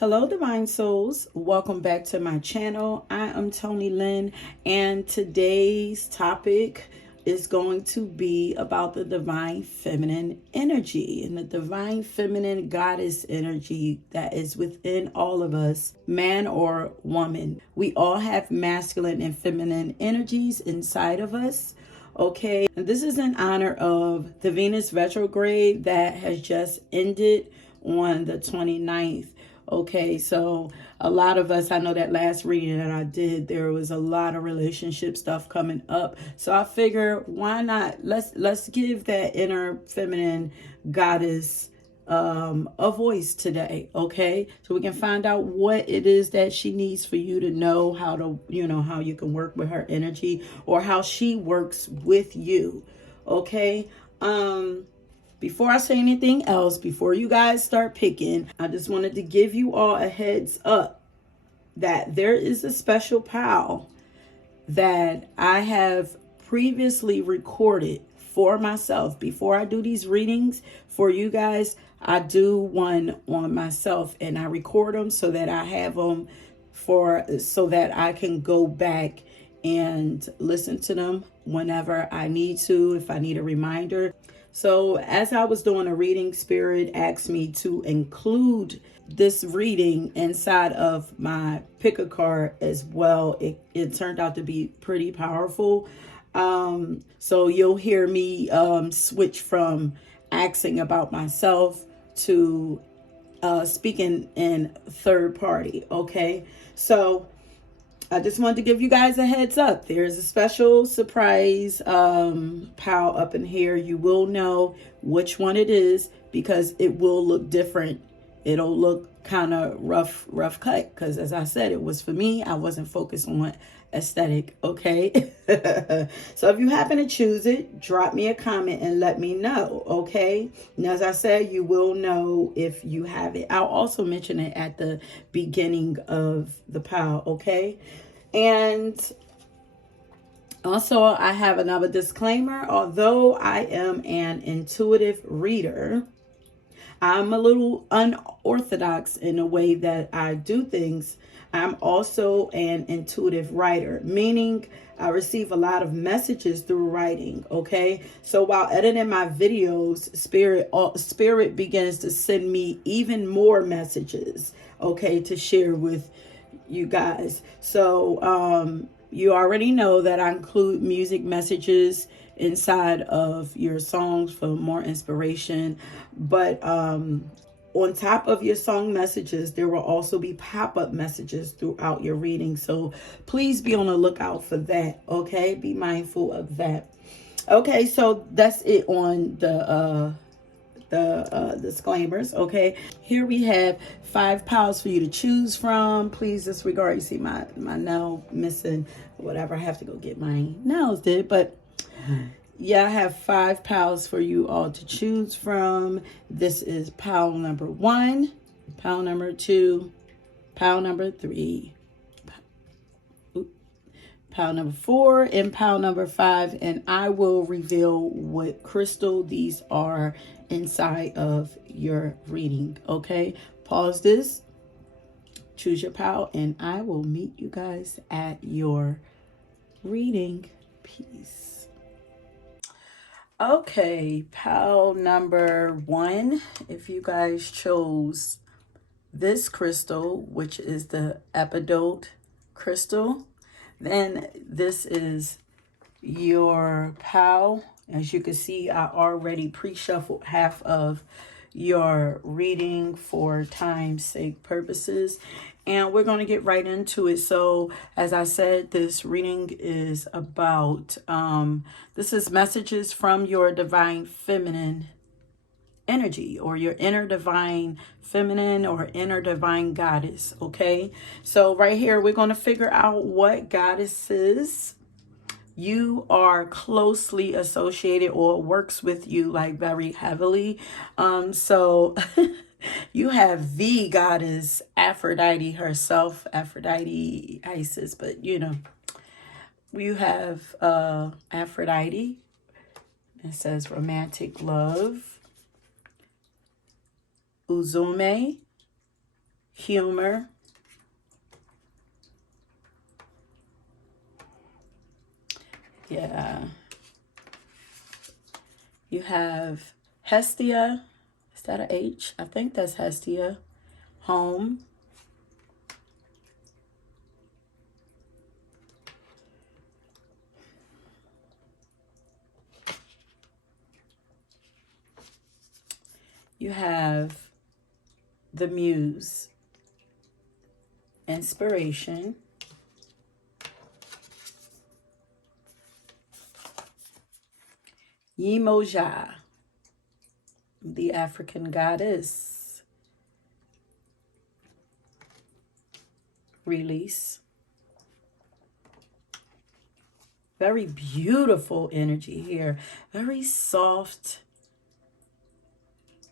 Hello, Divine Souls. Welcome back to my channel. I am Tony Lynn, and today's topic is going to be about the divine feminine energy and the divine feminine goddess energy that is within all of us, man or woman. We all have masculine and feminine energies inside of us. Okay, and this is in honor of the Venus retrograde that has just ended on the 29th. Okay, so a lot of us, I know that last reading that I did, there was a lot of relationship stuff coming up. So I figure, why not? Let's give that inner feminine goddess a voice today, okay? So we can find out what it is that she needs for you to know how to, how you can work with her energy or how she works with you, okay? Before I say anything else, before you guys start picking, I just wanted to give you all a heads up that there is a special POW that I have previously recorded for myself. Before I do these readings for you guys, I do one on myself and I record them so that I have them so that I can go back and listen to them whenever I need to, if I need a reminder. So as I was doing a reading, Spirit asked me to include this reading inside of my pick a card as well. It turned out to be pretty powerful. So you'll hear me switch from asking about myself to speaking in third party. Okay, so I just wanted to give you guys a heads up. There's a special surprise POW up in here. You will know which one it is because it will look different. It'll look kind of rough cut because, as I said, it was for me. I wasn't focused on aesthetic, okay? So if you happen to choose it, drop me a comment and let me know, okay? And as I said, you will know if you have it. I'll also mention it at the beginning of the POW, okay? And also, I have another disclaimer. Although I am an intuitive reader, I'm a little unorthodox in the way that I do things. I'm also an intuitive writer, meaning I receive a lot of messages through writing, okay? So while editing my videos, Spirit begins to send me even more messages, okay, to share with you guys. So you already know that I include music messages inside of your songs for more inspiration, but on top of your song messages, there will also be pop-up messages throughout your reading. So please be on the lookout for that, okay? Be mindful of that. Okay, so that's it on the disclaimers, okay? Here we have 5 POWs for you to choose from. Please disregard. You see my nail missing, whatever. I have to go get my nails did, but yeah, I have 5 POWs for you all to choose from. This is POW number 1, POW number 2, POW number 3, POW number 4, and POW number 5, and I will reveal what crystal these are inside of your reading, okay? Pause this, choose your POW, and I will meet you guys at your reading. Peace. Okay, POW number 1, if you guys chose this crystal, which is the epidote crystal, then this is your POW. As you can see, I already pre-shuffled half of your reading for time's sake purposes, and we're going to get right into it. So as I said, this reading is about this is messages from your divine feminine energy, or your inner divine feminine or inner divine goddess, okay? So right here, we're going to figure out what goddesses you are closely associated or works with you like very heavily. So you have the goddess Aphrodite herself, Aphrodite, Isis, but you have Aphrodite. It says romantic love. Uzume, humor. Yeah. You have Hestia. Is that a H? I think that's Hestia. Home. You have the Muse. Inspiration. Yemoja, the African goddess. Release. Very beautiful energy here. Very soft,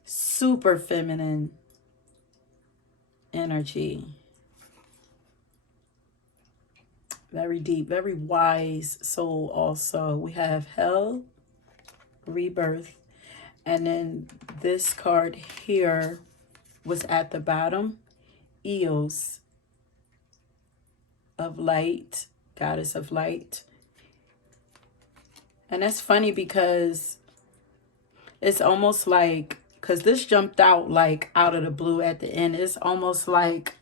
super feminine energy. Very deep, very wise soul also. We have Hell, Rebirth. And then this card here was at the bottom. Eos of light, goddess of light. And that's funny because it's almost like, because this jumped out like out of the blue at the end. It's almost like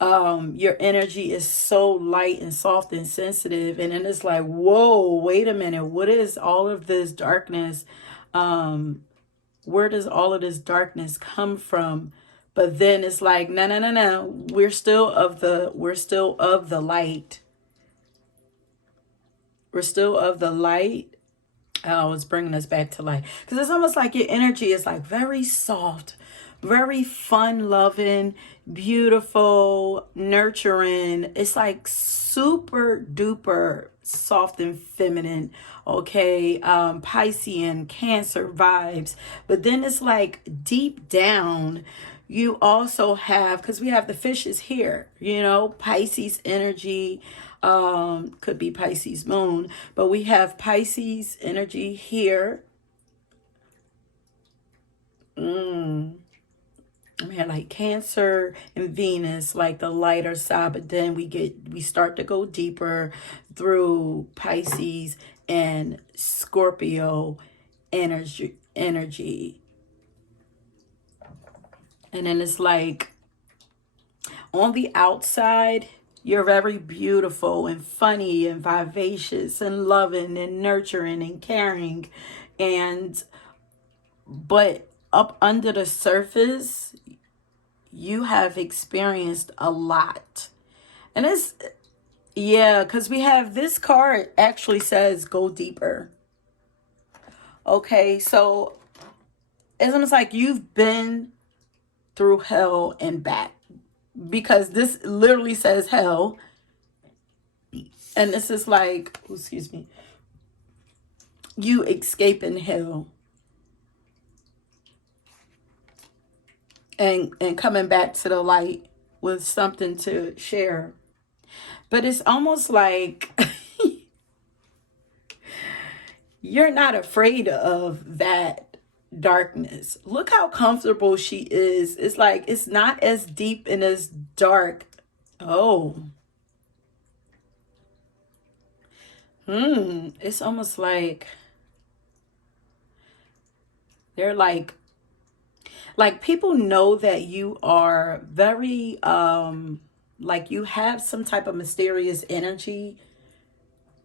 your energy is so light and soft and sensitive. And then it's like, whoa, wait a minute. What is all of this darkness? Where does all of this darkness come from? But then it's like, no, no, no, no. We're still of the light. We're still of the light. Oh, it's bringing us back to light. Because it's almost like your energy is like very soft, very fun loving, beautiful, nurturing. It's like super duper soft and feminine. Okay. Piscean, Cancer vibes. But then it's like deep down, you also have, because we have the fishes here, you know, Pisces energy, could be Pisces moon, but we have Pisces energy here. We have like Cancer and Venus, like the lighter side, but then we start to go deeper through Pisces and Scorpio energy. And then it's like on the outside, you're very beautiful and funny and vivacious and loving and nurturing and caring. But up under the surface, you have experienced a lot. And it's, yeah, because we have this card actually says go deeper. Okay, so it's almost like you've been through hell and back, because this literally says hell, and this is like, excuse me, you escaping hell and coming back to the light with something to share. But it's almost like you're not afraid of that darkness. Look how comfortable she is. It's like it's not as deep and as dark. Oh. It's almost like they're like people know that you are very like you have some type of mysterious energy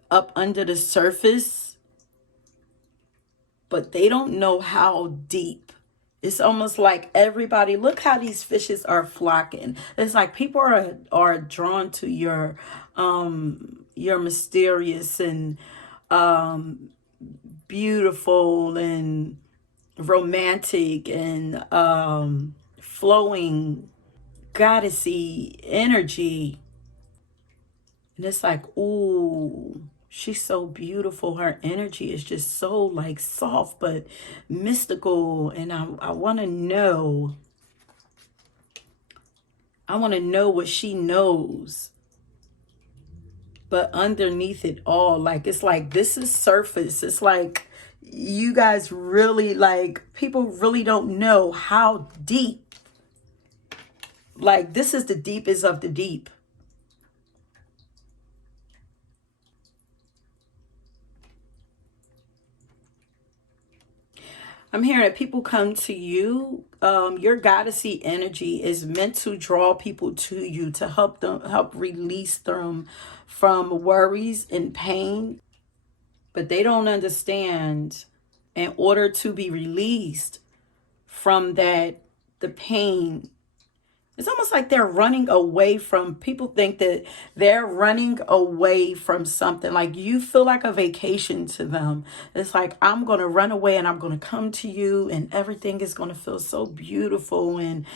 up under the surface, but they don't know how deep. It's almost like everybody, look how these fishes are flocking. It's like people are drawn to your mysterious and beautiful and romantic and flowing goddessy energy. And it's like, ooh, she's so beautiful. Her energy is just so like soft but mystical. And I want to know. I want to know what she knows. But underneath it all, like, it's like, this is surface. It's like, you guys really, like, people really don't know how deep Like, this is the deepest of the deep. I'm hearing that people come to you. Your goddessy energy is meant to draw people to you, to help release them from worries and pain. But they don't understand, in order to be released from that, the pain, it's almost like they're running away from, people think that they're running away from something. Like, you feel like a vacation to them. It's like, I'm going to run away and I'm going to come to you and everything is going to feel so beautiful and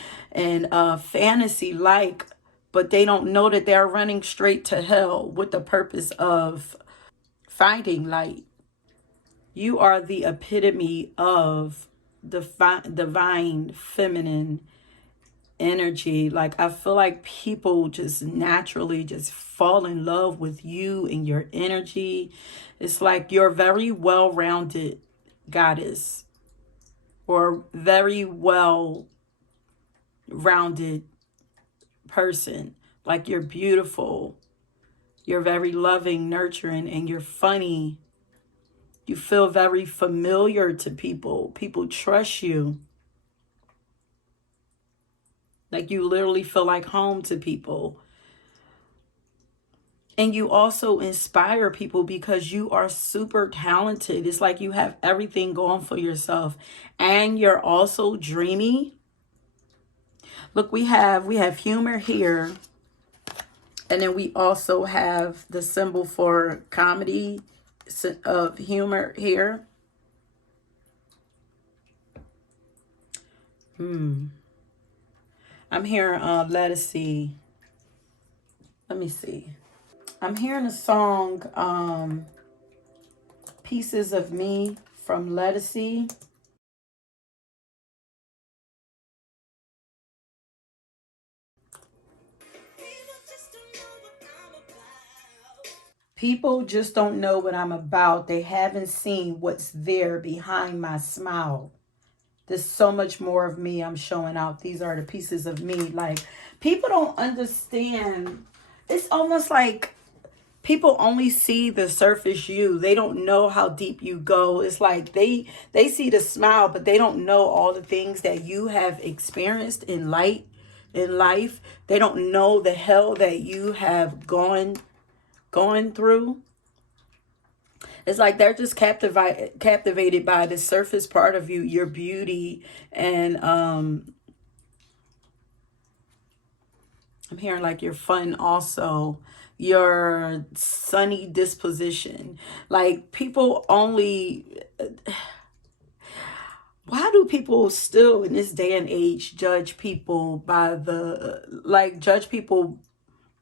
fantasy like, but they don't know that they're running straight to hell with the purpose of finding light. You are the epitome of the divine feminine energy. Like, I feel like people just naturally just fall in love with you and your energy. It's like you're very well-rounded goddess, or very well-rounded person. Like, you're beautiful, you're very loving, nurturing, and you're funny. You feel very familiar to people. People trust you. Like, you literally feel like home to people. And you also inspire people because you are super talented. It's like you have everything going for yourself. And you're also dreamy. Look, we have humor here. And then we also have the symbol for comedy of humor here. I'm hearing, let's see. Let me see. I'm hearing a song, Pieces of Me from Lettucey. People just don't know what I'm about. They haven't seen what's there behind my smile. There's so much more of me I'm showing out. These are the pieces of me. Like, people don't understand. It's almost like people only see the surface you. They don't know how deep you go. It's like they see the smile, but they don't know all the things that you have experienced in life. They don't know the hell that you have gone through. It's like they're just captivated by the surface part of you, your beauty, and I'm hearing like your fun also, your sunny disposition. Like, people only, why do people still in this day and age judge people by judge people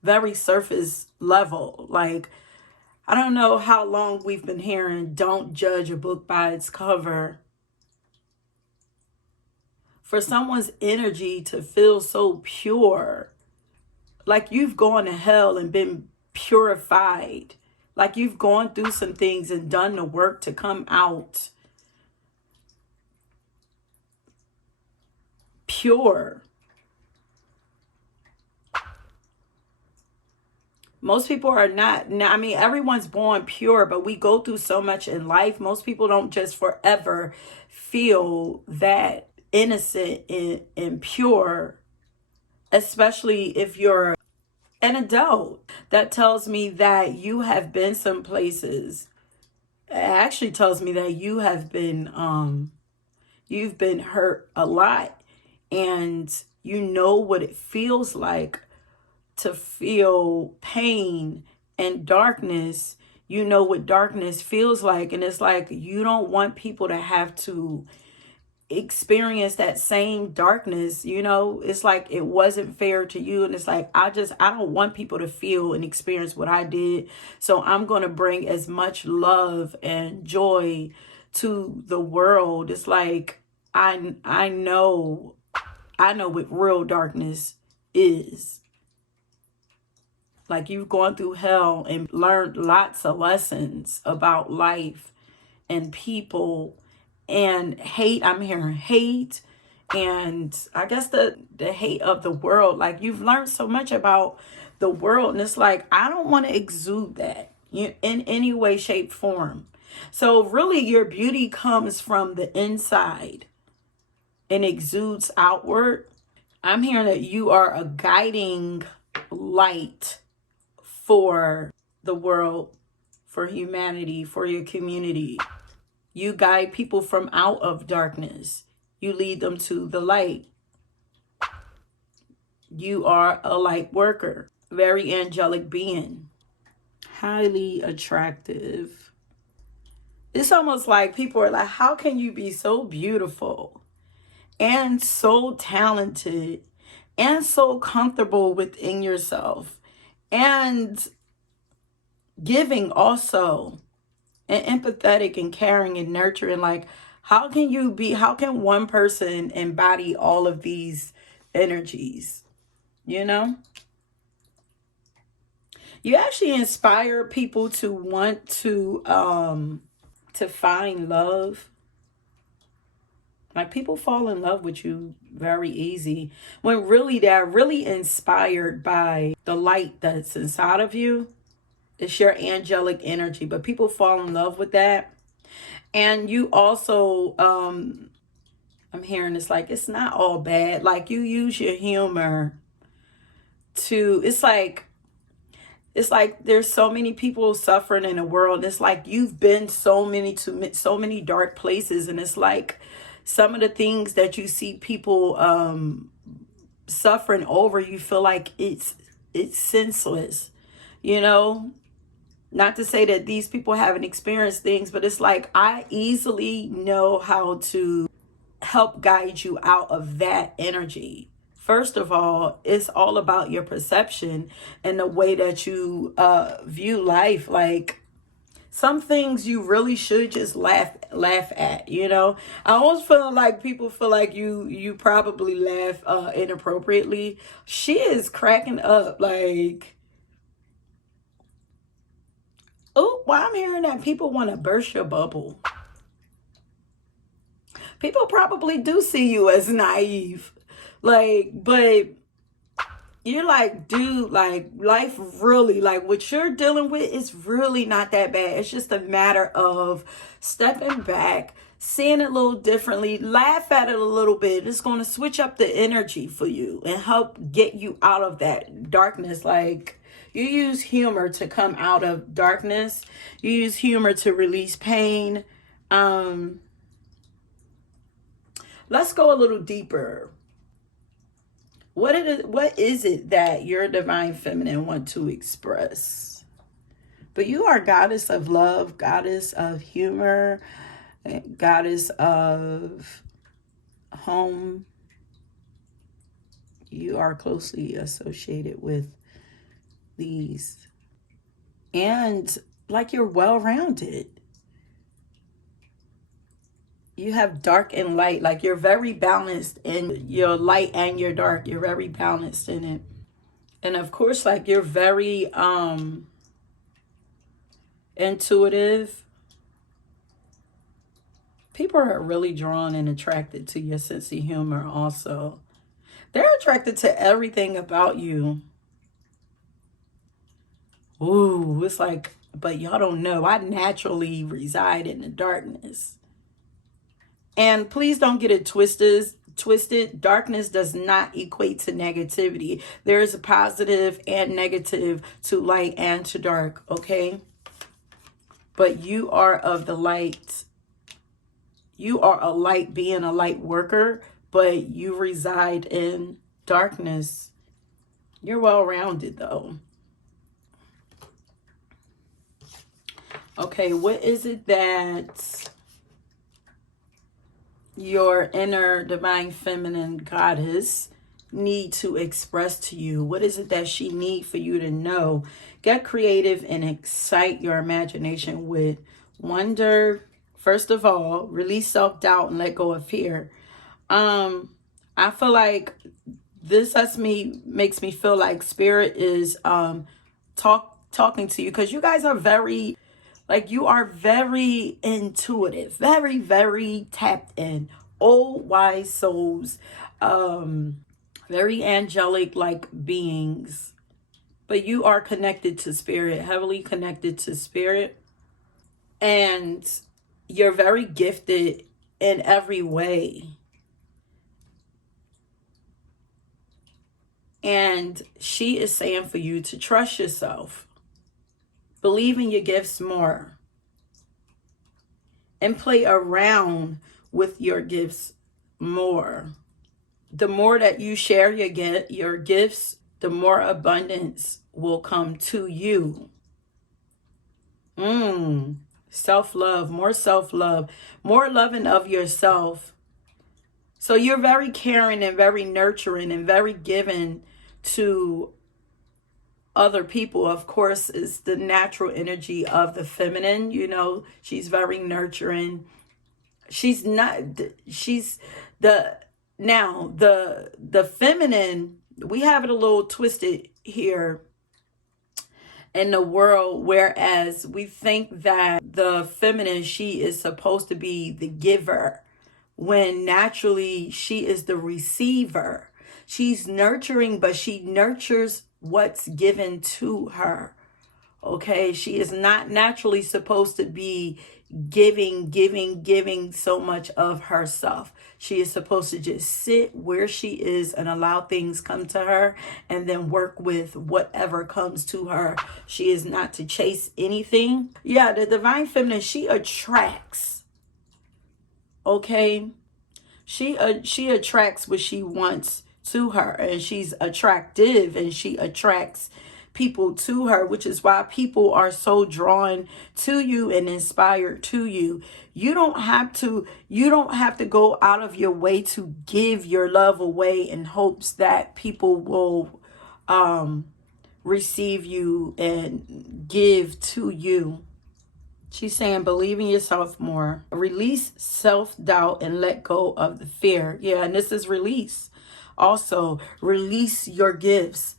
very surface level? Like, I don't know how long we've been hearing, don't judge a book by its cover. For someone's energy to feel so pure, like you've gone to hell and been purified, like you've gone through some things and done the work to come out pure. Most people are not. I mean, everyone's born pure, but we go through so much in life. Most people don't just forever feel that innocent and pure, especially if you're an adult. That tells me that you have been some places. It actually tells me that you've been hurt a lot, and you know what it feels like to feel pain and darkness. You know what darkness feels like, and it's like you don't want people to have to experience that same darkness. It's like it wasn't fair to you, and it's like I don't want people to feel and experience what I did. So I'm going to bring as much love and joy to the world. It's like I know what real darkness is. Like, you've gone through hell and learned lots of lessons about life and people and hate. I'm hearing hate and I guess the hate of the world. Like, you've learned so much about the world, and it's like, I don't want to exude that in any way, shape, form. So really, your beauty comes from the inside and exudes outward. I'm hearing that you are a guiding light for the world, for humanity, for your community. You guide people from out of darkness. You lead them to the light. You are a light worker, very angelic being, highly attractive. It's almost like people are like, how can you be so beautiful and so talented and so comfortable within yourself and giving also, and empathetic and caring and nurturing? Like, how can one person embody all of these energies? You know, you actually inspire people to want to find love. Like, people fall in love with you very easy when really they're really inspired by the light that's inside of you. It's your angelic energy, but people fall in love with that. And you also, I'm hearing it's like, it's not all bad. Like, you use your humor to, it's like there's so many people suffering in the world. It's like you've been so many dark places, and it's like some of the things that you see people suffering over, you feel like it's senseless, you know. Not to say that these people haven't experienced things, but it's like, I easily know how to help guide you out of that energy. First of all, it's all about your perception and the way that you view life. Like, some things you really should just laugh at, you know. I always feel like people feel like you probably laugh inappropriately. She is cracking up, like, oh, well, I'm hearing that people want to burst your bubble. People probably do see you as naive, like, but you're like, dude, like, life really, like, what you're dealing with is really not that bad. It's just a matter of stepping back, seeing it a little differently, laugh at it a little bit. It's going to switch up the energy for you and help get you out of that darkness. Like, you use humor to come out of darkness. You use humor to release pain. Let's go a little deeper. What is it that your divine feminine want to express? But you are goddess of love, goddess of humor, goddess of home. You are closely associated with these. And like, you're well-rounded. You have dark and light. Like, you're very balanced in your light and your dark. You're very balanced in it. And of course, like, you're very intuitive. People are really drawn and attracted to your sense of humor also. They're attracted to everything about you. Ooh, it's like, but y'all don't know, I naturally reside in the darkness. And please don't get it twisted. Darkness does not equate to negativity. There is a positive and negative to light and to dark, okay? But you are of the light. You are a light being, a light worker, but you reside in darkness. You're well-rounded, though. Okay, what is it that your inner divine feminine goddess need to express to you? What is it that she need for you to know? Get creative and excite your imagination with wonder. First of all, release self-doubt and let go of fear. I feel like this makes me feel like spirit is talking to you, because you guys are very, like, you are very intuitive, very, very tapped in, old wise souls, very angelic like beings. But you are connected to spirit, heavily connected to spirit. And you're very gifted in every way. And she is saying for you to trust yourself, believe in your gifts more, and play around with your gifts more. The more that you share your gifts, the more abundance will come to you. Self-love, more loving of yourself. So you're very caring and very nurturing and very giving to other people. Of course, is the natural energy of the feminine. You know, she's very nurturing. She's the feminine, we have it a little twisted here in the world, whereas we think that the feminine, she is supposed to be the giver, when naturally she is the receiver. She's nurturing, but she nurtures what's given to her. Okay, she is not naturally supposed to be giving so much of herself. She is supposed to just sit where she is and allow things come to her, and then work with whatever comes to her. She is not to chase anything. Yeah, the divine feminine, she attracts. Okay, she attracts what she wants to her, and she's attractive, and she attracts people to her, which is why people are so drawn to you and inspired to you. You don't have to go out of your way to give your love away in hopes that people will receive you and give to you. She's saying, believe in yourself more. Release self-doubt and let go of the fear. Yeah, and this is release. Also, release your gifts.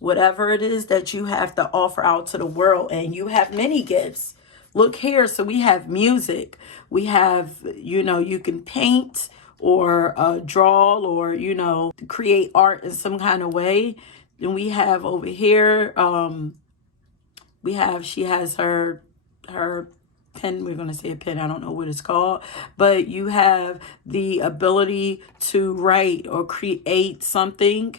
Whatever it is that you have to offer out to the world, and you have many gifts. Look here, so we have music. We have, you can paint or draw, or, create art in some kind of way. Then we have over here, she has her pen, we're going to say a pen, I don't know what it's called, but you have the ability to write or create something,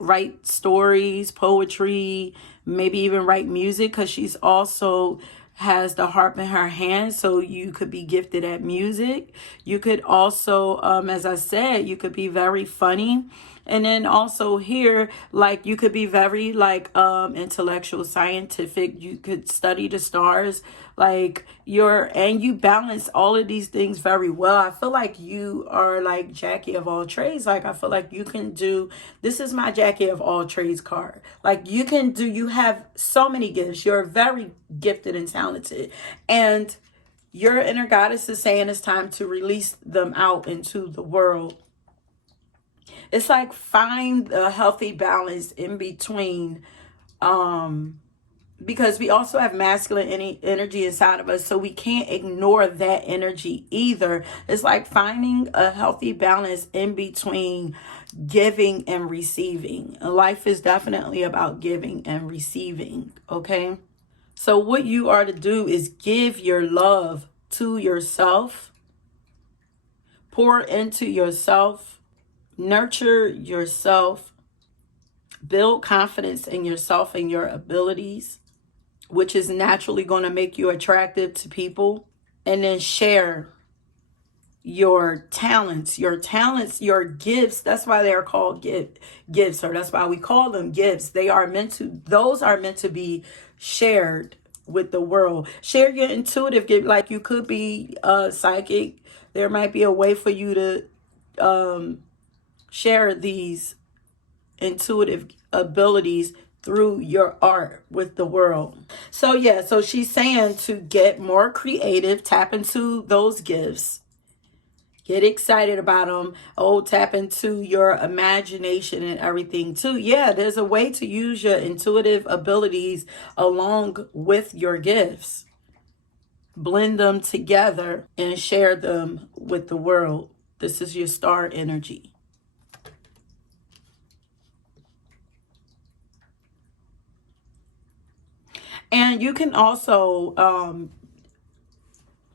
write stories, poetry, maybe even write music, because she's also has the harp in her hand, so you could be gifted at music. You could also, as I said, you could be very funny. And then also here, like, you could be very intellectual, scientific. You could study the stars, and you balance all of these things very well. I feel like you are like Jackie of all trades. Like, I feel like you can do, this is my Jackie of all trades card. Like, you have so many gifts. You're very gifted and talented. And your inner goddess is saying it's time to release them out into the world. It's like, find a healthy balance in between, because we also have masculine energy inside of us, so we can't ignore that energy either. It's like finding a healthy balance in between giving and receiving. Life is definitely about giving and receiving, okay? So what you are to do is give your love to yourself, pour into yourself, nurture yourself, build confidence in yourself and your abilities, which is naturally going to make you attractive to people. And then share your talents, your gifts. That's why they are called gifts, or that's why we call them gifts. Those are meant to be shared with the world. Share your intuitive gift. Like, you could be psychic. There might be a way for you to share these intuitive abilities through your art with the world. So yeah, so she's saying to get more creative, tap into those gifts, get excited about them. Oh, tap into your imagination and everything too. Yeah, there's a way to use your intuitive abilities along with your gifts. blend them together and share them with the world. This is your star energy. And you can also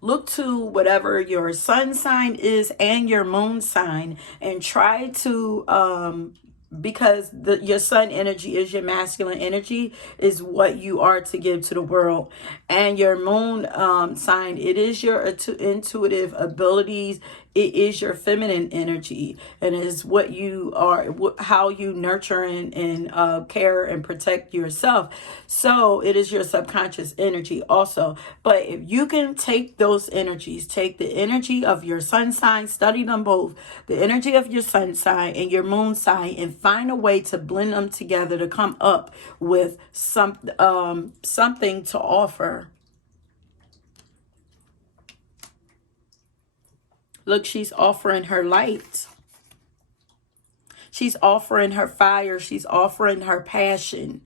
look to whatever your sun sign is and your moon sign, and try to because your sun energy is your masculine energy, is what you are to give to the world. And your moon sign, it is your intuitive abilities. It is your feminine energy, and is what you are, how you nurture and care and protect yourself. So it is your subconscious energy also. But if you can take those energies, take the energy of your sun sign, study them both, the energy of your sun sign and your moon sign, and find a way to blend them together to come up with something to offer. Look, she's offering her light. She's offering her fire. She's offering her passion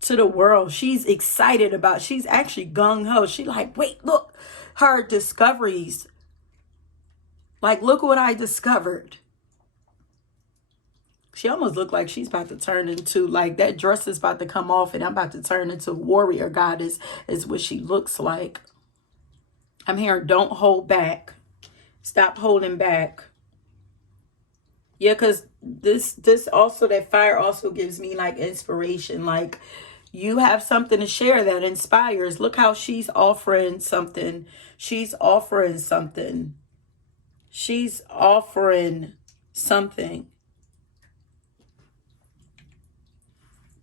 to the world. She's excited about, she's actually gung-ho. She like, wait, look, her discoveries. Like, look what I discovered. She almost looked like she's about to turn into, like, that dress is about to come off and I'm about to turn into a warrior goddess, is what she looks like. I'm hearing, don't hold back. Stop holding back. Yeah, because this also, that fire also gives me like inspiration. Like, you have something to share that inspires. Look how she's offering something. She's offering something. She's offering something.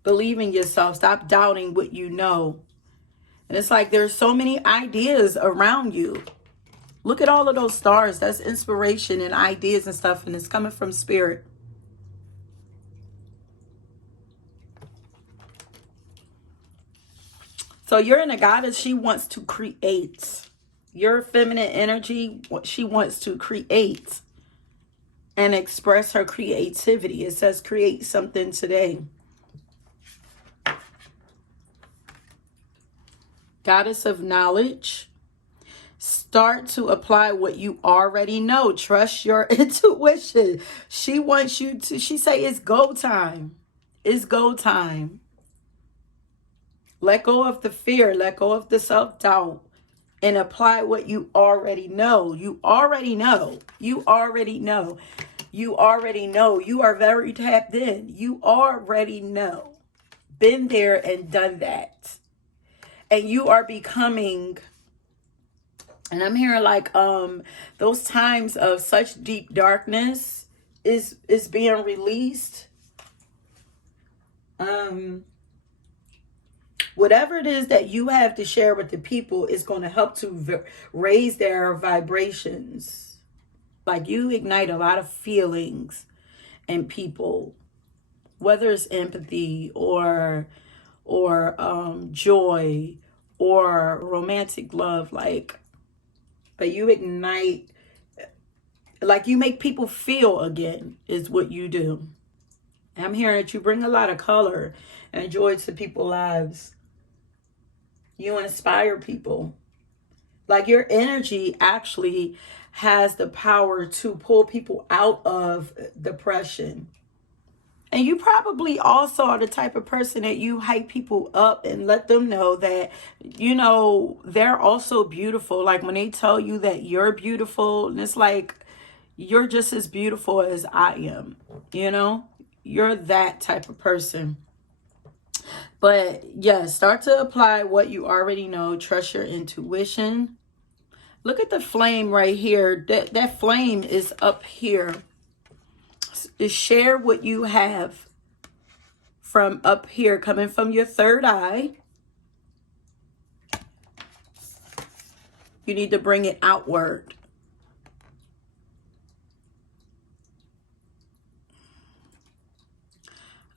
Believe in yourself. Stop doubting what you know. And it's like there's so many ideas around you. Look at all of those stars. That's inspiration and ideas and stuff. And it's coming from spirit. So you're in a goddess. She wants to create. Your feminine energy, she wants to create and express her creativity. It says create something today. Goddess of knowledge. Start to apply what you already know. Trust your intuition. She wants you to, she say it's go time. It's go time. Let go of the fear. Let go of the self-doubt. And apply what you already know. You already know. You already know. You already know. You are very tapped in. You already know. Been there and done that. And you are becoming... And I'm hearing like those times of such deep darkness is being released. Whatever it is that you have to share with the people is going to help to raise their vibrations. Like, you ignite a lot of feelings in people, whether it's empathy or joy or romantic love, like. But you ignite, like, you make people feel again, is what you do. And I'm hearing that you bring a lot of color and joy to people's lives. You inspire people. Like, your energy actually has the power to pull people out of depression. And you probably also are the type of person that you hype people up and let them know that, you know, they're also beautiful. Like, when they tell you that you're beautiful, and it's like, you're just as beautiful as I am, you know? You're that type of person. But yeah, start to apply what you already know. Trust your intuition. Look at the flame right here. That flame is up here. Is share what you have from up here, coming from your third eye. You need to bring it outward.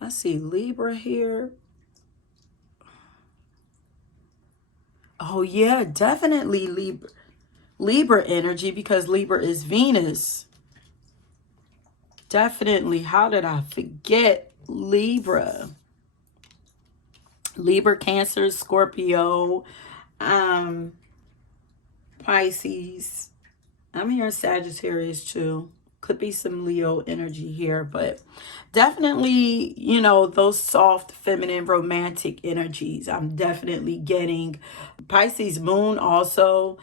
I see Libra here. Oh yeah, definitely Libra energy, because Libra is Venus. Definitely. How did I forget Libra? Libra, Cancer, Scorpio. Pisces. I'm hearing Sagittarius too. Could be some Leo energy here, but definitely, you know, those soft, feminine, romantic energies. I'm definitely getting Pisces moon also.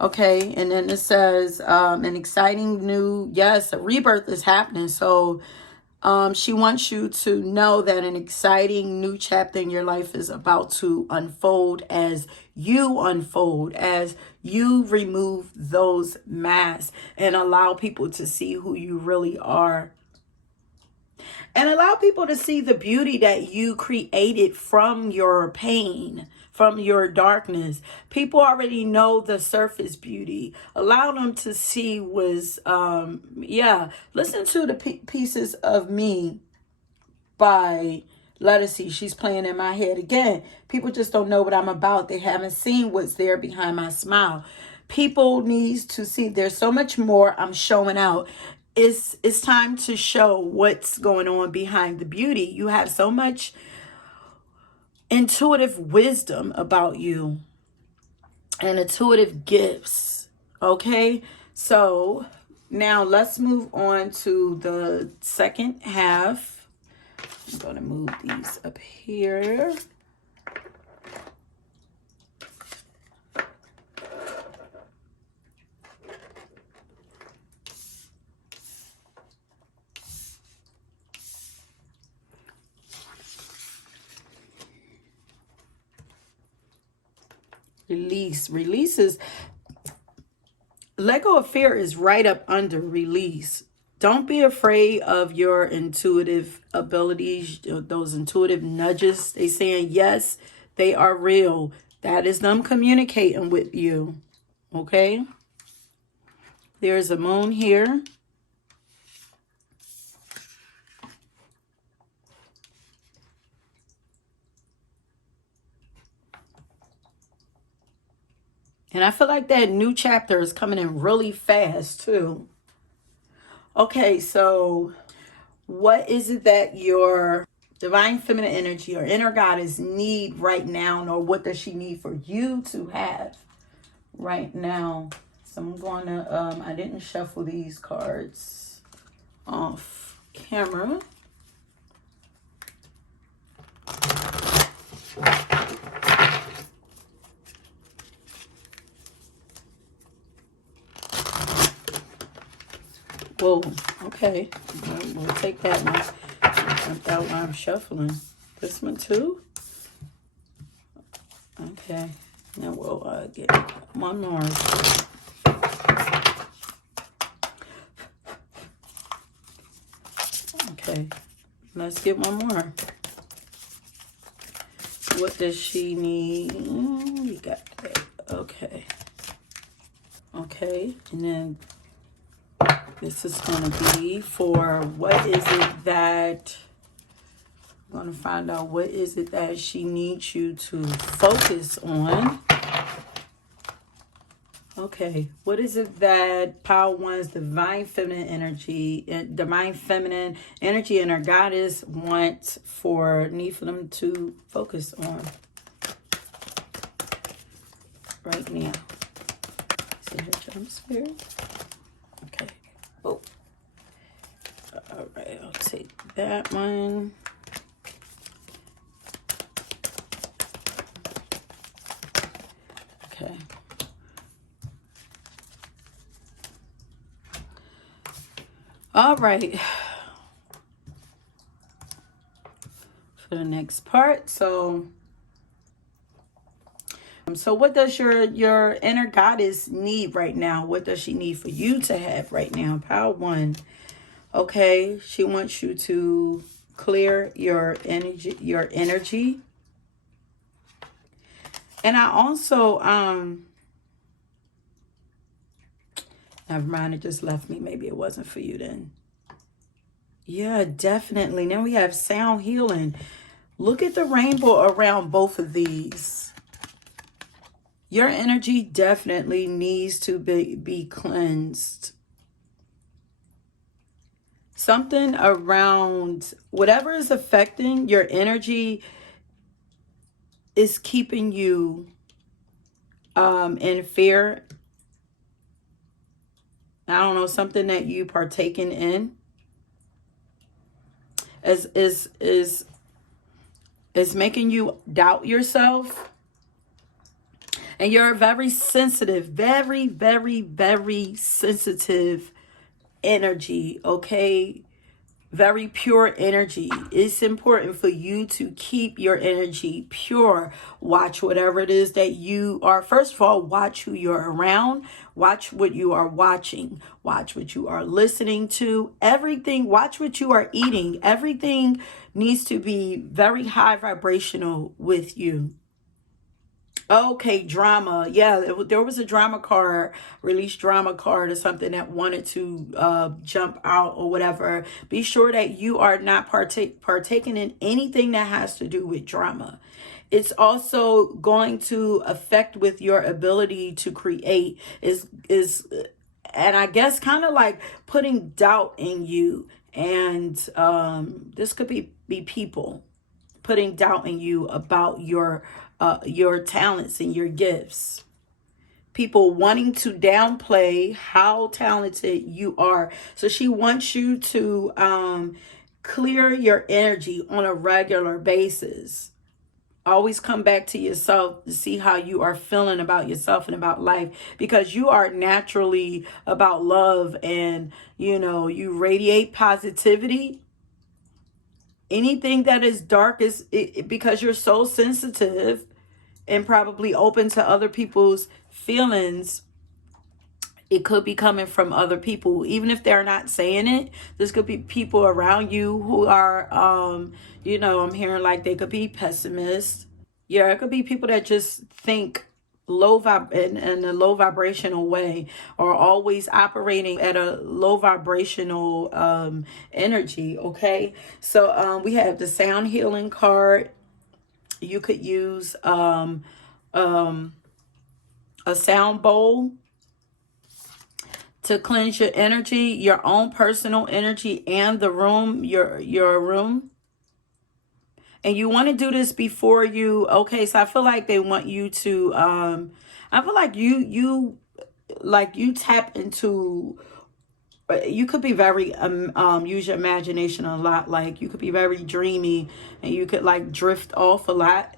Okay, and then it says an exciting new, yes, a rebirth is happening. So she wants you to know that an exciting new chapter in your life is about to unfold as you remove those masks and allow people to see who you really are. And allow people to see the beauty that you created from your pain, from your darkness. People already know the surface beauty. Allow them to see was, listen to the Pieces of Me by Lettucey. She's playing in my head again. People just don't know what I'm about. They haven't seen what's there behind my smile. People needs to see there's so much more I'm showing out. It's time to show what's going on behind the beauty. You have so much intuitive wisdom about you and intuitive gifts. Okay, so now let's move on to the second half. I'm going to move these up here. Releases. Let go of fear is right up under release. Don't be afraid of your intuitive abilities, those intuitive nudges. They saying yes, they are real. That is them communicating with you. Okay? There's a moon here. And I feel like that new chapter is coming in really fast too. Okay, so what is it that your divine feminine energy or inner goddess need right now, or what does she need for you to have right now? So I'm going to, I didn't shuffle these cards off camera. Whoa, okay. We'll take that one. That one I'm shuffling. This one too? Okay. Now we'll get one more. Okay. Let's get one more. What does she need? We got that. Okay. Okay. And then this is going to be for what is it that I'm going to find out what is it that she needs you to focus on. Okay, what is it that Power One's divine feminine energy and her goddess wants need for them to focus on right now? See her jump spirit. Okay. Oh. All right, I'll take that one. Okay. All right. For the next part, so what does your inner goddess need right now? What does she need for you to have right now? Power One. Okay, she wants you to clear your energy. And I also never mind, it just left me. Maybe it wasn't for you then. Yeah, definitely. Now we have sound healing. Look at the rainbow around both of these. Your energy definitely needs to be cleansed. Something around whatever is affecting your energy is keeping you in fear I don't know, something that you partaking in is making you doubt yourself. And you're a very sensitive, very, very, very sensitive energy, okay? Very pure energy. It's important for you to keep your energy pure. Watch whatever it is that you are. First of all, watch who you're around. Watch what you are watching. Watch what you are listening to. Everything, watch what you are eating. Everything needs to be very high vibrational with you. Okay, drama. Yeah, there was a drama card, released drama card or something that wanted to jump out or whatever. Be sure that you are not partaking in anything that has to do with drama. It's also going to affect with your ability to create. And I guess kind of like putting doubt in you. And this could be people putting doubt in you about your talents and your gifts. People wanting to downplay how talented you are. So she wants you to clear your energy on a regular basis. Always come back to yourself to see how you are feeling about yourself and about life, because you are naturally about love, and you radiate positivity. Anything that is dark is because you're so sensitive and probably open to other people's feelings. It could be coming from other people, even if they're not saying it. This could be people around you who are I'm hearing like they could be pessimists. Yeah, it could be people that just think in a low vibrational way, or always operating at a low vibrational energy. Okay, so we have the sound healing card. You could use a sound bowl to cleanse your energy, your own personal energy, and the room, your room. And you want to do this before you. Okay, so I feel like they want you to I feel like you tap into, you could be very use your imagination a lot. Like you could be very dreamy, and you could like drift off a lot.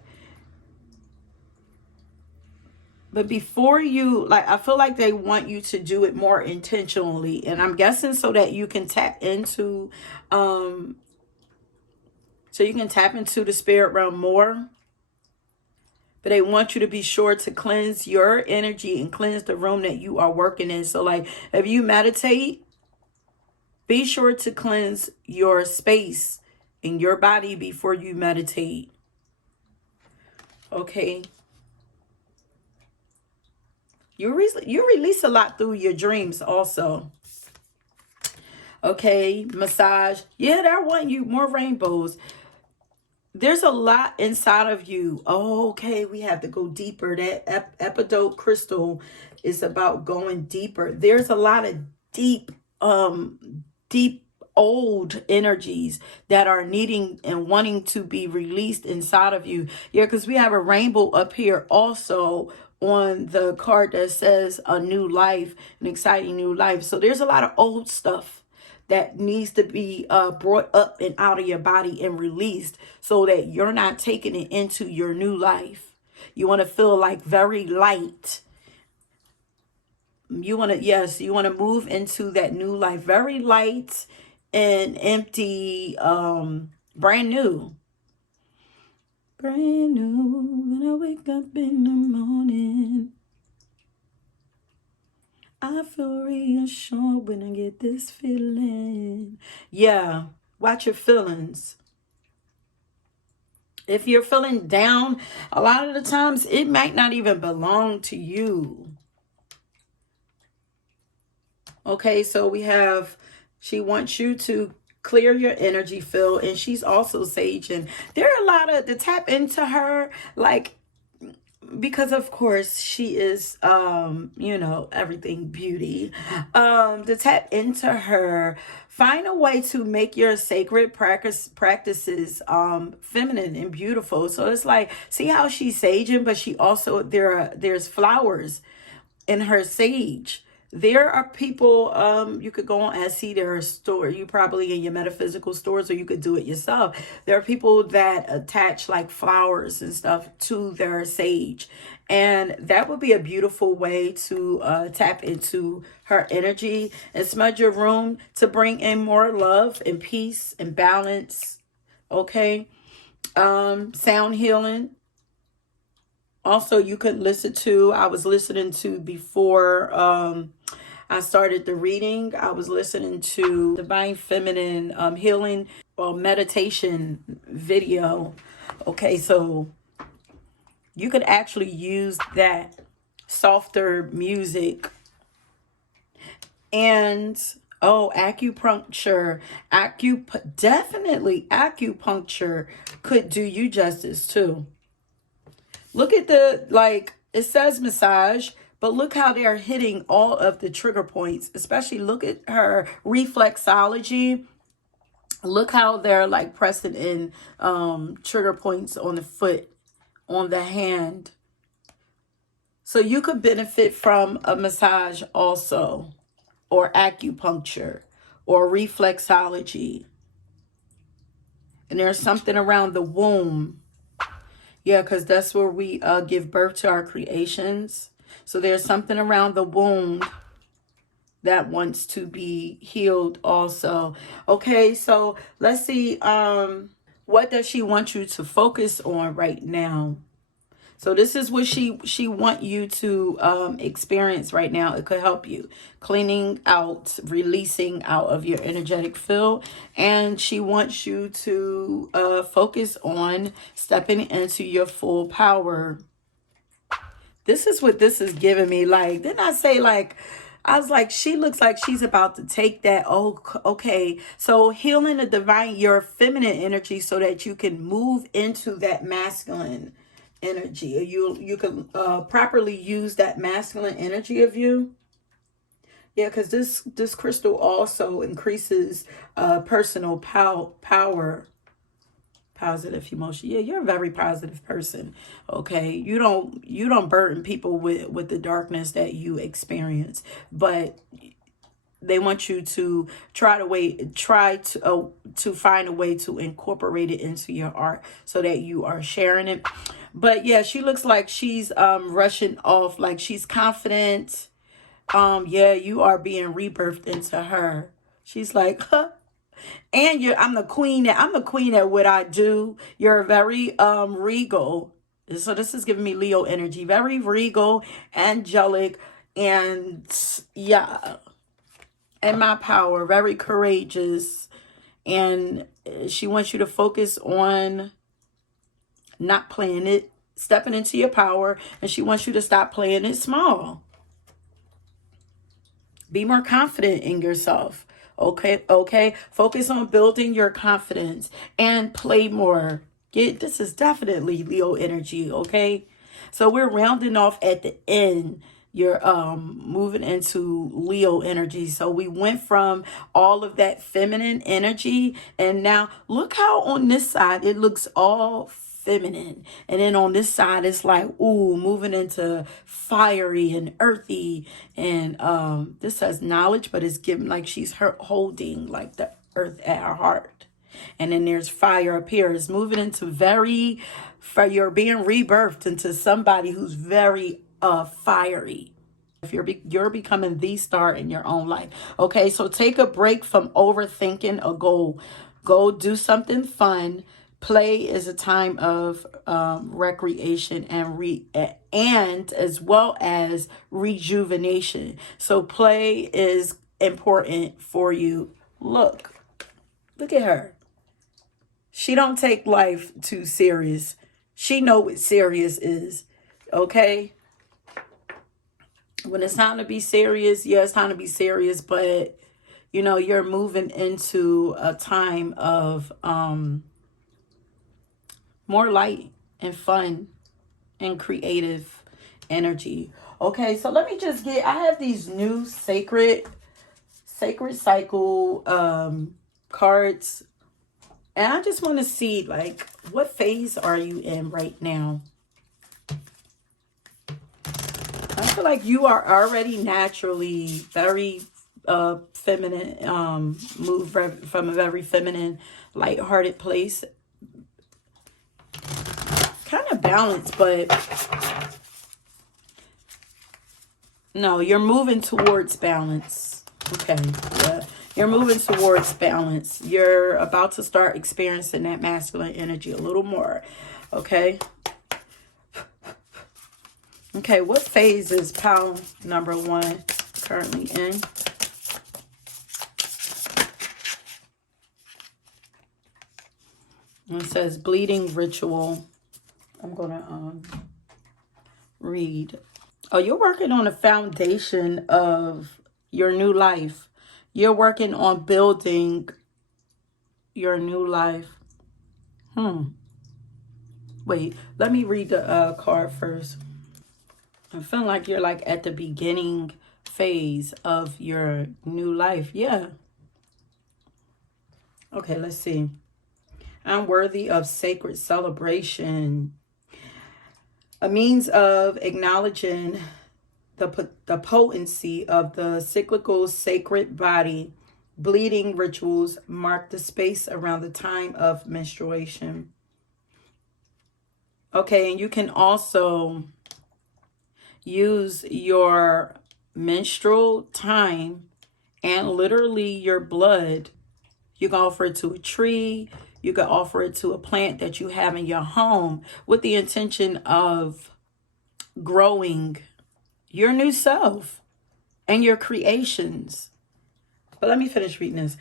But before you, like, I feel like they want you to do it more intentionally. And I'm guessing so that you can tap into the spirit realm more. But they want you to be sure to cleanse your energy and cleanse the room that you are working in. So like if you meditate, be sure to cleanse your space in your body before you meditate. Okay. You release a lot through your dreams also. Okay, massage. Yeah, they're wanting you more rainbows. There's a lot inside of you. Oh, okay, we have to go deeper. That epidote crystal is about going deeper. There's a lot of deep old energies that are needing and wanting to be released inside of you. Yeah, because we have a rainbow up here also on the card that says a new life, an exciting new life. So there's a lot of old stuff that needs to be brought up and out of your body and released, so that you're not taking it into your new life. You want to feel like very light. You want to move into that new life, very light and empty, brand new. Brand new when I wake up in the morning. I feel reassured when I get this feeling. Yeah, watch your feelings. If you're feeling down, a lot of the times it might not even belong to you. Okay, so we have, she wants you to clear your energy field, and she's also saging. There are a lot of, to tap into her, like, because of course she is everything beauty. To tap into her, find a way to make your sacred practices feminine and beautiful. So it's like, see how she's saging, but she also, there's flowers in her sage. There are people, you could go on Etsy, there are stores, you probably in your metaphysical stores, or you could do it yourself. There are people that attach like flowers and stuff to their sage. And that would be a beautiful way to tap into her energy and smudge your room to bring in more love and peace and balance. Okay. Sound healing. Also, you could listen to, I was listening to before I started the reading, I was listening to Divine Feminine Healing or meditation video. Okay, so you could actually use that softer music. And oh, acupuncture, definitely acupuncture could do you justice too. Look at the, like, it says massage, but look how they're hitting all of the trigger points. Especially look at her reflexology. Look how they're like pressing in trigger points on the foot, on the hand. So you could benefit from a massage also, or acupuncture, or reflexology. And there's something around the womb. Yeah, because that's where we give birth to our creations. So there's something around the womb that wants to be healed also. Okay, so let's see. What does she want you to focus on right now? So this is what she want you to experience right now. It could help you cleaning out, releasing out of your energetic field. And she wants you to focus on stepping into your full power. This is what this is giving me. Like, didn't I say, like, I was like, she looks like she's about to take that. Oh, okay. So healing the divine, your feminine energy, so that you can move into that masculine energy. You can properly use that masculine energy of you. Yeah, because this crystal also increases personal power, positive emotion. Yeah, you're a very positive person. Okay, you don't burden people with the darkness that you experience, but they want you to try to find a way to incorporate it into your art so that you are sharing it. But yeah, she looks like she's rushing off, like she's confident. Yeah, you are being rebirthed into her. She's like, huh. And I'm the queen at what I do. You're very regal. So this is giving me Leo energy. Very regal, angelic, and yeah. And my power, very courageous. And she wants you to focus on not playing it, stepping into your power. And she wants you to stop playing it small. Be more confident in yourself. Okay. Focus on building your confidence and play more. This is definitely Leo energy, okay? So we're rounding off at the end. You're moving into Leo energy. So we went from all of that feminine energy, and now look how on this side it looks all feminine, and then on this side it's like, ooh, moving into fiery and earthy. And this says knowledge, but it's given like she's holding like the earth at her heart. And then there's fire up here. It's moving into you're being rebirthed into somebody who's very fiery. If you're becoming the star in your own life. Okay, so take a break from overthinking a goal. Go do something fun. Play is a time of recreation and as well as rejuvenation. So play is important for you. Look at her. She don't take life too serious. She know what serious is. Okay. When it's time to be serious, yeah, it's time to be serious. But you know, you're moving into a time of more light and fun and creative energy. Okay, so let me just I have these new sacred cycle cards, and I just want to see, like, what phase are you in right now? feel like you are already naturally very feminine, move from a very feminine, lighthearted place. Kind of balanced, but no, you're moving towards balance. Okay, yeah. You're moving towards balance. You're about to start experiencing that masculine energy a little more. Okay. Okay, what phase is pile number 1 currently in? It says bleeding ritual. I'm going to read. Oh, you're working on the foundation of your new life. You're working on building your new life. Wait, let me read the card first. I'm feeling like you're like at the beginning phase of your new life. Yeah. Okay, let's see. I'm worthy of sacred celebration. A means of acknowledging the potency of the cyclical sacred body. Bleeding rituals mark the space around the time of menstruation. Okay, and you can also use your menstrual time and literally your blood. You can offer it to a tree. You can offer it to a plant that you have in your home with the intention of growing your new self and your creations. But let me finish reading this.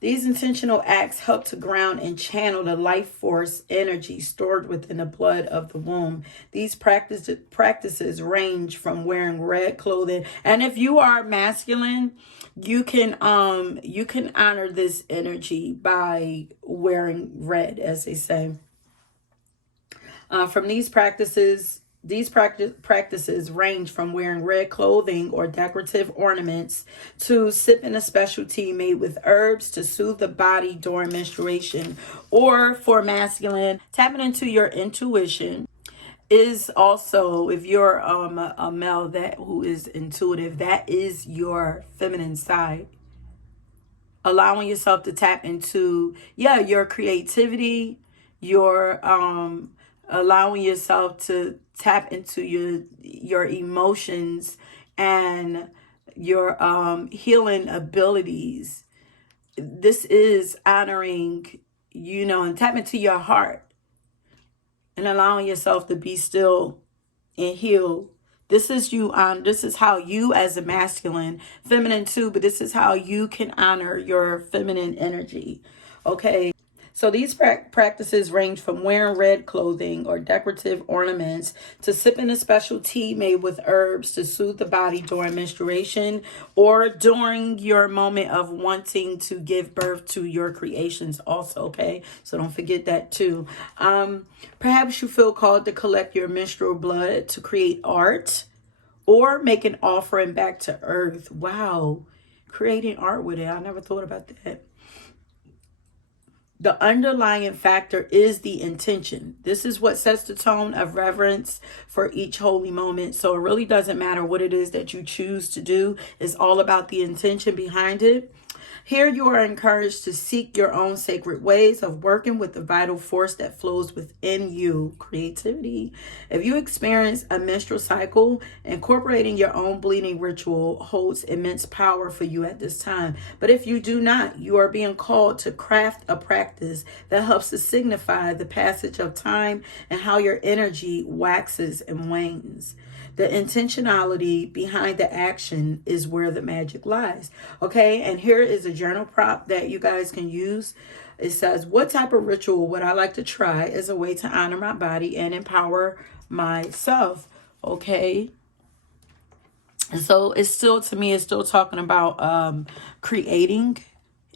These intentional acts help to ground and channel the life force energy stored within the blood of the womb. These practices range from wearing red clothing, and if you are masculine, you can honor this energy by wearing red, as they say. From these practices range from wearing red clothing or decorative ornaments to sipping a special tea made with herbs to soothe the body during menstruation, or for masculine, tapping into your intuition is also, if you're a male who is intuitive, that is your feminine side. Allowing yourself to tap into your creativity, your allowing yourself to tap into your emotions and your healing abilities. This is honoring, and tap into your heart and allowing yourself to be still and heal. This is you this is how you, as a masculine, feminine too, but this is how you can honor your feminine energy. Okay. So these practices range from wearing red clothing or decorative ornaments to sipping a special tea made with herbs to soothe the body during menstruation, or during your moment of wanting to give birth to your creations also, okay? So don't forget that too. Perhaps you feel called to collect your menstrual blood to create art or make an offering back to earth. Wow. Creating art with it. I never thought about that. The underlying factor is the intention. This is what sets the tone of reverence for each holy moment. So it really doesn't matter what it is that you choose to do. It's all about the intention behind it. Here you are encouraged to seek your own sacred ways of working with the vital force that flows within you, creativity. If you experience a menstrual cycle, incorporating your own bleeding ritual holds immense power for you at this time. But if you do not, you are being called to craft a practice that helps to signify the passage of time and how your energy waxes and wanes. The intentionality behind the action is where the magic lies. Okay, and here is a journal prop that you guys can use. It says, what type of ritual would I like to try as a way to honor my body and empower myself? Okay. And so it's still, to me, it's still talking about creating,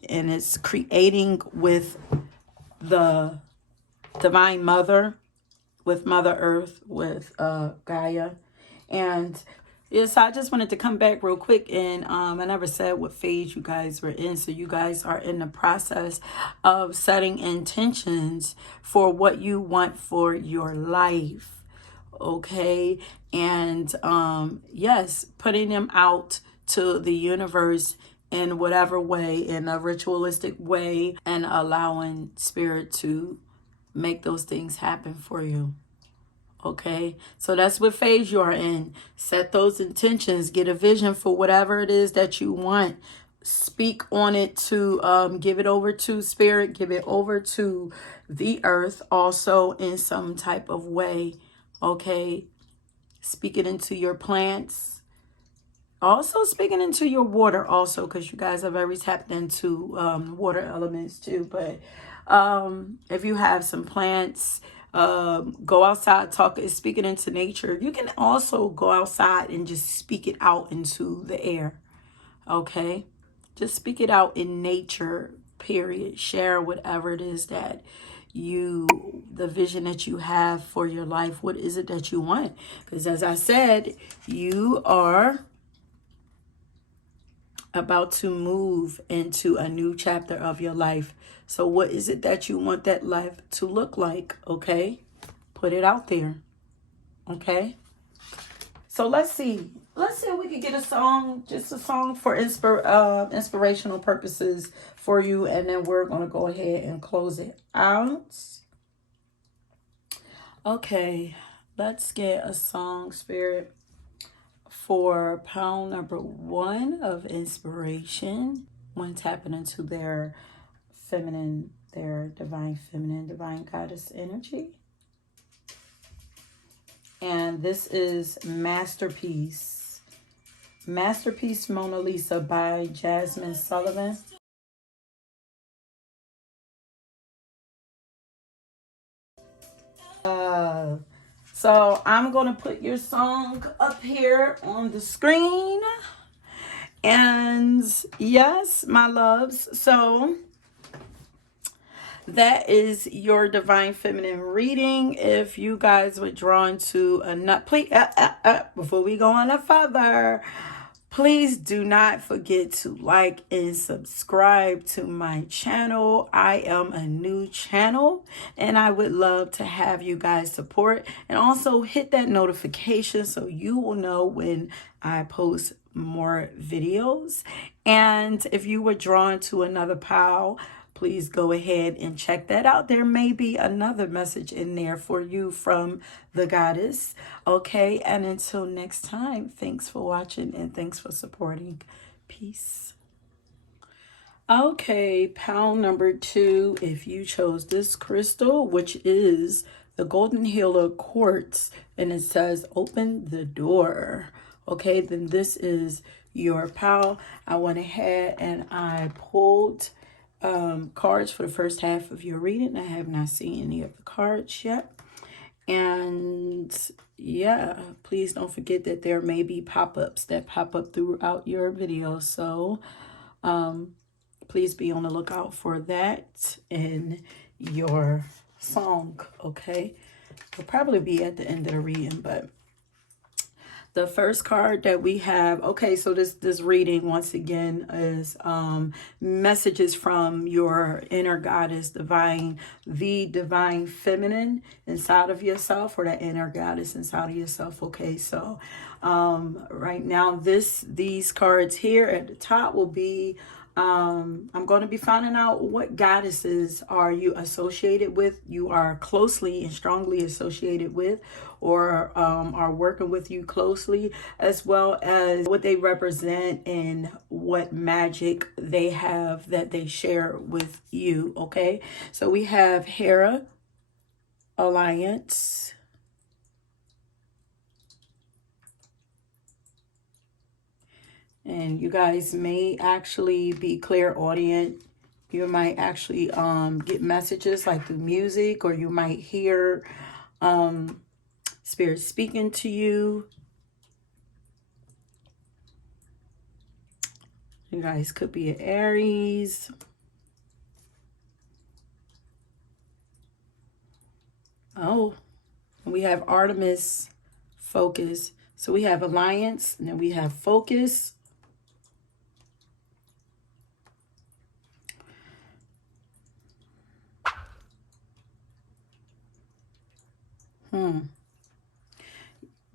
and it's creating with the Divine Mother, with Mother Earth, with Gaia. And yes, I just wanted to come back real quick, and I never said what phase you guys were in. So you guys are in the process of setting intentions for what you want for your life. okay? And yes, putting them out to the universe in whatever way, in a ritualistic way, and allowing spirit to make those things happen for you. Okay, so that's what phase you are in. Set those intentions, get a vision for whatever it is that you want. Speak on it to give it over to spirit, give it over to the earth also in some type of way. Okay, speak it into your plants. Also speaking into your water also, because you guys are very tapped into water elements too. But if you have some plants, go outside, speak it into nature. You can also go outside and just speak it out into the air. Okay, just speak it out in nature, period. Share whatever it is that the vision that you have for your life. What is it that you want? Because as I said, you are about to move into a new chapter of your life. So what is it that you want that life to look like? Okay, put it out there. Okay, so let's see if we can get a song, just a song for inspirational purposes for you, and then we're going to go ahead and close it out. Okay, let's get a song, spirit, for pound number 1 of inspiration, when tapping into their feminine, their divine feminine, divine goddess energy. And this is Masterpiece Mona Lisa by Jasmine Sullivan. So I'm going to put your song up here on the screen. And yes, my loves, so that is your divine feminine reading. If you guys were drawn to a nut, please, before we go on further, please do not forget to like and subscribe to my channel. I am a new channel and I would love to have you guys support, and also hit that notification so you will know when I post more videos. And if you were drawn to another pile, please go ahead and check that out. There may be another message in there for you from the goddess. Okay, and until next time, thanks for watching and thanks for supporting. Peace. Okay, pile number 2, if you chose this crystal, which is the Golden Healer Quartz, and it says open the door. Okay, then this is your pile. I went ahead and I pulled cards for the first half of your reading. I have not seen any of the cards yet. And yeah, please don't forget that there may be pop-ups that pop up throughout your video. So please be on the lookout for that in your song, okay? It'll probably be at the end of the reading, but the first card that we have, okay, so this reading once again is messages from your inner goddess, the divine feminine inside of yourself, or that inner goddess inside of yourself. Okay, so right now these cards here at the top will be I'm going to be finding out what goddesses are you associated with, you are closely and strongly associated with, or are working with you closely, as well as what they represent and what magic they have that they share with you. Okay, so we have Hera, Alliance, and you guys may actually be clairaudient. You might actually get messages like through music, or you might hear spirit speaking to you. You guys could be an Aries. Oh, we have Artemis, Focus. So we have Alliance, and then we have Focus.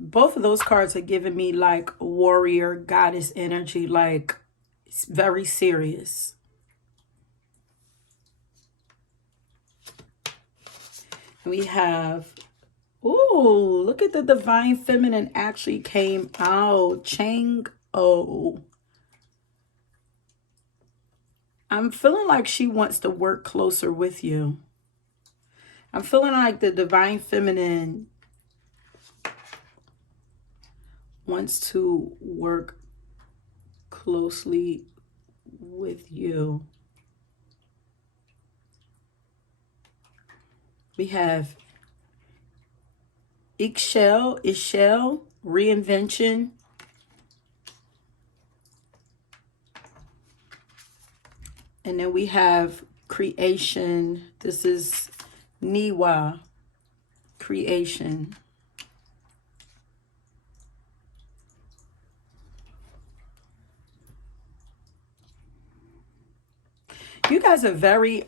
both of those cards are giving me like warrior goddess energy, like it's very serious. We have, ooh, look at the divine feminine actually came out. Chang-O. I'm feeling like she wants to work closer with you. I'm feeling like the divine feminine wants to work closely with you. We have Ishel, reinvention. And then we have creation. This is Niwa, creation. You guys are very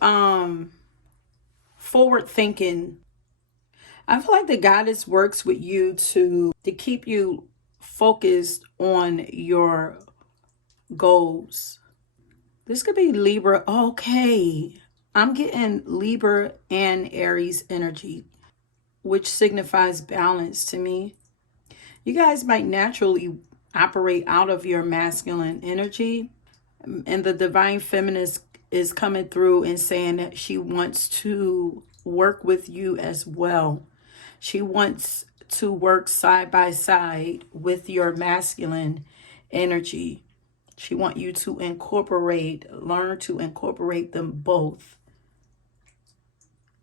forward thinking. I feel like the goddess works with you to keep you focused on your goals. This could be Libra. Okay. I'm getting Libra and Aries energy, which signifies balance to me. You guys might naturally operate out of your masculine energy. And the divine feminist is coming through and saying that she wants to work with you as well. She wants to work side by side with your masculine energy. She wants you to learn to incorporate them both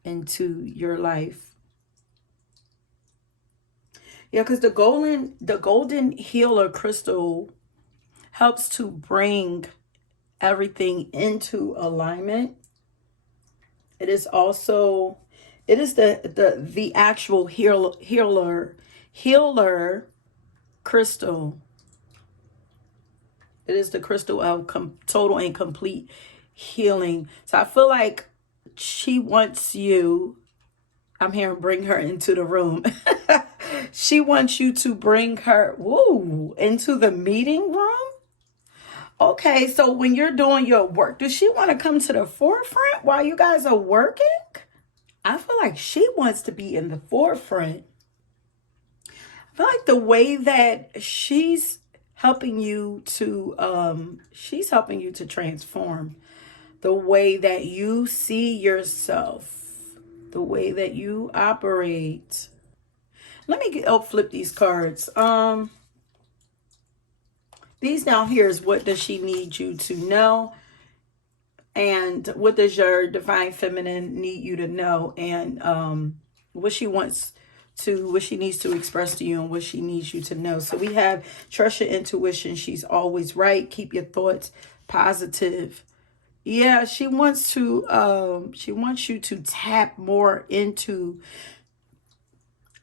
into your life. Yeah, because the golden healer crystal helps to bring everything into alignment. It is the actual healer crystal. It is the crystal of total and complete healing. So I feel like she wants you, I'm hearing bring her into the room. She wants you to bring her, into the meeting room. Okay, so when you're doing your work, does she want to come to the forefront while you guys are working? I feel like she wants to be in the forefront. I feel like the way that she's helping you to transform the way that you see yourself, the way that you operate. Let me flip these cards. These down here is what does she need you to know, and what does your divine feminine need you to know, and what she needs to express to you, and what she needs you to know. So we have trust your intuition. She's always right. Keep your thoughts positive. Yeah, she wants you to tap more into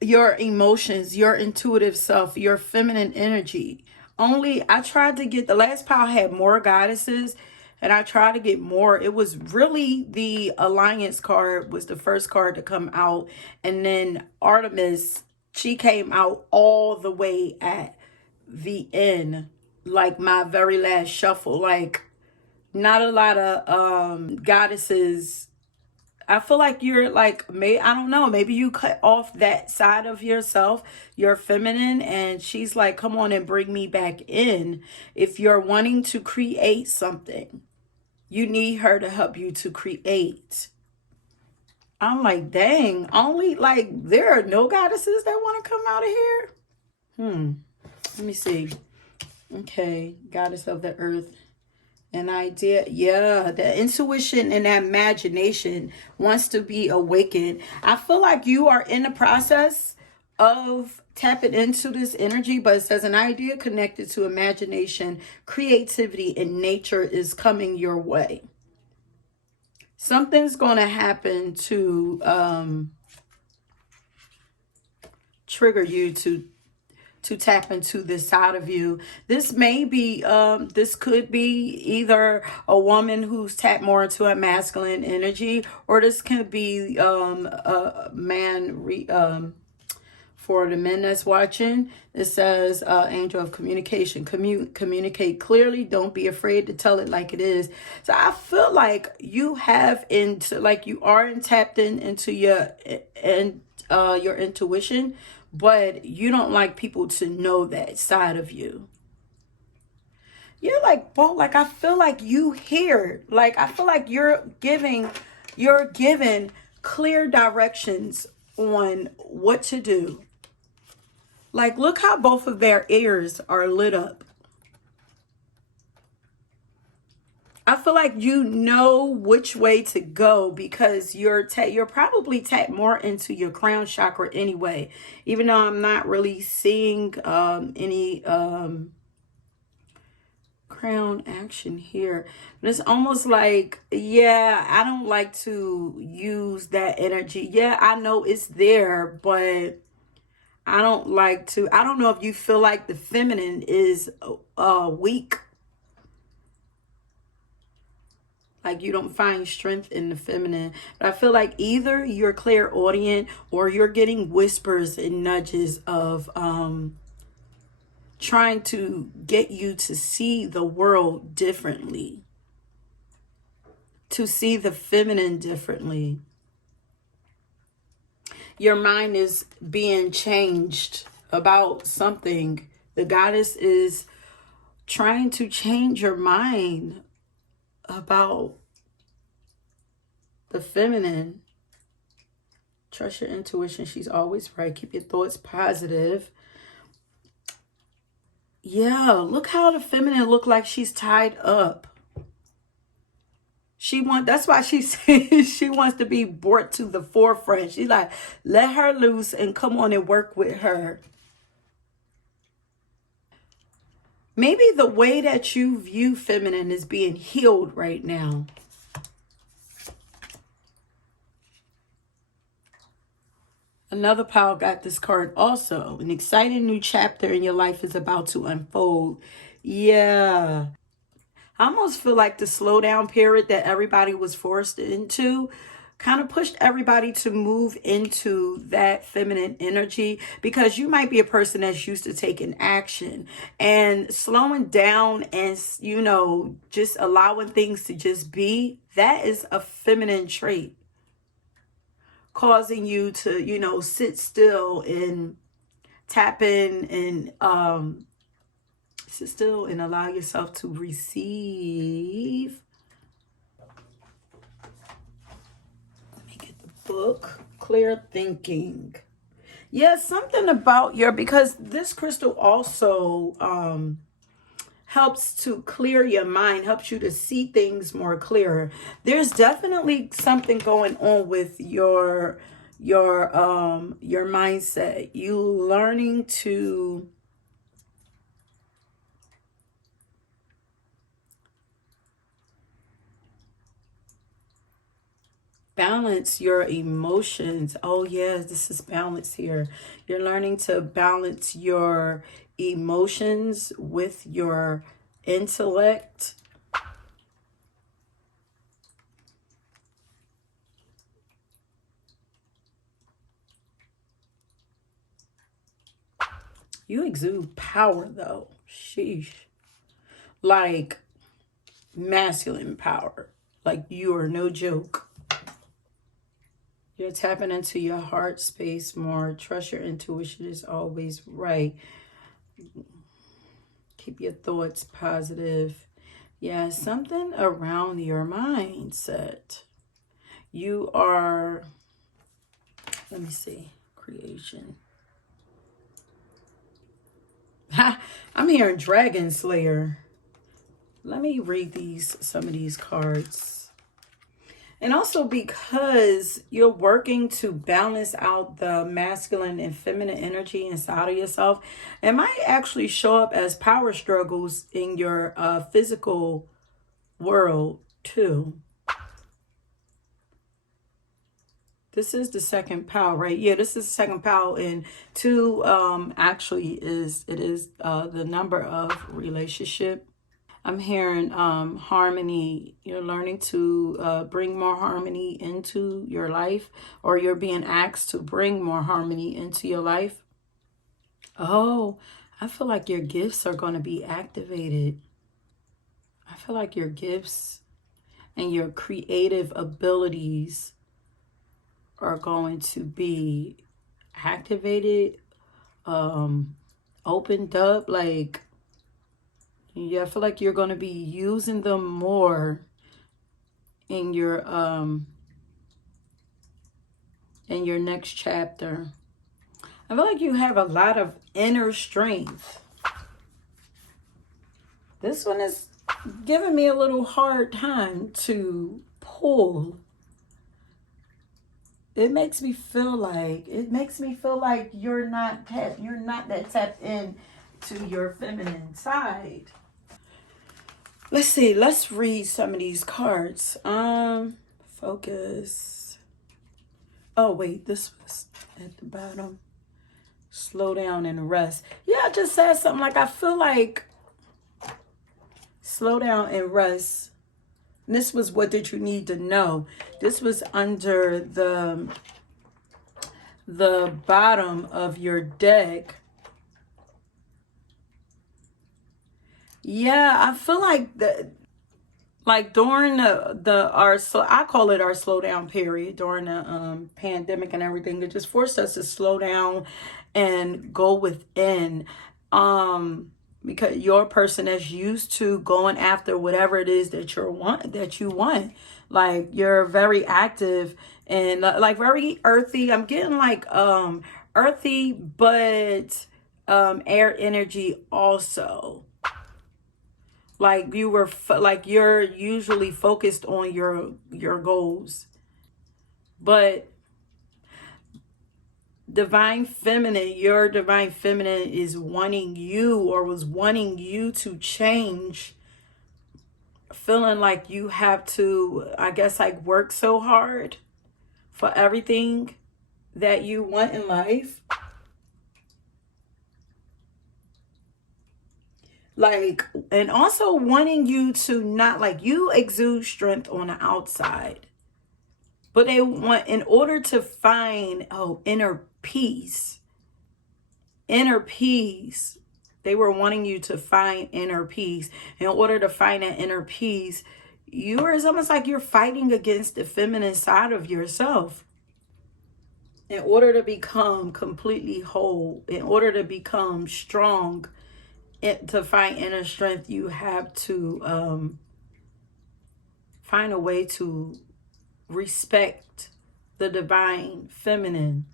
your emotions, your intuitive self, your feminine energy. I tried to get, the last pile had more goddesses, and I tried to get more. It was really the Alliance card was the first card to come out, and then Artemis, she came out all the way at the end, like my very last shuffle. Like, not a lot of goddesses. I feel like you're like, I don't know, maybe you cut off that side of yourself, your feminine, and she's like, come on and bring me back in. If you're wanting to create something, you need her to help you to create. I'm like, dang, only like there are no goddesses that want to come out of here. Let me see. Okay, goddess of the earth. An idea, yeah, the intuition and that imagination wants to be awakened. I feel like you are in the process of tapping into this energy, but it says an idea connected to imagination, creativity, and nature is coming your way. Something's going to happen to trigger you to tap into this side of you. This may be, this could be either a woman who's tapped more into a masculine energy, or this could be a man For the men that's watching, it says angel of communication. Communicate clearly. Don't be afraid to tell it like it is. So I feel like you have you are tapped into your intuition, but you don't like people to know that side of you. You're like, well, like I feel like you hear. Like I feel like you're given clear directions on what to do. Like, look how both of their ears are lit up. I feel like you know which way to go because you're probably tapped more into your crown chakra anyway. Even though I'm not really seeing any crown action here. But it's almost like, yeah, I don't like to use that energy. Yeah, I know it's there, but I don't like to. I don't know if you feel like the feminine is weak. Like you don't find strength in the feminine. But I feel like either you're clairaudient or you're getting whispers and nudges of trying to get you to see the world differently. To see the feminine differently. Your mind is being changed about something. The goddess is trying to change your mind about the feminine. Trust your intuition. She's always right. Keep your thoughts positive. Yeah, look how the feminine look like she's tied up. That's why she says she wants to be brought to the forefront. She's like, let her loose and come on and work with her. Maybe the way that you view feminine is being healed right now. Another pile got this card also. An exciting new chapter in your life is about to unfold. Yeah. I almost feel like the slowdown period that everybody was forced into kind of pushed everybody to move into that feminine energy, because you might be a person that's used to taking action and slowing down and, just allowing things to just be. That is a feminine trait, causing you to, sit still and tap in and, sit still and allow yourself to receive. Let me get the book. Clear thinking. Yeah, something about because this crystal also helps to clear your mind, helps you to see things more clearer. There's definitely something going on with your mindset. You learning to balance your emotions. Oh yes, this is balance here. You're learning to balance your emotions with your intellect. You exude power though. Sheesh. Like masculine power. Like you are no joke. You're tapping into your heart space more. Trust your intuition is always right. Keep your thoughts positive. Yeah, something around your mindset. You are, let me see, creation. I'm hearing Dragon Slayer. Let me read some of these cards. And also because you're working to balance out the masculine and feminine energy inside of yourself, it might actually show up as power struggles in your physical world too. This is the second pile, right? Yeah, this is the second pile, and 2 actually is the number of relationship. I'm hearing harmony. You're learning to bring more harmony into your life, or you're being asked to bring more harmony into your life. Oh, I feel like your gifts are going to be activated. I feel like your gifts and your creative abilities are going to be activated, opened up. Like, yeah, I feel like you're going to be using them more in your next chapter. I feel like you have a lot of inner strength. This one is giving me a little hard time to pull. It makes me feel like you're not that tapped in to your feminine side. Let's see. Let's read some of these cards. Focus. Oh wait, this was at the bottom. Slow down and rest. Yeah, I just said something like I feel like slow down and rest. And this was what did you need to know. This was under the bottom of your deck. Yeah, I feel like during I call it our slow down period during the pandemic and everything. It just forced us to slow down and go within. Because you're a person that's used to going after whatever it is that you want. Like you're very active and like very earthy. I'm getting like earthy, but air energy also. Like you were like you're usually focused on your goals, but your divine feminine is wanting you or was wanting you to change, feeling like you have to, I guess, like work so hard for everything that you want in life. Like, and also wanting you to not, like, you exude strength on the outside, but they want, in order to find inner peace, they were wanting you to find inner peace. In order to find that inner peace, it's almost like you're fighting against the feminine side of yourself. In order to become completely whole, in order to become strong, to find inner strength, you have to find a way to respect the divine feminine,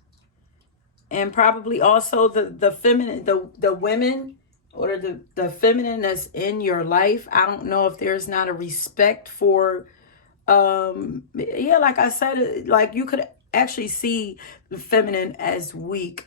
and probably also the feminine, the women, or the feminine that's in your life. I don't know if there's not a respect for yeah, like I said, like you could actually see the feminine as weak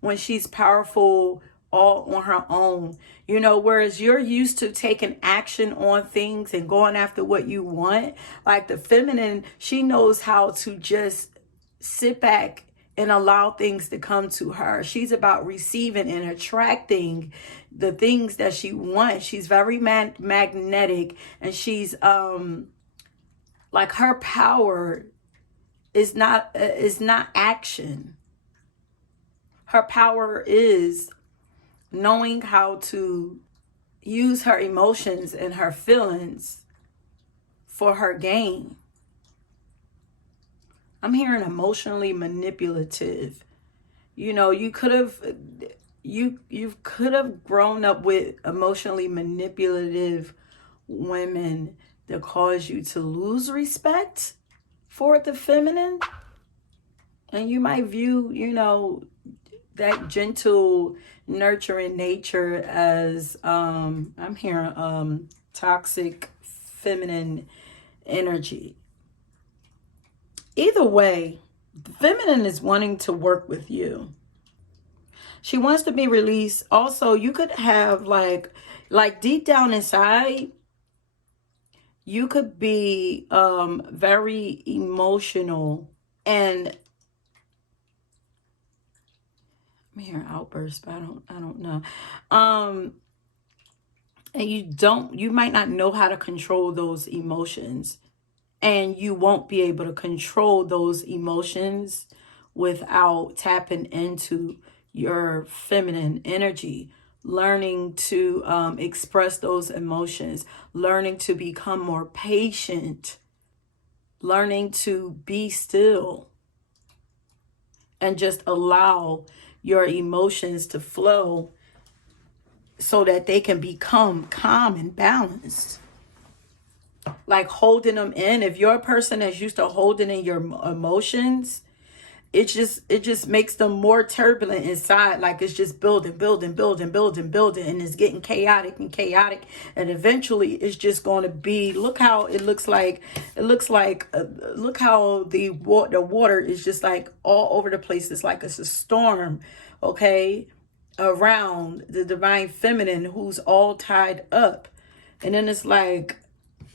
when she's powerful all on her own, whereas you're used to taking action on things and going after what you want. Like the feminine, she knows how to just sit back and allow things to come to her. She's about receiving and attracting the things that she wants. She's very magnetic, and she's like her power is not action. Her power is knowing how to use her emotions and her feelings for her gain. I'm hearing emotionally manipulative. You could have grown up with emotionally manipulative women that cause you to lose respect for the feminine, and you might view that gentle, nurturing nature as I'm hearing toxic feminine energy. Either way, the feminine is wanting to work with you. She wants to be released. Also, you could have like deep down inside, you could be very emotional, and I'm hearing outbursts, but I don't know. And you might not know how to control those emotions, and you won't be able to control those emotions without tapping into your feminine energy, learning to express those emotions, learning to become more patient, learning to be still and just allow your emotions to flow so that they can become calm and balanced. Like holding them in. If you're a person that's used to holding in your emotions, it just makes them more turbulent inside. Like it's just building, and it's getting chaotic and eventually it's just going to be, look how it looks like. Look how the water is just like all over the place. It's like it's a storm, okay, around the divine feminine who's all tied up. And then it's like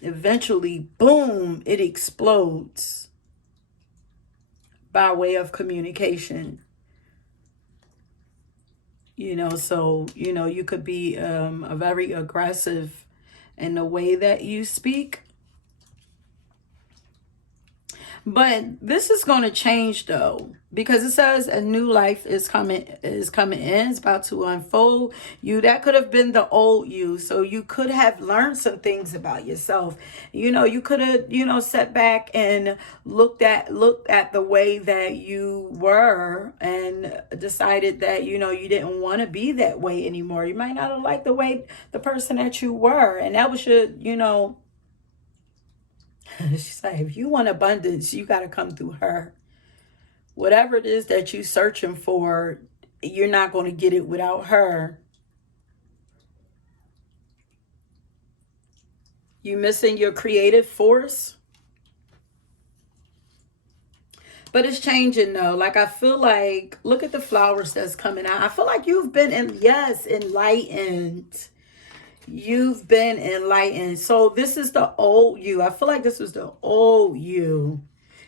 eventually, boom, it explodes by way of communication. So you could be a very aggressive in the way that you speak. But this is going to change though, because it says a new life is coming in. It's about to unfold. That could have been the old you. So you could have learned some things about yourself. You could have, sat back and looked at the way that you were and decided that, you didn't want to be that way anymore. You might not have liked the way the person that you were. And that was your, she's like, if you want abundance, you got to come through her. Whatever it is that you're searching for, you're not going to get it without her. You missing your creative force? But it's changing though. Like I feel like, look at the flowers that's coming out. I feel like you've been enlightened. You've been enlightened. So this is the old you. I feel like this was the old you.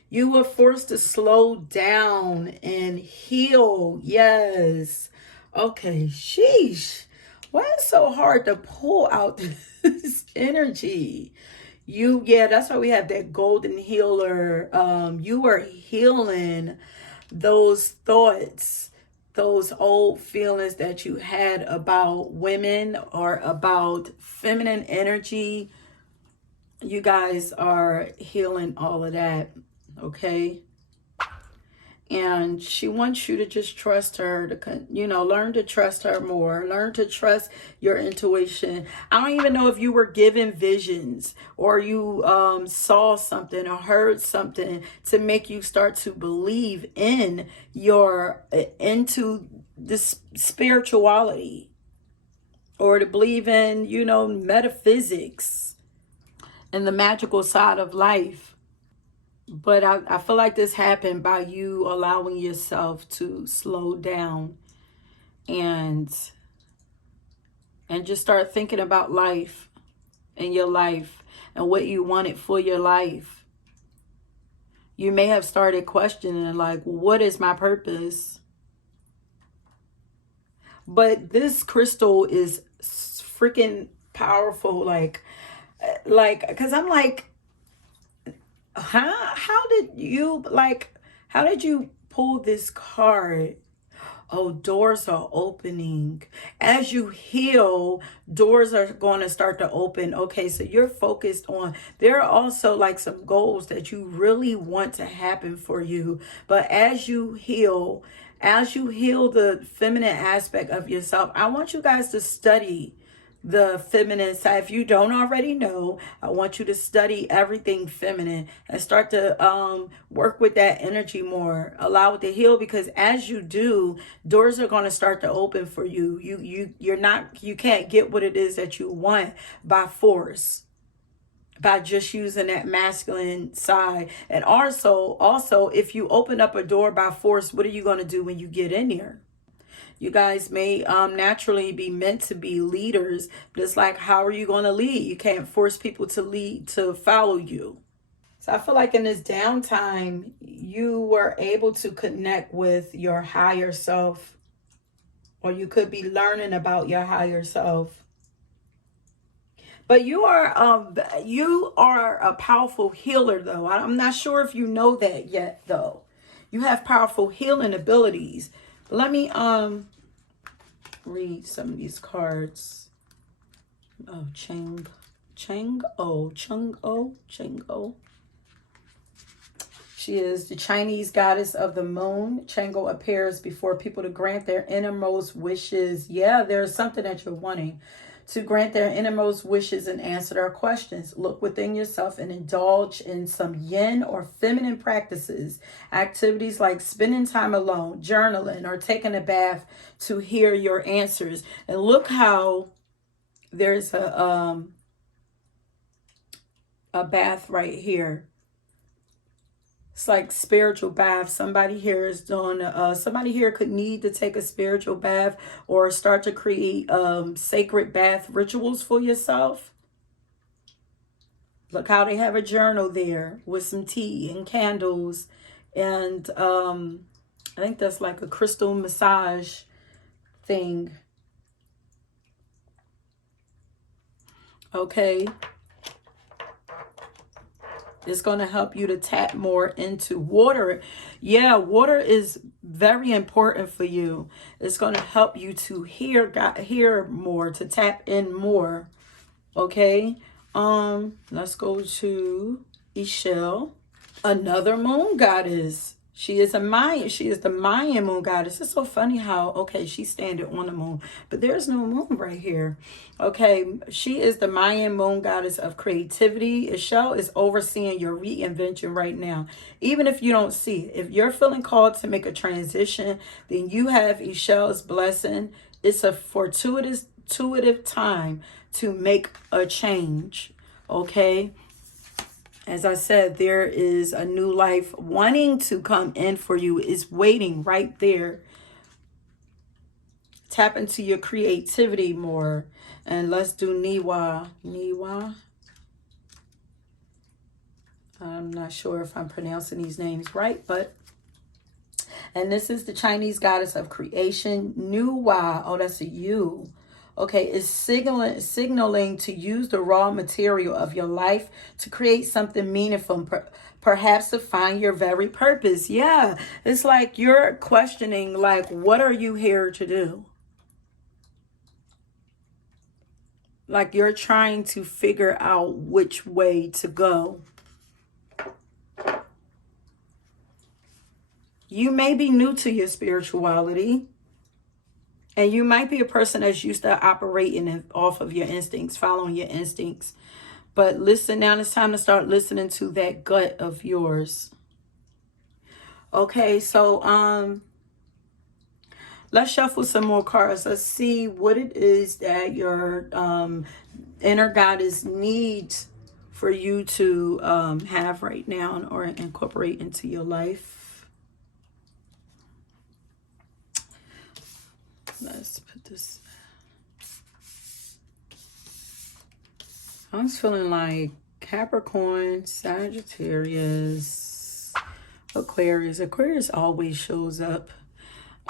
You were forced to slow down and heal. Yes. Okay. Sheesh. Why is it so hard to pull out this energy? That's why we have that golden healer. You are healing those thoughts, those old feelings that you had about women or about feminine energy. You guys are healing all of that, okay? And she wants you to just trust her, learn to trust her more, learn to trust your intuition. I don't even know if you were given visions or you saw something or heard something to make you start to believe into this spirituality, or to believe in, metaphysics and the magical side of life. But I feel like this happened by you allowing yourself to slow down and just start thinking about life and your life and what you wanted for your life. You may have started questioning, like, what is my purpose? But this crystal is freaking powerful. Like, because I'm like, how did you pull this card? Oh, doors are opening. As you heal, doors are going to start to open. Okay, so you're focused on, there are also like some goals that you really want to happen for you. But as you heal the feminine aspect of yourself, I want you guys to study the feminine side. If you don't already know, I want you to study everything feminine and start to work with that energy more. Allow it to heal, because as you do, doors are going to start to open for you. You can't get what it is that you want by force, by just using that masculine side. And also if you open up a door by force, what are you going to do when you get in here? You guys may naturally be meant to be leaders, but it's like, how are you going to lead? You can't force people to follow you. So I feel like in this downtime, you were able to connect with your higher self, or you could be learning about your higher self. But you are a powerful healer, though. I'm not sure if you know that yet, though. You have powerful healing abilities. Let me read some of these cards. Oh, Chang'o. She is the Chinese goddess of the moon. Chang'o appears before people to grant their innermost wishes. Yeah, there's something that you're wanting. To grant their innermost wishes and answer their questions. Look within yourself and indulge in some yin or feminine practices. Activities like spending time alone, journaling, or taking a bath to hear your answers. And look how there's a bath right here. It's like spiritual bath. Somebody here is doing, somebody here could need to take a spiritual bath or start to create sacred bath rituals for yourself. Look how they have a journal there with some tea and candles. And I think that's like a crystal massage thing. Okay. It's going to help you to tap more into water. Yeah, water is very important for you. It's going to help you to hear more, to tap in more. Okay. Let's go to Ishel, another moon goddess. She is a Mayan. She is the Mayan moon goddess. It's so funny how, okay, she's standing on the moon, but there's no moon right here. Okay, she is the Mayan moon goddess of creativity. Ishel is overseeing your reinvention right now. Even if you don't see it, if you're feeling called to make a transition, then you have Ishel's blessing. It's a fortuitous time to make a change. Okay. As I said, there is a new life wanting to come in for you. It's waiting right there. Tap into your creativity more. And let's do Niwa. Niwa. I'm not sure if I'm pronouncing these names right, but... And this is the Chinese goddess of creation. Nuwa. Oh, that's a U. Okay, is signaling to use the raw material of your life to create something meaningful, perhaps to find your very purpose. Yeah, it's like you're questioning, like, what are you here to do? Like you're trying to figure out which way to go. You may be new to your spirituality. And you might be a person that's used to operating off of your instincts, following your instincts. But listen, now it's time to start listening to that gut of yours. Okay, so let's shuffle some more cards. Let's see what it is that your inner goddess needs for you to have right now or incorporate into your life. Let's put this. I'm feeling like Capricorn, Sagittarius, Aquarius. Aquarius always shows up.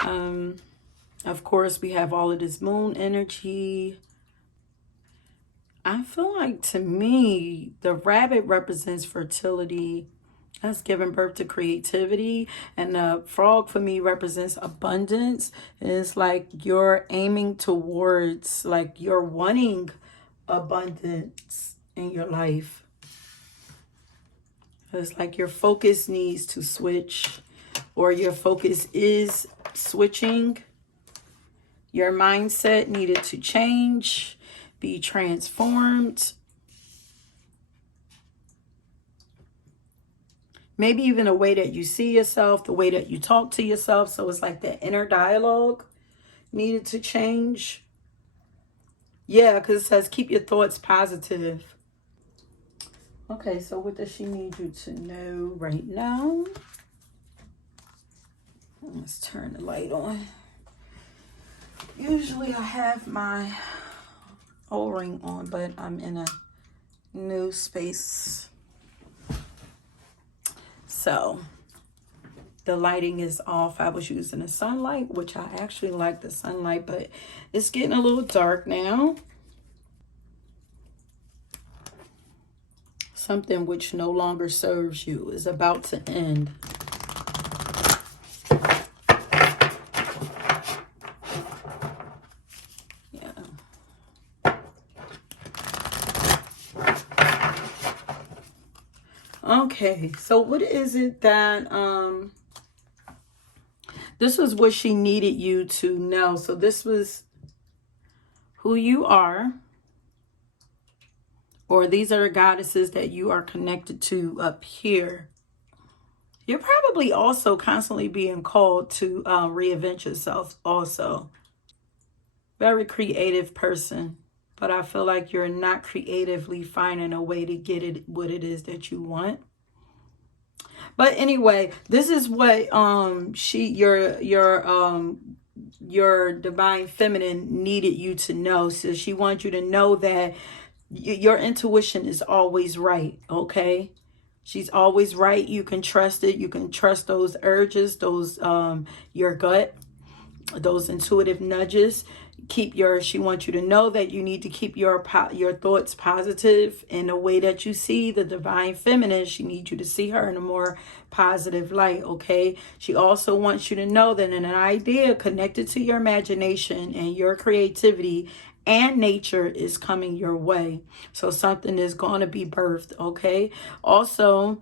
Of course, we have all of this moon energy. I feel like, to me, the rabbit represents fertility. That's giving birth to creativity. And the frog for me represents abundance. It's like you're aiming towards, like you're wanting abundance in your life. It's like your focus needs to switch, or your focus is switching. Your mindset needed to change, be transformed. Maybe even the way that you see yourself, the way that you talk to yourself. So it's like that inner dialogue needed to change. Yeah, because it says keep your thoughts positive. Okay, so what does she need you to know right now? Let's turn the light on. Usually I have my O-ring on, but I'm in a new space. So the lighting is off. I was using the sunlight, which I actually like the sunlight, but it's getting a little dark now. Something which no longer serves you is about to end. Okay, so what is it that this was what she needed you to know. So this was who you are, or these are the goddesses that you are connected to up here. You're probably also constantly being called to reinvent yourself also. Very creative person, but I feel like you're not creatively finding a way to get it what it is that you want. But anyway, this is what your divine feminine needed you to know. So she wants you to know that your intuition is always right, okay? She's always right. You can trust it. You can trust those urges, those your gut, those intuitive nudges. She wants you to know that you need to keep your thoughts positive in the way that you see the divine feminine. She needs you to see her in a more positive light, okay? She also wants you to know that an idea connected to your imagination and your creativity and nature is coming your way. So something is going to be birthed, okay? Also,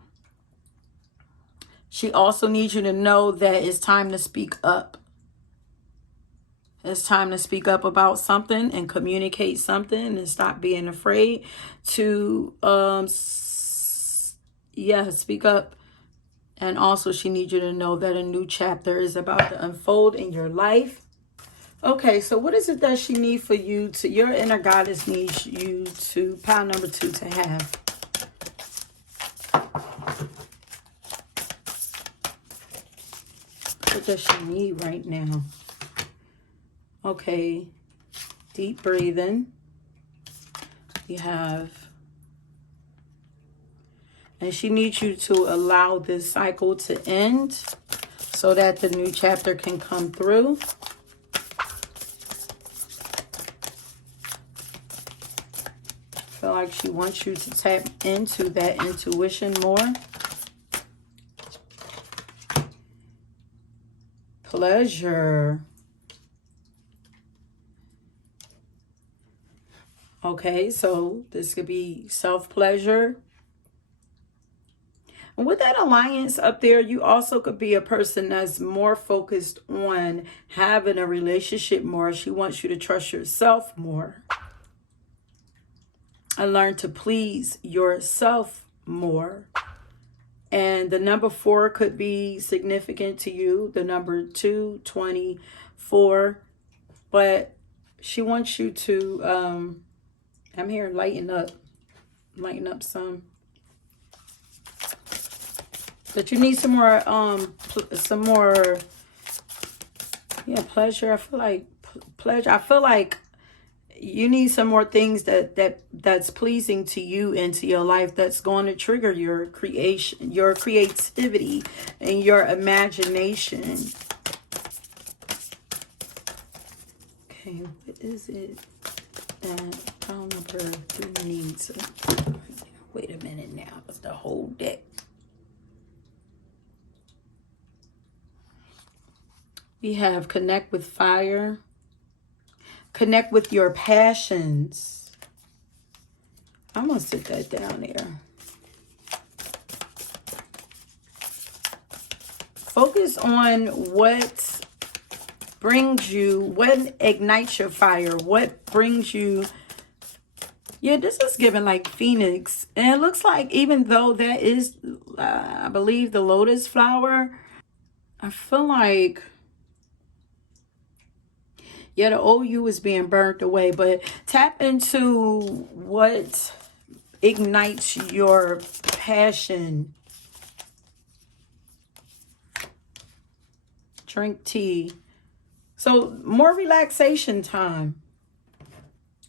she also needs you to know that it's time to speak up. It's time to speak up about something and communicate something and stop being afraid to, speak up. And also she needs you to know that a new chapter is about to unfold in your life. Okay, so what is it that she needs for you to, your inner goddess needs you to, pile number 2 to have? What does she need right now? Okay, deep breathing. You have, and she needs you to allow this cycle to end so that the new chapter can come through. I feel like she wants you to tap into that intuition more. Pleasure. Okay, so this could be self-pleasure. And with that alliance up there, you also could be a person that's more focused on having a relationship more. She wants you to trust yourself more and learn to please yourself more. And the number 4 could be significant to you. The number 2, 24. But she wants you to... I'm hearing lighten up some. But you need some more, pleasure. I feel like pleasure. I feel like you need some more things that's pleasing to you and to your life, that's going to trigger your creation, your creativity, and your imagination. Okay, what is it that phone number 3 needs? Wait a minute now. It's the whole deck. We have connect with fire. Connect with your passions. I'm going to sit that down there. Focus on what brings you, what ignites your fire, what brings you. Yeah, this is given like Phoenix. And it looks like, even though that is, I believe, the lotus flower, I feel like, yeah, the old you is being burnt away. But tap into what ignites your passion. Drink tea. So more relaxation time.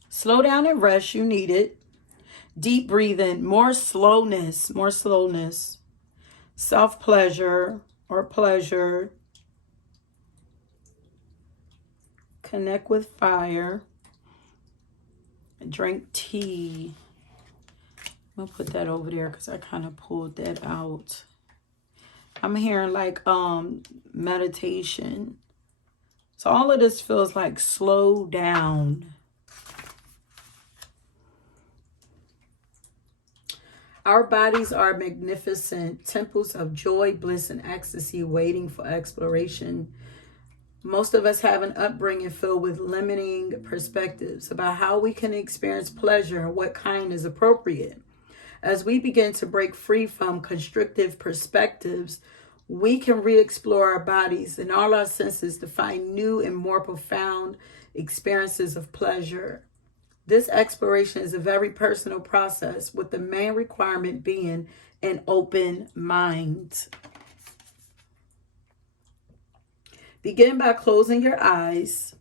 Slow down and rest. You need it. Deep breathing. More slowness. More slowness. Self-pleasure or pleasure. Connect with fire. Drink tea. I'm going to put that over there because I kind of pulled that out. I'm hearing like meditation. So all of this feels like slow down. Our bodies are magnificent temples of joy, bliss, and ecstasy waiting for exploration. Most of us have an upbringing filled with limiting perspectives about how we can experience pleasure and what kind is appropriate. As we begin to break free from constrictive perspectives, we can re explore our bodies and all our senses to find new and more profound experiences of pleasure. This exploration is a very personal process, with the main requirement being an open mind. Begin by closing your eyes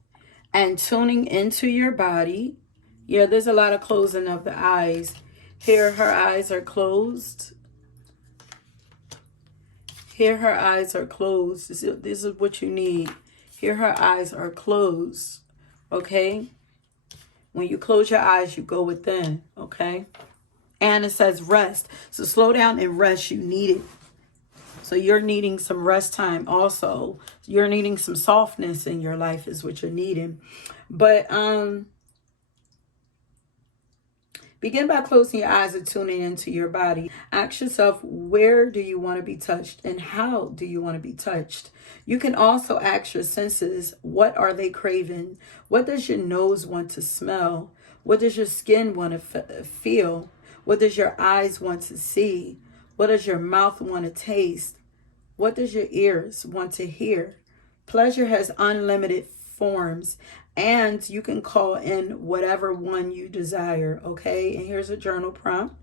and tuning into your body. Yeah, there's a lot of closing of the eyes. Here, her eyes are closed. Here, her eyes are closed. This is what you need. Here, her eyes are closed. Okay? When you close your eyes, you go within. Okay? And it says rest. So slow down and rest. You need it. So you're needing some rest time also. You're needing some softness in your life is what you're needing. But begin by closing your eyes and tuning into your body. Ask yourself, where do you want to be touched and how do you want to be touched? You can also ask your senses, what are they craving? What does your nose want to smell? What does your skin want to feel? What does your eyes want to see? What does your mouth want to taste? What does your ears want to hear? Pleasure has unlimited forms, and you can call in whatever one you desire, okay? And here's a journal prompt.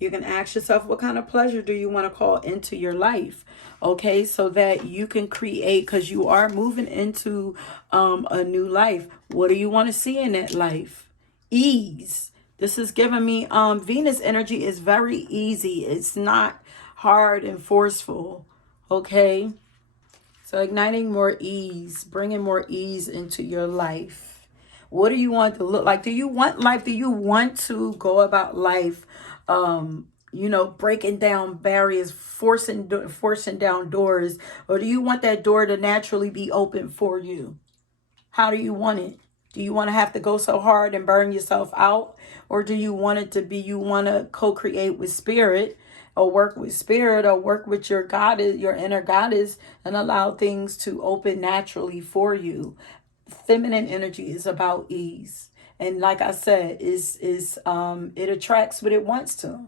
You can ask yourself, what kind of pleasure do you want to call into your life? Okay, so that you can create, because you are moving into a new life. What do you want to see in that life? Ease. This is giving me, Venus energy is very easy. It's not hard and forceful, okay? So igniting more ease, bringing more ease into your life. What do you want to look like? Do you want life? Do you want to go about life, breaking down barriers, forcing down doors? Or do you want that door to naturally be open for you? How do you want it? Do you want to have to go so hard and burn yourself out? Or do you want it to be, you want to co-create with spirit, or work with spirit, or work with your goddess, your inner goddess, and allow things to open naturally for you? Feminine energy is about ease. And like I said, it attracts what it wants to.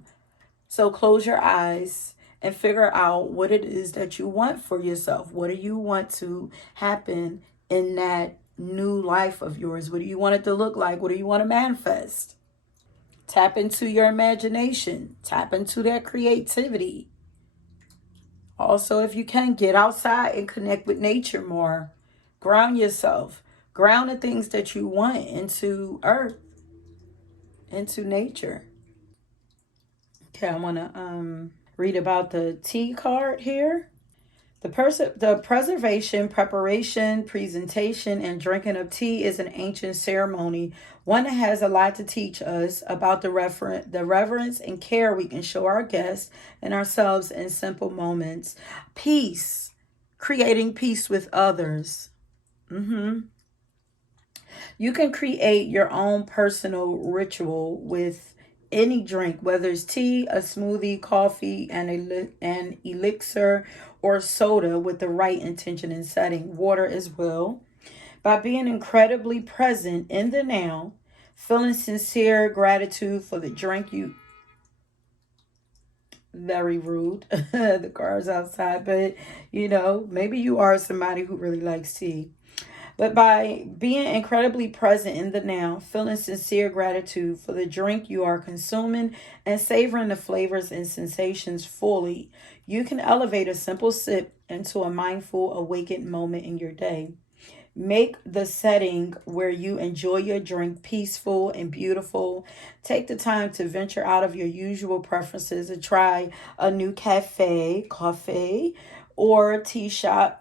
So close your eyes and figure out what it is that you want for yourself. What do you want to happen in that new life of yours? What do you want it to look like? What do you want to manifest? Tap into your imagination. Tap into that creativity. Also, if you can, get outside and connect with nature more. Ground yourself. Ground the things that you want into earth, into nature. Okay, I want to read about the T card here. The preservation, preparation, presentation, and drinking of tea is an ancient ceremony, one that has a lot to teach us about the reverence and care we can show our guests and ourselves in simple moments. Peace, creating peace with others. You can create your own personal ritual with any drink, whether it's tea, a smoothie, coffee, an elixir, or soda, with the right intention and setting. Water as well. By being incredibly present in the now, feeling sincere gratitude for the drink you... Very rude. The car's outside, but maybe you are somebody who really likes tea. But by being incredibly present in the now, feeling sincere gratitude for the drink you are consuming, and savoring the flavors and sensations fully, you can elevate a simple sip into a mindful, awakened moment in your day. Make the setting where you enjoy your drink peaceful and beautiful. Take the time to venture out of your usual preferences and try a new coffee, or tea shop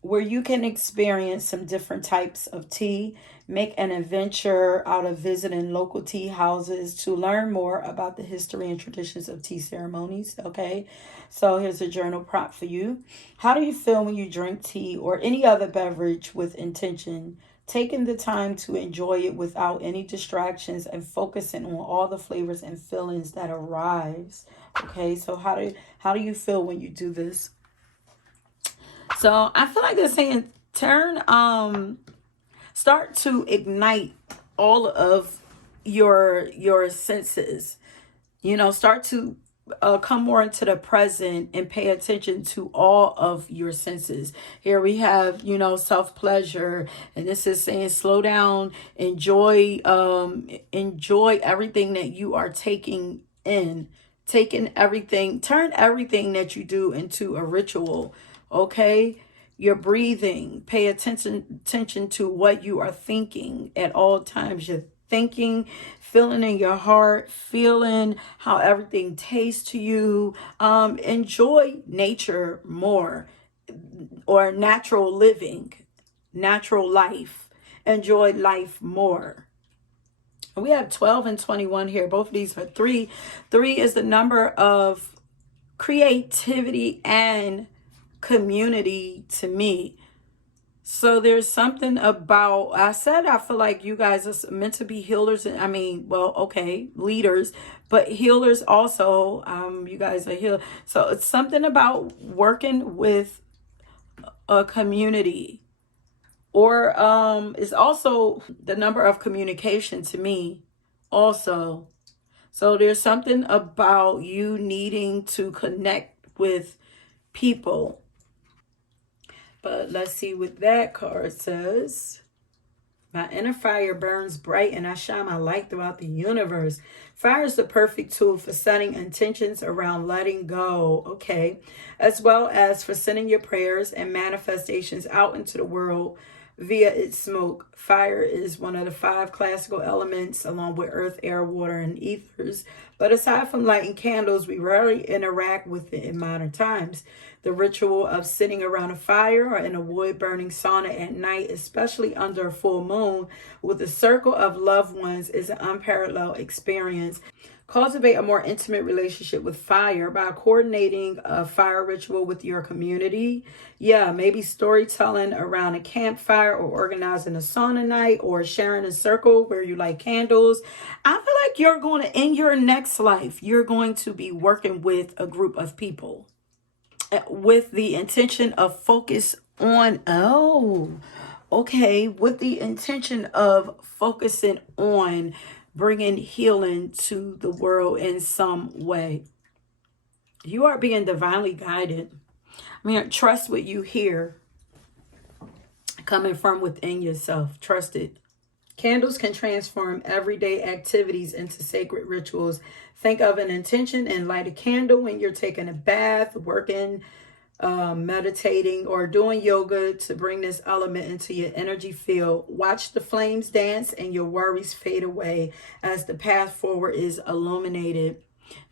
where you can experience some different types of tea. Make an adventure out of visiting local tea houses to learn more about the history and traditions of tea ceremonies. Okay, so here's a journal prompt for you. How do you feel when you drink tea or any other beverage with intention? Taking the time to enjoy it without any distractions and focusing on all the flavors and feelings that arise. Okay, so how do you feel when you do this? So I feel like they're saying start to ignite all of your senses. Start to come more into the present and pay attention to all of your senses. Here we have, self pleasure, and this is saying slow down, enjoy everything that you are taking in, turn everything that you do into a ritual. Okay, your breathing, pay attention to what you are thinking at all times. You're thinking, feeling in your heart, feeling how everything tastes to you. Enjoy nature more, or natural living, natural life. Enjoy life more. We have 12 and 21 here. Both of these are 3. 3 is the number of creativity and community to me. So there's something about, I feel like you guys are meant to be healers. Leaders, but healers also. You guys are healers. So it's something about working with a community, or it's also the number of communication to me also. So there's something about you needing to connect with people. But let's see what that card says. My inner fire burns bright and I shine my light throughout the universe. Fire is the perfect tool for setting intentions around letting go, okay? As well as for sending your prayers and manifestations out into the world via its smoke. Fire is one of the 5 classical elements, along with earth, air, water, and ethers. But aside from lighting candles, we rarely interact with it in modern times. The ritual of sitting around a fire or in a wood-burning sauna at night, especially under a full moon, with a circle of loved ones, is an unparalleled experience. Cultivate a more intimate relationship with fire by coordinating a fire ritual with your community. Yeah, maybe storytelling around a campfire, or organizing a sauna night, or sharing a circle where you light candles. I feel like in your next life, you're going to be working with a group of people with the intention of focus on, with the intention of focusing on bringing healing to the world in some way. You are being divinely guided. Trust what you hear coming from within yourself. Trust it. Candles can transform everyday activities into sacred rituals. Think of an intention and light a candle when you're taking a bath, working, meditating, or doing yoga to bring this element into your energy field. Watch the flames dance and your worries fade away as the path forward is illuminated.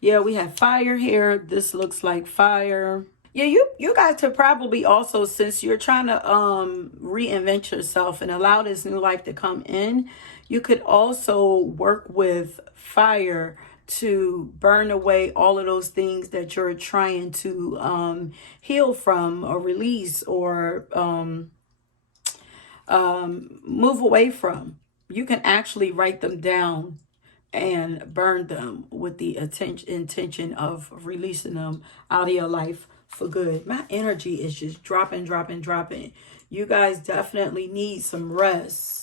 Yeah, we have fire here. This looks like fire. Yeah, you guys could probably also, since you're trying to reinvent yourself and allow this new life to come in, you could also work with fire to burn away all of those things that you're trying to heal from, or release, or move away from. You can actually write them down and burn them with the intention of releasing them out of your life for good. My energy is just dropping. You guys definitely need some rest.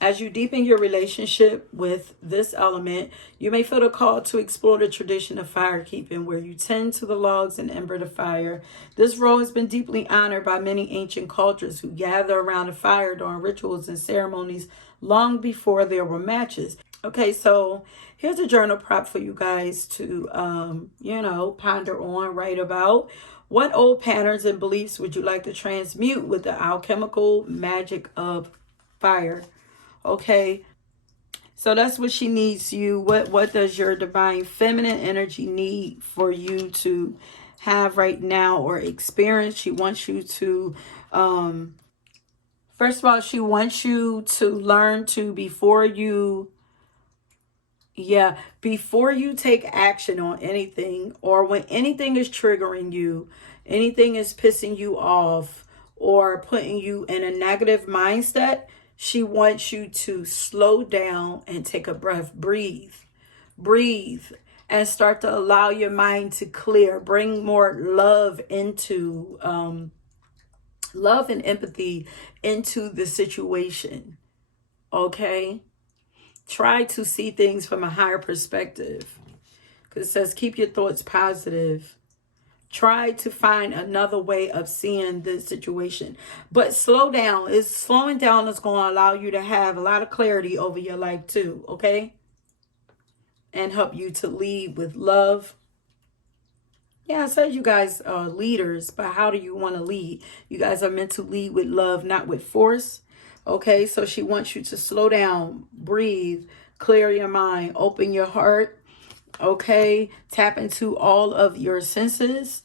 As you deepen your relationship with this element, you may feel the call to explore the tradition of fire keeping, where you tend to the logs and ember the fire. This role has been deeply honored by many ancient cultures, who gather around a fire during rituals and ceremonies long before there were matches. Okay, so here's a journal prop for you guys to, ponder on, write about. What old patterns and beliefs would you like to transmute with the alchemical magic of fire? Okay, so that's what she needs you. What does your divine feminine energy need for you to have right now, or experience? She wants you to, first of all, she wants you to learn to, before you take action on anything, or when anything is triggering you, anything is pissing you off, or putting you in a negative mindset, she wants you to slow down and take a breath. Breathe. and start to allow your mind to clear. Bring more love into, love and empathy into the situation. Okay? Try to see things from a higher perspective. Because it says keep your thoughts positive. Try to find another way of seeing the situation. But slow down. Slowing down is going to allow you to have a lot of clarity over your life too. Okay? And help you to lead with love. Yeah, I said you guys are leaders, but how do you want to lead? You guys are meant to lead with love, not with force. Okay, so she wants you to slow down, breathe, clear your mind, open your heart. Okay, tap into all of your senses.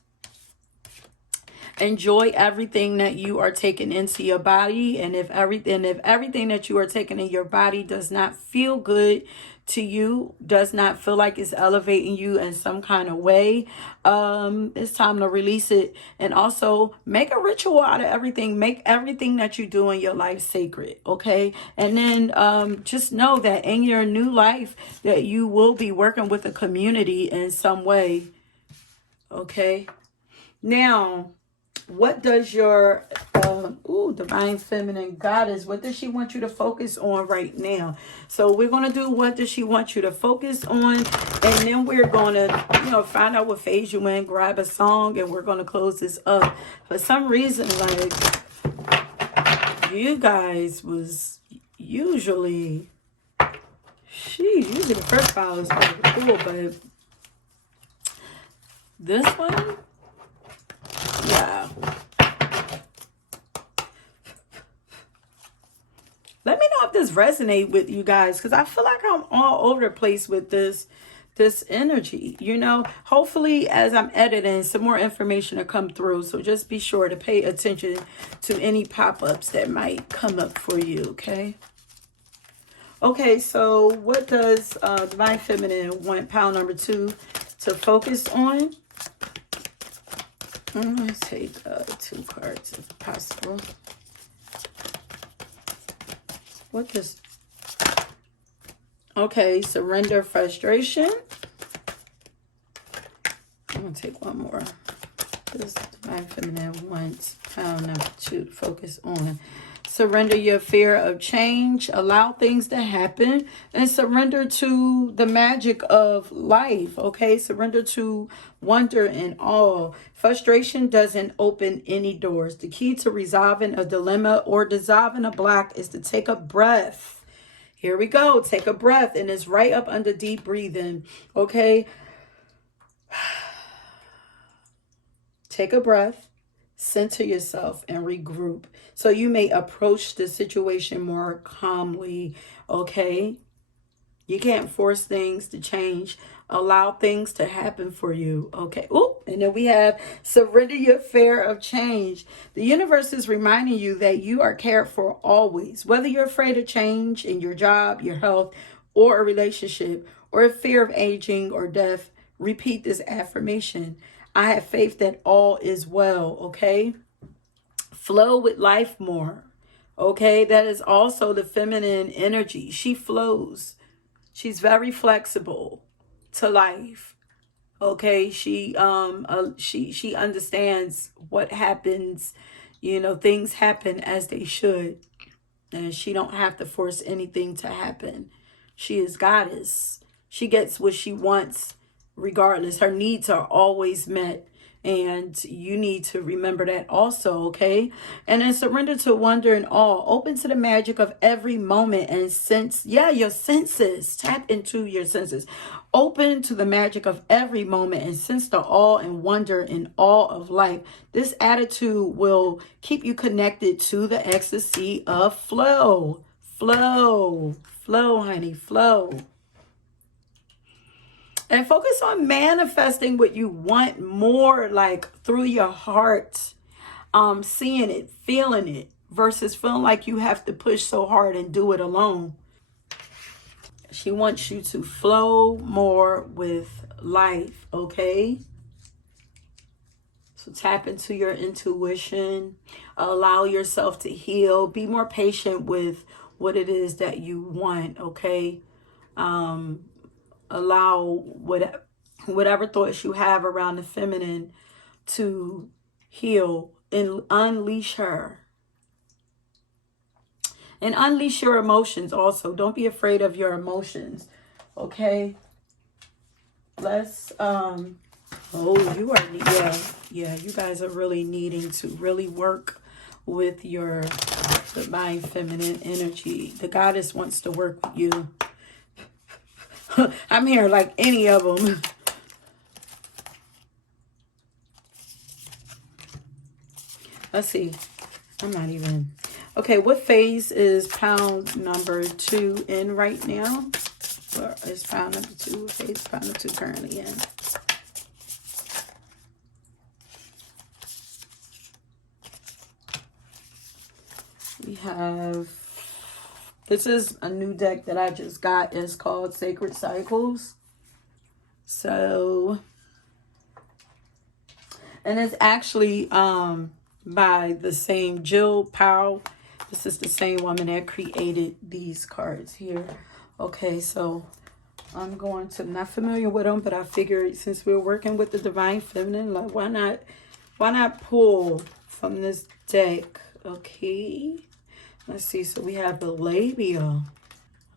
Enjoy everything that you are taking into your body. And if everything that you are taking in your body does not feel good to you, does not feel like it's elevating you in some kind of way, it's time to release it. And also make a ritual out of everything. Make everything that you do in your life sacred. Okay. And then just know that in your new life that you will be working with a community in some way. Okay. Now, what does your divine feminine goddess, what does she want you to focus on right now? So we're going to do what does she want you to focus on, and then we're going to find out what phase you in, grab a song, and we're going to close this up. For some reason, like, you guys was usually the first file is kind of cool, but this one, yeah. Let me know if this resonates with you guys, because I feel like I'm all over the place with this energy. Hopefully as I'm editing, some more information will come through. So just be sure to pay attention to any pop-ups that might come up for you, okay? Okay, so what does Divine Feminine want pile number 2 to focus on? I'm going to take 2 cards if possible. What does... Okay, surrender, frustration. I'm going to take one more. This Divine Feminine wants pile number 2 to focus on. Surrender your fear of change. Allow things to happen. And surrender to the magic of life. Okay? Surrender to wonder and awe. Frustration doesn't open any doors. The key to resolving a dilemma or dissolving a block is to take a breath. Here we go. Take a breath. And it's right up under deep breathing. Okay? Take a breath. Center yourself and regroup so you may approach the situation more calmly. Okay? You can't force things to change. Allow things to happen for you. Okay. Ooh, and then we have surrender your fear of change. The universe is reminding you that you are cared for always. Whether you're afraid of change in your job, your health, or a relationship, or a fear of aging or death, repeat this affirmation. I have faith that all is well. Okay. Flow with life more. Okay. That is also the feminine energy. She flows. She's very flexible to life. Okay, she understands what happens. Things happen as they should, and she don't have to force anything to happen. She is goddess. She gets what she wants regardless. Her needs are always met. And you need to remember that also, okay? And then surrender to wonder and awe. Open to the magic of every moment and sense, your senses. Tap into your senses. Open to the magic of every moment and sense the awe and wonder and awe of life. This attitude will keep you connected to the ecstasy of flow. Flow, honey, flow. And focus on manifesting what you want more, like through your heart, seeing it, feeling it, versus feeling like you have to push so hard and do it alone. She wants you to flow more with life, okay? So tap into your intuition, allow yourself to heal, be more patient with what it is that you want, okay? Allow whatever thoughts you have around the feminine to heal and unleash her. And unleash your emotions also. Don't be afraid of your emotions. Okay? Let's, oh, you are, yeah, you guys are really needing to really work with your divine feminine energy. The goddess wants to work with you. I'm here like any of them. Let's see. I'm not even. Okay, what phase is pound number 2 in right now? Or is pound number 2? Phase pound number 2 currently in? We have, this is a new deck that I just got. It's called Sacred Cycles. So, and it's actually by the same Jill Powell. This is the same woman that created these cards here. Okay, so I'm going to, not familiar with them, but I figured since we're working with the divine feminine, like why not pull from this deck? Okay, let's see. So we have the labia.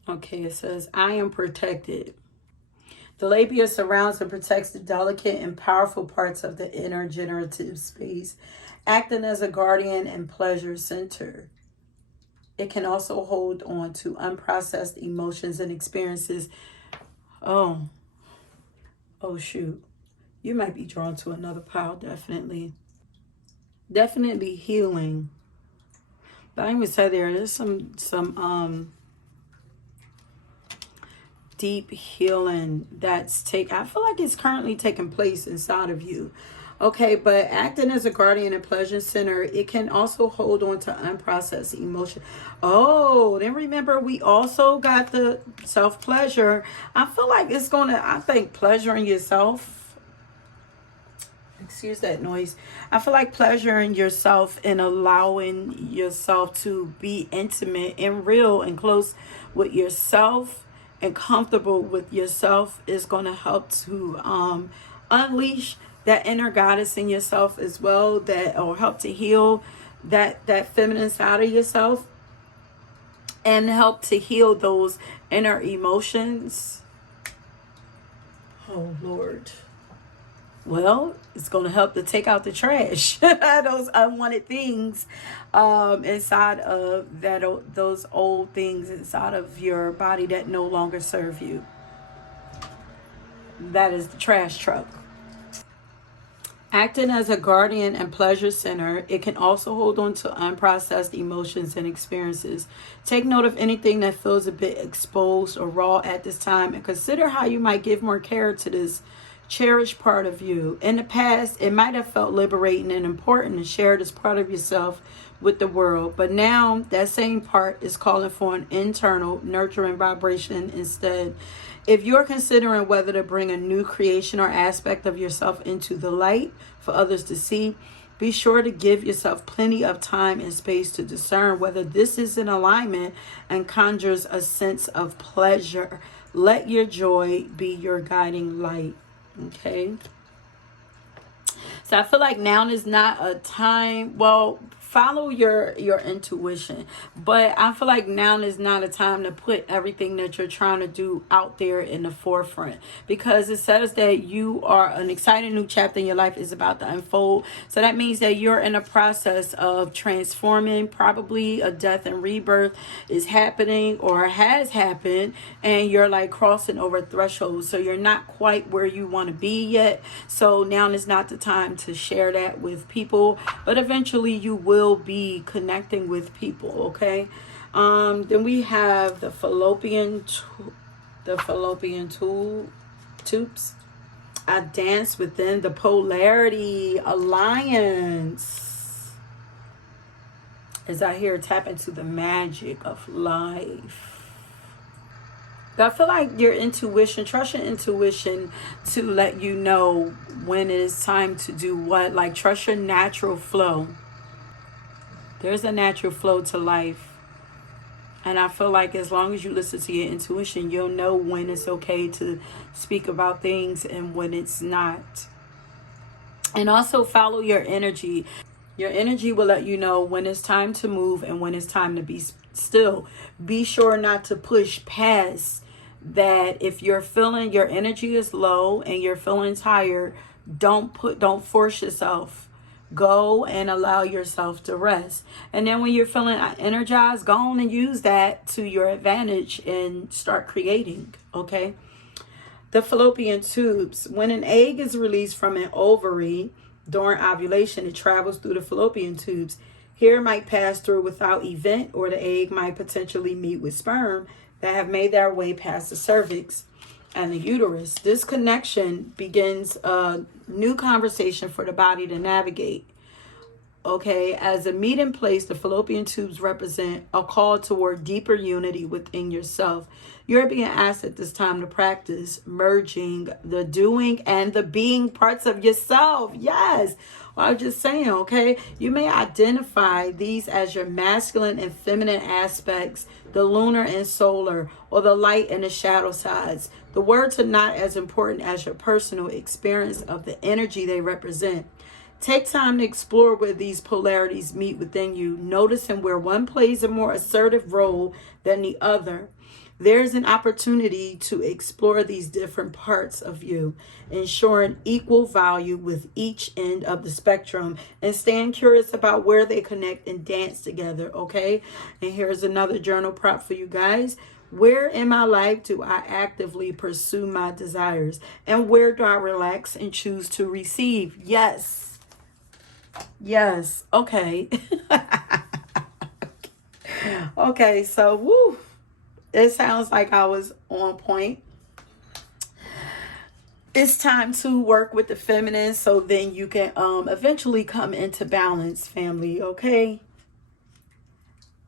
Okay, it says, I am protected. The labia surrounds and protects the delicate and powerful parts of the inner generative space, acting as a guardian and pleasure center. It can also hold on to unprocessed emotions and experiences. Oh shoot. You might be drawn to another pile, definitely. Definitely healing. But I even said there's some deep healing that's I feel like it's currently taking place inside of you. Okay, but acting as a guardian and pleasure center, it can also hold on to unprocessed emotion. Oh, then remember we also got the self-pleasure. I feel like it's I think pleasuring yourself. Excuse that noise. I feel like pleasuring yourself and allowing yourself to be intimate and real and close with yourself and comfortable with yourself is going to help to unleash that inner goddess in yourself as well, or help to heal that feminine side of yourself and help to heal those inner emotions. Oh Lord. Well, it's going to help to take out the trash, those unwanted things inside of those old things inside of your body that no longer serve you. That is the trash truck. Acting as a guardian and pleasure center, it can also hold on to unprocessed emotions and experiences. Take note of anything that feels a bit exposed or raw at this time and consider how you might give more care to this cherished part of you. In the past, it might have felt liberating and important to share this part of yourself with the world, but now that same part is calling for an internal, nurturing vibration instead. If you're considering whether to bring a new creation or aspect of yourself into the light for others to see, be sure to give yourself plenty of time and space to discern whether this is in alignment and conjures a sense of pleasure. Let your joy be your guiding light. Okay. So I feel like now is not a time, well, follow your intuition, but I feel like now is not a time to put everything that you're trying to do out there in the forefront, because it says that you are an exciting new chapter in your life is about to unfold. So that means that you're in a process of transforming. Probably a death and rebirth is happening or has happened, and you're like crossing over thresholds. So you're not quite where you want to be yet. So now is not the time to share that with people, but eventually you will be connecting with people. Okay. Then we have the fallopian tubes. I dance within the polarity alliance as I hear tap into the magic of life. I feel like your intuition, trust your intuition to let you know when it is time to do what. Like, trust your natural flow. There's a natural flow to life. And I feel like as long as you listen to your intuition, you'll know when it's okay to speak about things and when it's not. And also follow your energy. Your energy will let you know when it's time to move and when it's time to be still. Be sure not to push past that. If you're feeling your energy is low and you're feeling tired, don't force yourself. Go and allow yourself to rest. And then when you're feeling energized, go on and use that to your advantage and start creating, okay? The fallopian tubes. When an egg is released from an ovary during ovulation, it travels through the fallopian tubes. Here it might pass through without event, or the egg might potentially meet with sperm that have made their way past the cervix and the uterus. This connection begins a new conversation for the body to navigate. Okay, as a meeting place, the fallopian tubes represent a call toward deeper unity within yourself. You're being asked at this time to practice merging the doing and the being parts of yourself. Yes, well, I was just saying, okay, you may identify these as your masculine and feminine aspects, the lunar and solar, or the light and the shadow sides. The words are not as important as your personal experience of the energy they represent. Take time to explore where these polarities meet within you, noticing where one plays a more assertive role than the other. There's an opportunity to explore these different parts of you, ensuring equal value with each end of the spectrum, and staying curious about where they connect and dance together, okay? And here's another journal prop for you guys. Where in my life do I actively pursue my desires? And where do I relax and choose to receive? Yes. Yes. Okay. Okay. So, woo. It sounds like I was on point. It's time to work with the feminine so then you can eventually come into balance, family. Okay.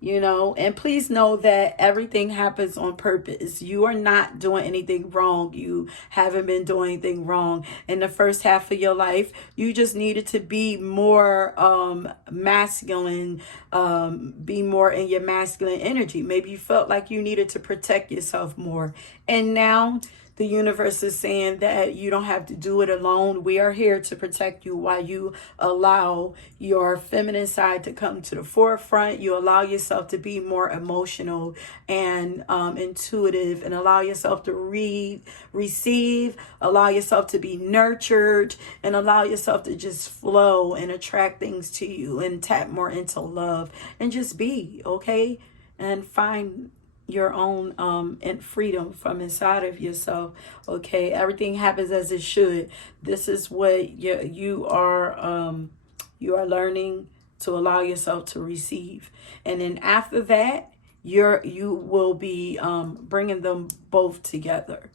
You know, and please know that everything happens on purpose. You are not doing anything wrong. You haven't been doing anything wrong. In the first half of your life, you just needed to be more masculine, be more in your masculine energy. Maybe you felt like you needed to protect yourself more. And now the universe is saying that you don't have to do it alone. We are here to protect you while you allow your feminine side to come to the forefront. You allow yourself to be more emotional and intuitive, and allow yourself to receive, allow yourself to be nurtured, and allow yourself to just flow and attract things to you and tap more into love and just be, okay? And find your own and freedom from inside of yourself. Okay, everything happens as it should. This is what you are learning to allow yourself to receive, and then after that you will be bringing them both together,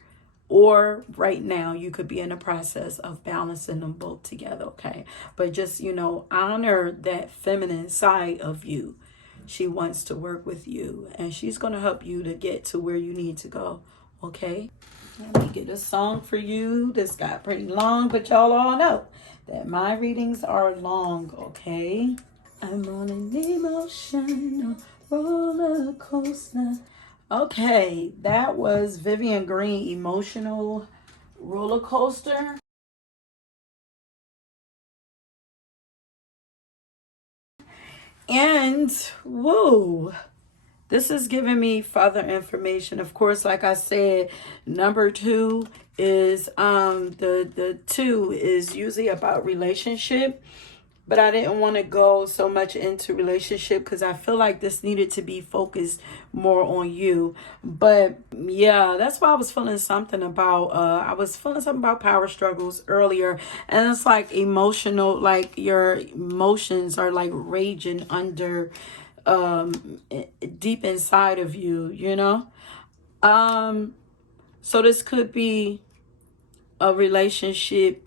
or right now you could be in the process of balancing them both together. Okay, but just honor that feminine side of you. She wants to work with you, and she's going to help you to get to where you need to go. Okay? Let me get a song for you. This got pretty long, but y'all all know that my readings are long. Okay? I'm on an emotional roller coaster. Okay, that was Vivian Green, Emotional Roller Coaster. And whoa, this is giving me further information. Of course, like I said, number 2 is the 2 is usually about relationship, but I didn't want to go so much into relationship because I feel like this needed to be focused more on you. But yeah, that's why I was feeling something about power struggles earlier, and it's like emotional, like your emotions are like raging under deep inside of you. So this could be a relationship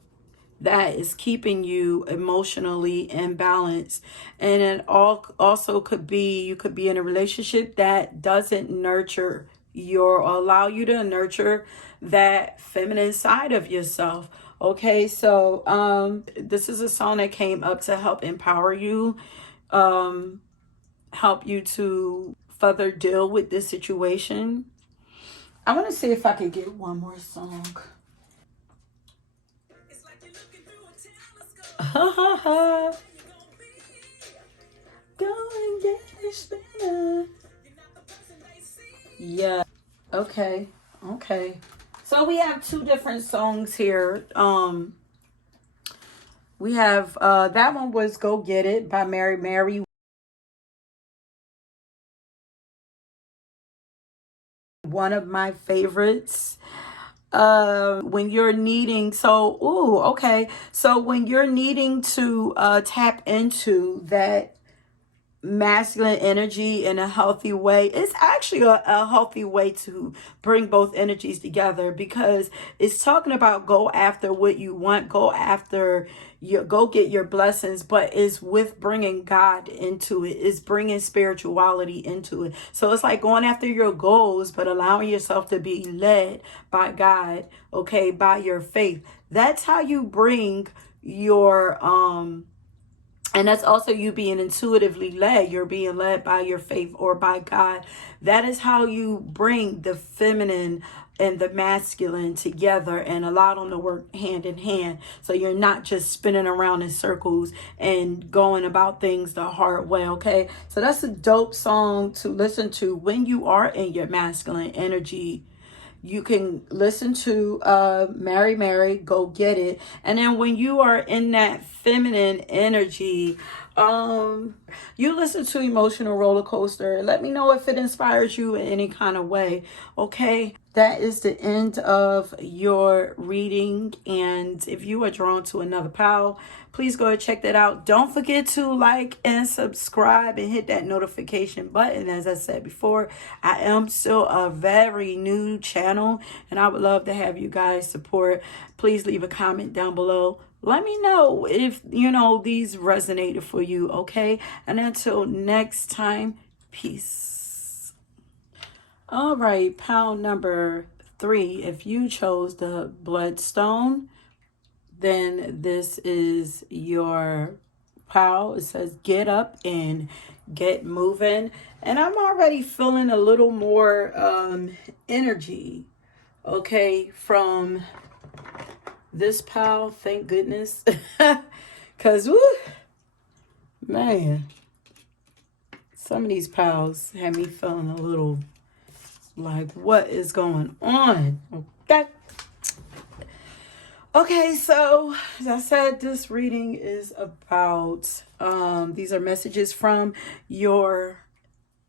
that is keeping you emotionally imbalanced, and it also could be you could be in a relationship that doesn't nurture or allow you to nurture that feminine side of yourself. Okay, so this is a song that came up to help empower you, help you to further deal with this situation. I want to see if I can get one more song. Ha ha ha. Go and get it spinner. Yeah. Okay. Okay. So we have two different songs here. We have that one was Go Get It by Mary Mary. One of my favorites. When you're needing, so okay. So when you're needing to tap into that masculine energy in a healthy way, it's actually a healthy way to bring both energies together, because it's talking about go after what you want, go after your, go get your blessings, but it's with bringing God into it, it's bringing spirituality into it. So it's like going after your goals but allowing yourself to be led by God, okay, by your faith. That's how you bring your and that's also you being intuitively led. You're being led by your faith or by God. That is how you bring the feminine and the masculine together and allow them to work hand in hand. So you're not just spinning around in circles and going about things the hard way, okay? So that's a dope song to listen to when you are in your masculine energy. You can listen to Mary Mary, Go Get It. And then when you are in that feminine energy, you listen to Emotional Roller Coaster. Let me know if it inspires you in any kind of way, okay? That is the end of your reading. And if you are drawn to another pal, please go and check that out. Don't forget to like and subscribe and hit that notification button. As I said before, I am still a very new channel and I would love to have you guys support. Please leave a comment down below. Let me know if, you know, these resonated for you, okay? And until next time, peace. All right, pile number 3. If you chose the bloodstone, then this is your pile. It says get up and get moving. And I'm already feeling a little more energy, okay, from this pile. Thank goodness. Because, woo, man, some of these piles have me feeling a little like, what is going on? Okay. Okay, so as I said, this reading is about, these are messages from your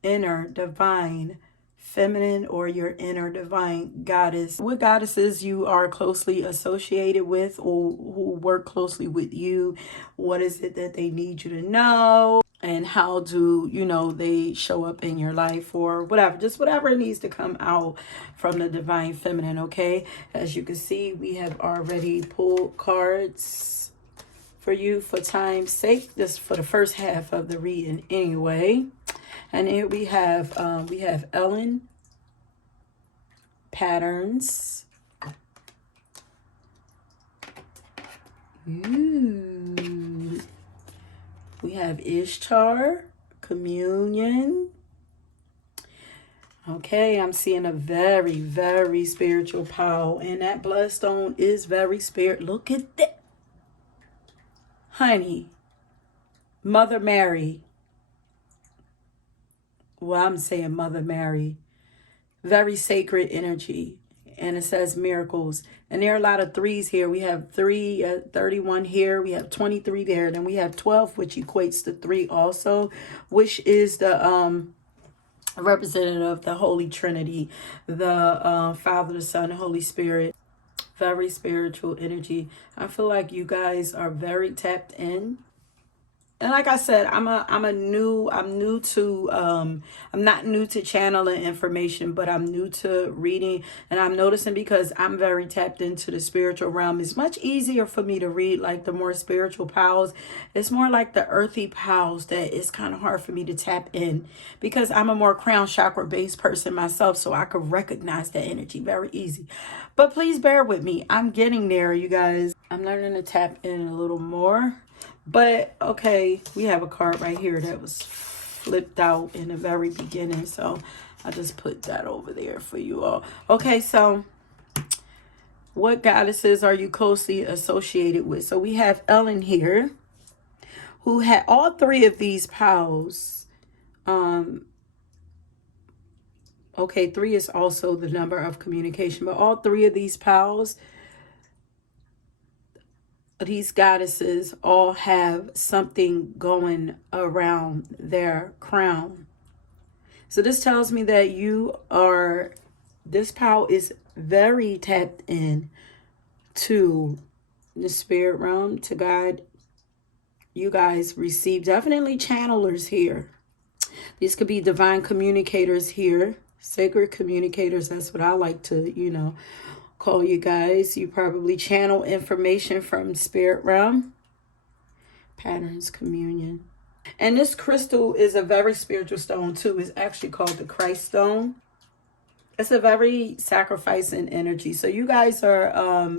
inner divine feminine or your inner divine goddess. What goddesses you are closely associated with or who work closely with you. What is it that they need you to know? And how do, you know, they show up in your life or whatever. Just whatever needs to come out from the divine feminine, okay? As you can see, we have already pulled cards for you for time's sake. This for the first half of the reading anyway. And here we have Ellen, patterns. Ooh. We have Ishtar, communion. Okay, I'm seeing a very, very spiritual power. And that bloodstone is very spirit. Look at that. Honey, Mother Mary. Well, I'm saying Mother Mary. Very sacred energy. And it says miracles. And there are a lot of 3s here. We have 31 here. We have 23 there. Then we have 12, which equates to 3 also, which is the representative of the Holy Trinity, the Father, the Son, and Holy Spirit. Very spiritual energy. I feel like you guys are very tapped in. And like I said, I'm new to, I'm not new to channeling information, but I'm new to reading. And I'm noticing because I'm very tapped into the spiritual realm, it's much easier for me to read like the more spiritual powers. It's more like the earthy powers that it's kind of hard for me to tap in because I'm a more crown chakra based person myself. So I could recognize that energy very easy. But please bear with me. I'm getting there, you guys. I'm learning to tap in a little more. But, okay, we have a card right here that was flipped out in the very beginning. So I just put that over there for you all. Okay, so what goddesses are you closely associated with? So we have Ellen here, who had all three of these pals. Okay, 3 is also the number of communication, but all three of these pals, these goddesses, all have something going around their crown. So this tells me that this pal is very tapped in to the spirit realm, to God. You guys receive definitely channelers here. These could be divine communicators here. Sacred communicators, that's what I like to, call you guys. You probably channel information from spirit realm. Patterns, communion. And this crystal is a very spiritual stone too. It's actually called the Christ stone. It's a very sacrificing energy. So you guys are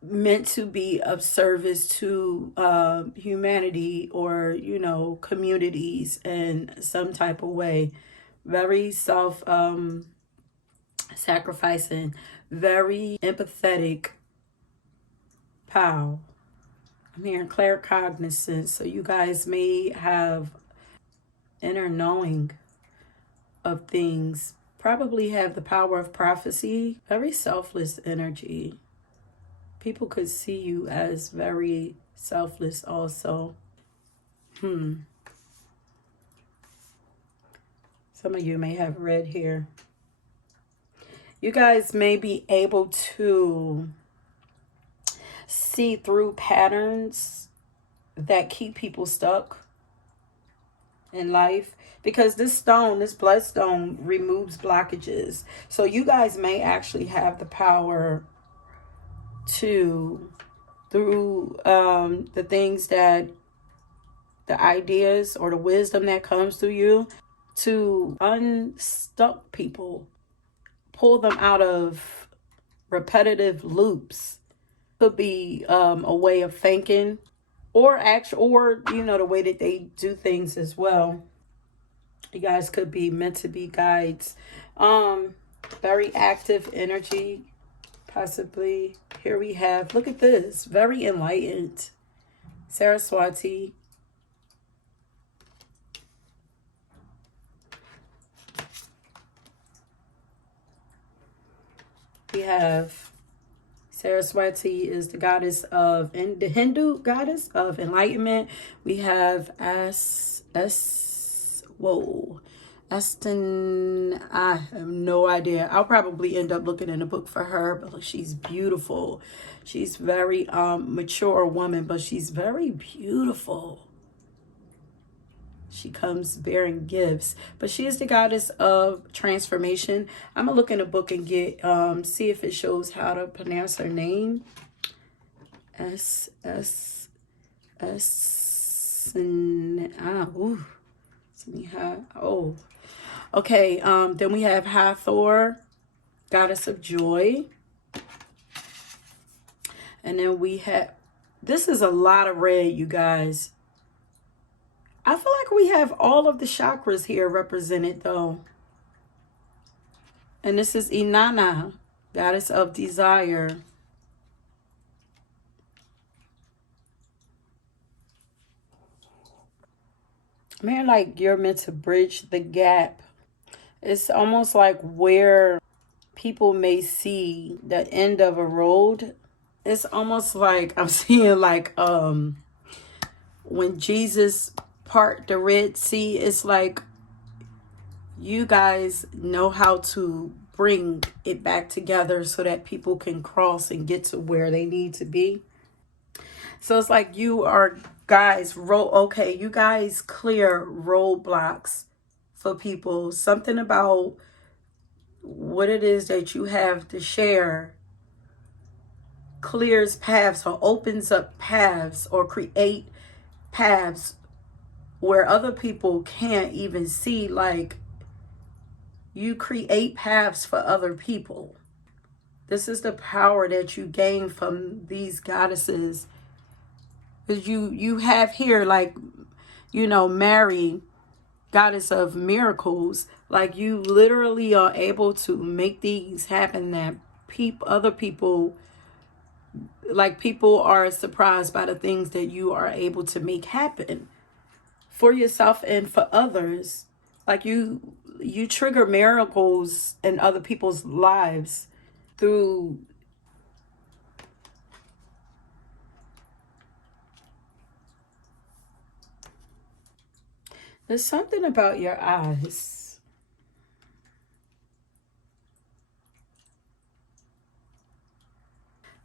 meant to be of service to humanity or, communities in some type of way. Very self-sacrificing, very empathetic pal. I'm hearing claircognizance, so you guys may have inner knowing of things. Probably have the power of prophecy. Very selfless energy. People could see you as very selfless also. Some of you may have red here. You guys may be able to see through patterns that keep people stuck in life, because this stone, this bloodstone, removes blockages. So you guys may actually have the power to, through the things that, the ideas or the wisdom that comes through you, to unstuck people, pull them out of repetitive loops. Could be a way of thinking, or the way that they do things as well. You guys could be meant to be guides. Very active energy, possibly. Here we have, look at this, very enlightened. Saraswati. We have Saraswati is the goddess of, and the Hindu goddess of enlightenment. We have Aston. I have no idea. I'll probably end up looking in a book for her, but she's beautiful. She's very mature woman, but she's very beautiful. She comes bearing gifts, but she is the goddess of transformation. I'm gonna look in a book and get see if it shows how to pronounce her name. Okay. Then we have Hathor, goddess of joy, and then we have. This is a lot of red, you guys. I feel like we have all of the chakras here represented though. And this is Inanna, goddess of desire. Man, like you're meant to bridge the gap. It's almost like where people may see the end of a road. It's almost like I'm seeing like when Jesus part the Red Sea. It's like you guys know how to bring it back together so that people can cross and get to where they need to be. So it's like you are guys you guys clear roadblocks for people. Something about what it is that you have to share clears paths or opens up paths or create paths where other people can't even see. Like you create paths for other people. This is the power that you gain from these goddesses. Because you have here, like, Mary, goddess of miracles. Like, you literally are able to make things happen that other people, like, people are surprised by the things that you are able to make happen for yourself and for others. Like, you trigger miracles in other people's lives through. There's something about your eyes.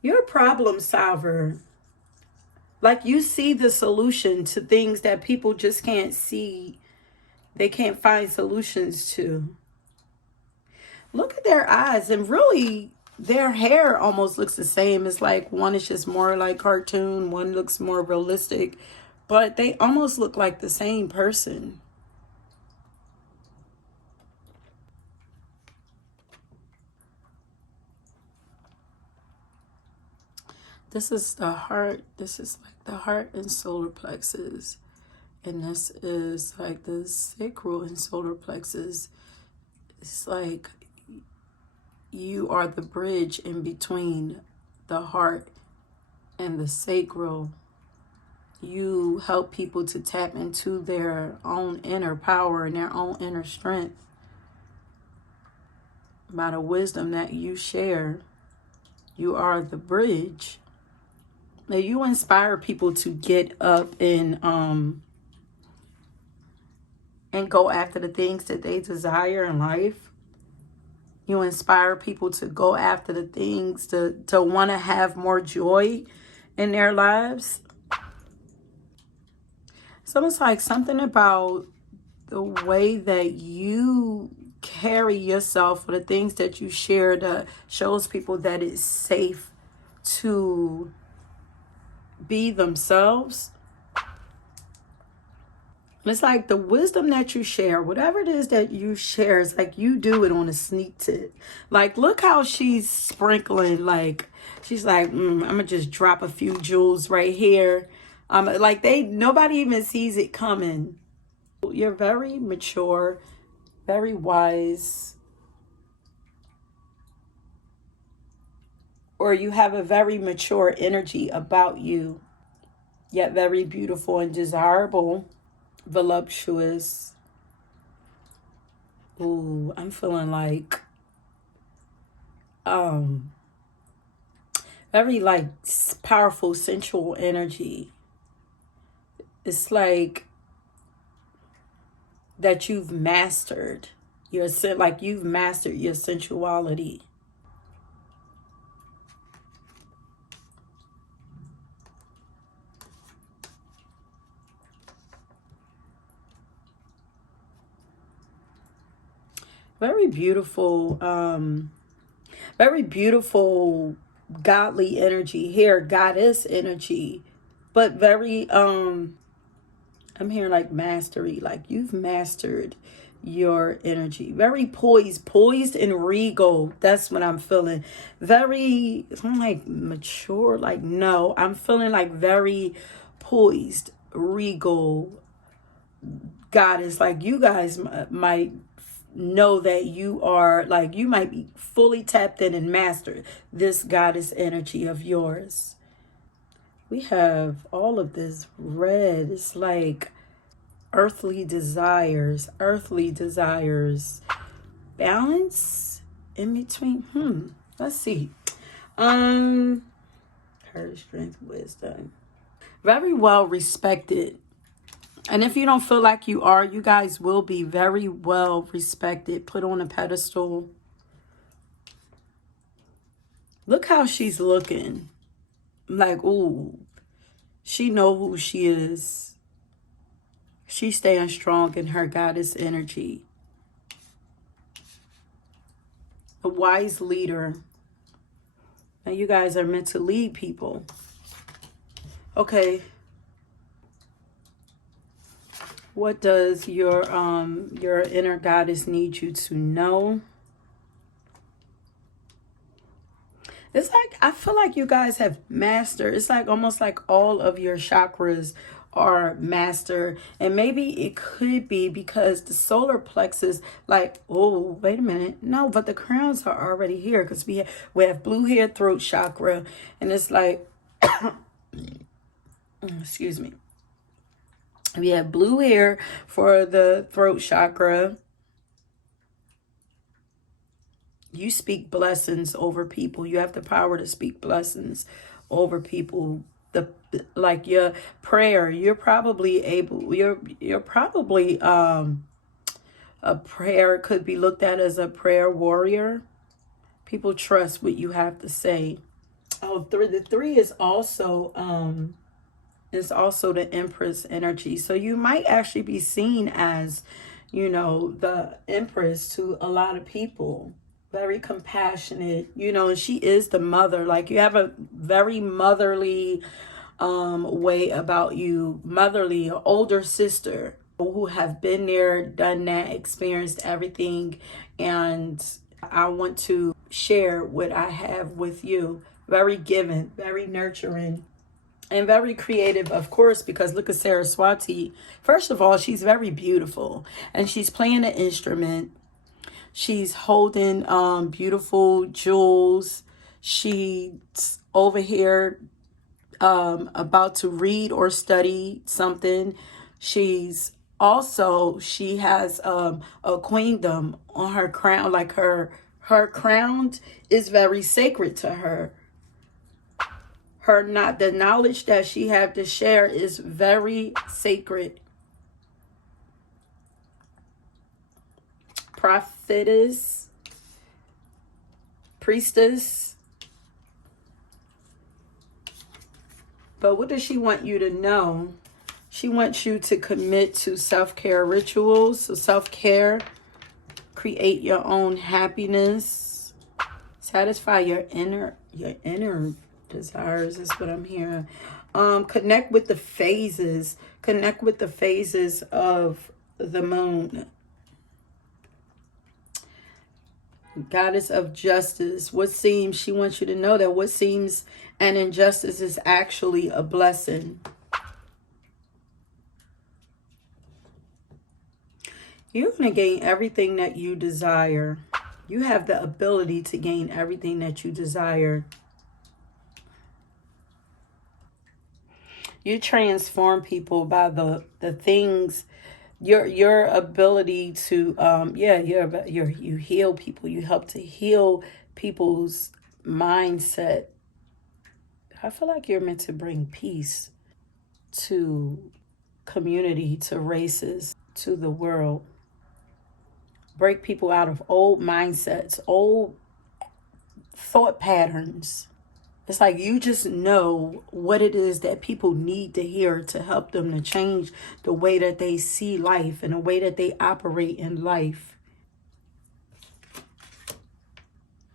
You're a problem solver. Like, you see the solution to things that people just can't see. They can't find solutions to. Look at their eyes, and really their hair almost looks the same. It's like one is just more like cartoon, one looks more realistic, but they almost look like the same person. This is the heart. This is like the heart and solar plexus. And this is like the sacral and solar plexus. It's like you are the bridge in between the heart and the sacral. You help people to tap into their own inner power and their own inner strength by the wisdom that you share. You are the bridge. Now, you inspire people to get up and go after the things that they desire in life. You inspire people to go after the things, to want to have more joy in their lives. So it's like something about the way that you carry yourself, or the things that you share, that shows people that it's safe to be themselves. It's like the wisdom that you share, whatever it is that you share, it's like you do it on a sneak tip. Like, look how she's sprinkling. Like, she's like, I'm gonna just drop a few jewels right here. Like, nobody even sees it coming. You're very mature, very wise, or you have a very mature energy about you, yet very beautiful and desirable, voluptuous. Ooh, I'm feeling like very like powerful sensual energy. It's like that you've mastered you've mastered your sensuality. Very beautiful, very beautiful godly energy here, goddess energy, but very I'm hearing like mastery, like you've mastered your energy. Very poised and regal. That's what I'm feeling. Very, I'm like mature, like no, I'm feeling like very poised, regal goddess. Like, you guys might know that you are, like, you might be fully tapped in and mastered this goddess energy of yours. We have all of this red. It's like earthly desires, balance in between. Let's see. Courage, strength, wisdom. Very well respected. And if you don't feel like you are, you guys will be very well respected, put on a pedestal. Look how she's looking. Like, ooh, she know who she is. She's staying strong in her goddess energy. A wise leader. Now, you guys are meant to lead people. Okay. What does your inner goddess need you to know? It's like, I feel like you guys have mastered. It's like almost like all of your chakras or master. And maybe it could be because the solar plexus, like, oh, wait a minute. No, but the crowns are already here because we have blue hair, throat chakra. And it's like, excuse me. We have blue hair for the throat chakra. You speak blessings over people. You have the power to speak blessings over people. Like your prayer, you're probably a prayer could be looked at as a prayer warrior. People trust what you have to say. Oh, the three is also the Empress energy. So you might actually be seen as, the Empress to a lot of people. Very compassionate, and she is the mother. Like, you have a very motherly way about you, motherly, or older sister who have been there, done that, experienced everything. And I want to share what I have with you. Very giving, very nurturing, and very creative, of course, because look at Saraswati. First of all, she's very beautiful, and she's playing an instrument. She's holding beautiful jewels. She's over here about to read or study something. She has a queendom on her crown. Like her crown is very sacred to her. The knowledge that she have to share is very sacred. Prophetess, priestess. But what does she want you to know? She wants you to commit to self-care rituals. So self-care, create your own happiness, satisfy your inner desires is what I'm hearing. Connect with the phases. Connect with the phases of the moon. Goddess of justice. She wants you to know that what seems an injustice is actually a blessing. You're going to gain everything that you desire. You have the ability to gain everything that you desire. You transform people by the things. Your ability to you heal people. You help to heal people's mindset. I feel like you're meant to bring peace to community, to races, to the world. Break people out of old mindsets, old thought patterns. It's like you just know what it is that people need to hear to help them to change the way that they see life and the way that they operate in life.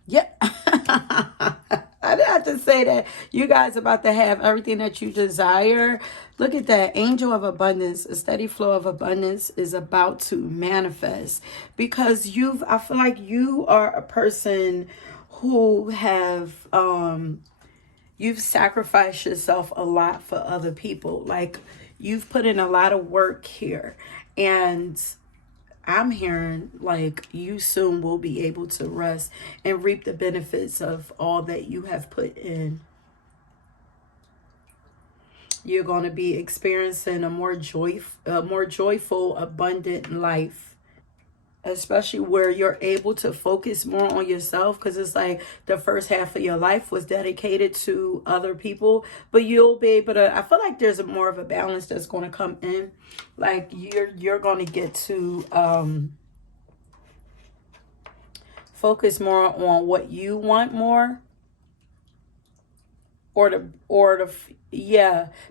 Yeah. I didn't have to say that. You guys are about to have everything that you desire. Look at that. Angel of abundance. A steady flow of abundance is about to manifest. Because I feel like you are a person who have... you've sacrificed yourself a lot for other people. Like, you've put in a lot of work here. And I'm hearing like you soon will be able to rest and reap the benefits of all that you have put in. You're going to be experiencing a more joyful, abundant life. Especially where you're able to focus more on yourself, because it's like the first half of your life was dedicated to other people, but you'll be able to, I feel like there's more of a balance that's going to come in. Like you're going to get to focus more on what you want more,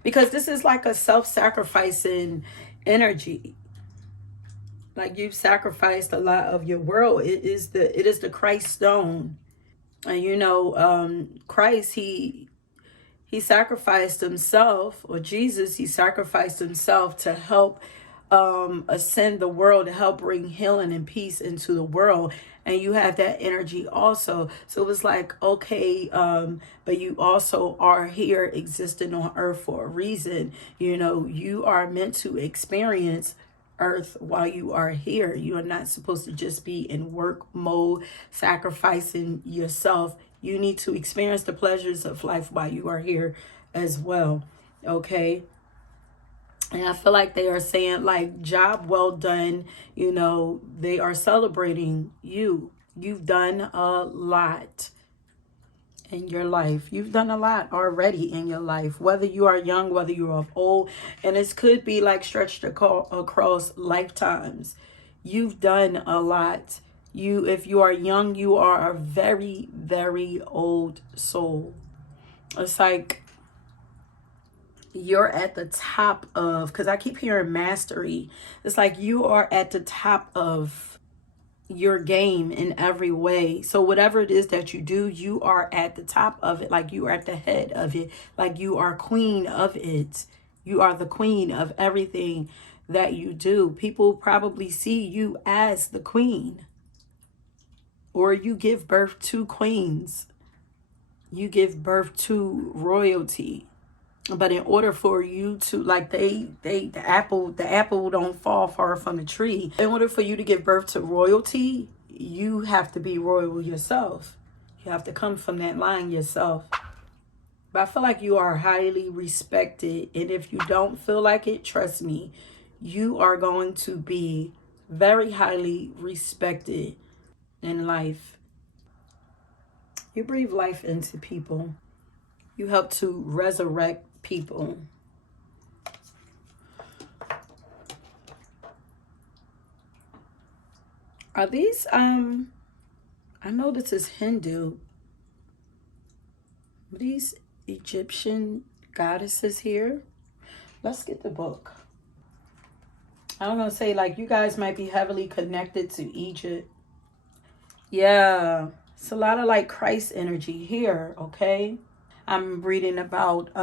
because this is like a self-sacrificing energy. Like, you've sacrificed a lot of your world. It is the Christ stone. And Christ, he sacrificed himself, or Jesus, he sacrificed himself to help ascend the world, to help bring healing and peace into the world. And you have that energy also. So it was like, okay, but you also are here existing on earth for a reason. You know, you are meant to experience earth while you are here. You are not supposed to just be in work mode, sacrificing yourself. You need to experience the pleasures of life while you are here as well. Okay. And I feel like they are saying, like, job well done. You know, they are celebrating you. You've done a lot in your life. You've done a lot already in your life, whether you are young, whether you are old. And this could be like stretched across lifetimes. You've done a lot. If you are young, you are a very, very old soul. It's like you're at the top of, because I keep hearing mastery. It's like you are at the top of your game in every way. So whatever it is that you do, you are at the top of it. Like you are at the head of it. Like you are queen of it. You are the queen of everything that you do. People probably see you as the queen. Or you give birth to queens. You give birth to royalty. But in order for you to, like, the apple don't fall far from the tree. In order for you to give birth to royalty, you have to be royal yourself. You have to come from that line yourself. But I feel like you are highly respected. And if you don't feel like it, trust me, you are going to be very highly respected in life. You breathe life into people. You help to resurrect people. Are these I know this is Hindu. Are these Egyptian goddesses here? Let's get the book. I'm gonna say, like, you guys might be heavily connected to Egypt. Yeah, it's a lot of like Christ energy here. Okay, I'm reading about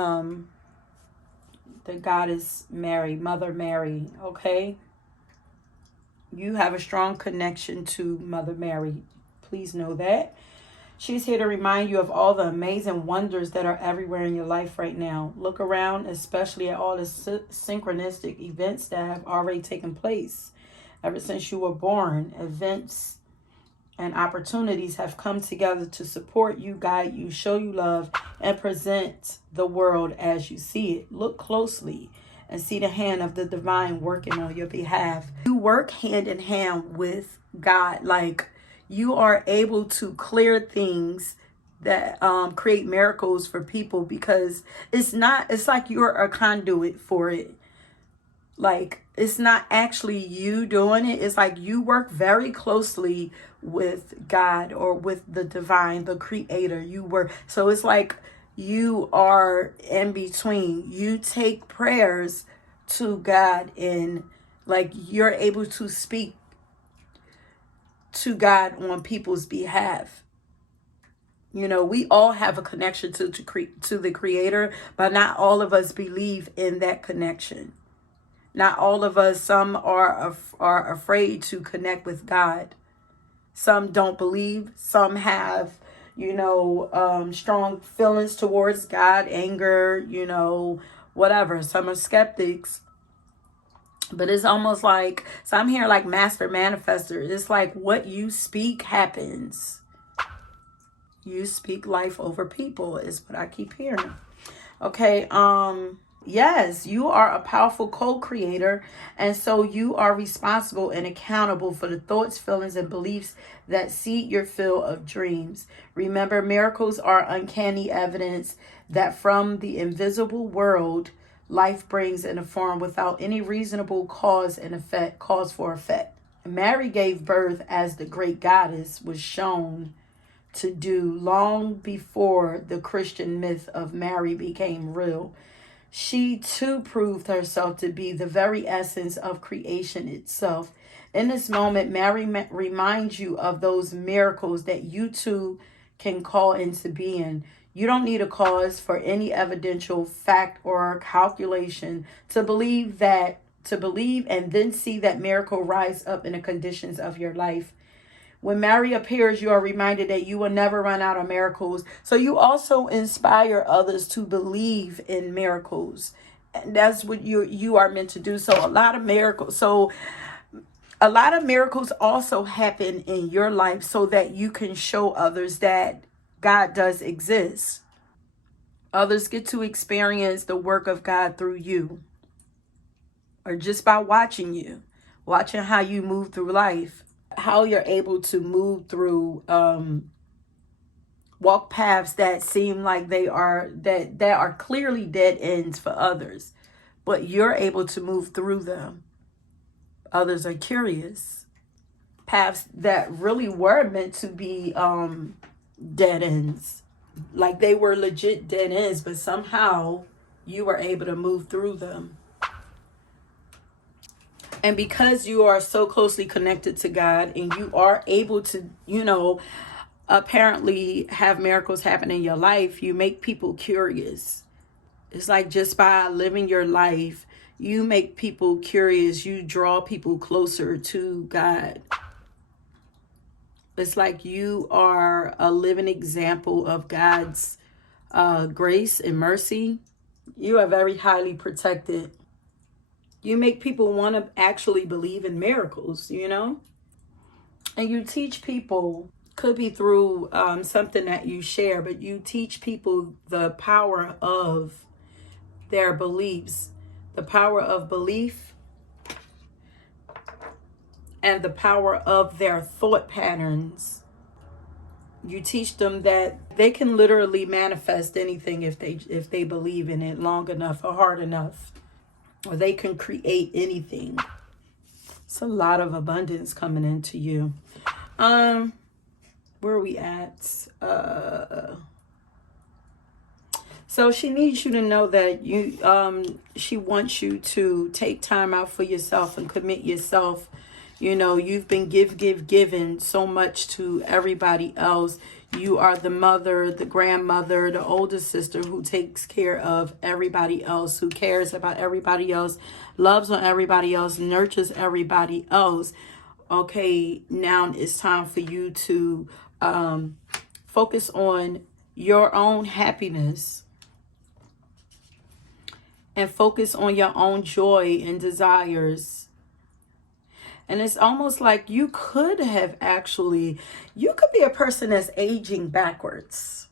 the goddess Mary, Mother Mary. Okay, you have a strong connection to Mother Mary. Please know that. She's here to remind you of all the amazing wonders that are everywhere in your life right now. Look around, especially at all the synchronistic events that have already taken place ever since you were born. Events and opportunities have come together to support you, guide you, show you love, and present the world as you see it. Look closely and see the hand of the divine working on your behalf. You work hand in hand with God. Like, you are able to clear things that create miracles for people, because it's like you're a conduit for it. Like, it's not actually you doing it. It's like you work very closely with God or with the divine, the creator. So it's like you are in between. You take prayers to God, and like you're able to speak to God on people's behalf. You know, we all have a connection to the creator, but not all of us believe in that connection. Not all of us. Some are afraid to connect with God. Some don't believe. Some have, strong feelings towards God, anger, whatever. Some are skeptics. But it's almost like, so I'm here like master manifester. It's like what you speak happens. You speak life over people is what I keep hearing. Okay, yes, you are a powerful co-creator, and so you are responsible and accountable for the thoughts, feelings, and beliefs that seed your field of dreams. Remember, miracles are uncanny evidence that from the invisible world, life brings in a form without any reasonable cause for effect. Mary gave birth as the great goddess was shown to do long before the Christian myth of Mary became real. She too proved herself to be the very essence of creation itself. In this moment, Mary reminds you of those miracles that you too can call into being. You don't need a cause for any evidential fact or calculation to believe that to believe and then see that miracle rise up in the conditions of your life. When Mary appears, you are reminded that you will never run out of miracles. So you also inspire others to believe in miracles. And that's what you are meant to do. So a lot of miracles. So a lot of miracles also happen in your life so that you can show others that God does exist. Others get to experience the work of God through you, or just by watching you, watching how you move through life, how you're able to move through, walk paths that seem like they are clearly dead ends for others, but you're able to move through them. Others are curious. Paths that really were meant to be dead ends. Like they were legit dead ends, but somehow you were able to move through them. And because you are so closely connected to God and you are able to, apparently have miracles happen in your life, you make people curious. It's like just by living your life, you make people curious. You draw people closer to God. It's like you are a living example of God's grace and mercy. You are very highly protected. You make people want to actually believe in miracles, And you teach people, could be through something that you share, but you teach people the power of their beliefs, the power of belief, and the power of their thought patterns. You teach them that they can literally manifest anything if they believe in it long enough or hard enough, or they can create anything. It's a lot of abundance coming into you. Where are we at? So she needs you to know that she wants you to take time out for yourself and commit yourself. You've been given so much to everybody else. You are the mother, the grandmother, the older sister who takes care of everybody else, who cares about everybody else, loves on everybody else, nurtures everybody else. Okay, now it's time for you to focus on your own happiness and focus on your own joy and desires. And it's almost like you could be a person that's aging backwards.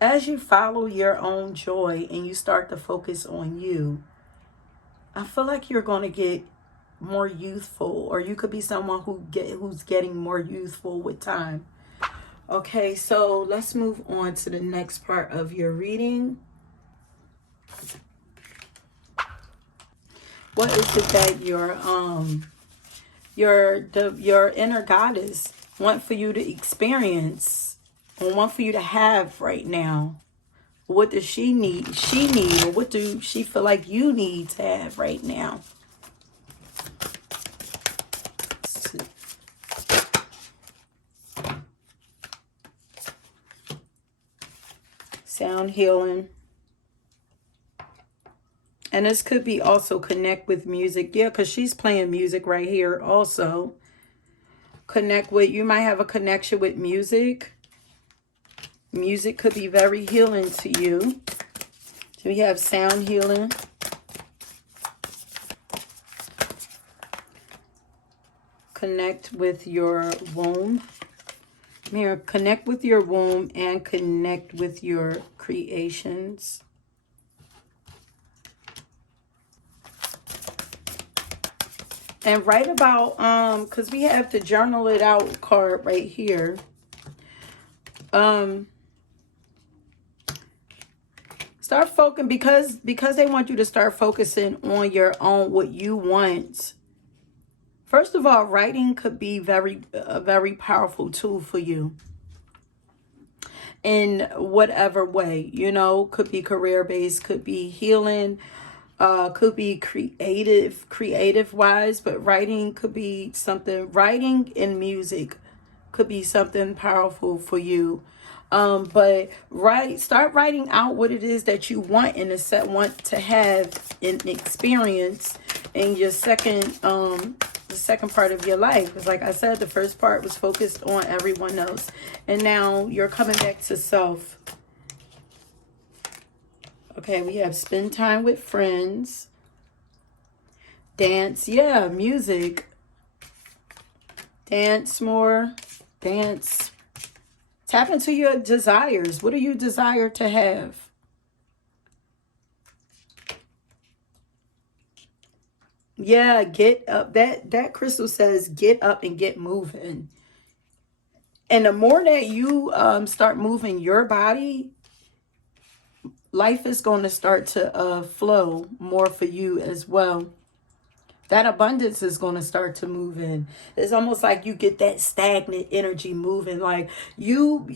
As you follow your own joy and you start to focus on you, I feel like you're going to get more youthful, or you could be someone who's getting more youthful with time. Okay, so let's move on to the next part of your reading. What is it that your inner goddess want for you to experience or want for you to have right now? What does she need? Or what do she feel like you need to have right now? Sound healing. And this could be also connect with music. Yeah, because she's playing music right here also. You might have a connection with music. Music could be very healing to you. So we have sound healing. Connect with your womb. Here, connect with your womb and connect with your creations. And write about, because we have the journal it out card right here. Start focusing, because they want you to start focusing on your own, what you want. First of all, writing could be a very powerful tool for you. In whatever way, could be career-based, could be healing, could be creative wise, but writing could be something. Writing and music could be something powerful for you. But start writing out what it is that you want to have in experience, in your the second part of your life. Because like I said, the first part was focused on everyone else. And now you're coming back to self. Okay, we have spend time with friends. Dance, yeah, music. Dance more. Dance. Tap into your desires. What do you desire to have? Yeah, get up. That crystal says get up and get moving. And the more that you start moving your body, life is going to start to flow more for you as well. That abundance is going to start to move in. It's almost like you get that stagnant energy moving. Like you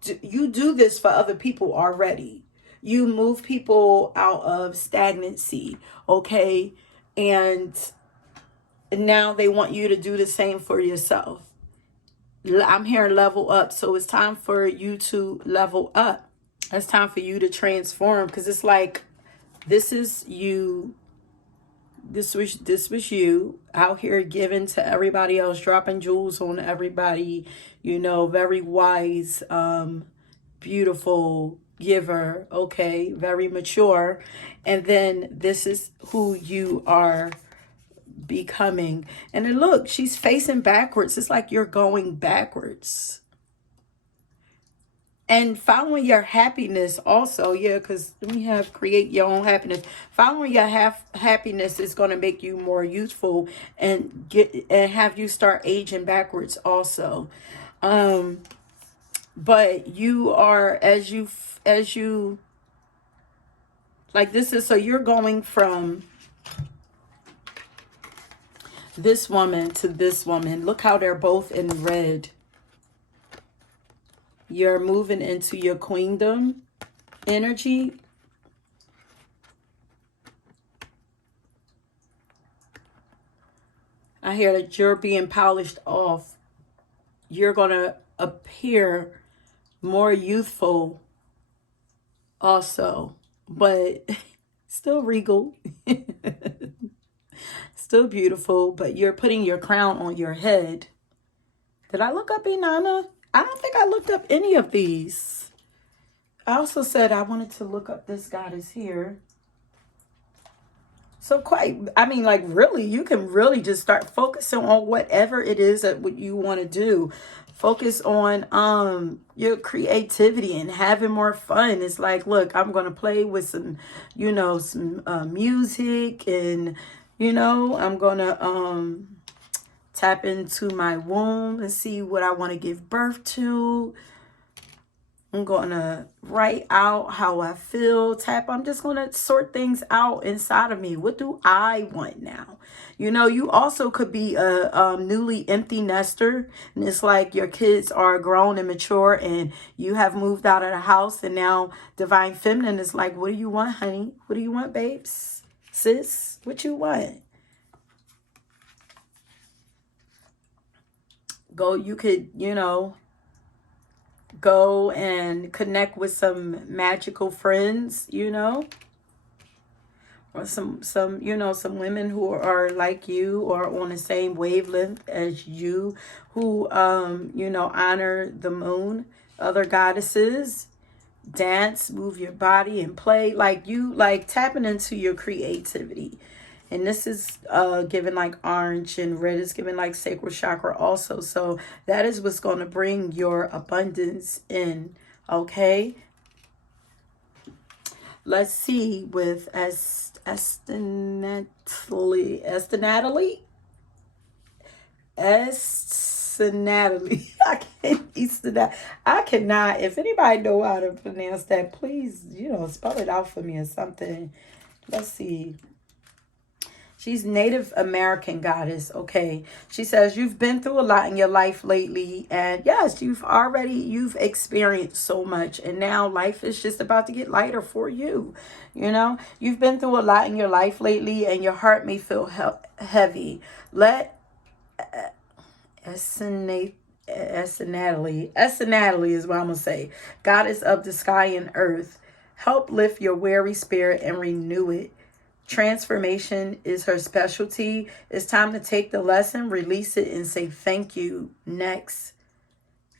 do this for other people already. You move people out of stagnancy, okay? And now they want you to do the same for yourself. I'm hearing level up. So it's time for you to level up. It's time for you to transform, because it's like this is you. This was you out here giving to everybody else, dropping jewels on everybody, you know, very wise, beautiful giver, okay, very mature. And then this is who you are becoming. And then look, she's facing backwards. It's like you're going backwards. And following your happiness also, yeah, because we have create your own happiness. Following your happiness is going to make you more youthful and have you start aging backwards also. But you are, as you like, this is, so you're going from this woman to this woman. Look how they're both in red. You're moving into your queendom energy. I hear that you're being polished off. You're going to appear more youthful also, but still regal. Still beautiful, but you're putting your crown on your head. Did I look up Inanna? I don't think I looked up any of these. I also said I wanted to look up this goddess here. So I mean, like really, you can really just start focusing on whatever it is that what you want to do. Focus on your creativity and having more fun. It's like, look, I'm going to play with some, you know, some music, and, you know, I'm going to tap into my womb and see what I want to give birth to. I'm going to write out how I feel. I'm just going to sort things out inside of me. What do I want now? You know, you also could be a newly empty nester. And it's like your kids are grown and mature and you have moved out of the house. And now Divine Feminine is like, what do you want, honey? What do you want, babes? Sis, what you want? You could, you know, go and connect with some magical friends, you know, or some you know, some women who are like you or on the same wavelength as you, who you know, honor the moon, other goddesses. Dance, move your body and play, like you, like tapping into your creativity. And this is given like orange, and red is given like sacral chakra also. So that is what's going to bring your abundance in. Okay. Let's see with Estinately. I cannot. If anybody know how to pronounce that, please, you know, spell it out for me or something. Let's see. She's Native American goddess. Okay. She says you've been through a lot in your life lately. And yes, you've experienced so much. And now life is just about to get lighter for you. You know, you've been through a lot in your life lately and your heart may feel heavy. Let Estinately is what I'm going to say. Goddess of the sky and earth, help lift your weary spirit and renew it. Transformation is her specialty. It's time to take the lesson, release it, and say thank you. Next.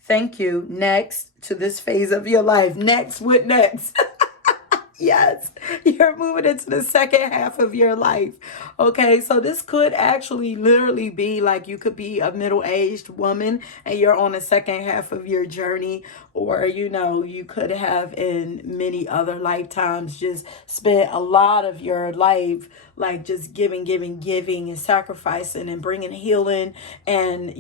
Thank you. Next to this phase of your life. Next. What next? Yes, you're moving into the second half of your life. Okay, so this could actually literally be like you could be a middle-aged woman and you're on the second half of your journey, or you could have in many other lifetimes just spent a lot of your life like just giving, and sacrificing and bringing healing and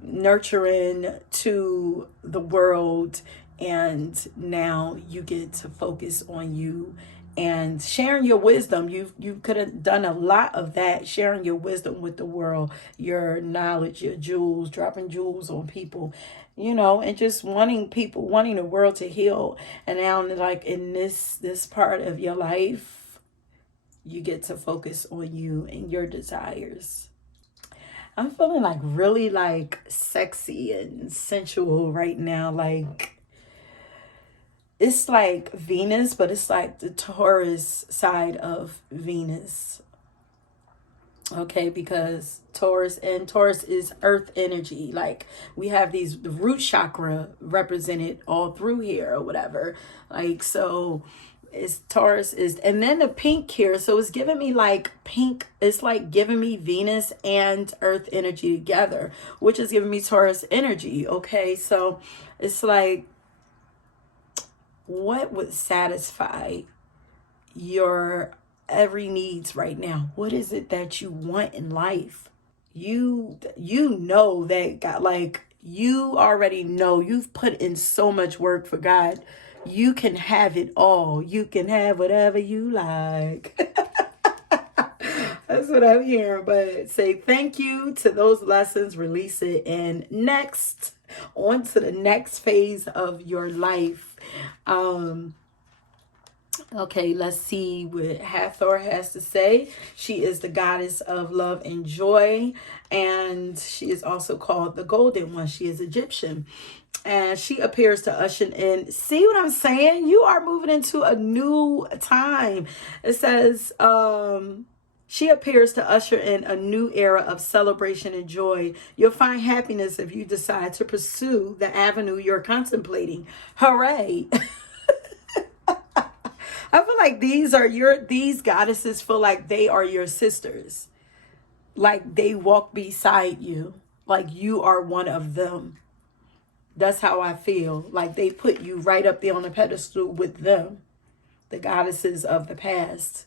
nurturing to the world. And now you get to focus on you and sharing your wisdom. You could have done a lot of that, sharing your wisdom with the world, your knowledge, your jewels, dropping jewels on people, and just wanting the world to heal. And now, like in this part of your life, you get to focus on you and your desires. I'm feeling like really like sexy and sensual right now. Like, it's like Venus, but it's like the Taurus side of Venus. Okay, because Taurus is earth energy. Like we have the root chakra represented all through here or whatever. Like, so it's Taurus is, and then the pink here. So it's giving me like pink. It's like giving me Venus and earth energy together, which is giving me Taurus energy. Okay, so it's like, what would satisfy your every needs right now? What is it that you want in life? You know that God, like you already know you've put in so much work for God. You can have it all. You can have whatever you like. That's what I'm hearing. But say thank you to those lessons, release it, and next, on to the next phase of your life. Okay, let's see what Hathor has to say. She is the goddess of love and joy, and she is also called the Golden One. She is Egyptian, and she appears to usher in. See what I'm saying? You are moving into a new time. It says, she appears to usher in a new era of celebration and joy. You'll find happiness if you decide to pursue the avenue you're contemplating. Hooray. I feel like these goddesses feel like they are your sisters. Like they walk beside you. Like you are one of them. That's how I feel. Like they put you right up there on a pedestal with them. The goddesses of the past.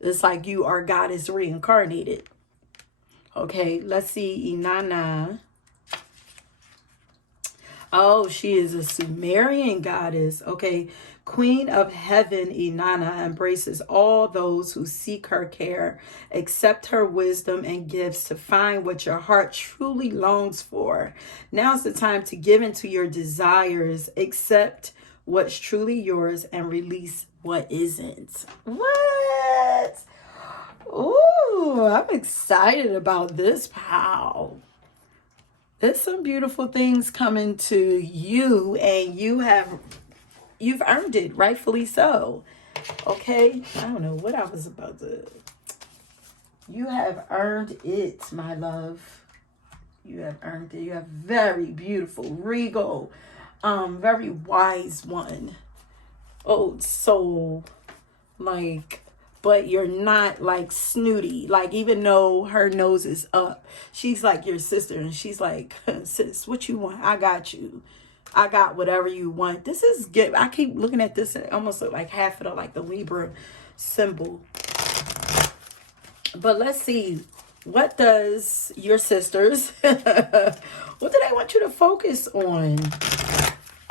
It's like you are goddess reincarnated. Okay, let's see. Inanna. Oh, she is a Sumerian goddess. Okay, Queen of Heaven, Inanna embraces all those who seek her care. Accept her wisdom and gifts to find what your heart truly longs for. Now's the time to give into your desires. Accept what's truly yours and release what isn't. What? Ooh, I'm excited about this, pal. There's some beautiful things coming to you, and you've earned it, rightfully so. Okay, I don't know what I was about to. You have earned it, my love. You have earned it. You have very beautiful, regal, very wise one. Old soul, like, but you're not like snooty. Like, even though her nose is up, she's like your sister, and she's like, sis, what you want? I got you. I got whatever you want. This is good. I keep looking at this and it almost look like half of it, like the Libra symbol. But let's see. What does your sisters, what do they want you to focus on?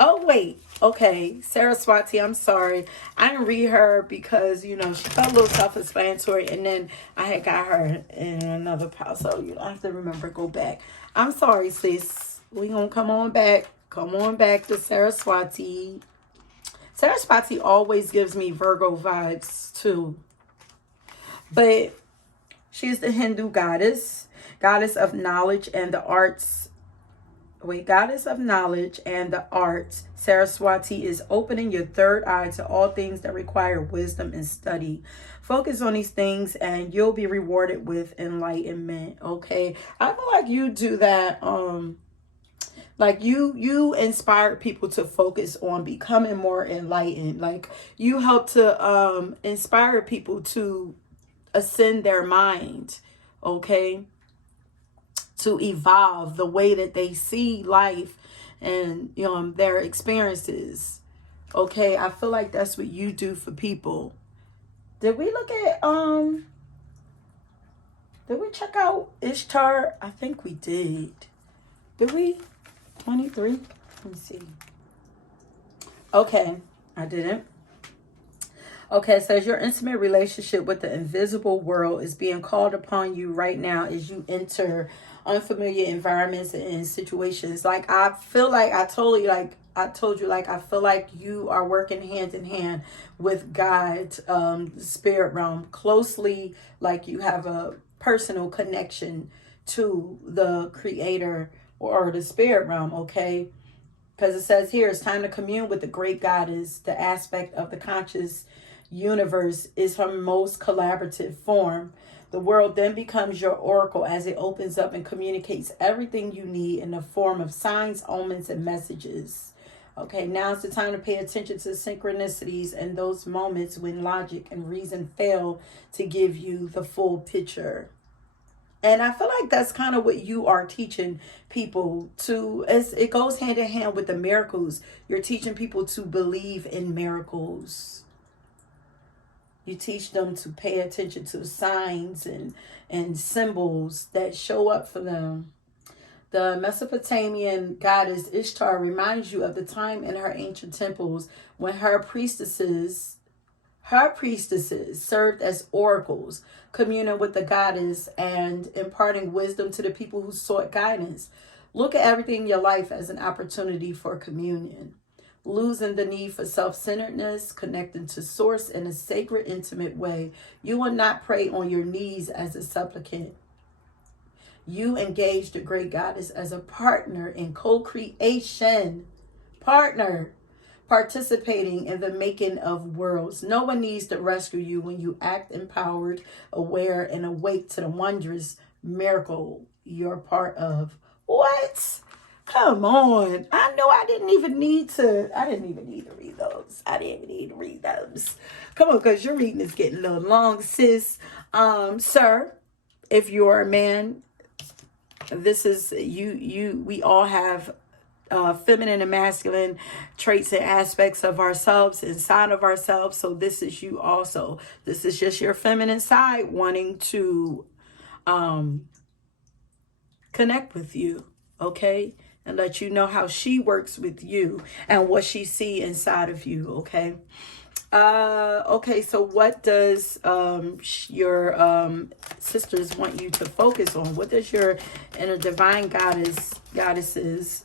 Oh, wait. Okay. Saraswati, I'm sorry. I didn't read her because, she felt a little self-explanatory. And then I had got her in another pile. So, I have to remember, go back. I'm sorry, sis. We're going to come on back. Come on back to Saraswati. Saraswati always gives me Virgo vibes, too. But she is the Hindu goddess of knowledge and the arts. Wait, goddess of knowledge and the arts, Saraswati is opening your third eye to all things that require wisdom and study. Focus on these things and you'll be rewarded with enlightenment. Okay. I feel like you do that. Like you inspired people to focus on becoming more enlightened. Like you help to inspire people to ascend their mind. Okay, to evolve the way that they see life and their experiences. Okay, I feel like that's what you do for people. Did we look at did we check out Ishtar? I think we did. Did we? 23? Let me see. Okay, I didn't. Okay, it says your intimate relationship with the invisible world is being called upon you right now as you enter unfamiliar environments and situations. Like I feel like I told you, I feel like you are working hand in hand with God, spirit realm closely. Like you have a personal connection to the creator or the spirit realm. Okay, because it says here it's time to commune with the great goddess. The aspect of the conscious universe is her most collaborative form. The world then becomes your oracle as it opens up and communicates everything you need in the form of signs, omens, and messages. Okay, now it's the time to pay attention to synchronicities and those moments when logic and reason fail to give you the full picture. And I feel like that's kind of what you are teaching people to, as it goes hand in hand with the miracles. You're teaching people to believe in miracles. You teach them to pay attention to signs and symbols that show up for them. The Mesopotamian goddess Ishtar reminds you of the time in her ancient temples when her priestesses served as oracles, communing with the goddess and imparting wisdom to the people who sought guidance. Look at everything in your life as an opportunity for communion. Losing the need for self-centeredness, connecting to source in a sacred, intimate way. You will not pray on your knees as a supplicant. You engage the great goddess as a partner in co-creation. Participating in the making of worlds. No one needs to rescue you when you act empowered, aware, and awake to the wondrous miracle you're part of. What? Come on. I know I didn't even need to read those. I didn't even need to read those. Come on, because your reading is getting a little long, sis. Sir, if you're a man, this is you we all have feminine and masculine traits and aspects of ourselves inside of ourselves. So this is you also. This is just your feminine side wanting to connect with you, okay? And let you know how she works with you and what she see inside of you, okay? Okay, so what does your sisters want you to focus on? What does your inner divine goddesses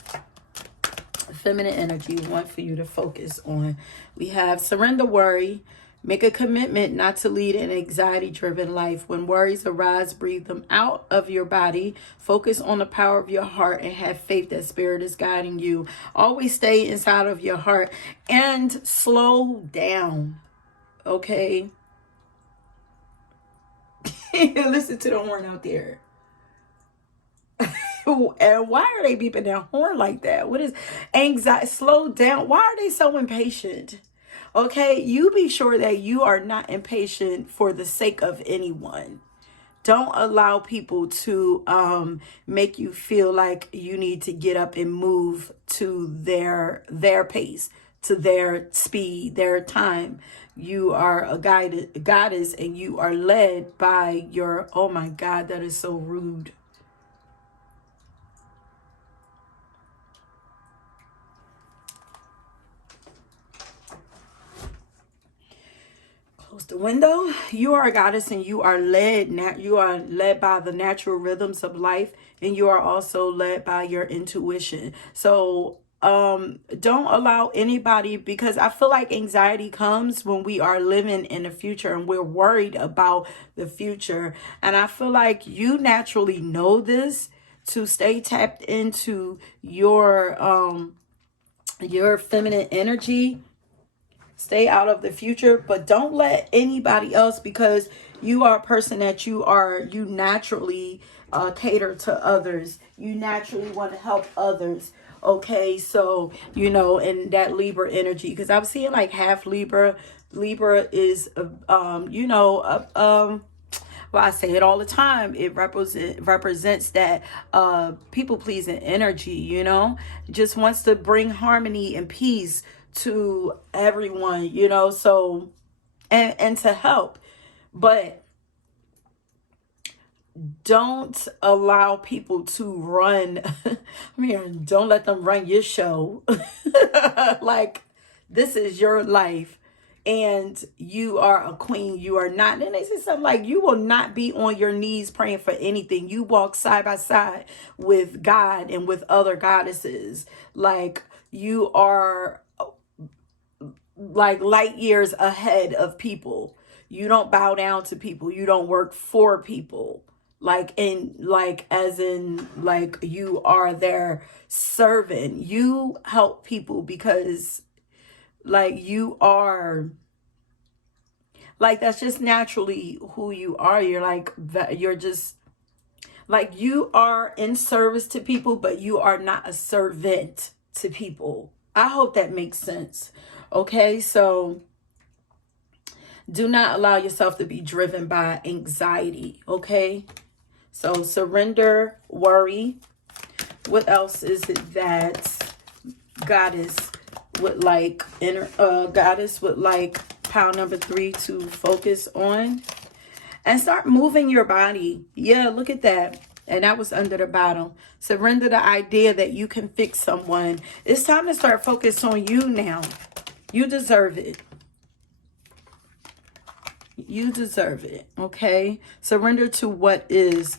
feminine energy want for you to focus on? We have surrender worry. Make a commitment not to lead an anxiety-driven life. When worries arise, breathe them out of your body. Focus on the power of your heart and have faith that spirit is guiding you. Always stay inside of your heart and slow down. Okay? Listen to the horn out there. And why are they beeping their horn like that? What is anxiety? Slow down. Why are they so impatient? Okay, you be sure that you are not impatient for the sake of anyone. Don't allow people to make you feel like you need to get up and move to their pace, to their speed, their time. You are a goddess and you are led by your, oh my God, that is so rude. Close the window. You are a goddess and you are led by the natural rhythms of life, and you are also led by your intuition. So don't allow anybody, because I feel like anxiety comes when we are living in the future and we're worried about the future. And I feel like you naturally know this, to stay tapped into your feminine energy. Stay out of the future, but don't let anybody else, because you are a person that you naturally cater to others. You naturally want to help others. Okay, so in that Libra energy, because I'm seeing like half Libra. Libra is well, I say it all the time. It represents that people pleasing energy, just wants to bring harmony and peace to everyone, so and to help. But don't allow people to run. I mean, don't let them run your show. Like, this is your life. And you are a queen. You are not. And they say something like, you will not be on your knees praying for anything. You walk side by side with God and with other goddesses. Like, you are like light years ahead of people. You don't bow down to people. You don't work for people. Like as in like you are their servant. You help people because like you are, like, that's just naturally who you are. You're just like, you are in service to people, but you are not a servant to people. I hope that makes sense. Okay, so do not allow yourself to be driven by anxiety. Okay, so surrender, worry. What else is it that goddess would like pile number 3 to focus on? And start moving your body. Yeah, look at that. And that was under the bottom. Surrender the idea that you can fix someone. It's time to start focus on you now. You deserve it. You deserve it. Okay? Surrender to what is.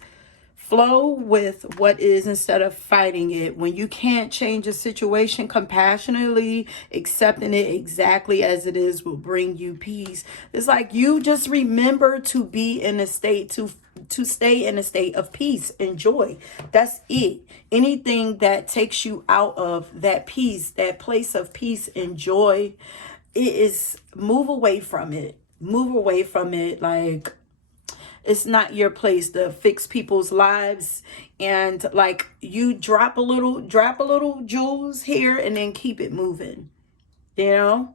Flow with what is instead of fighting it. When you can't change a situation, compassionately accepting it exactly as it is will bring you peace. It's like you just remember to be in a state, to stay in a state of peace and joy. That's it. Anything that takes you out of that peace, that place of peace and joy, move away from it. Move away from it. Like, it's not your place to fix people's lives. And like, you drop a little jewels here and then keep it moving. Don't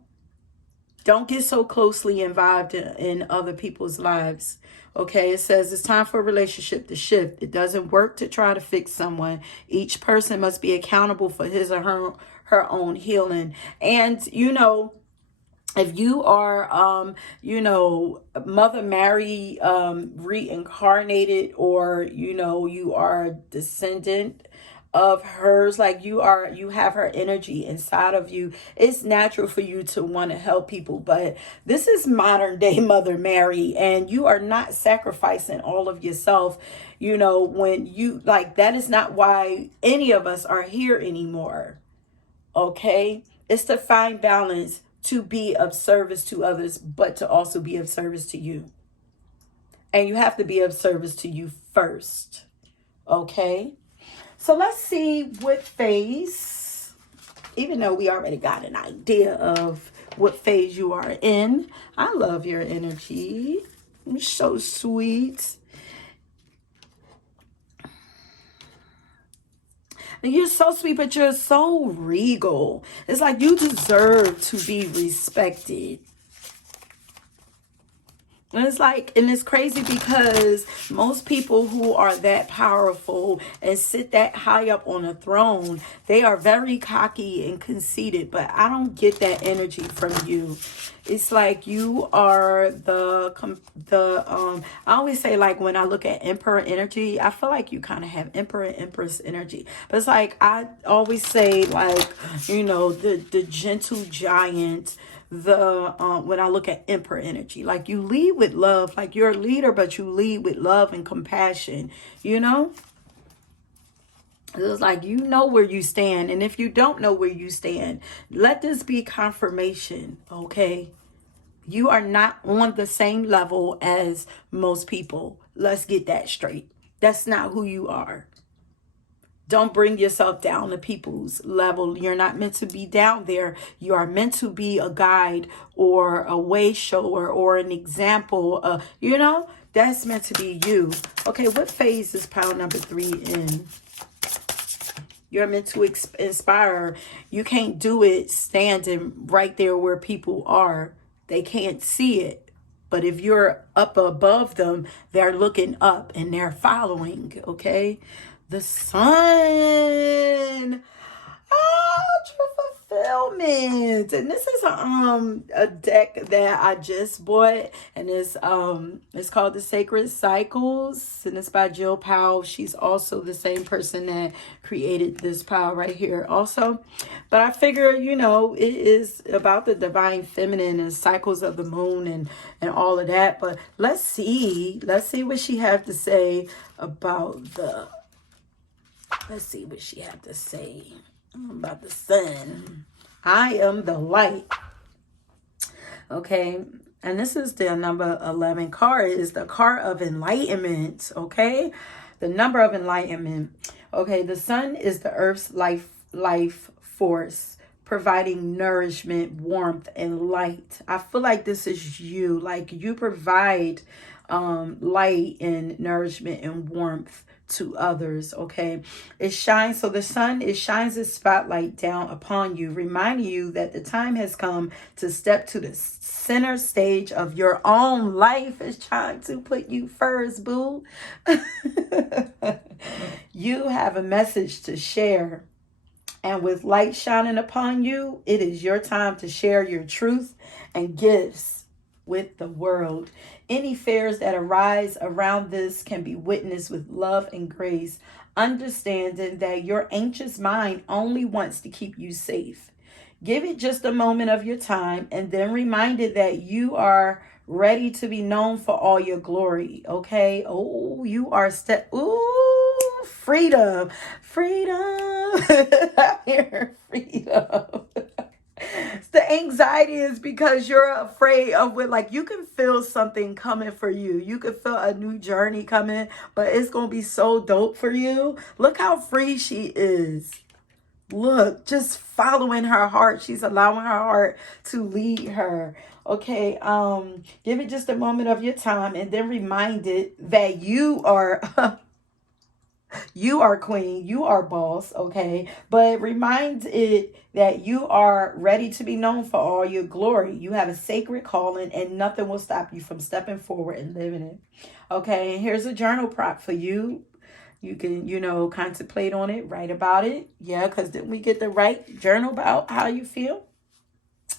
get so closely involved in other people's lives. Okay, it says it's time for a relationship to shift. It doesn't work to try to fix someone. Each person must be accountable for his or her own healing. And if you are, Mother Mary reincarnated, or, you are a descendant of hers, like you have her energy inside of you, it's natural for you to want to help people. But this is modern day Mother Mary, and you are not sacrificing all of yourself, when you, like, that is not why any of us are here anymore. Okay? It's to find balance, to be of service to others, but to also be of service to you. And you have to be of service to you first. Okay? So let's see what phase, even though we already got an idea of what phase you are in. I love your energy. You're so sweet. You're so sweet, but you're so regal. It's like you deserve to be respected. And it's crazy because most people who are that powerful and sit that high up on a throne, they are very cocky and conceited, but I don't get that energy from you. It's like you are I always say, like, when I look at Emperor energy, I feel like you kind of have Emperor and Empress energy. But it's like, I always say, like, the gentle giant, when I look at Emperor energy, like, you lead with love, like you're a leader, but you lead with love and compassion. It's like, where you stand. And if you don't know where you stand, let this be confirmation. Okay, you are not on the same level as most people. Let's get that straight. That's not who you are. Don't bring yourself down to people's level. You're not meant to be down there. You are meant to be a guide or a way shower or an example. That's meant to be you. Okay, what phase is pile number 3 in? You're meant to inspire. You can't do it standing right there where people are. They can't see it. But if you're up above them, they're looking up and they're following, okay? The sun. Oh, true fulfillment. And this is a deck that I just bought, and it's called the Sacred Cycles, and it's by Jill Powell. She's also the same person that created this pile right here also. But I figure, it is about the divine feminine and cycles of the moon and all of that. But let's see what she have to say about about the sun. I am the light. Okay. And this is the number 11 card. Is the card of enlightenment. Okay. The number of enlightenment. Okay. The sun is the earth's life force, providing nourishment, warmth, and light. I feel like this is you. Like you provide light and nourishment and warmth to others. Okay, it shines. So the sun, it shines its spotlight down upon you, reminding you that the time has come to step to the center stage of your own life. It's trying to put you first, boo. You have a message to share, and with light shining upon you, it is your time to share your truth and gifts with the world. Any fears that arise around this can be witnessed with love and grace, understanding that your anxious mind only wants to keep you safe. Give it just a moment of your time, and then remind it that you are ready to be known for all your glory. Okay? Oh, you are freedom. Here, freedom. The anxiety is because you're afraid of you can feel something coming for you. You can feel a new journey coming, but it's going to be so dope for you. Look how free she is. Look, just following her heart. She's allowing her heart to lead her. Okay, give it just a moment of your time, and then remind it that you are you are queen, you are boss, okay? But remind it that you are ready to be known for all your glory. You have a sacred calling, and nothing will stop you from stepping forward and living it. Okay, and here's a journal prop for you. You can, contemplate on it, write about it. Yeah, because then we get to write, journal about how you feel.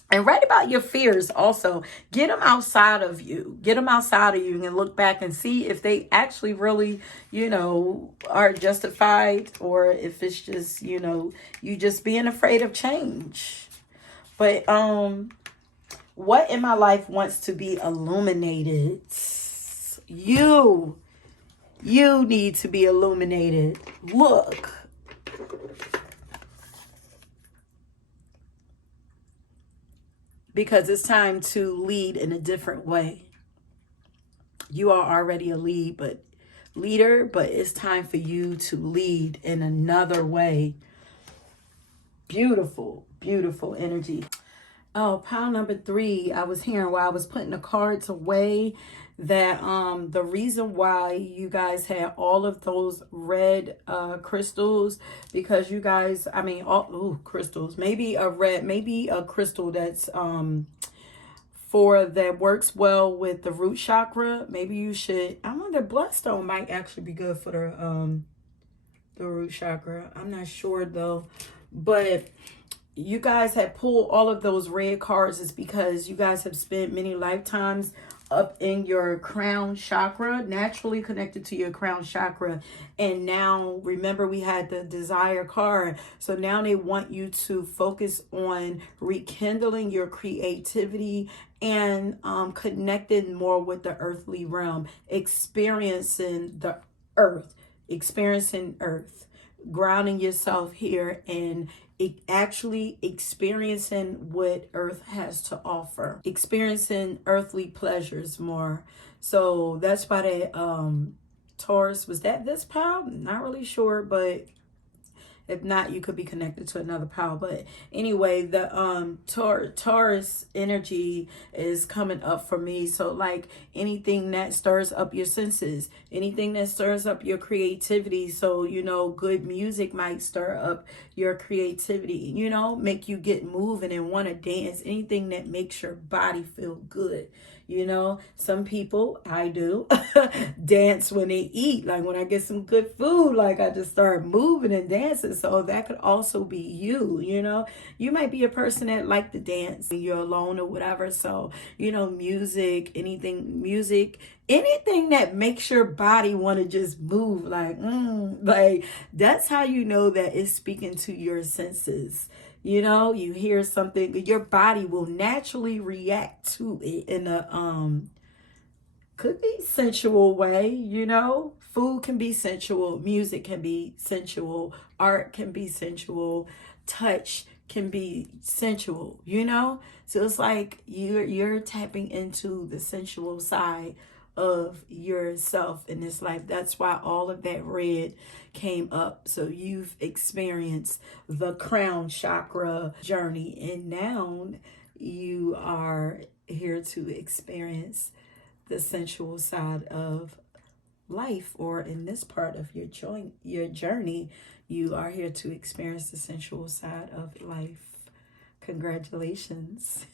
And write about your fears also. Get them outside of you. Get them outside of you and look back and see if they actually really, are justified, or if it's just, you just being afraid of change. But what in my life wants to be illuminated? You need to be illuminated. Look. Because it's time to lead in a different way. You are already a leader, but it's time for you to lead in another way. Beautiful, beautiful energy. Oh, pile number 3. I was hearing while I was putting the cards away that the reason why you guys had all of those red crystals, because you guys, crystals, maybe a crystal that's that works well with the root chakra. Maybe you should, I wonder, bloodstone might actually be good for the root chakra. I'm not sure though, but you guys have pulled all of those red cards is because you guys have spent many lifetimes up in your crown chakra, naturally connected to your crown chakra. And now, remember, we had the desire card. So now they want you to focus on rekindling your creativity and connecting more with the earthly realm, experiencing earth, grounding yourself here and actually experiencing what earth has to offer, experiencing earthly pleasures more. So that's why that Taurus, was that this pile? Not really sure, but If not, you could be connected to another power. But anyway, the Taurus energy is coming up for me. So like anything that stirs up your senses, anything that stirs up your creativity. So, you know, good music might stir up your creativity, you know, make you get moving and want to dance. Anything that makes your body feel good. You know, some people, I do, dance when they eat. Like when I get some good food, like I just start moving and dancing. So that could also be you, you know. You might be a person that like to dance when you're alone or whatever. So, you know, music, anything that makes your body want to just move, like that's how you know that it's speaking to your senses. You know, you hear something, your body will naturally react to it in a could be sensual way, you know. Food can be sensual, music can be sensual, art can be sensual, touch can be sensual, you know. So it's like you're tapping into the sensual side of yourself in this life. That's why all of that red came up. So you've experienced the crown chakra journey, and now you are here to experience the sensual side of life, or in this part of your journey, you are here to experience the sensual side of life. Congratulations.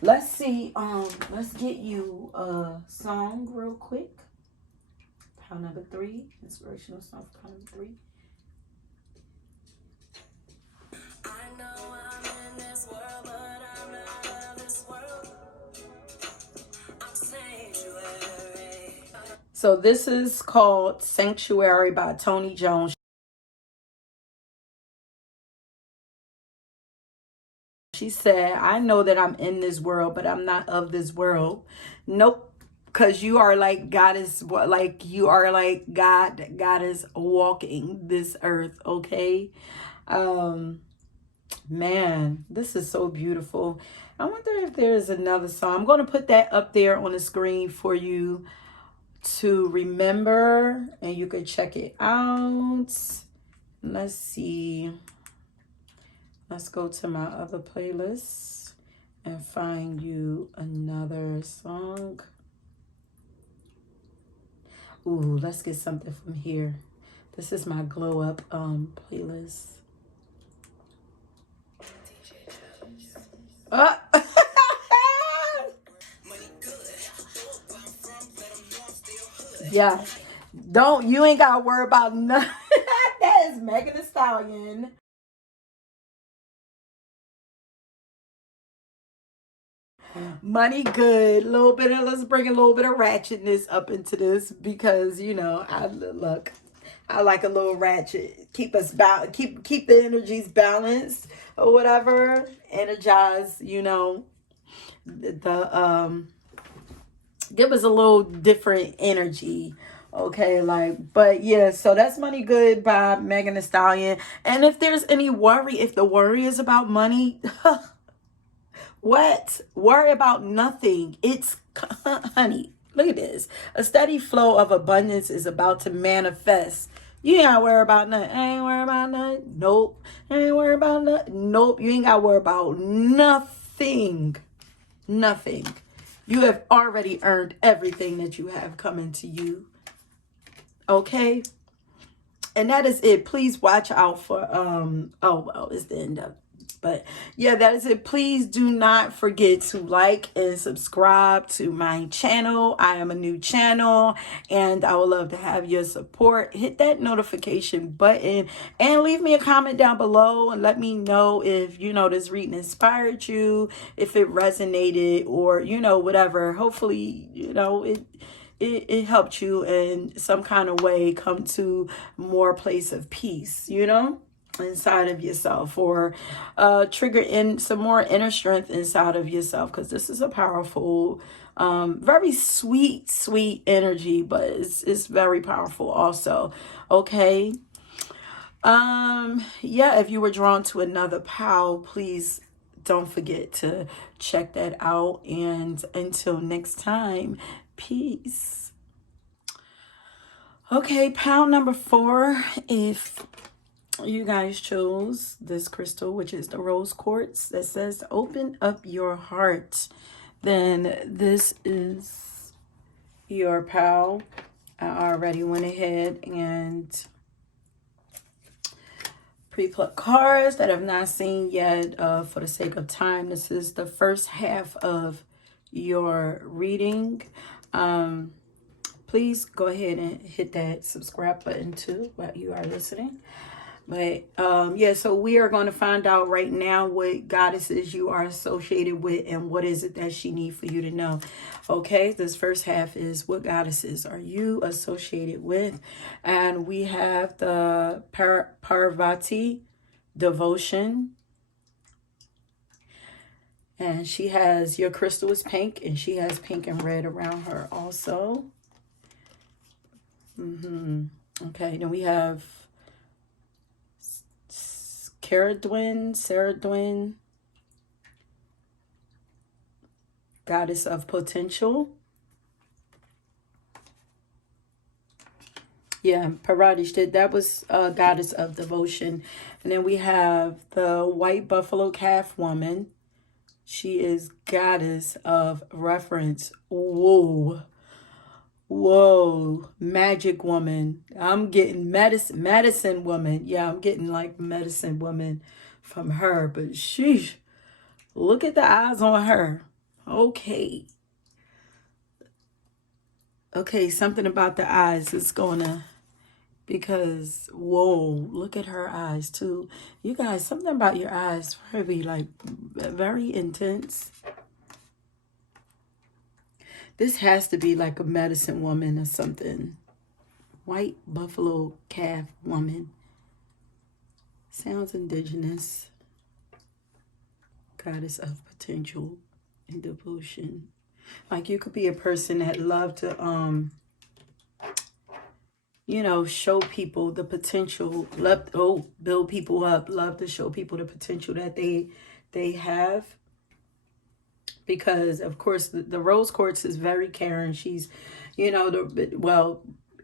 Let's see, let's get you a song real quick. Pile number 3, inspirational song for pile number 3. I know I'm in this world, but I'm not of this world. I'm sanctuary. So this is called Sanctuary by Tony Jones. She said, I know that I'm in this world, but I'm not of this world. Nope. Because you are like God is what, like you are like God. God is walking this earth. Okay. Man, this is so beautiful. I wonder if there's another song. I'm going to put that up there on the screen for you to remember, and you can check it out. Let's see. Let's go to my other playlist and find you another song. Ooh, let's get something from here. This is my glow up playlist. Yeah. You ain't gotta worry about nothing. That is Megan Thee Stallion. Money good. Let's bring a little bit of ratchetness up into this, because you know, I like a little ratchet. Keep us keep the energies balanced or whatever. Energize, you know, the give us a little different energy. Okay, like, but yeah, so that's Money Good by Megan Thee Stallion. And if there's any worry, if the worry is about money, what? Worry about nothing. It's, honey, look at this. A steady flow of abundance is about to manifest. You ain't gotta worry about nothing. I ain't worry about nothing. Nope. I ain't worry about nothing. Nope. You ain't gotta worry about nothing. Nothing. You have already earned everything that you have coming to you. Okay? And that is it. Please watch out for oh well, it's the end of it. But yeah, that is it. Please do not forget to like and subscribe to my channel. I am a new channel, and I would love to have your support. Hit that notification button and leave me a comment down below and let me know if, you know, this reading inspired you, if it resonated, or, you know, whatever. Hopefully, you know, it helped you in some kind of way come to more place of peace, you know, inside of yourself, or trigger in some more inner strength inside of yourself, because this is a powerful, very sweet energy, but it's very powerful also. Okay. Yeah, if you were drawn to another POW, please don't forget to check that out. And until next time, peace. Okay, pile number 4. If you guys chose this crystal, which is the rose quartz that says open up your heart, then this is your pile. I already went ahead and pre-plucked cards that I've not seen yet. For the sake of time, this is the first half of your reading. Please go ahead and hit that subscribe button too while you are listening. But yeah, so we are going to find out right now what goddesses you are associated with and what is it that she needs for you to know. Okay, this first half is what goddesses are you associated with? And we have the Parvati devotion. And she has, your crystal is pink, and she has pink and red around her also. Okay, then we have Saradwin, goddess of potential. Yeah, Paradish, that was a goddess of devotion. And then we have the white buffalo calf woman. She is goddess of reference. Whoa. Whoa, magic woman. I'm getting medicine woman. Yeah, I'm getting like medicine woman from her. But sheesh, look at the eyes on her. Okay. Okay, something about the eyes is gonna, because whoa, look at her eyes too. You guys, something about your eyes probably like very intense. This has to be like a medicine woman or something. White buffalo calf woman. Sounds indigenous. Goddess of potential and devotion. Like you could be a person that love to you know, show people the potential, build people up, love to show people the potential that they have. Because of course the rose quartz is very caring. She's, you know,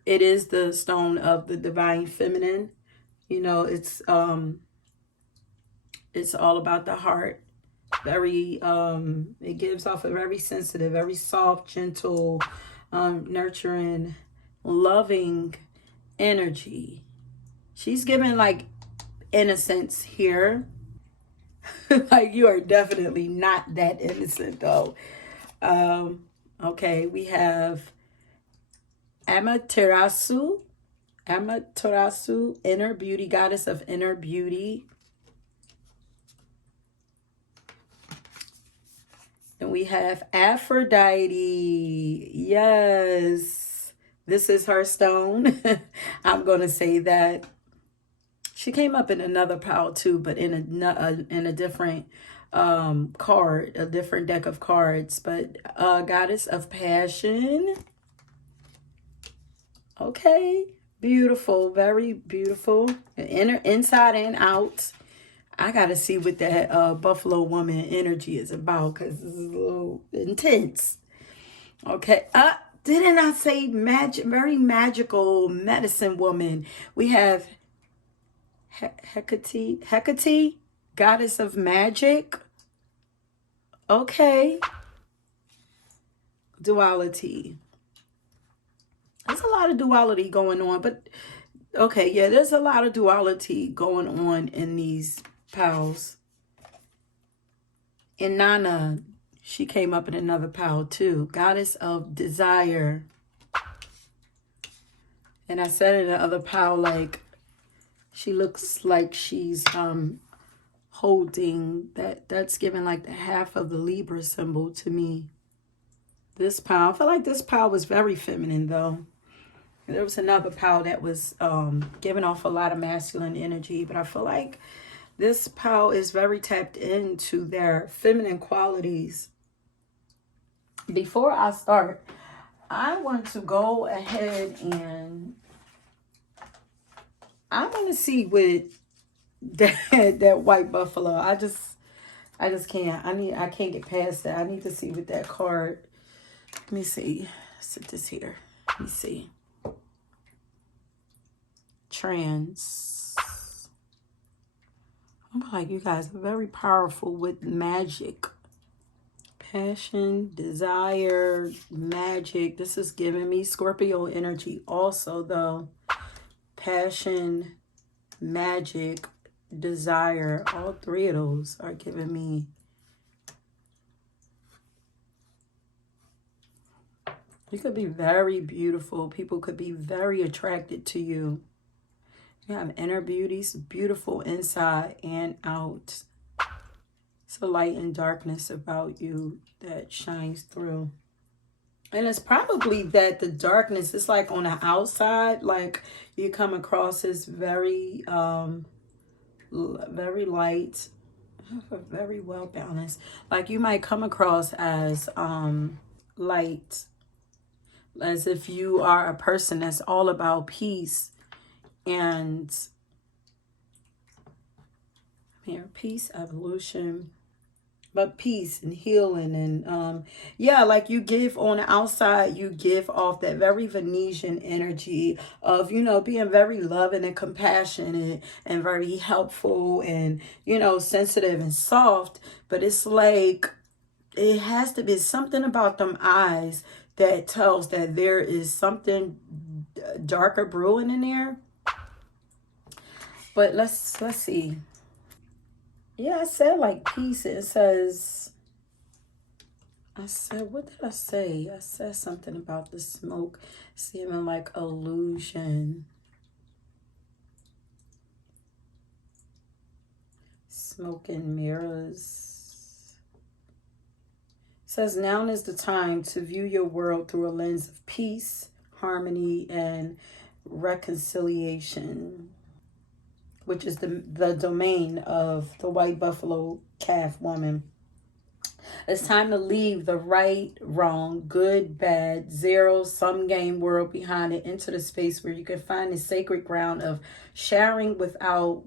it is the stone of the divine feminine. You know, it's all about the heart. Very it gives off a very sensitive, very soft, gentle, nurturing, loving energy. She's giving like innocence here. Like you are definitely not that innocent though. Okay, we have Amaterasu, inner beauty, goddess of inner beauty. And we have Aphrodite. Yes, this is her stone. I'm going to say that. She came up in another pile too, but in a different card, a different deck of cards. But goddess of passion. Okay, beautiful, very beautiful. Inside and out. I gotta see what that buffalo woman energy is about, because this is a little intense. Okay, didn't I say very magical medicine woman? We have Hecate, goddess of magic. Okay. Duality. There's a lot of duality going on, but okay, yeah, there's a lot of duality going on in these piles. And Nana, she came up in another pile too. Goddess of desire. And I said in the other pile, like, she looks like she's holding that's giving like the half of the Libra symbol to me. This pile, I feel like this pile was very feminine though. There was another pile that was giving off a lot of masculine energy, but I feel like this pile is very tapped into their feminine qualities. Before I start, I want to go ahead and I want to see what that white buffalo. I just can't. I can't get past that. I need to see what that card. Let me see. Sit this here. Let me see. trance. I'm like, you guys are very powerful with magic. Passion, desire, magic. This is giving me Scorpio energy also, though. Passion, magic, desire. All three of those are giving me. You could be very beautiful. People could be very attracted to you. You have inner beauties, beautiful inside and out. It's a light and darkness about you that shines through. And it's probably that the darkness is like on the outside, like you come across as very, very light, very well balanced. Like you might come across as light, as if you are a person that's all about peace and here, peace, evolution, but peace and healing. And yeah, like you give on the outside, you give off that very Venusian energy of, you know, being very loving and compassionate and very helpful and, you know, sensitive and soft. But it's like it has to be something about them eyes that tells that there is something darker brewing in there. But let's see. Yeah, I said like peace. It says, I said, what did I say? I said something about the smoke seeming like illusion. Smoke and mirrors. It says now is the time to view your world through a lens of peace, harmony, and reconciliation, which is the domain of the white buffalo calf woman. It's time to leave the right, wrong, good, bad, zero, sum game world behind it into the space where you can find the sacred ground of sharing without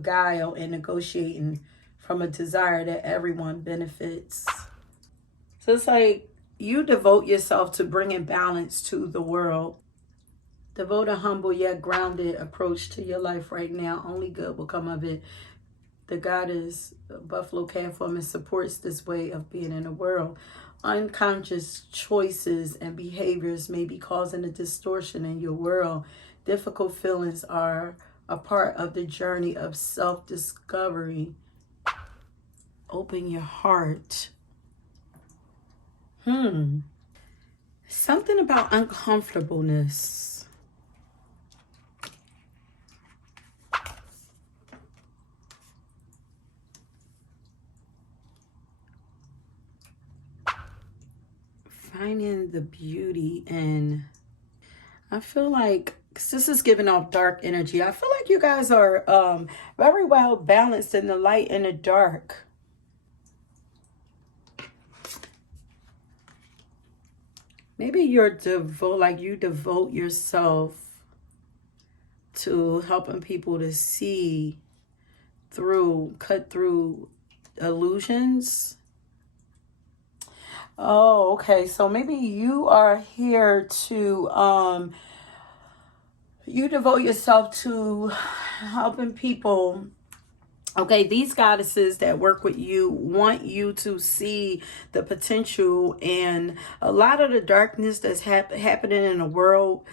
guile and negotiating from a desire that everyone benefits. So it's like you devote yourself to bringing balance to the world. Devote a humble yet grounded approach to your life right now. Only good will come of it. The goddess Buffalo Calf Woman supports this way of being in the world. Unconscious choices and behaviors may be causing a distortion in your world. Difficult feelings are a part of the journey of self-discovery. Open your heart. Something about uncomfortableness. Finding the beauty in, I feel like this is giving off dark energy. I feel like you guys are very well balanced in the light and the dark. Maybe you devote yourself to helping people to see through, cut through illusions. Oh, okay. So maybe you are here to, you devote yourself to helping people. Okay, these goddesses that work with you want you to see the potential and a lot of the darkness that's happening in the world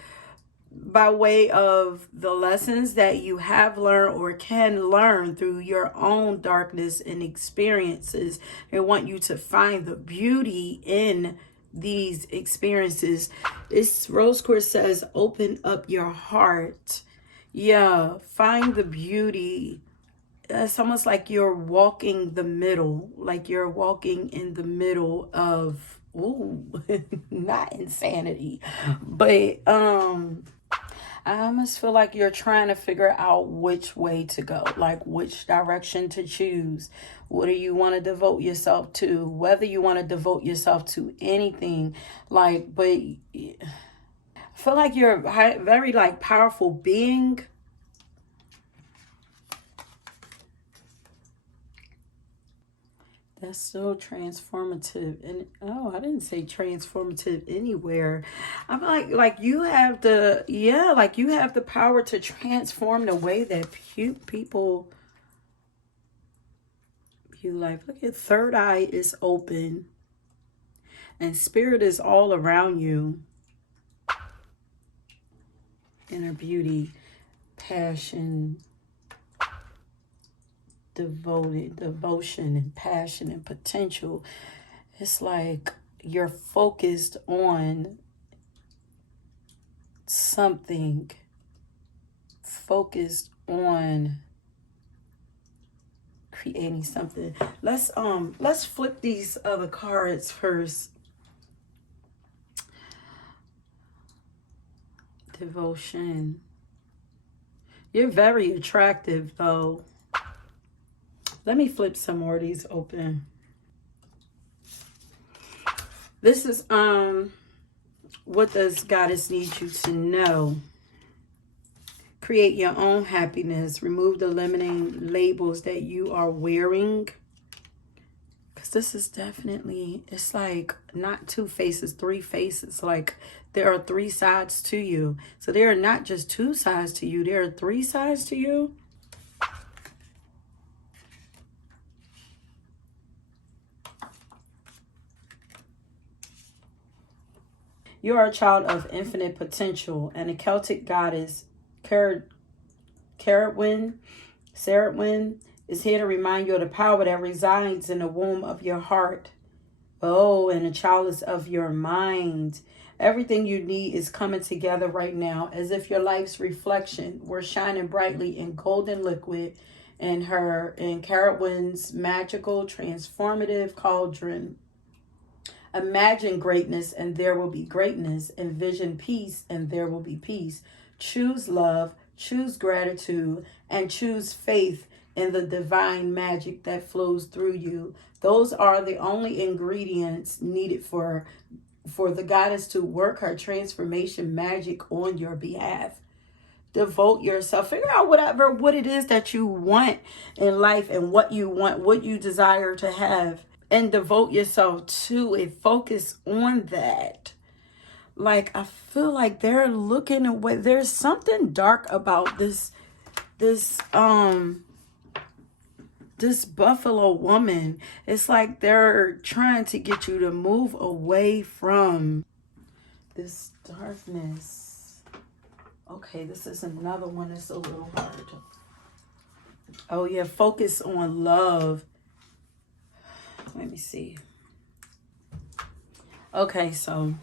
by way of the lessons that you have learned or can learn through your own darkness and experiences. They want you to find the beauty in these experiences. This rose quartz says, open up your heart. Yeah, find the beauty. It's almost like you're walking the middle, like you're walking in the middle of, ooh, not insanity, but I almost feel like you're trying to figure out which way to go, like which direction to choose. What do you want to devote yourself to? Whether you want to devote yourself to anything, like, but I feel like you're a very like powerful being. That's still transformative. And oh, I didn't say transformative anywhere. I'm like you have the, yeah, like you have the power to transform the way that people view life. Look at third eye is open and spirit is all around you. Inner beauty, passion, devotion and passion and potential. It's like you're focused on something, focused on creating something. Let's flip these other cards first. Devotion. You're very attractive though. Let me flip some more of these open. This is what does Goddess need you to know? Create your own happiness. Remove the limiting labels that you are wearing. Because this is definitely, it's like not two faces, three faces. Like there are three sides to you. So there are not just two sides to you. There are three sides to you. You are a child of infinite potential, and a Celtic goddess, Cerwyn, is here to remind you of the power that resides in the womb of your heart. Oh, and the child is of your mind. Everything you need is coming together right now, as if your life's reflection were shining brightly in golden liquid in Cerwyn's magical, transformative cauldron. Imagine greatness and there will be greatness. Envision peace and there will be peace. Choose love, choose gratitude, and choose faith in the divine magic that flows through you. Those are the only ingredients needed for the goddess to work her transformation magic on your behalf. Devote yourself. Figure out what it is that you want in life and what you want, what you desire to have. And devote yourself to it. Focus on that. Like, I feel like they're looking away. There's something dark about this buffalo woman. It's like they're trying to get you to move away from this darkness. Okay, this is another one that's a little hard. Oh yeah, focus on love. Let me see. Okay, so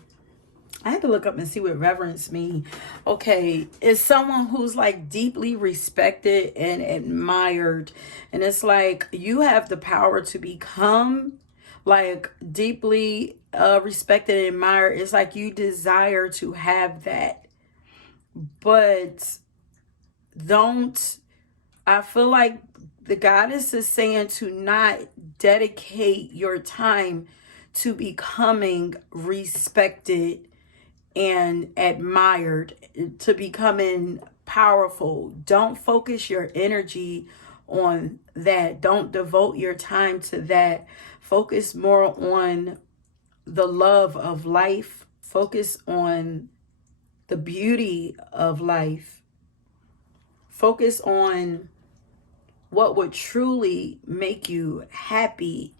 I had to look up and see what reverence means. Okay, it's someone who's like deeply respected and admired. And it's like you have the power to become like deeply respected and admired. It's like you desire to have that. But I feel like the goddess is saying to not dedicate your time to becoming respected and admired, to becoming powerful. Don't focus your energy on that. Don't devote your time to that. Focus more on the love of life. Focus on the beauty of life. Focus on what would truly make you happy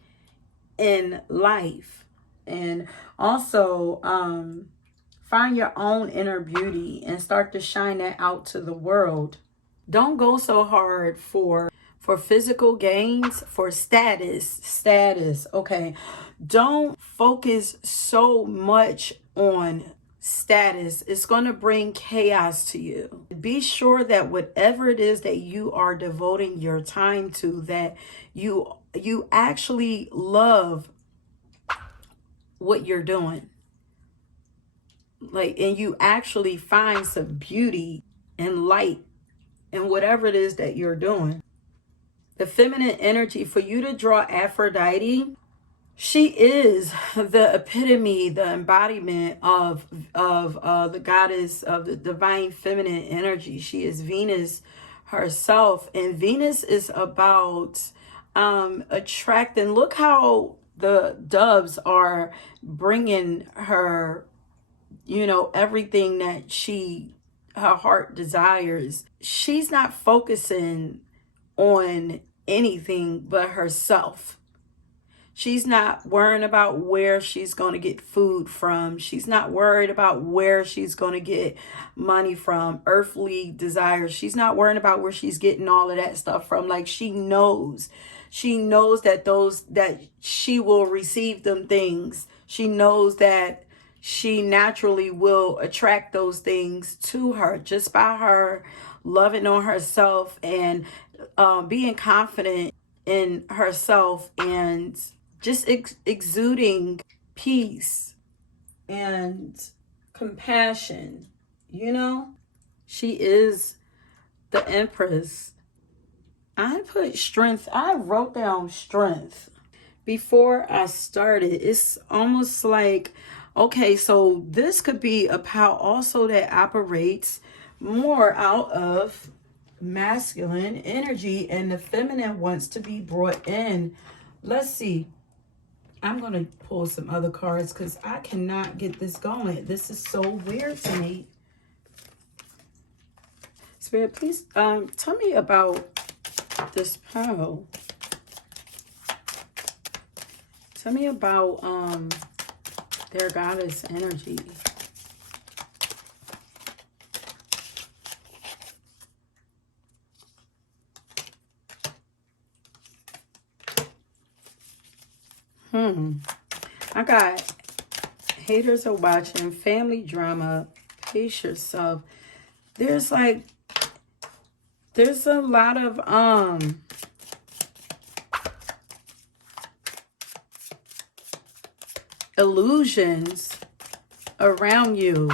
in life. And also find your own inner beauty and start to shine that out to the world. Don't go so hard for physical gains, for status. Okay, don't focus so much on status. It's going to bring chaos to you. Be sure that whatever it is that you are devoting your time to, that you actually love what you're doing. Like, and you actually find some beauty and light in whatever it is that you're doing. The feminine energy, for you to draw Aphrodite, she is the epitome, the embodiment of the goddess of the divine feminine energy. She is Venus herself, and Venus is about attracting. Look how the doves are bringing her, you know, everything that her heart desires. She's not focusing on anything but herself. She's not worrying about where she's going to get food from. She's not worried about where she's going to get money from, earthly desires. She's not worrying about where she's getting all of that stuff from. Like, she knows that she will receive them things. She knows that she naturally will attract those things to her just by her loving on herself and being confident in herself and just exuding peace and compassion. You know, she is the Empress. I put strength. I wrote down strength before I started. It's almost like, okay, so this could be a power also that operates more out of masculine energy, and the feminine wants to be brought in. Let's see. I'm going to pull some other cards because I cannot get this going. This is so weird to me. Spirit, please tell me about this pearl. Tell me about their goddess energy. I got haters are watching, family drama, pace yourself. There's a lot of illusions around you,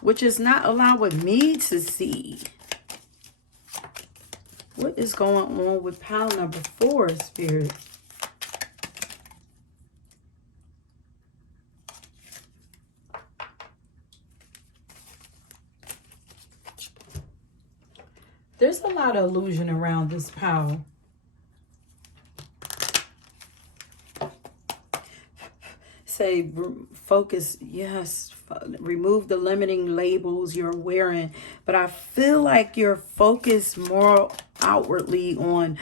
which is not allowing me to see. What is going on with pile number 4, Spirit? There's a lot of illusion around this pile. Say, focus, yes, remove the limiting labels you're wearing. But I feel like you're focused more outwardly on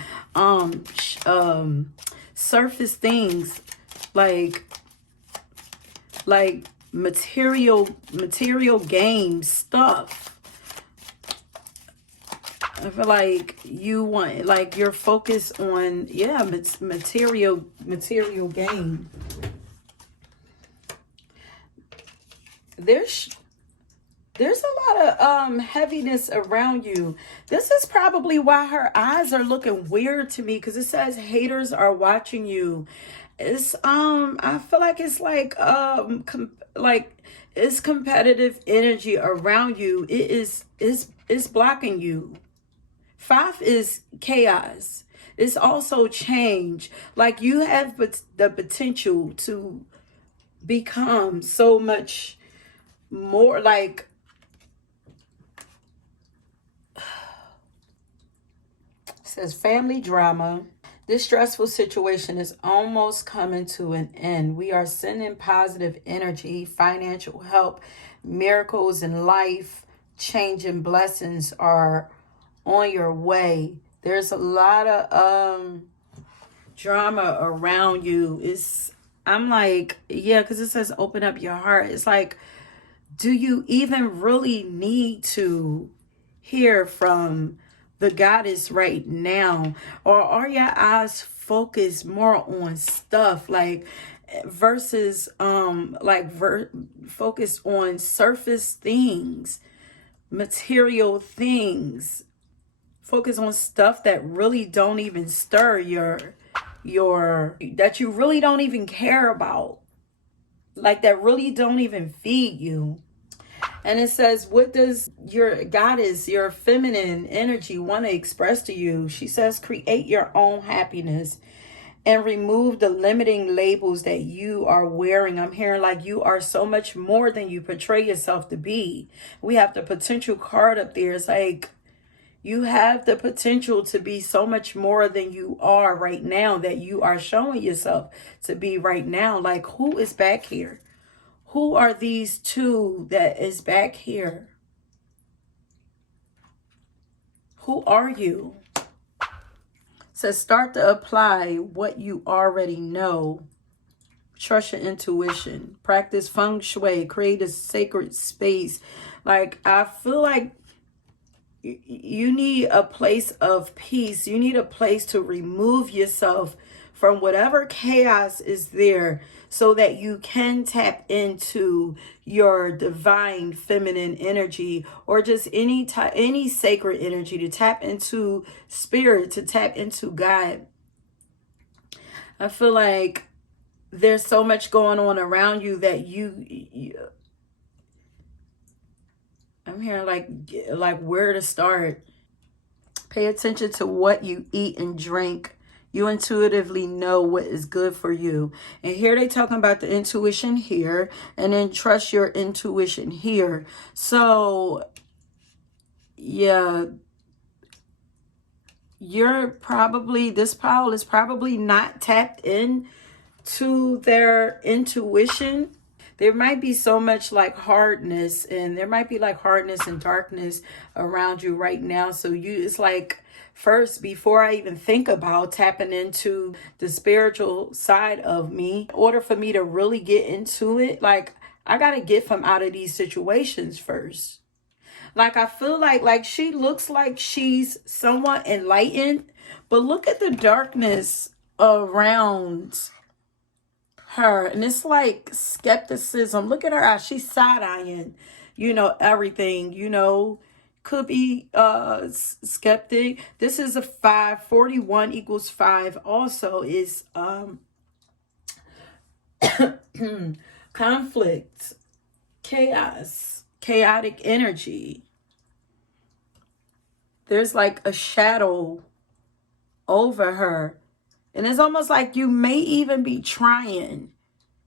surface things, like material game stuff. I feel like you're focused on, yeah, material gain. There's a lot of heaviness around you. This is probably why her eyes are looking weird to me, because it says haters are watching you. It's I feel like it's like it's competitive energy around you. It's blocking you. 5 is chaos. It's also change. Like, you have the potential to become so much more, like, it says family drama. This stressful situation is almost coming to an end. We are sending positive energy, financial help, miracles in life, changing blessings are on your way. There's a lot of drama around you. I'm like, yeah, because it says open up your heart. It's like, do you even really need to hear from the goddess right now? Or are your eyes focused more on stuff, like, versus focused on surface things, material things? Focus on stuff that really don't even stir that you really don't even care about, like, that really don't even feed you. And it says, what does your goddess, your feminine energy, want to express to you? She says, create your own happiness and remove the limiting labels that you are wearing. I'm hearing like you are so much more than you portray yourself to be. We have the potential card up there. It's like, You have the potential to be so much more than you are right now, that you are showing yourself to be right now. Like, who is back here? Who are these two that is back here? Who are you? So start to apply what you already know. Trust your intuition. Practice feng shui. Create a sacred space. Like, I feel like you need a place of peace. You need a place to remove yourself from whatever chaos is there, so that you can tap into your divine feminine energy, or just any sacred energy, to tap into spirit, to tap into God. I feel like there's so much going on around you that I'm hearing like where to start. Pay attention to what you eat and drink. You intuitively know what is good for you. And here they talking about the intuition here, and then trust your intuition here. So yeah, this pile is probably not tapped in to their intuition. There might be so much like hardness, and there might be like hardness and darkness around you right now. So it's like, first, before I even think about tapping into the spiritual side of me, in order for me to really get into it, like, I got to get from out of these situations first. Like, I feel like she looks like she's somewhat enlightened, but look at the darkness around her, and it's like skepticism. Look at her eyes. She's side-eyeing, everything, could be skeptic. This is a 5. 41 equals 5 also is conflict, chaos, chaotic energy. There's like a shadow over her. And it's almost like you may even be trying.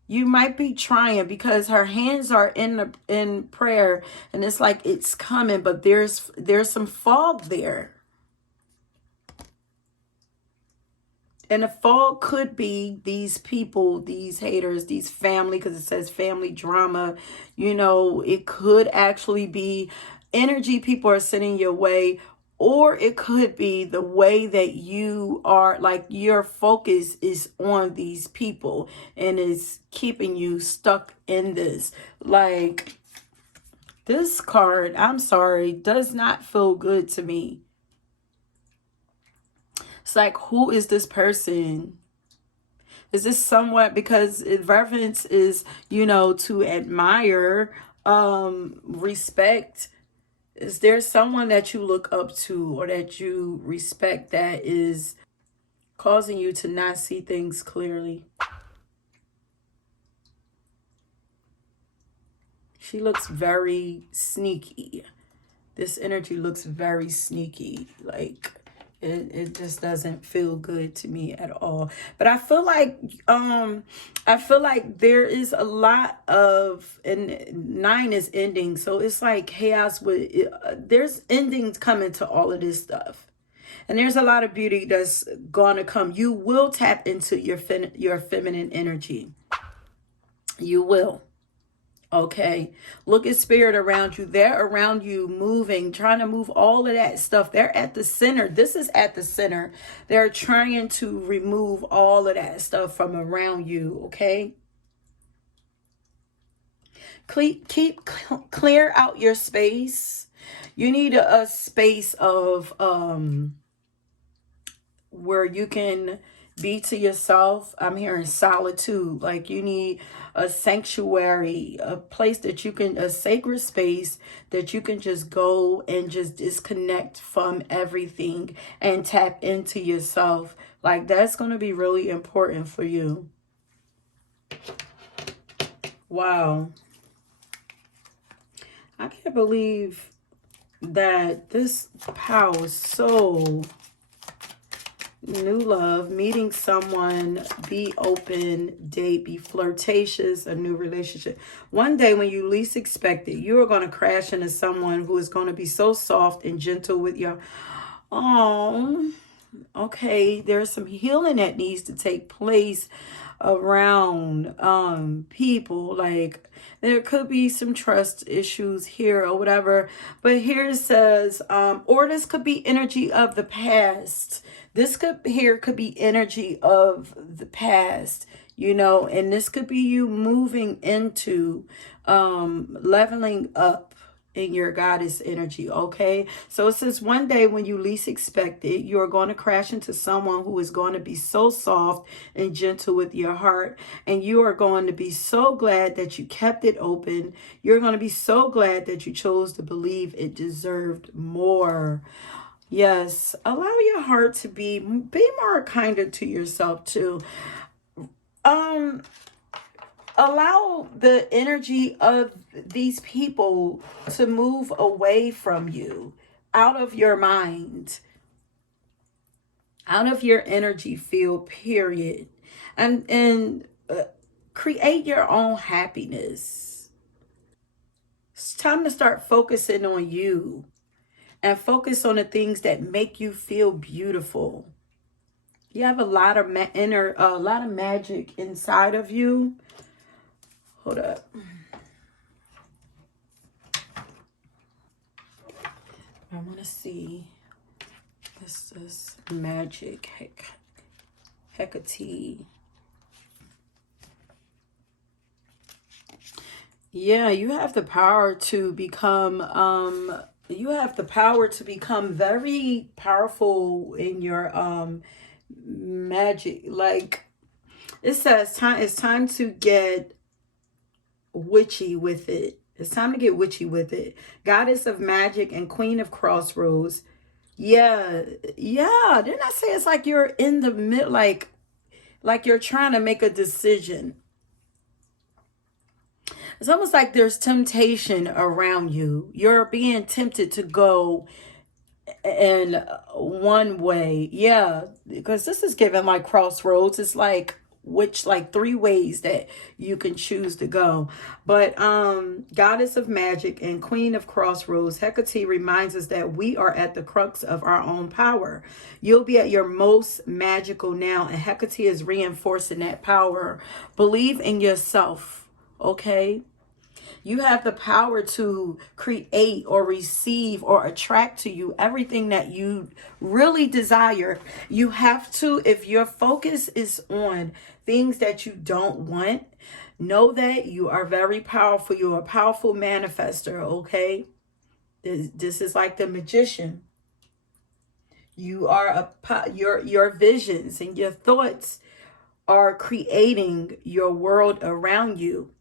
You might be trying, because her hands are in prayer, and it's like it's coming, but there's some fog there. And the fog could be these people, these haters, these family, because it says family drama. It could actually be energy people are sending your way. Or it could be the way that you are, like, your focus is on these people and is keeping you stuck in this. Like, this card, I'm sorry, does not feel good to me. It's like, who is this person? Is this someone, because reverence is, to admire, respect. Is there someone that you look up to or that you respect that is causing you to not see things clearly? She looks very sneaky. This energy looks very sneaky. Like, it just doesn't feel good to me at all. But I feel like there is a lot of, and 9 is ending, so it's like chaos with there's endings coming to all of this stuff. And there's a lot of beauty that's gonna come. You will tap into your feminine energy. You will. Okay, look at spirit around you. They're around you, moving, trying to move all of that stuff. They're at the center. This is at the center. They're trying to remove all of that stuff from around you. Okay, keep clear out your space. You need a space of where you can be to yourself. I'm hearing solitude. Like, you need a sanctuary, a place that you can, a sacred space that you can just go and just disconnect from everything and tap into yourself. Like, that's going to be really important for you. Wow. I can't believe that this pile is so New love, meeting someone, be open, date, be flirtatious, a new relationship. One day when you least expect it, you are going to crash into someone who is going to be so soft and gentle with your, oh, okay, there's some healing that needs to take place around people. Like there could be some trust issues here or whatever, but here it says or this could be energy of the past. This could be energy of the past, you know, and this could be you moving into leveling up in your goddess energy. Okay, so it says one day when you least expect it, you are going to crash into someone who is going to be so soft and gentle with your heart, and you are going to be so glad that you kept it open. You're going to be so glad that you chose to believe it deserved more. Yes, allow your heart to be more kinder to yourself too. Allow the energy of these people to move away from you, out of your mind, out of your energy field, period. And create your own happiness. It's time to start focusing on you and focus on the things that make you feel beautiful. You have a lot of a lot of magic inside of you. Hold up. I want to see. This is magic. Hecate. Yeah, you have the power to become very powerful in your magic. Like it says it's time to get witchy with it. It's time to get witchy with it. Goddess of magic and queen of crossroads. Yeah, yeah. Didn't I say it's like you're in the middle, like you're trying to make a decision. It's almost like there's temptation around you. You're being tempted to go in one way. Yeah, because this is given like crossroads. It's like three ways that you can choose to go. But goddess of magic and queen of crossroads, Hecate reminds us that we are at the crux of our own power. You'll be at your most magical now, and Hecate is reinforcing that power. Believe in yourself, okay? You have the power to create or receive or attract to you everything that you really desire. You have to, if your focus is on things that you don't want, know that you are very powerful. You're a powerful manifester, okay? This is like the magician. You are your visions and your thoughts are creating your world around you.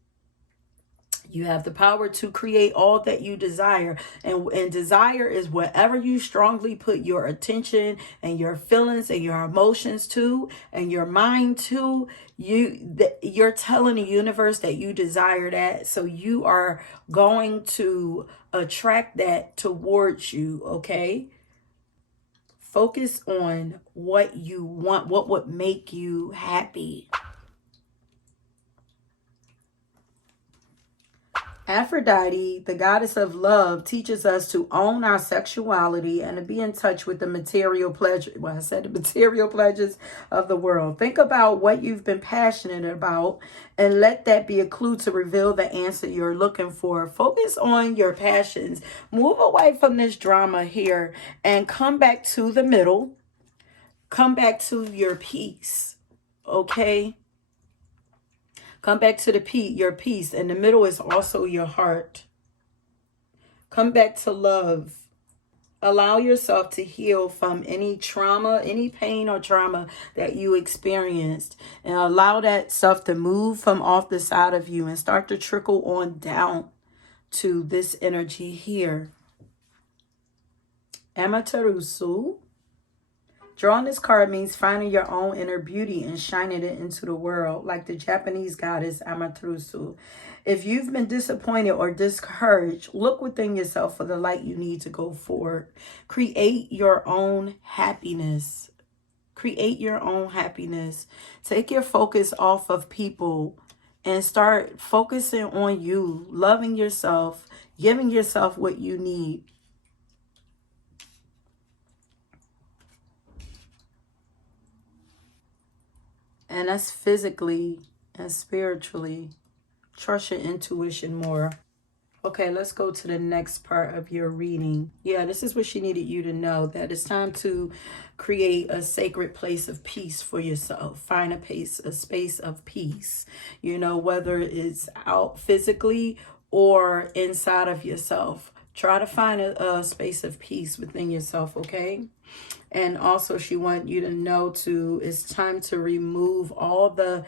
You have the power to create all that you desire. And desire is whatever you strongly put your attention and your feelings and your emotions to and your mind to. You're telling the universe that you desire that. So you are going to attract that towards you, okay? Focus on what you want, what would make you happy. Aphrodite, the goddess of love, teaches us to own our sexuality and to be in touch with the material pleasure. Well, I said the material pleasures of the world. Think about what you've been passionate about and let that be a clue to reveal the answer you're looking for. Focus on your passions. Move away from this drama here and come back to the middle. Come back to your peace. Okay? Come back to your peace. And the middle is also your heart. Come back to love. Allow yourself to heal from any trauma, any pain or trauma that you experienced. And allow that stuff to move from off the side of you and start to trickle on down to this energy here. Amaterasu. Drawing this card means finding your own inner beauty and shining it into the world, like the Japanese goddess Amaterasu. If you've been disappointed or discouraged, look within yourself for the light you need to go forward. Create your own happiness. Create your own happiness. Take your focus off of people and start focusing on you, loving yourself, giving yourself what you need. And that's physically and spiritually. Trust your intuition more. Okay, let's go to the next part of your reading. Yeah, this is what she needed you to know, that it's time to create a sacred place of peace for yourself. Find a space of peace, you know, whether it's out physically or inside of yourself. Try to find a space of peace within yourself, okay? And also she wants you to know too, it's time to remove all the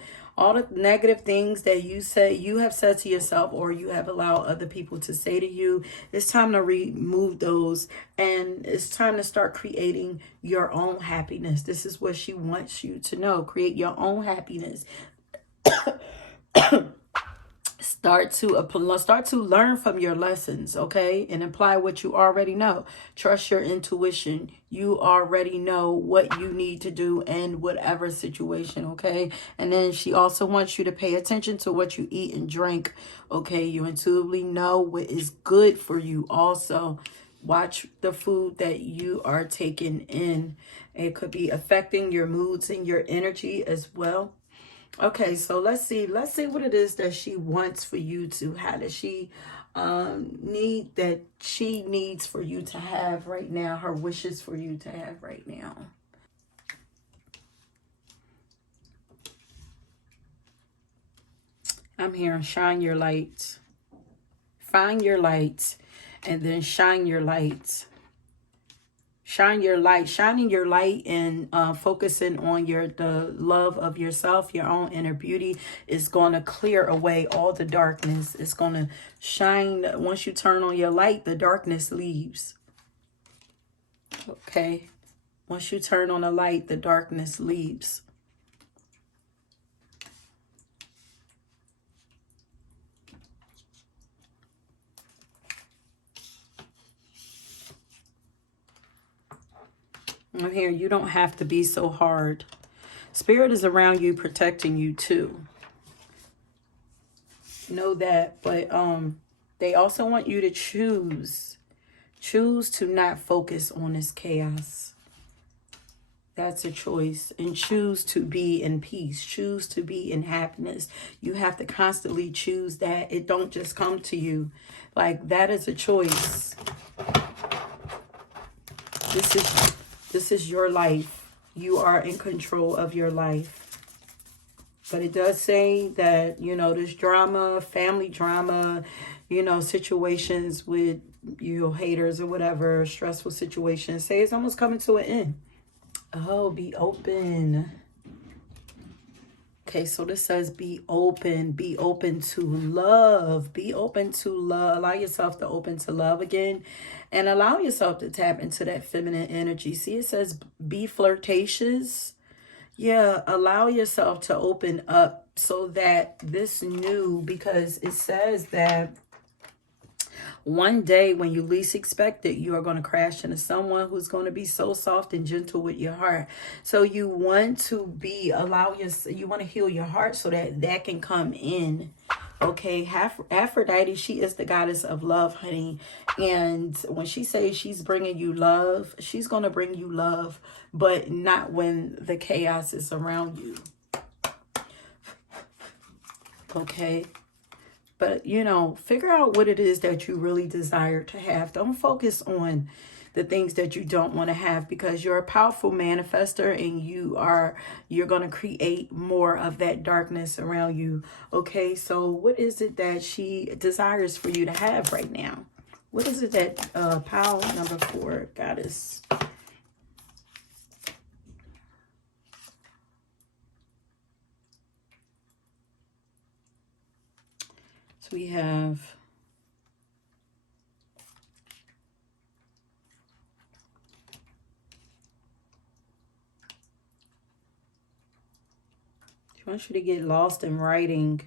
negative things that you have said to yourself, or you have allowed other people to say to you. It's time to remove those, and it's time to start creating your own happiness. This is what she wants you to know. Create your own happiness. Start to learn from your lessons, okay? And apply what you already know. Trust your intuition. You already know what you need to do in whatever situation, okay? And then she also wants you to pay attention to what you eat and drink, okay? You intuitively know what is good for you also. Watch the food that you are taking in. It could be affecting your moods and your energy as well. Okay, so let's see what it is that she wants for you to have, that she needs for you to have right now, her wishes for you to have right now. I'm hearing shine your light. Find your light and then shine your light. Shine your light, shining your light, and focusing on the love of yourself, your own inner beauty is going to clear away all the darkness. It's going to shine. Once you turn on your light, the darkness leaves. Okay. Once you turn on the light, the darkness leaves. I'm here. You don't have to be so hard. Spirit is around you, protecting you too. Know that. But they also want you to choose to not focus on this chaos. That's a choice. And choose to be in peace. Choose to be in happiness. You have to constantly choose that. It don't just come to you. Like, that is a choice. This is your life. You are in control of your life. But it does say that, you know, this drama, family drama, you know, situations with, you know, haters or whatever, stressful situations, say it's almost coming to an end. Oh, be open. Okay, so this says be open to love, be open to love. Allow yourself to open to love again, and allow yourself to tap into that feminine energy. See, it says be flirtatious. Yeah, allow yourself to open up so that this new, because it says that one day when you least expect it, you are going to crash into someone who's going to be so soft and gentle with your heart. So you want to you want to heal your heart so that that can come in. Okay, Aphrodite, she is the goddess of love, honey. And when she says she's bringing you love, she's going to bring you love, but not when the chaos is around you. Okay. But, you know, figure out what it is that you really desire to have. Don't focus on the things that you don't want to have, because you're a powerful manifester and you're going to create more of that darkness around you. Okay, so what is it that she desires for you to have right now? What is it that pile number 4, goddess? So we have she wants you to get lost in writing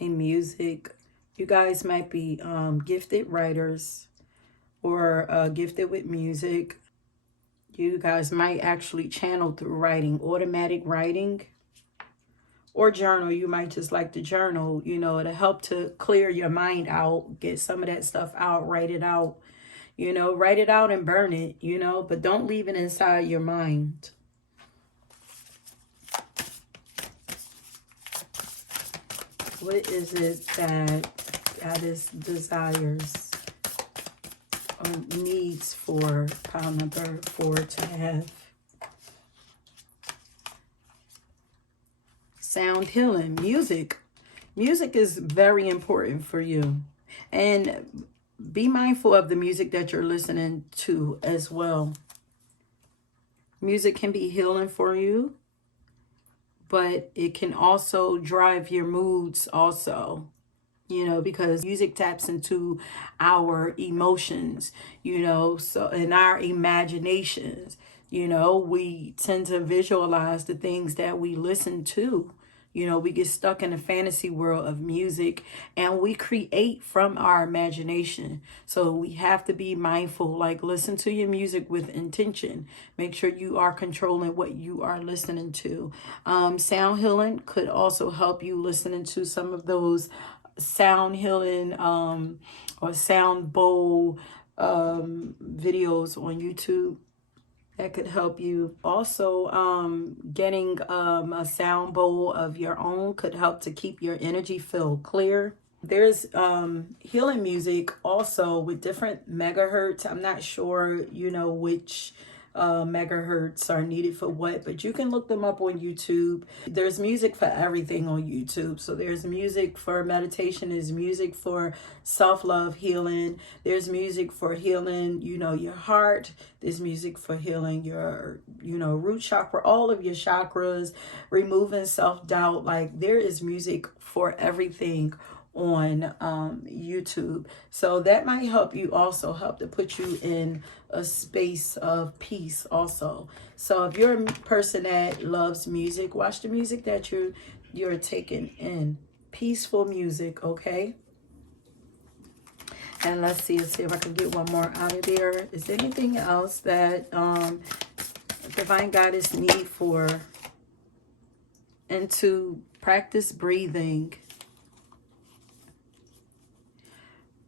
and music. You guys might be gifted writers or gifted with music. You guys might actually channel through writing, automatic writing, or journal. You might just like to journal, you know, to help to clear your mind out, get some of that stuff out, write it out, you know, write it out and burn it, you know, but don't leave it inside your mind. What is it that Goddess desires or needs for pile number 4 to have? Sound healing, music. Music is very important for you. And be mindful of the music that you're listening to as well. Music can be healing for you, but it can also drive your moods also, you know, because music taps into our emotions, you know, so in our imaginations, you know, we tend to visualize the things that we listen to. You know, we get stuck in the fantasy world of music and we create from our imagination. So we have to be mindful, like listen to your music with intention. Make sure you are controlling what you are listening to. Sound healing could also help you listening to some of those sound healing or sound bowl videos on YouTube. That could help you. Also, getting a sound bowl of your own could help to keep your energy field clear. There's healing music also with different megahertz. I'm not sure, you know, which megahertz are needed for what, but you can look them up on YouTube. There's music for everything on YouTube. So there's music for meditation, there's music for self-love healing, there's music for healing, you know, your heart, there's music for healing your, you know, root chakra, all of your chakras, removing self-doubt. Like there is music for everything on YouTube. So that might help you, also help to put you in a space of peace also. So if you're a person that loves music, watch the music that you're taking in. Peaceful music, okay? And let's see if I can get one more out of there. Is there anything else that Divine Goddess need for? And to practice breathing.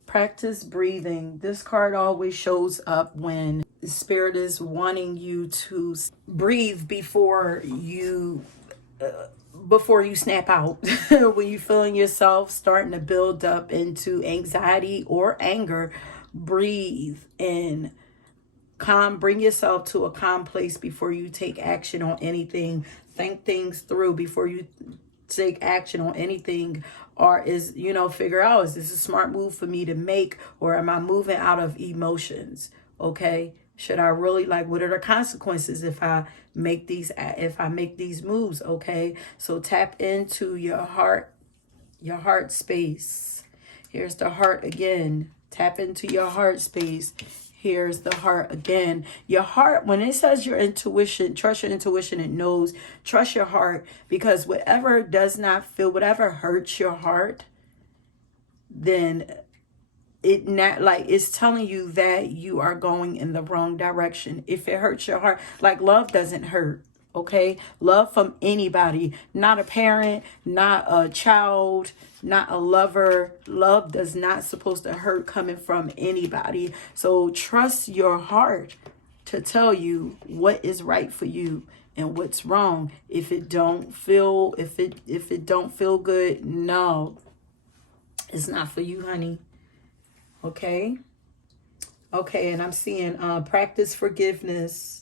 Practice breathing. This card always shows up when the spirit is wanting you to breathe before you snap out. When you're feeling yourself starting to build up into anxiety or anger, breathe and bring yourself to a calm place before you take action on anything. Think things through before you take action on anything, or figure out, is this a smart move for me to make, or am I moving out of emotions? Okay, should I really, what are the consequences if I make these moves? Okay, so tap into your heart space. Here's the heart again. Tap into your heart space. Here's the heart again. Your heart, when it says your intuition, trust your intuition, it knows. Trust your heart, because whatever whatever hurts your heart, then it's telling you that you are going in the wrong direction. If it hurts your heart, love doesn't hurt. Okay, love from anybody, not a parent, not a child, not a lover. Love does not supposed to hurt coming from anybody. So trust your heart to tell you what is right for you and what's wrong. If it don't feel good, no, it's not for you, honey. Okay, and I'm seeing practice forgiveness.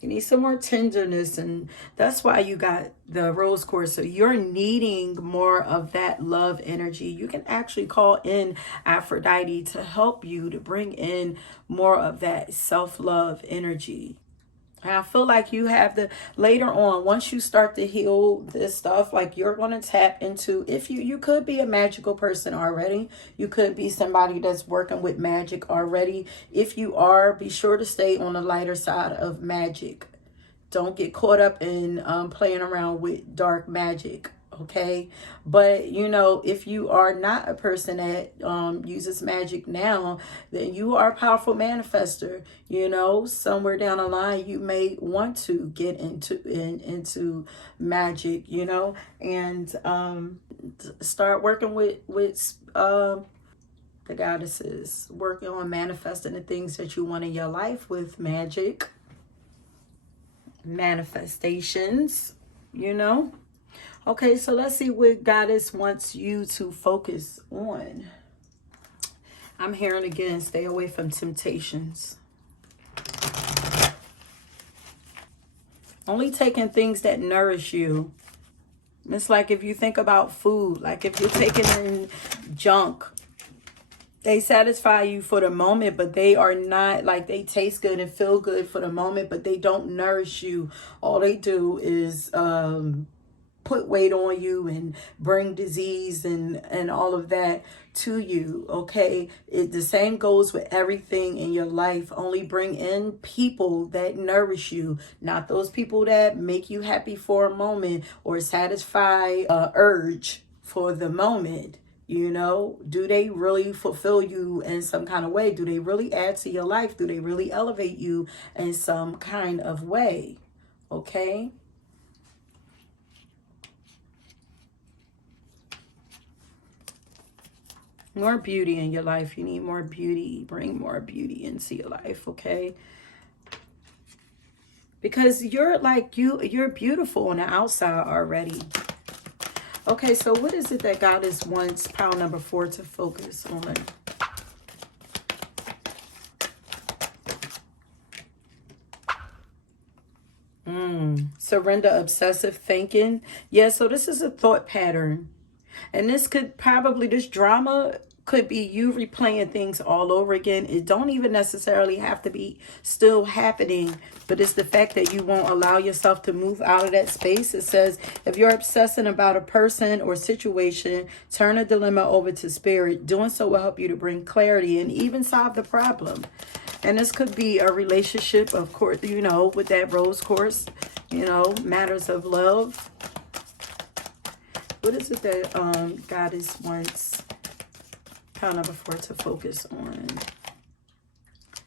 You need some more tenderness, and that's why you got the rose quartz. So you're needing more of that love energy. You can actually call in Aphrodite to help you to bring in more of that self-love energy. And I feel like you have later on, once you start to heal this stuff, you're going to tap into, if you could be a magical person already. You could be somebody that's working with magic already. If you are, be sure to stay on the lighter side of magic. Don't get caught up in playing around with dark magic. okay? But, you know, if you are not a person that uses magic now, then you are a powerful manifester. You know, somewhere down the line, you may want to get into magic, you know, and start working with the goddesses, working on manifesting the things that you want in your life with magic manifestations, you know. Okay, so let's see what goddess wants you to focus on. I'm hearing again, stay away from temptations. Only taking things that nourish you. It's like if you think about food, like if you're taking in junk, they satisfy you for the moment, but they are not, like, they taste good and feel good for the moment, but they don't nourish you. All they do is put weight on you and bring disease and all of that to you, okay? The same goes with everything in your life. Only bring in people that nourish you, not those people that make you happy for a moment or satisfy urge for the moment. You know, do they really fulfill you in some kind of way? Do they really add to your life? Do they really elevate you in some kind of way? Okay? More beauty in your life. You need more beauty. Bring more beauty into your life, okay? Because you're like, you're beautiful on the outside already. Okay, so what is it that Goddess wants pile number 4 to focus on? Surrender obsessive thinking. Yeah, so this is a thought pattern. And this drama could be you replaying things all over again. It don't even necessarily have to be still happening, but it's the fact that you won't allow yourself to move out of that space. It says, if you're obsessing about a person or situation, turn a dilemma over to spirit. Doing so will help you to bring clarity and even solve the problem. And this could be a relationship, of course, you know, with that rose quartz, you know, matters of love. What is it that Goddess wants pile number 4 to focus on?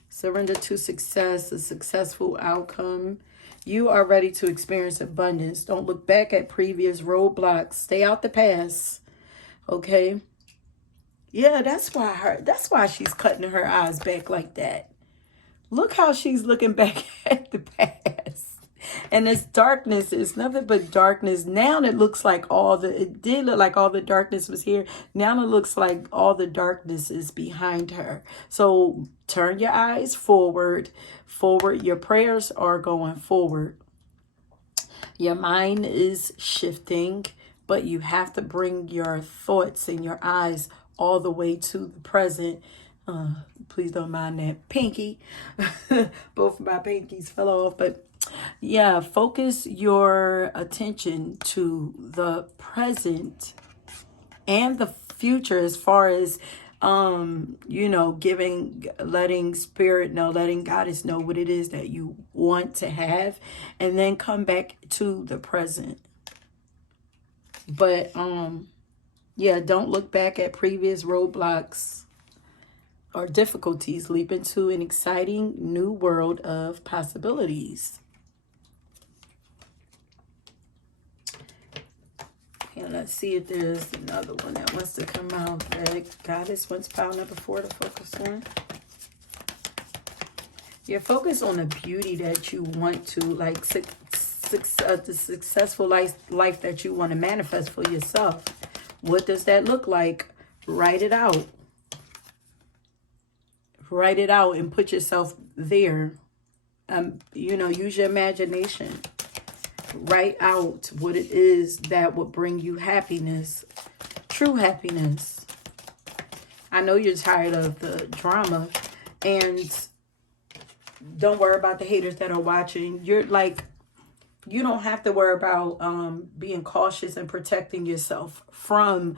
Surrender to success, a successful outcome. You are ready to experience abundance. Don't look back at previous roadblocks. Stay out the past. Okay? Yeah, that's why she's cutting her eyes back like that. Look how she's looking back at the past. And this darkness is nothing but darkness. Now it looks like it did look like all the darkness was here. Now it looks like all the darkness is behind her. So turn your eyes forward. Your prayers are going forward. Your mind is shifting, but you have to bring your thoughts and your eyes all the way to the present. Please don't mind that pinky. Both of my pinkies fell off, but yeah, focus your attention to the present and the future as far as, you know, letting spirit know, letting Goddess know what it is that you want to have, and then come back to the present. But, yeah, don't look back at previous roadblocks or difficulties. Leap into an exciting new world of possibilities. And let's see if there's another one that wants to come out that Goddess wants pile number 4 to focus on. Yeah, focus on the beauty that you want to, like, the successful life that you want to manifest for yourself. What does that look like? Write it out. Write it out and put yourself there. You know, use your imagination. Write out what it is that would bring you happiness, true happiness. I know you're tired of the drama, and don't worry about the haters that are watching. You don't have to worry about being cautious and protecting yourself from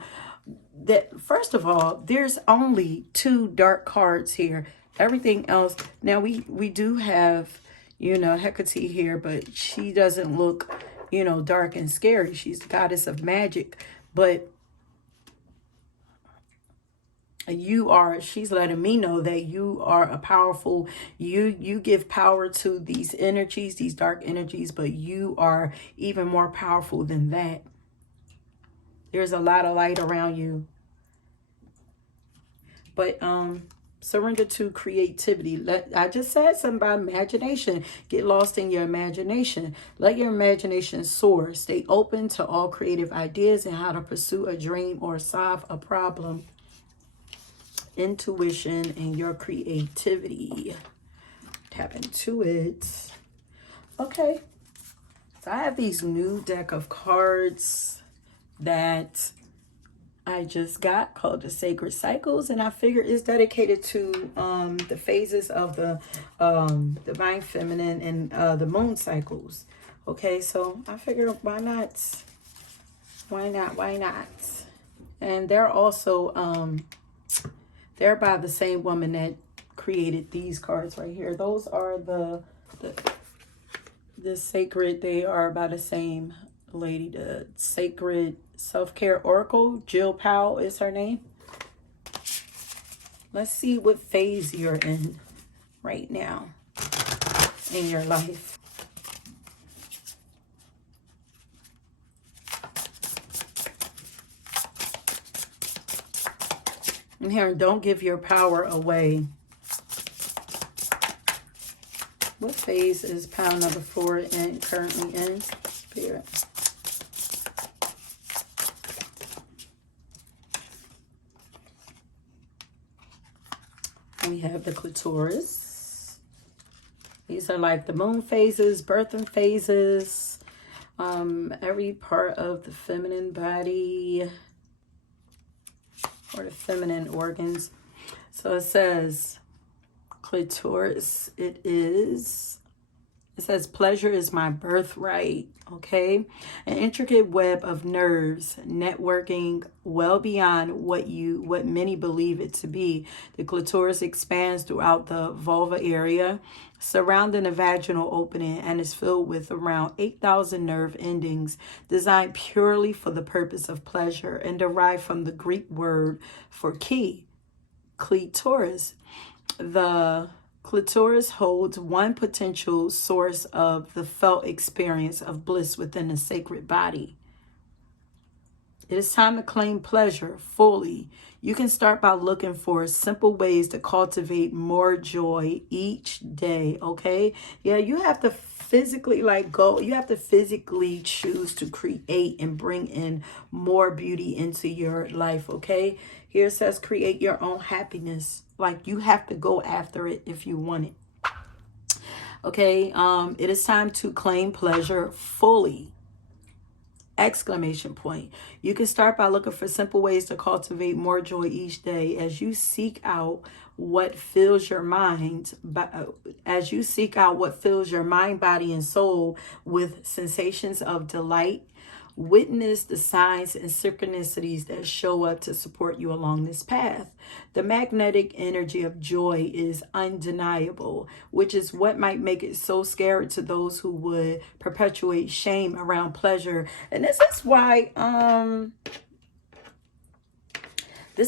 that. First of all, there's only 2 dark cards here. Everything else, now we do have, you know, Hecate here, but she doesn't look you know, dark and scary. She's the goddess of magic. But she's letting me know that you are a powerful, you give power to these energies, these dark energies, but you are even more powerful than that. There's a lot of light around you. But surrender to creativity. I just said something about imagination. Get lost in your imagination. Let your imagination soar. Stay open to all creative ideas and how to pursue a dream or solve a problem. Intuition and your creativity. Tap into it. Okay. So I have these new deck of cards that I just got called the Sacred Cycles, and I figure it's dedicated to the phases of the divine feminine and the moon cycles. Okay, so I figure why not? Why not? And they're also they're by the same woman that created these cards right here. Those are the sacred. They are by the same lady, the Sacred Self-Care Oracle. Jill Powell is her name. Let's see what phase you're in right now in your life. And here, don't give your power away. What phase is pile number 4 and currently in? Spirit. We have the clitoris. These are like the moon phases, birthing phases, every part of the feminine body or the feminine organs. So it says clitoris, it says pleasure is my birthright. Okay, an intricate web of nerves networking well beyond what many believe it to be. The clitoris expands throughout the vulva area surrounding the vaginal opening and is filled with around 8,000 nerve endings designed purely for the purpose of pleasure and derived from the Greek word for key, clitoris. The clitoris holds one potential source of the felt experience of bliss within the sacred body. It is time to claim pleasure fully. You can start by looking for simple ways to cultivate more joy each day, okay? Yeah, you have to physically you have to physically choose to create and bring in more beauty into your life, okay? Here it says create your own happiness. Like you have to go after it if you want it. Okay, it is time to claim pleasure fully. Exclamation point. You can start by looking for simple ways to cultivate more joy each day as you seek out what fills your mind, body, and soul with sensations of delight. Witness the signs and synchronicities that show up to support you along this path. The magnetic energy of joy is undeniable, which is what might make it so scary to those who would perpetuate shame around pleasure. And this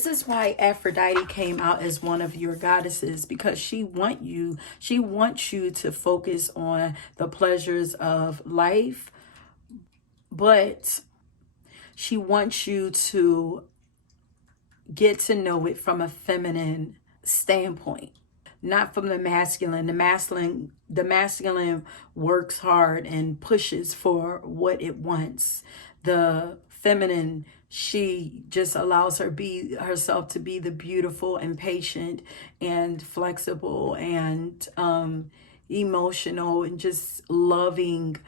is why Aphrodite came out as one of your goddesses, because she wants you to focus on the pleasures of life, but she wants you to get to know it from a feminine standpoint, not from the masculine. The masculine works hard and pushes for what it wants. The feminine, she just allows herself to be the beautiful and patient and flexible and emotional and just loving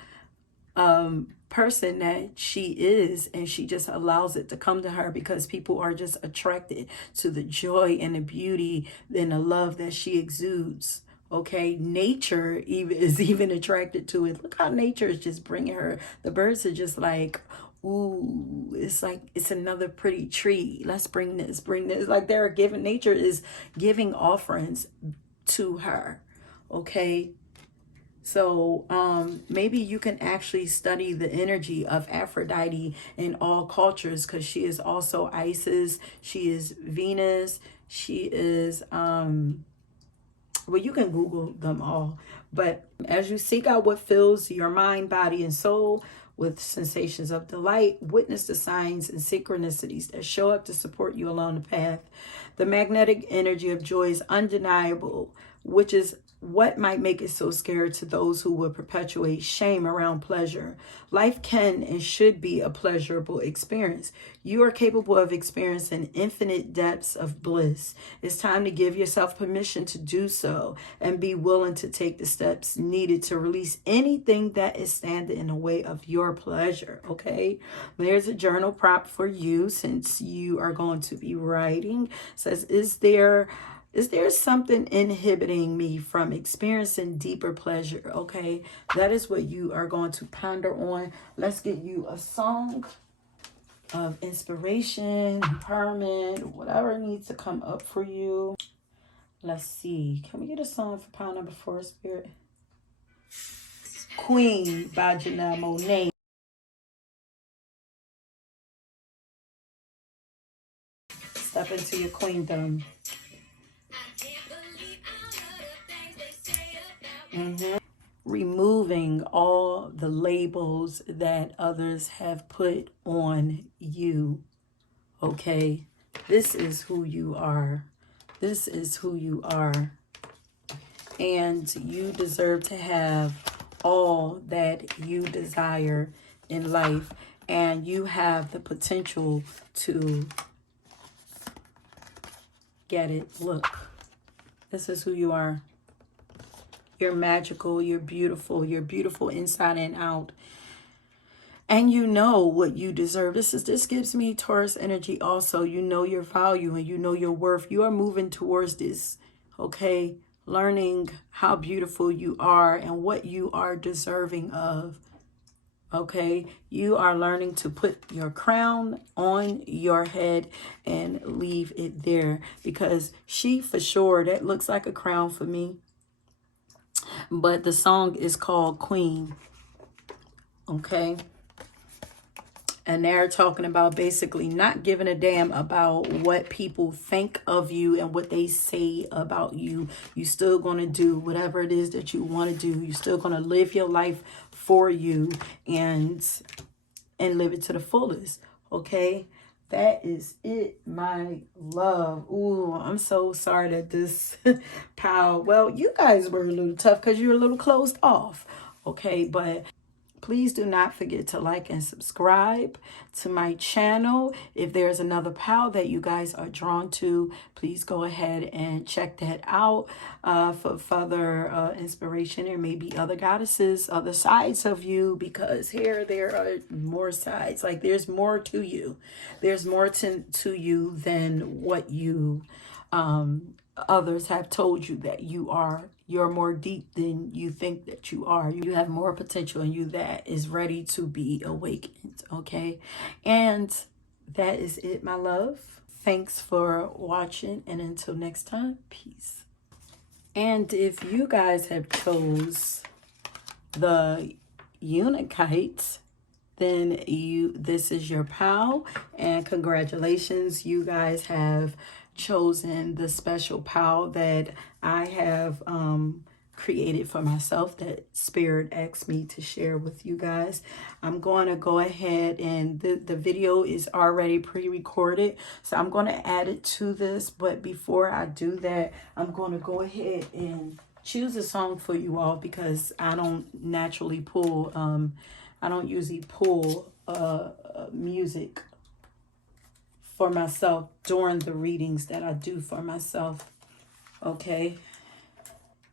person that she is, and she just allows it to come to her because people are just attracted to the joy and the beauty and the love that she exudes. Okay, nature is even attracted to it. Look how nature is just bringing her. The birds are just like, ooh, it's like it's another pretty tree. Let's bring this. Like nature is giving offerings to her. Okay. So maybe you can actually study the energy of Aphrodite in all cultures, because she is also Isis, she is Venus, she is well, you can Google them all. But as you seek out what fills your mind, body, and soul with sensations of delight, witness the signs and synchronicities that show up to support you along the path. The magnetic energy of joy is undeniable, which is what might make it so scary to those who would perpetuate shame around pleasure. Life can and should be a pleasurable experience. You are capable of experiencing infinite depths of bliss. It's time to give yourself permission to do so and be willing to take the steps needed to release anything that is standing in the way of your pleasure, okay? There's a journal prompt for you, since you are going to be writing. It says, is there something inhibiting me from experiencing deeper pleasure? Okay, that is what you are going to ponder on. Let's get you a song of inspiration, empowerment, whatever needs to come up for you. Let's see. Can we get a song for pile number 4, Spirit? Queen by Janelle Monáe. Step into your queendom. Removing all the labels that others have put on you. Okay, this is who you are. This is who you are. And you deserve to have all that you desire in life. And you have the potential to get it. Look, this is who you are. You're magical, you're beautiful inside and out. And you know what you deserve. This gives me Taurus energy also. You know your value and you know your worth. You are moving towards this, okay? Learning how beautiful you are and what you are deserving of, okay? You are learning to put your crown on your head and leave it there, because she, for sure, that looks like a crown for me. But the song is called Queen, okay? And they're talking about basically not giving a damn about what people think of you and what they say about you. You still going to do whatever it is that you want to do. You're still going to live your life for you and live it to the fullest, okay? That is it, my love. Ooh, I'm so sorry that this pal, well, you guys were a little tough because you're a little closed off, okay? But please do not forget to like and subscribe to my channel. If there's another pal that you guys are drawn to, please go ahead and check that out for further inspiration. There may be other goddesses, other sides of you, because here there are more sides. Like, there's more to you. There's more to you than what you others have told you that you are. You're more deep than you think that you are. You have more potential in you that is ready to be awakened, okay? And that is it, my love. Thanks for watching, and until next time, peace. And if you guys have chose the Unikite, then this is your pal, and congratulations, you guys have chosen the special pal that I have created for myself, that Spirit asked me to share with you guys. I'm going to go ahead, and the video is already pre-recorded, so I'm going to add it to this. But before I do that, I'm going to go ahead and choose a song for you all, because I don't naturally pull I don't usually pull music for myself during the readings that I do for myself, okay?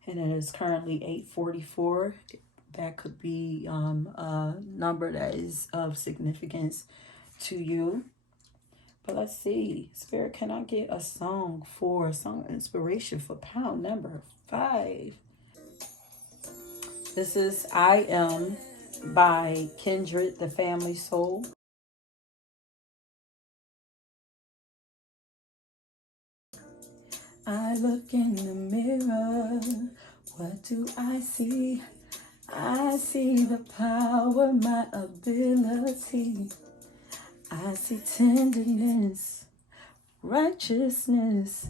And it is currently 8:44. That could be a number that is of significance to you. But let's see. Spirit, can I get a song inspiration for pound number 5? This is I Am by Kindred, the Family Soul. I look in the mirror, what do I see? I see the power, my ability. I see tenderness, righteousness,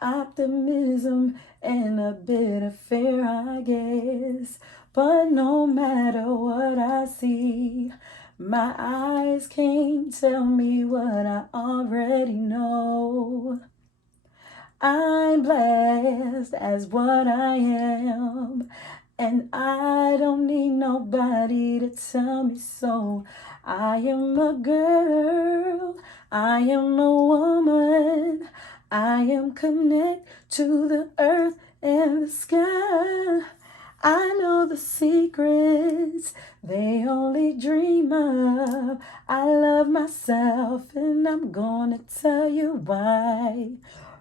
optimism, and a bit of fear, I guess. But no matter what I see, my eyes can't tell me what I already know. I'm blessed as what I am, and I don't need nobody to tell me so. I am a girl, I am a woman, I am connected to the earth and the sky. I know the secrets they only dream of. I love myself and I'm gonna tell you why.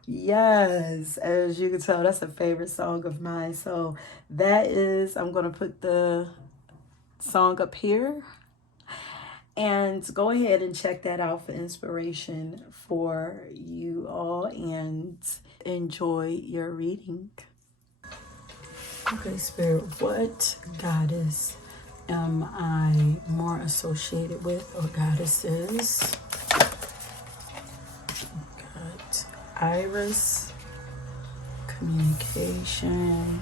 Yes, as you can tell, that's a favorite song of mine. So that is, I'm going to put the song up here and go ahead and check that out for inspiration for you all and enjoy your reading. Okay, Spirit, what goddess am I more associated with, or goddesses? Got Iris, communication,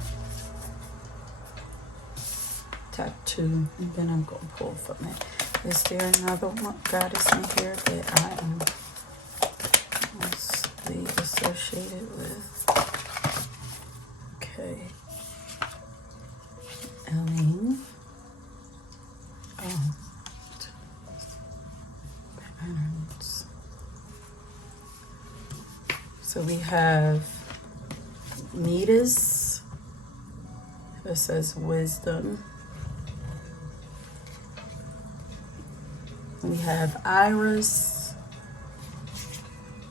tap 2, and then I'm going to pull from it. Is there another one goddess in here that I am mostly associated with? Okay. Elaine. Oh. Patterns. So we have Nidus. It says wisdom. We have Iris,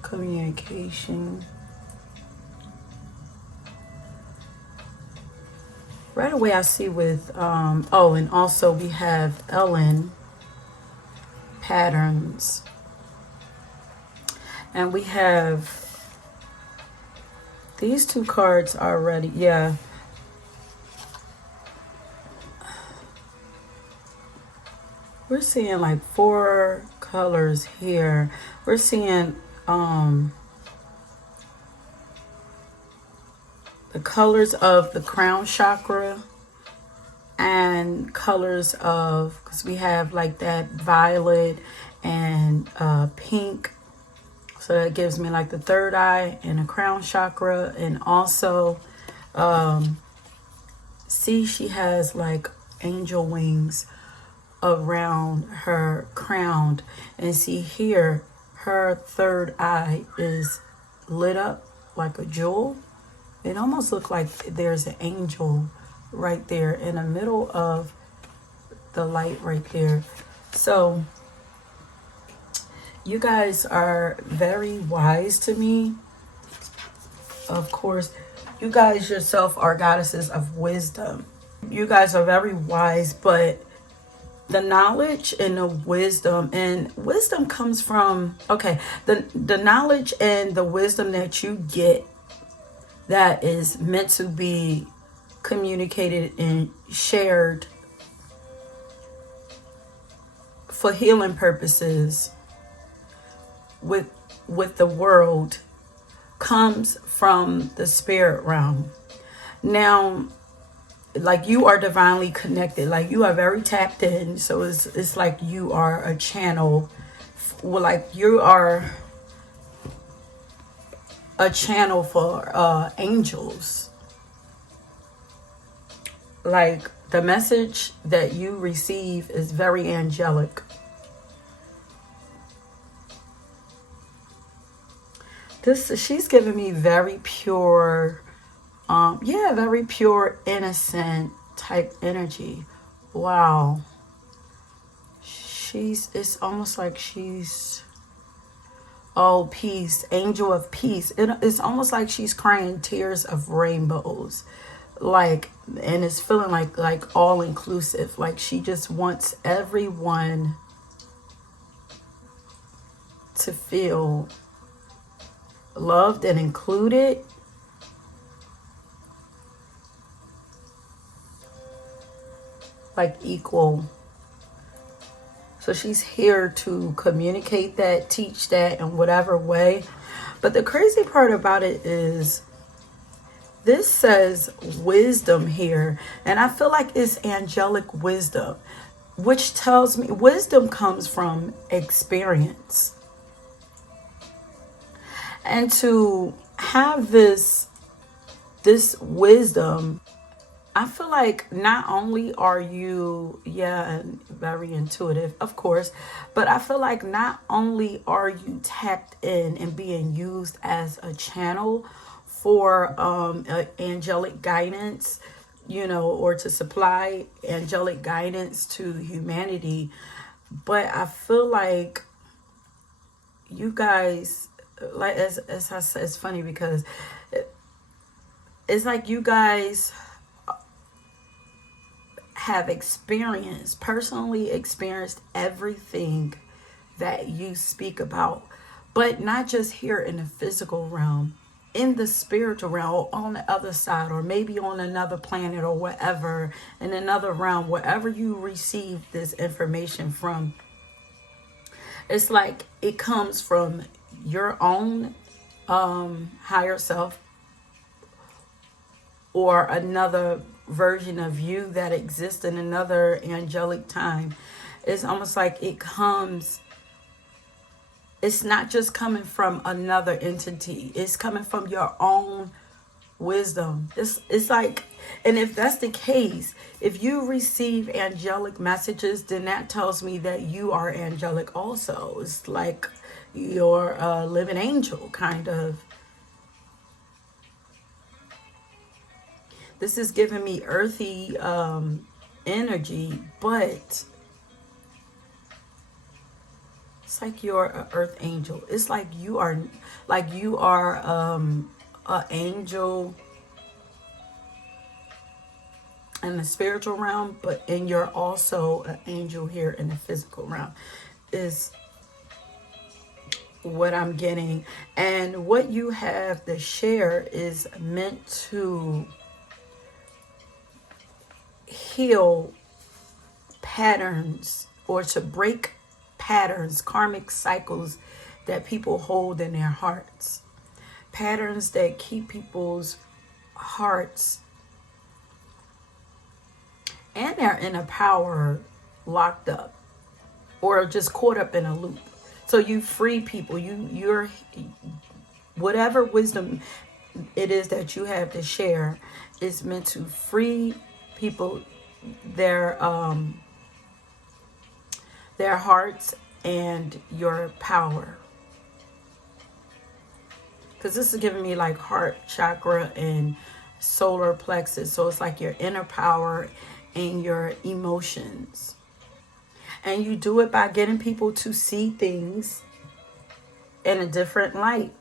communication. Right away I see with, oh, and also we have Ellen, patterns. And we have these two cards already, yeah. We're seeing like 4 colors here. We're seeing the colors of the crown chakra and colors of, because we have like that violet and pink. So that gives me like the third eye and a crown chakra. And also, see, she has like angel wings around her crown, and see here her third eye is lit up like a jewel. It almost looks like there's an angel right there in the middle of the light right there. So you guys are very wise to me. Of course, you guys yourself are goddesses of wisdom. You guys are very wise, but the knowledge and the wisdom, and wisdom comes from, okay, the knowledge and the wisdom that you get, that is meant to be communicated and shared for healing purposes with the world, comes from the spirit realm. Now, like, you are divinely connected, like you are very tapped in. So it's like you are a channel, well, like you are a channel for angels. Like, the message that you receive is very angelic. She's giving me very pure, yeah, very pure, innocent type energy. Wow. It's almost like she's, oh, peace, angel of peace. It's almost like she's crying tears of rainbows. Like, and it's feeling like all inclusive. Like, she just wants everyone to feel loved and included. like equal. So she's here to communicate that, teach that in whatever way. But the crazy part about it is this says wisdom here. And I feel like it's angelic wisdom, which tells me wisdom comes from experience. And to have this wisdom, I feel like not only are you, very intuitive, of course, but I feel like not only are you tapped in and being used as a channel for angelic guidance, or to supply angelic guidance to humanity, but I feel like you guys, like as I said, it's funny because it's like you guys have personally experienced everything that you speak about, but not just here in the physical realm, in the spiritual realm, or on the other side, or maybe on another planet, or whatever, in another realm, wherever you receive this information from. It's like it comes from your own higher self, or another version of you that exists in another angelic time. It's almost like it's not just coming from another entity, it's coming from your own wisdom. It's like, and if that's the case, if you receive angelic messages, then that tells me that you are angelic also. It's like you're a living angel, kind of. This is giving me earthy energy, but it's like you're an earth angel. It's like you are an angel in the spiritual realm, and you're also an angel here in the physical realm, is what I'm getting. And what you have to share is meant to heal patterns, or to break patterns, karmic cycles that people hold in their hearts, patterns that keep people's hearts and their inner power locked up, or just caught up in a loop. So you free people. You're whatever wisdom it is that you have to share is meant to free people, their hearts and your power. Because this is giving me like heart chakra and solar plexus. So it's like your inner power and your emotions. And you do it by getting people to see things in a different light.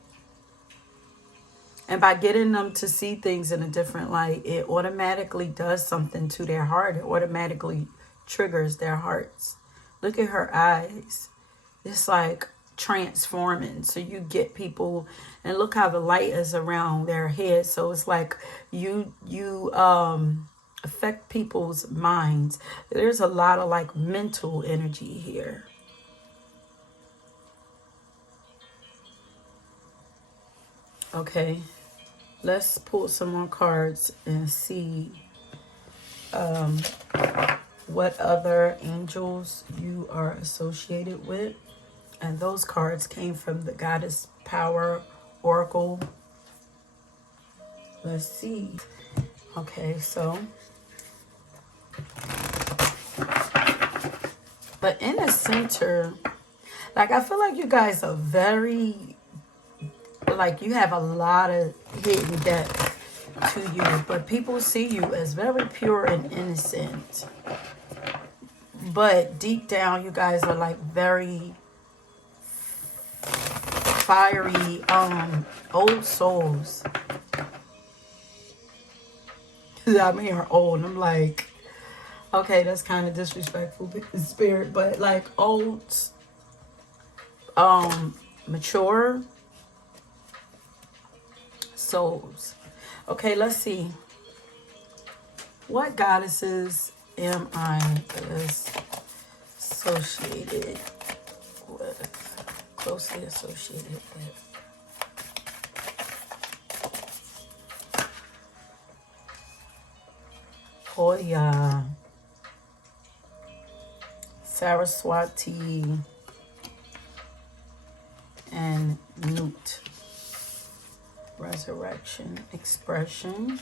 And by getting them to see things in a different light, it automatically does something to their heart. It automatically triggers their hearts. Look at her eyes. It's like transforming. So you get people, and look how the light is around their head. So it's like you affect people's minds. There's a lot of like mental energy here. Okay, let's pull some more cards and see what other angels you are associated with. And those cards came from the Goddess Power Oracle. Let's see. Okay, so. But in the center, like I feel like you guys are very, like you have a lot of hidden depth to you. But people see you as very pure and innocent. But deep down, you guys are like very fiery, old souls. I mean, are old. And I'm like, okay, that's kind of disrespectful, spirit, but like old, mature souls. Okay, let's see. What goddesses am I associated with? Closely associated with. Hoya, Saraswati, and Newt. Resurrection, expression.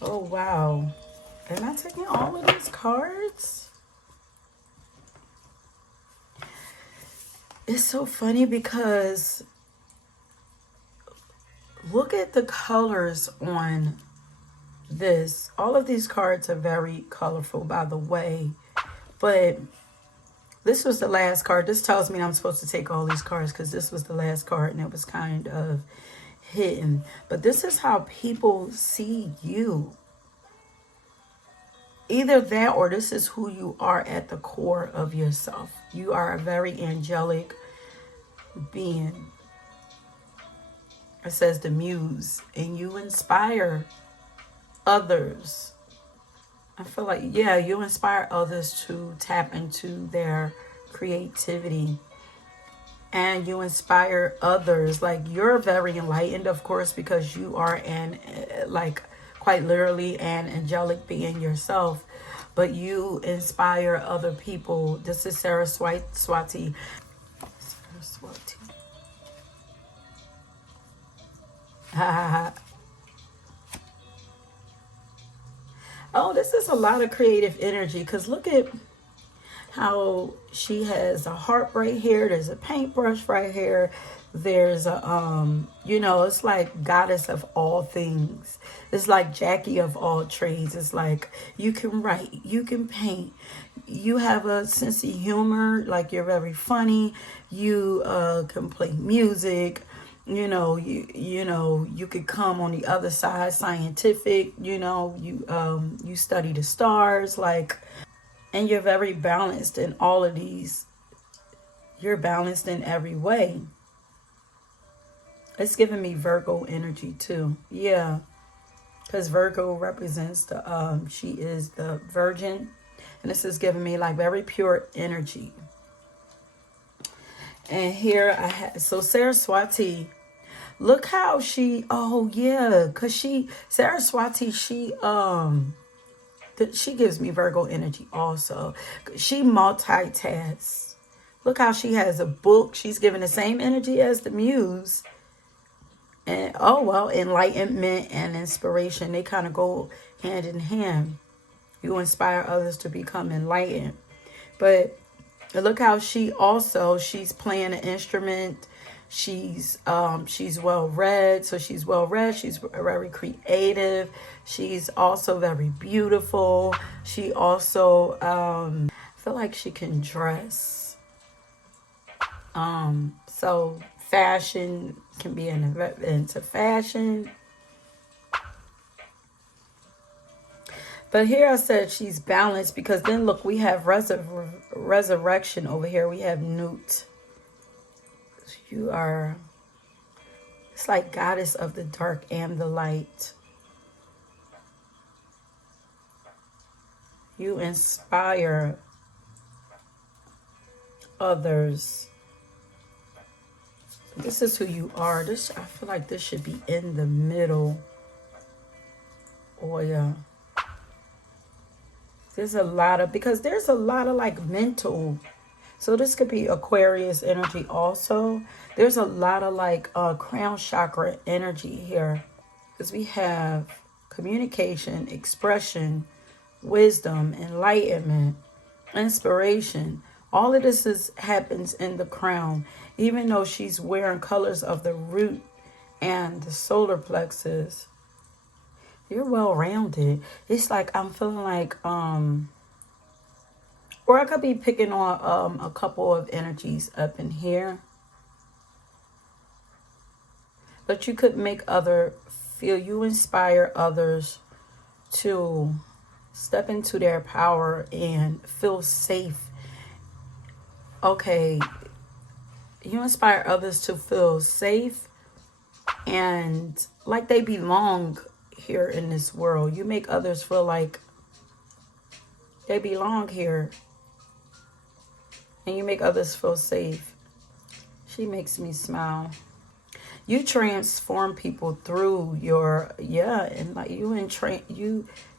Oh, wow. Am I taking all of these cards? It's so funny because look at the colors on this. All of these cards are very colorful, by the way. But this was the last card. This tells me I'm supposed to take all these cards because this was the last card and it was kind of hidden. But this is how people see you. Either that or this is who you are at the core of yourself. You are a very angelic being. It says the muse, and you inspire others. I feel like, yeah, you inspire others to tap into their creativity. And you inspire others. Like, you're very enlightened, of course, because you are quite literally an angelic being yourself. But you inspire other people. This is Saraswati. Saraswati. Oh, this is a lot of creative energy, because look at how she has a heart right here. There's a paintbrush right here. There's a, it's like goddess of all things. It's like Jackie of all trades. It's like you can write, you can paint, you have a sense of humor, like you're very funny, you can play music. You could come on the other side, scientific, you study the stars, and you're very balanced in all of these. You're balanced in every way. It's giving me Virgo energy too. Yeah. Because Virgo represents she is the virgin. And this is giving me like very pure energy. And here I have, so Saraswati, look how she, because Saraswati, she gives me Virgo energy also. She multitasks. Look how she has a book. She's giving the same energy as the muse. And enlightenment and inspiration, they kind of go hand in hand. You inspire others to become enlightened. But look how she's playing an instrument. She's well read. So she's well read. She's very creative. She's also very beautiful. She also I feel like she can dress. So fashion, can be into fashion. But here I said she's balanced, because then look, we have resurrection over here. We have Newt. You are, it's like goddess of the dark and the light. You inspire others. This is who you are. I feel like this should be in the middle. Oh, yeah. There's a lot of like mental. So this could be Aquarius energy also. There's a lot of like crown chakra energy here. Because we have communication, expression, wisdom, enlightenment, inspiration. All of this happens in the crown. Even though she's wearing colors of the root and the solar plexus, you're well-rounded. It's like I'm feeling like, or I could be picking on a couple of energies up in here. But you could make you inspire others to step into their power and feel safe. Okay. You inspire others to feel safe and like they belong here in this world. You make others feel like They belong here. And you make others feel safe. She makes me smile. You transform people through your, and like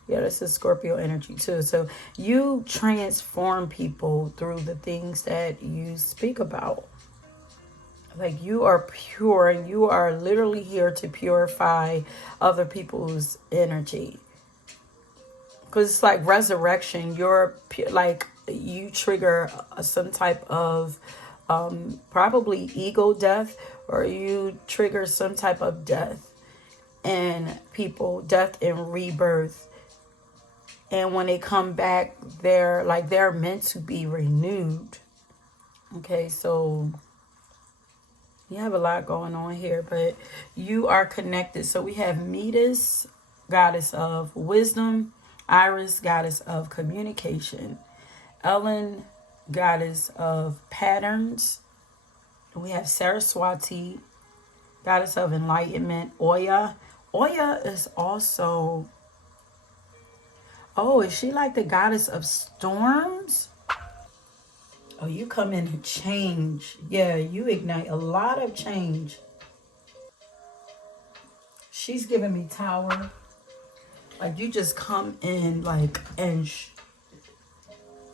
this is Scorpio energy too. So you transform people through the things that you speak about. Like, you are pure, and you are literally here to purify other people's energy. Because it's like resurrection. You're like, you trigger some type of probably ego death, or you trigger some type of death in people, death and rebirth. And when they come back, they're meant to be renewed. Okay, so you have a lot going on here, but you are connected. So we have Metis, goddess of wisdom; Iris, goddess of communication; Ellen, goddess of patterns. We have Saraswati, goddess of enlightenment; Oya. Oya is also, is she like the goddess of storms? Oh, you come in and change. Yeah, you ignite a lot of change. She's giving me Tower. Like, you just come in and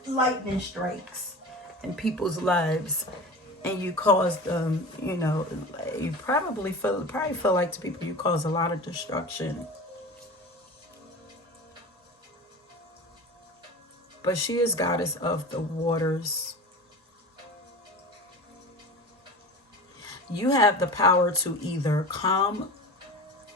lightning strikes in people's lives, and you cause them, you probably feel like to people you cause a lot of destruction. But she is goddess of the waters. You have the power to either calm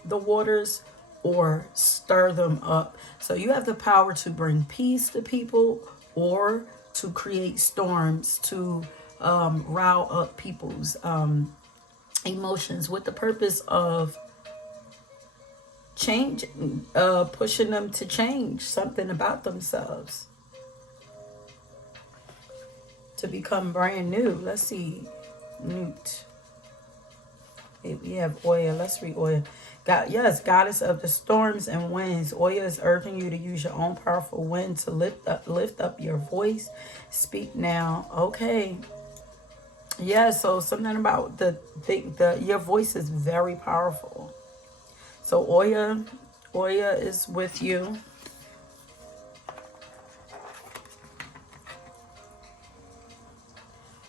the waters or stir them up. So you have the power to bring peace to people, or to create storms, to rile up people's emotions, with the purpose of change, pushing them to change something about themselves, to become brand new. Let's see. Newt. We have Oya. Let's read Oya. Goddess of the storms and winds. Oya is urging you to use your own powerful wind to lift up your voice. Speak now. Okay. Yeah, so something about your voice is very powerful. So Oya is with you.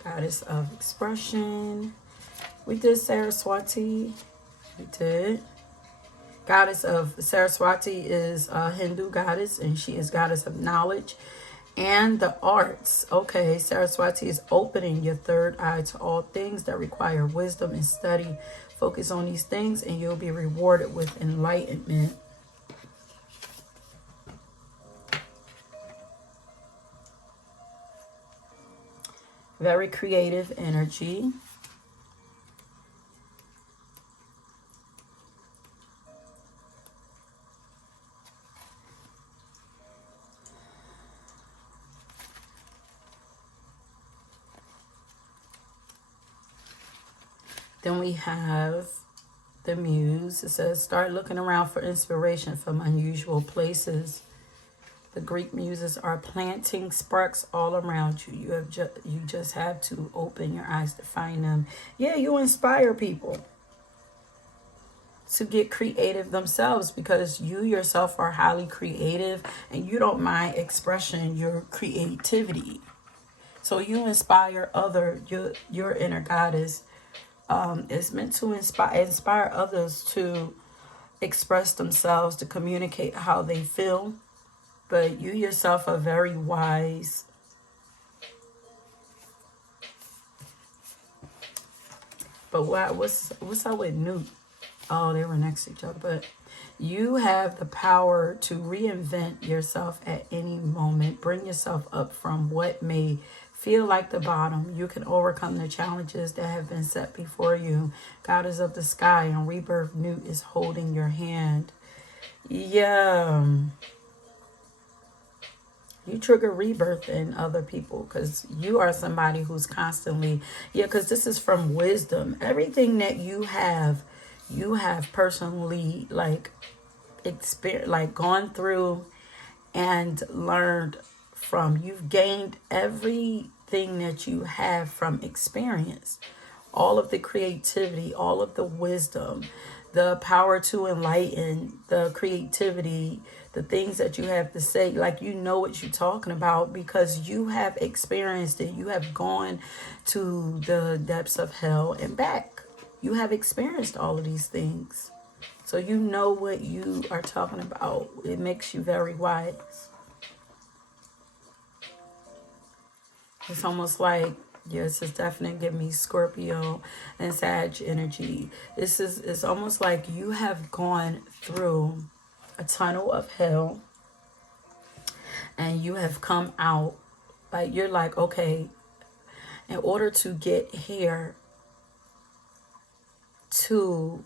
Goddess of expression. We did Saraswati. We did. Goddess of Saraswati is a Hindu goddess, and she is goddess of knowledge and the arts. Okay, Saraswati is opening your third eye to all things that require wisdom and study. Focus on these things, and you'll be rewarded with enlightenment. Very creative energy. Then we have the Muse. It says, start looking around for inspiration from unusual places. The Greek muses are planting sparks all around you. You just have to open your eyes to find them. Yeah, you inspire people to get creative themselves, because you yourself are highly creative, and you don't mind expressing your creativity. So you inspire your inner goddess. It's meant to inspire others to express themselves, to communicate how they feel. But you yourself are very wise. But what's up with Newt? Oh, they were next to each other. But you have the power to reinvent yourself at any moment. Bring yourself up from what may feel like the bottom. You can overcome the challenges that have been set before you. Goddess of the sky and rebirth Newt is holding your hand. Yeah. You trigger rebirth in other people, because you are somebody who's constantly, because this is from wisdom. Everything that you have personally gone through and learned from. You've gained everything that you have from experience. All of the creativity, all of the wisdom, the power to enlighten, the creativity, the things that you have to say, like you know what you're talking about because you have experienced it. You have gone to the depths of hell and back. You have experienced all of these things. So you know what you are talking about. It makes you very wise. It's almost like, yes, it's definitely giving me Scorpio and Sag energy. It's almost like you have gone through a tunnel of hell and you have come out. Like you're like, okay, in order to get here to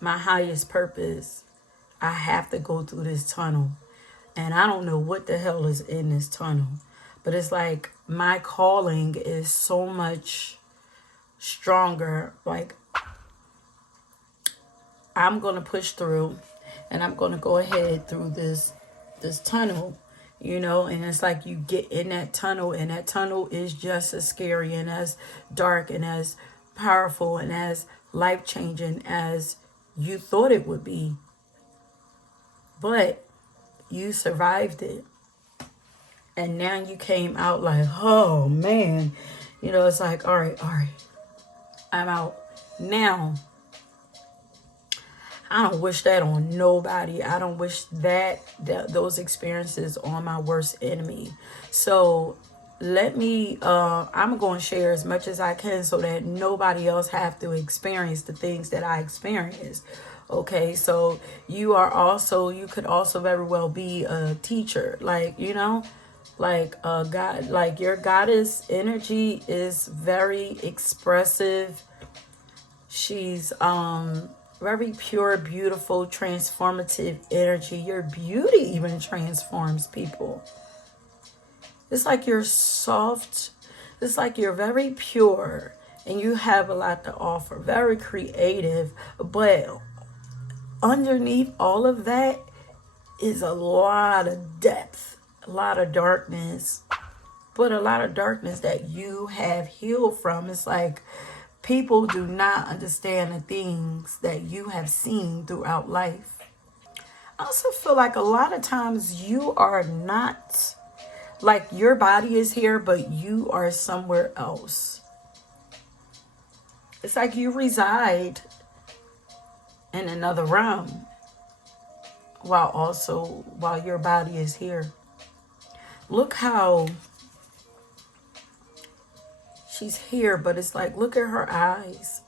my highest purpose, I have to go through this tunnel. And I don't know what the hell is in this tunnel. But it's like my calling is so much stronger. Like I'm going to push through and I'm going to go ahead through this tunnel, you know, and it's like you get in that tunnel and that tunnel is just as scary and as dark and as powerful and as life-changing as you thought it would be. But you survived it. And now you came out like, oh man, you know, it's like, all right, I'm out. Now, I don't wish that on nobody. I don't wish those experiences on my worst enemy. So let me, I'm going to share as much as I can so that nobody else have to experience the things that I experienced. Okay, so you could also very well be a teacher, like, you know, like God, like your goddess energy is very expressive. She's very pure, beautiful, transformative energy. Your beauty even transforms people. It's like you're soft. It's like you're very pure and you have a lot to offer. Very creative, but underneath all of that is a lot of depth, a lot of darkness, but a lot of darkness that you have healed from. It's like people do not understand the things that you have seen throughout life. I also feel like a lot of times you are not, like your body is here, but you are somewhere else. It's like you reside in another realm while your body is here. Look how she's here, but it's like, look at her eyes.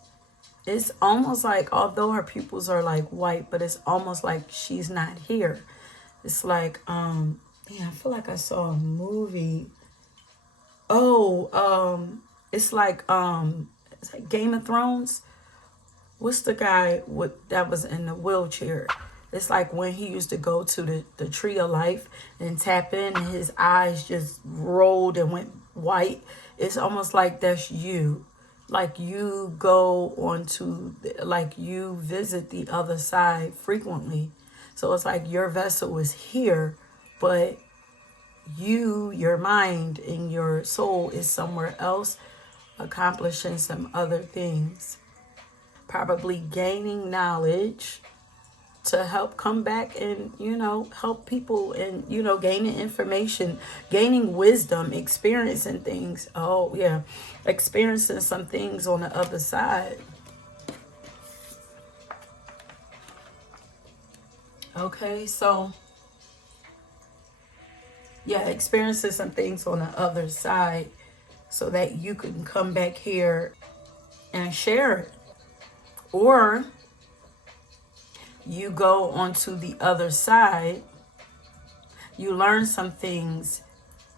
It's almost like, although her pupils are like white, but it's almost like she's not here. It's like, I feel like I saw a movie. It's like Game of Thrones. What's the guy that was in the wheelchair? It's like when he used to go to the tree of life and tap in and his eyes just rolled and went white. It's almost like that's you. Like you go like you visit the other side frequently. So it's like your vessel is here, but your mind and your soul is somewhere else accomplishing some other things. Probably gaining knowledge to help come back and, you know, help people and, you know, gaining information, gaining wisdom, experiencing things. Oh, yeah. Experiencing some things on the other side. Okay, so, yeah, experiencing some things on the other side so that you can come back here and share it. Or you go onto the other side, you learn some things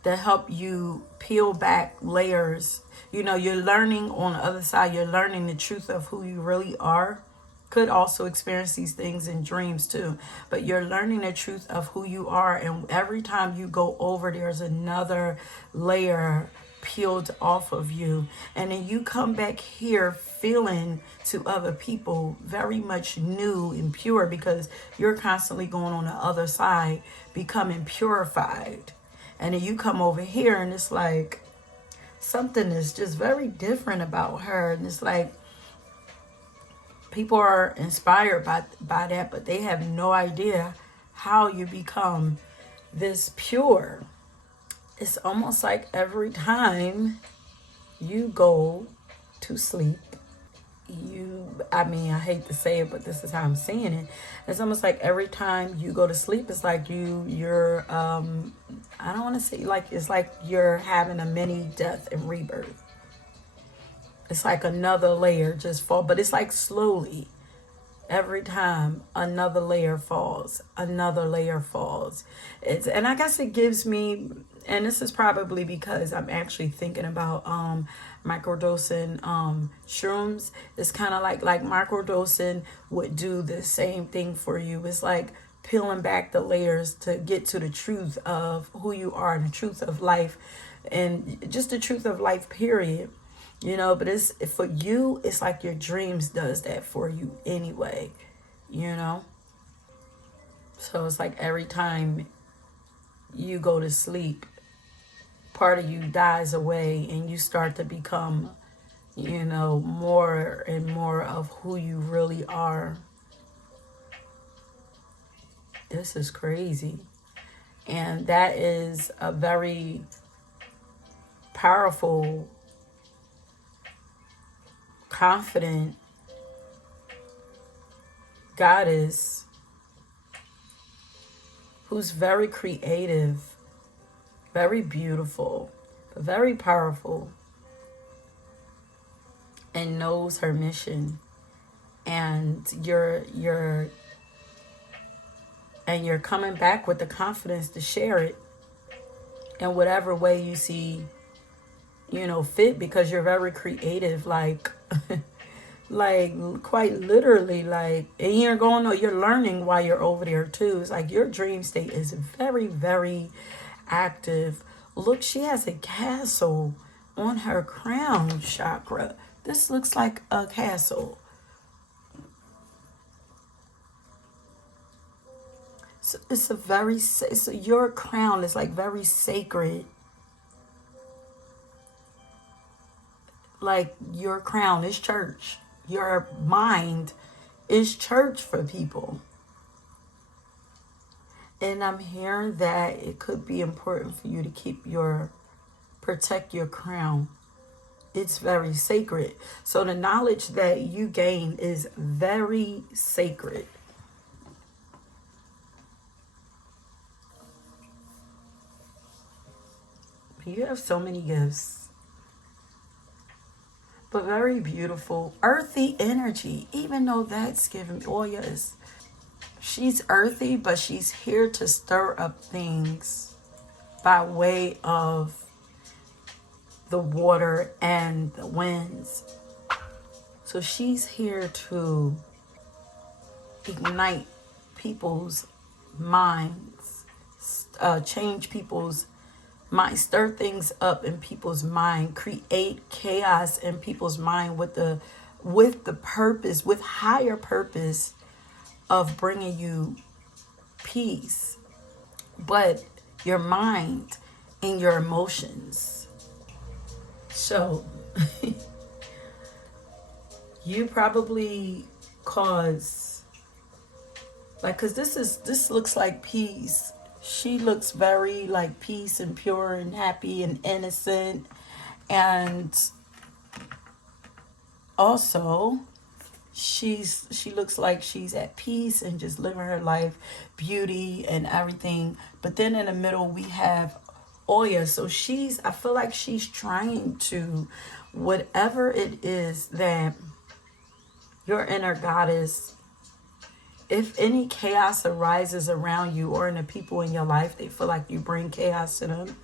that help you peel back layers. You know, you're learning on the other side, you're learning the truth of who you really are. Could also experience these things in dreams too, but you're learning the truth of who you are, and every time you go over, there's another layer peeled off of you. And then you come back here feeling to other people very much new and pure, because you're constantly going on the other side, becoming purified. And then you come over here and it's like something is just very different about her. And it's like people are inspired by that, but they have no idea how you become this pure. It's almost like every time you go to sleep, I hate to say it, but this is how I'm seeing it. It's almost like every time you go to sleep, it's like you're I don't want to say, like, it's like you're having a mini death and rebirth. It's like another layer just fall, but it's like slowly. Every time another layer falls, another layer falls. And I guess it gives me, and this is probably because I'm actually thinking about microdosing shrooms. It's kind of like microdosing would do the same thing for you. It's like peeling back the layers to get to the truth of who you are and the truth of life, and just the truth of life, period. But it's, for you, it's like your dreams does that for you anyway, So it's like every time you go to sleep, part of you dies away and you start to become, more and more of who you really are. This is crazy. And that is a very powerful, confident goddess who's very creative, very beautiful, very powerful, and knows her mission. And you're coming back with the confidence to share it in whatever way you see fit, because you're very creative, like quite literally, and you're learning while you're over there too. It's like your dream state is very, very active. Look, she has a castle on her crown chakra. This looks like a castle. So it's your crown is like very sacred. Like your crown is church. Your mind is church for people. And I'm hearing that it could be important for you to protect your crown. It's very sacred. So the knowledge that you gain is very sacred. You have so many gifts. But very beautiful, earthy energy, even though that's giving me, she's earthy, but she's here to stir up things by way of the water and the winds. So she's here to ignite people's minds, change people's mind, stir things up in people's mind, create chaos in people's mind with the purpose, with higher purpose of bringing you peace, but your mind and your emotions. So you probably cause, because this looks like peace. She looks very like peace and pure and happy and innocent. And also, she looks like she's at peace and just living her life, beauty and everything. But then in the middle, we have Oya. So I feel like she's trying to, whatever it is that your inner goddess, if any chaos arises around you or in the people in your life, they feel like you bring chaos to them.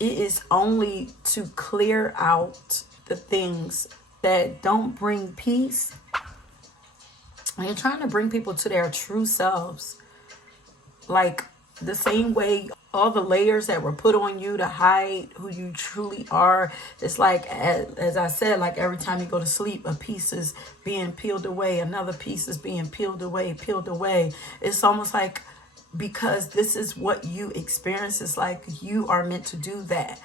It is only to clear out the things that don't bring peace. And you're trying to bring people to their true selves. Like the same way all the layers that were put on you to hide who you truly are. It's like, as I said, like every time you go to sleep, a piece is being peeled away, another piece is being peeled away, peeled away. It's almost like, because this is what you experience, it's like you are meant to do that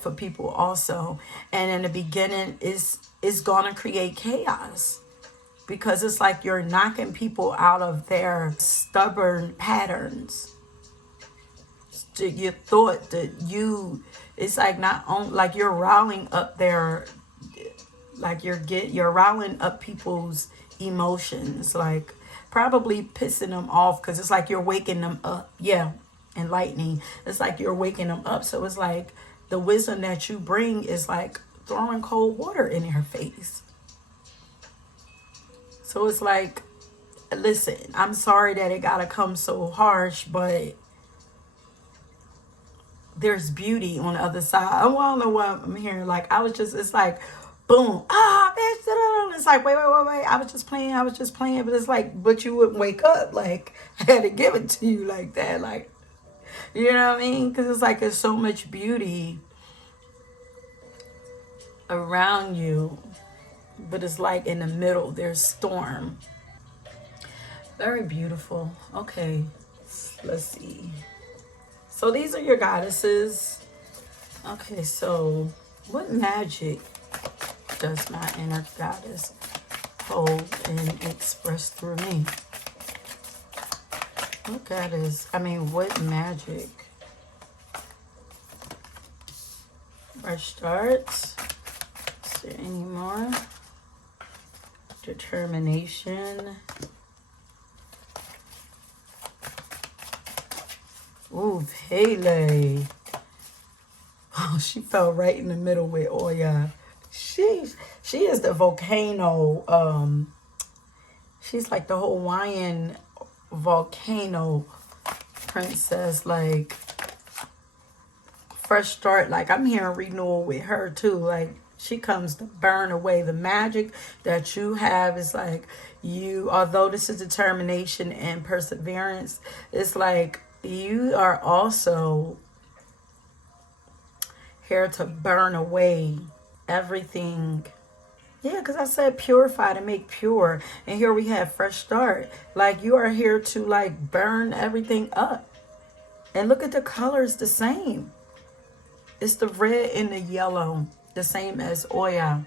for people also. And in the beginning, it's gonna create chaos, because it's like you're knocking people out of their stubborn patterns. You thought that it's like not only like you're riling up their, like you're riling up people's emotions, like probably pissing them off, because it's like you're waking them up. Yeah, enlightening. It's like you're waking them up. So it's like the wisdom that you bring is like throwing cold water in their face. So it's like, listen, I'm sorry that it gotta come so harsh, but there's beauty on the other side. I don't know what I'm hearing. Like, it's like, boom, bitch. It's like, wait. I was just playing. But it's like, but you wouldn't wake up. Like, I had to give it to you like that. Like, you know what I mean? Because it's like, there's so much beauty around you, but it's like in the middle, there's storm. Very beautiful. Okay, let's see. So these are your goddesses. Okay, so what magic does my inner goddess hold and express through me? What magic? Fresh starts. Is there any more? Determination. Ooh, Pele. Oh, she fell right in the middle with Oya. She is the volcano. She's like the Hawaiian volcano princess. Like, fresh start. Like, I'm hearing renewal with her too. Like, she comes to burn away the magic that you have. Is like you, although this is determination and perseverance, it's like you are also here to burn away everything. Yeah, because I said purify to make pure. And here we have fresh start. Like, you are here to like burn everything up. And look at the colors, the same. It's the red and the yellow, the same as Oya.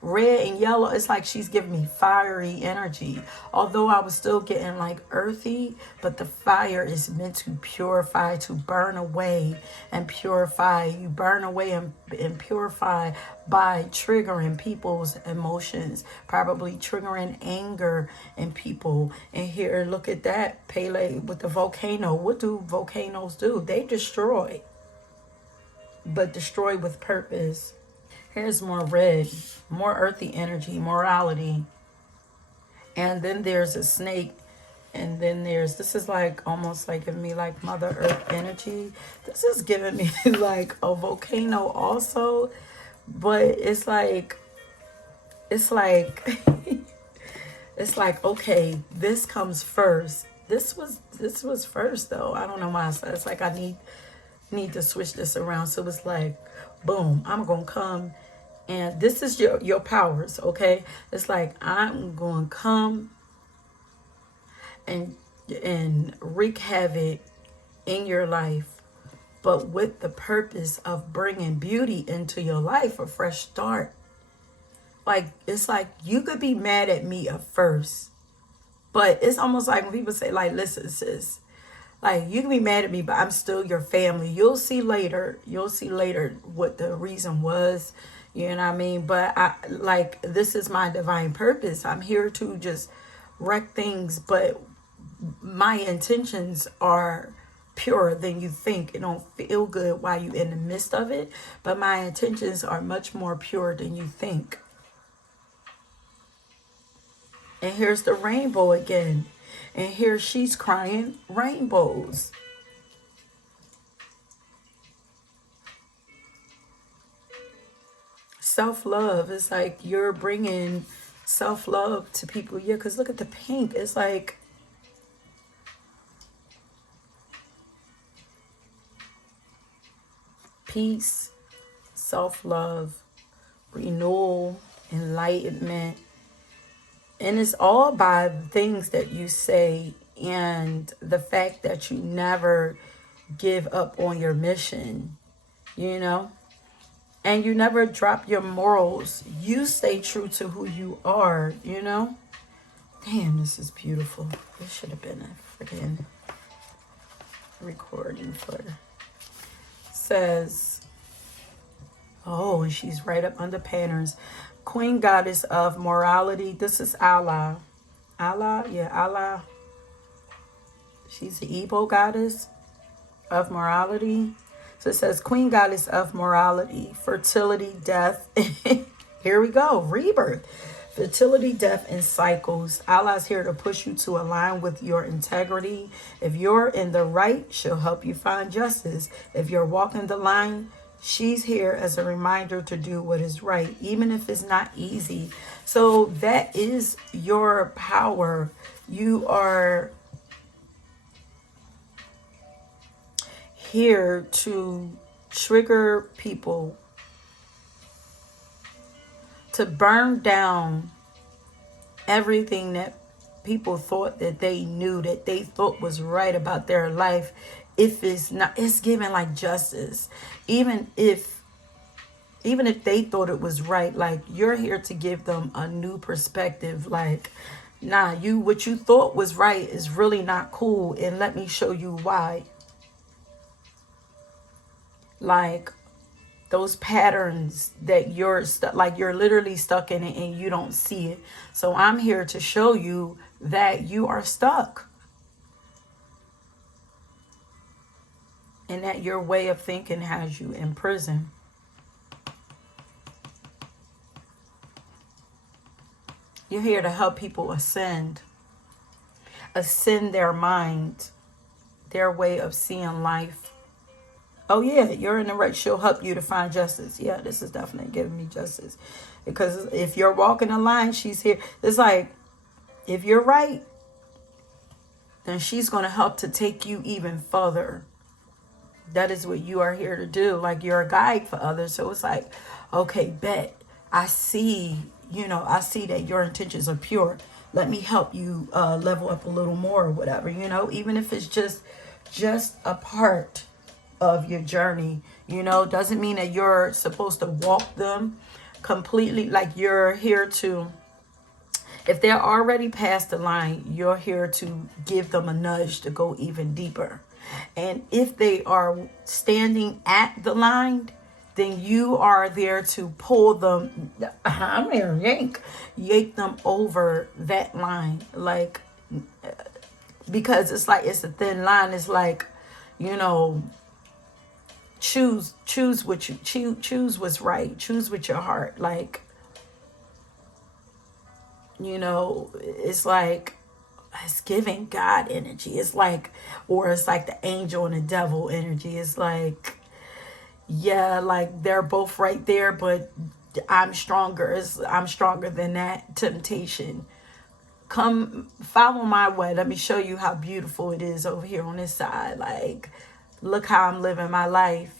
Red and yellow, it's like she's giving me fiery energy. Although I was still getting like earthy, but the fire is meant to purify, to burn away and purify. You burn away and purify by triggering people's emotions, probably triggering anger in people. And here, look at that, Pele with the volcano. What do volcanoes do? They destroy, but destroy with purpose. Here's more red, more earthy energy, morality. And then there's a snake. And then this is like almost like giving me like Mother Earth energy. This is giving me like a volcano also. But it's like, it's like, okay, this comes first. This was first though. I don't know why. It's like I need to switch this around. So it's like, boom, I'm gonna come, and this is your powers, okay? It's like I'm gonna come and wreak havoc in your life, but with the purpose of bringing beauty into your life, a fresh start. Like, it's like you could be mad at me at first, but it's almost like when people say, like, listen, sis, like, you can be mad at me, but I'm still your family. You'll see later what the reason was. You know what I mean? But this is my divine purpose. I'm here to just wreck things, but my intentions are purer than you think. It don't feel good while you're in the midst of it, but my intentions are much more pure than you think. And here's the rainbow again. And here she's crying rainbows. Self-love is like you're bringing self-love to people. Yeah, because look at the pink. It's like peace, self-love, renewal, enlightenment. And it's all by the things that you say and the fact that you never give up on your mission, you know? And you never drop your morals. You stay true to who you are, you know? Damn, this is beautiful. This should have been a freaking recording for her. Says, oh, and she's right up under patterns. Queen Goddess of Morality. This is Allah. Allah? Yeah, Allah. She's the Igbo goddess of morality. So it says, Queen Goddess of Morality, fertility, death. Here we go. Rebirth. Fertility, death, and cycles. Allah's here to push you to align with your integrity. If you're in the right, she'll help you find justice. If you're walking the line, she's here as a reminder to do what is right, even if it's not easy. So that is your power. You are here to trigger people, to burn down everything that people thought that they knew, that they thought was right about their life. If it's not, it's given like justice. Even if they thought it was right, like you're here to give them a new perspective. Like, nah, what you thought was right is really not cool, and let me show you why. Like those patterns that you're stuck, like you're literally stuck in it and you don't see it. So I'm here to show you that you are stuck. And that your way of thinking has you in prison. You're here to help people ascend their mind, their way of seeing life. Oh yeah, you're in the right. She'll help you to find justice. Yeah, this is definitely giving me justice. Because if you're walking a line, she's here. It's like, if you're right, then she's going to help to take you even further. That is what you are here to do. Like, you're a guide for others. So it's like, okay, bet. I see, I see that your intentions are pure. Let me help you level up a little more or whatever, even if it's just a part of your journey, doesn't mean that you're supposed to walk them completely. Like, you're here to, if they're already past the line, you're here to give them a nudge to go even deeper. And if they are standing at the line, then you are there to pull them, I'm here, yank them over that line. Like, because it's like, it's a thin line. It's like, choose what you choose what's right. Choose with your heart. Like, it's like, it's giving God energy. It's like, or it's like the angel and the devil energy. It's like, yeah, like they're both right there, but I'm stronger. I'm stronger than that temptation. Come follow my way. Let me show you how beautiful it is over here on this side. Like, look how I'm living my life.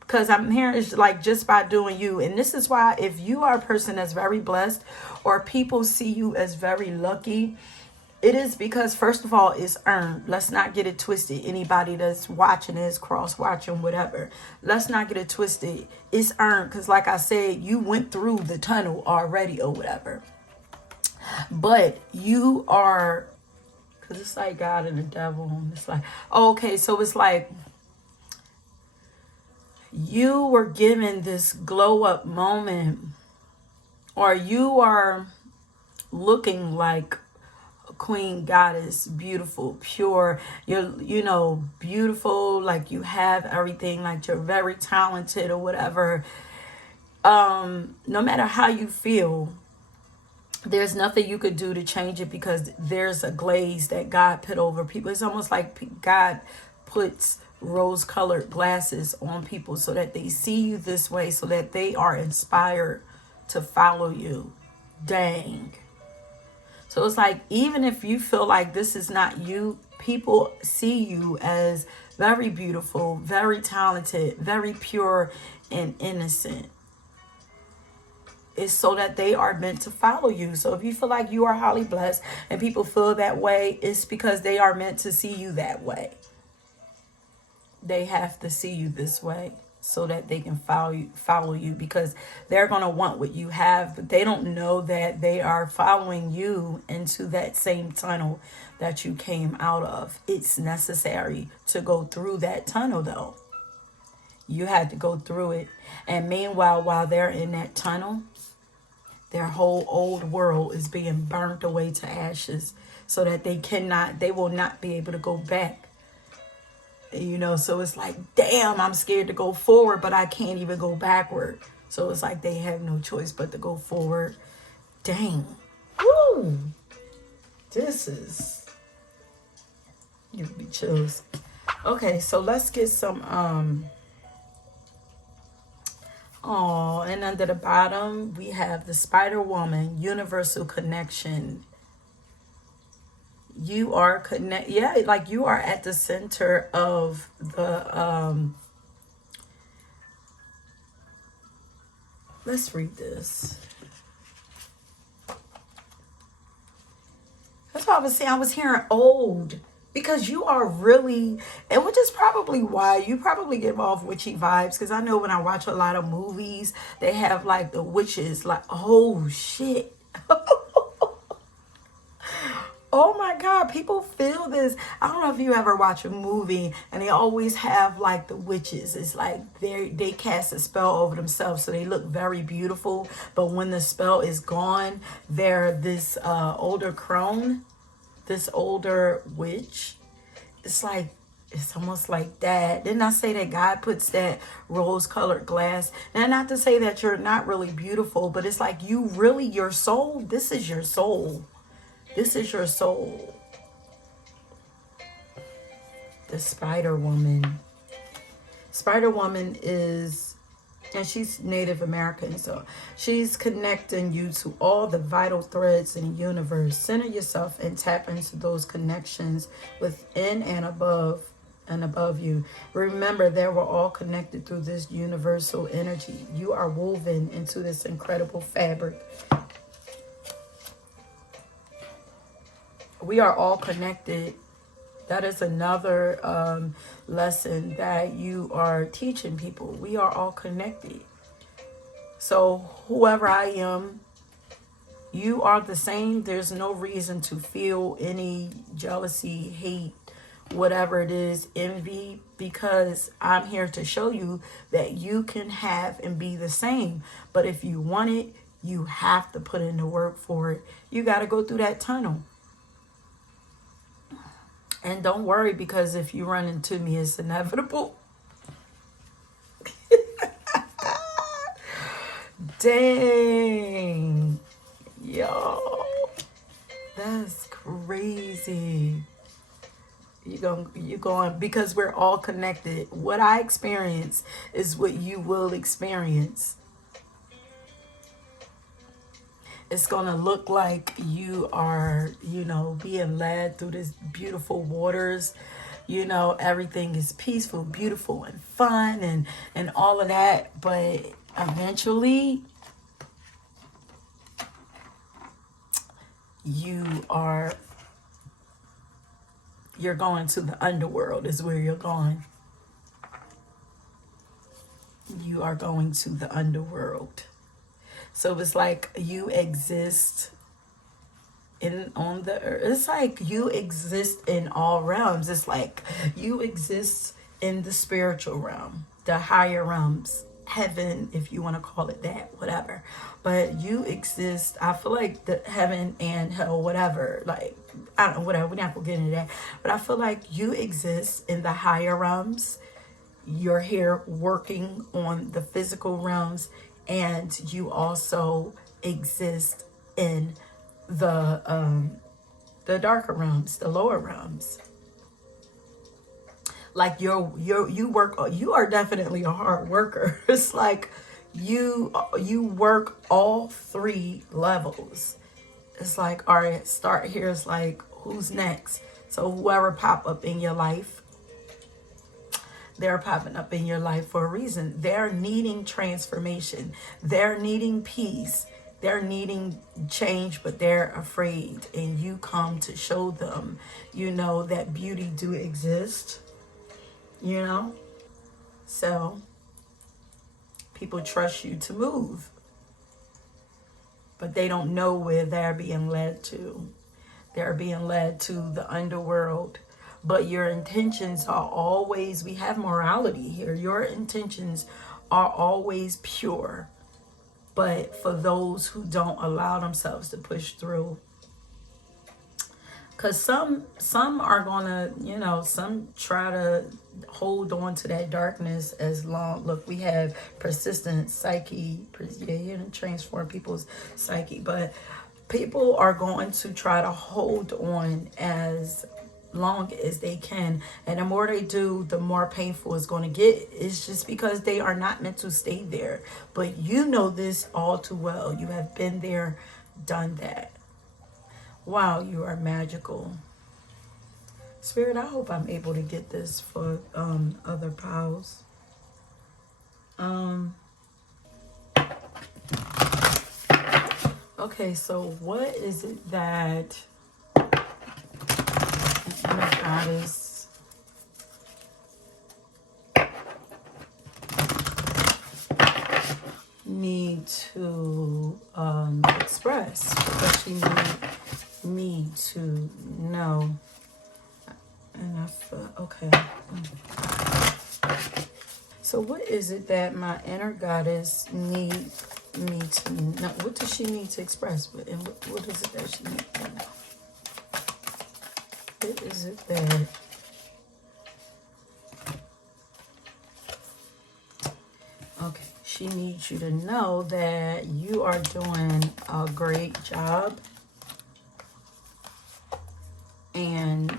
Because I'm here is like just by doing you. And this is why, if you are a person that's very blessed, or people see you as very lucky, it is because, first of all, it's earned. Let's not get it twisted. Anybody that's watching this, cross-watching, whatever, let's not get it twisted. It's earned because, like I said, you went through the tunnel already or whatever. But you are, because it's like God and the devil. And it's like, okay, so it's like you were given this glow-up moment, or you are looking like Queen Goddess, beautiful, pure, you're beautiful, like you have everything, like you're very talented or whatever. No matter how you feel, there's nothing you could do to change it, because there's a glaze that God put over people. It's almost like God puts rose-colored glasses on people so that they see you this way, so that they are inspired to follow you. Dang. So it's like, even if you feel like this is not you, people see you as very beautiful, very talented, very pure and innocent. It's so that they are meant to follow you. So if you feel like you are highly blessed and people feel that way, it's because they are meant to see you that way. They have to see you this way so that they can follow you, because they're going to want what you have, but they don't know that they are following you into that same tunnel that you came out of. It's necessary to go through that tunnel, though. You had to go through it. And meanwhile, while they're in that tunnel, their whole old world is being burnt away to ashes, so that they will not be able to go back. You know, so it's like, damn, I'm scared to go forward, but I can't even go backward. So it's like they have no choice but to go forward. Dang. Woo. This is, give me chills. Okay, so let's get some, oh, and under the bottom, we have the Spider Woman, Universal Connection. You are like you are at the center of the let's read this. That's what I was saying. I was hearing old, because you are really, and which is probably why you probably give off witchy vibes, because I know when I watch a lot of movies, they have like the witches like, oh shit. Oh my God, people feel this. I don't know if you ever watch a movie and they always have like the witches. It's like they cast a spell over themselves, so they look very beautiful. But when the spell is gone, they're this older crone, this older witch. It's like, it's almost like that. Didn't I say that God puts that rose-colored glass? Now, not to say that you're not really beautiful, but it's like you really, your soul, this is your soul. This is your soul. The Spider Woman. Spider Woman is, and she's Native American, so she's connecting you to all the vital threads in the universe. Center yourself and tap into those connections within and above you. Remember that we're all connected through this universal energy. You are woven into this incredible fabric. We are all connected. That is another lesson that you are teaching people. We are all connected. So whoever I am, you are the same. There's no reason to feel any jealousy, hate, whatever it is, envy, because I'm here to show you that you can have and be the same. But if you want it, you have to put in the work for it. You got to go through that tunnel. And don't worry, because if you run into me, it's inevitable. Dang. Yo. That's crazy. You're going, because we're all connected. What I experience is what you will experience. It's going to look like you are, being led through this beautiful waters. Everything is peaceful, beautiful, and fun and all of that. But eventually, you're going to the underworld is where you're going. You are going to the underworld. So it's like you exist on the earth. It's like you exist in all realms. It's like you exist in the spiritual realm, the higher realms, heaven, if you want to call it that, whatever. But you exist, I feel like the heaven and hell, whatever, like, I don't know, whatever, we're not going to get into that. But I feel like you exist in the higher realms. You're here working on the physical realms. And you also exist in the darker realms, the lower realms. Like you are definitely a hard worker. It's like you work all three levels. It's like, all right, start here. It's like, who's next? So whoever pop up in your life, They're popping up in your life for a reason. They're needing transformation. They're needing peace. They're needing change, but they're afraid. And you come to show them, that beauty do exist, So people trust you to move, but they don't know where they're being led to. They're being led to the underworld. But your intentions are always, we have morality here. Your intentions are always pure. But for those who don't allow themselves to push through, because some are gonna, some try to hold on to that darkness as long. Look, we have persistent psyche. Yeah, you can transform people's psyche, but people are going to try to hold on as long as they can, and the more they do, the more painful it's going to get. It's just because they are not meant to stay there. But you know this all too well. You have been there, done that. Wow, you are magical. Spirit, I hope I'm able to get this for other pals. Okay, so what is it that an inner goddess need to express? Because she need me to know. And I feel, okay. So what is it that my inner goddess need me to know? What does she need to express? And what is it that she needs to know? What is it that... Okay, she needs you to know that you are doing a great job. And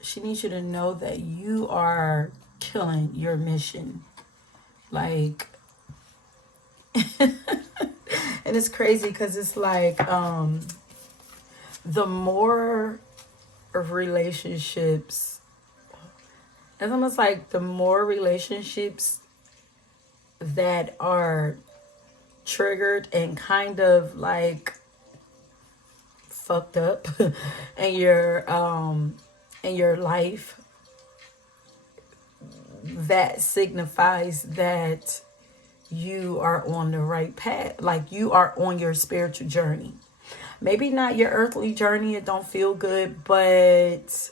she needs you to know that you are killing your mission. Like, and it's crazy because it's like, the more relationships, it's almost like the more relationships that are triggered and kind of like fucked up in your life, that signifies that you are on the right path. Like, you are on your spiritual journey. Maybe not your earthly journey, it don't feel good, but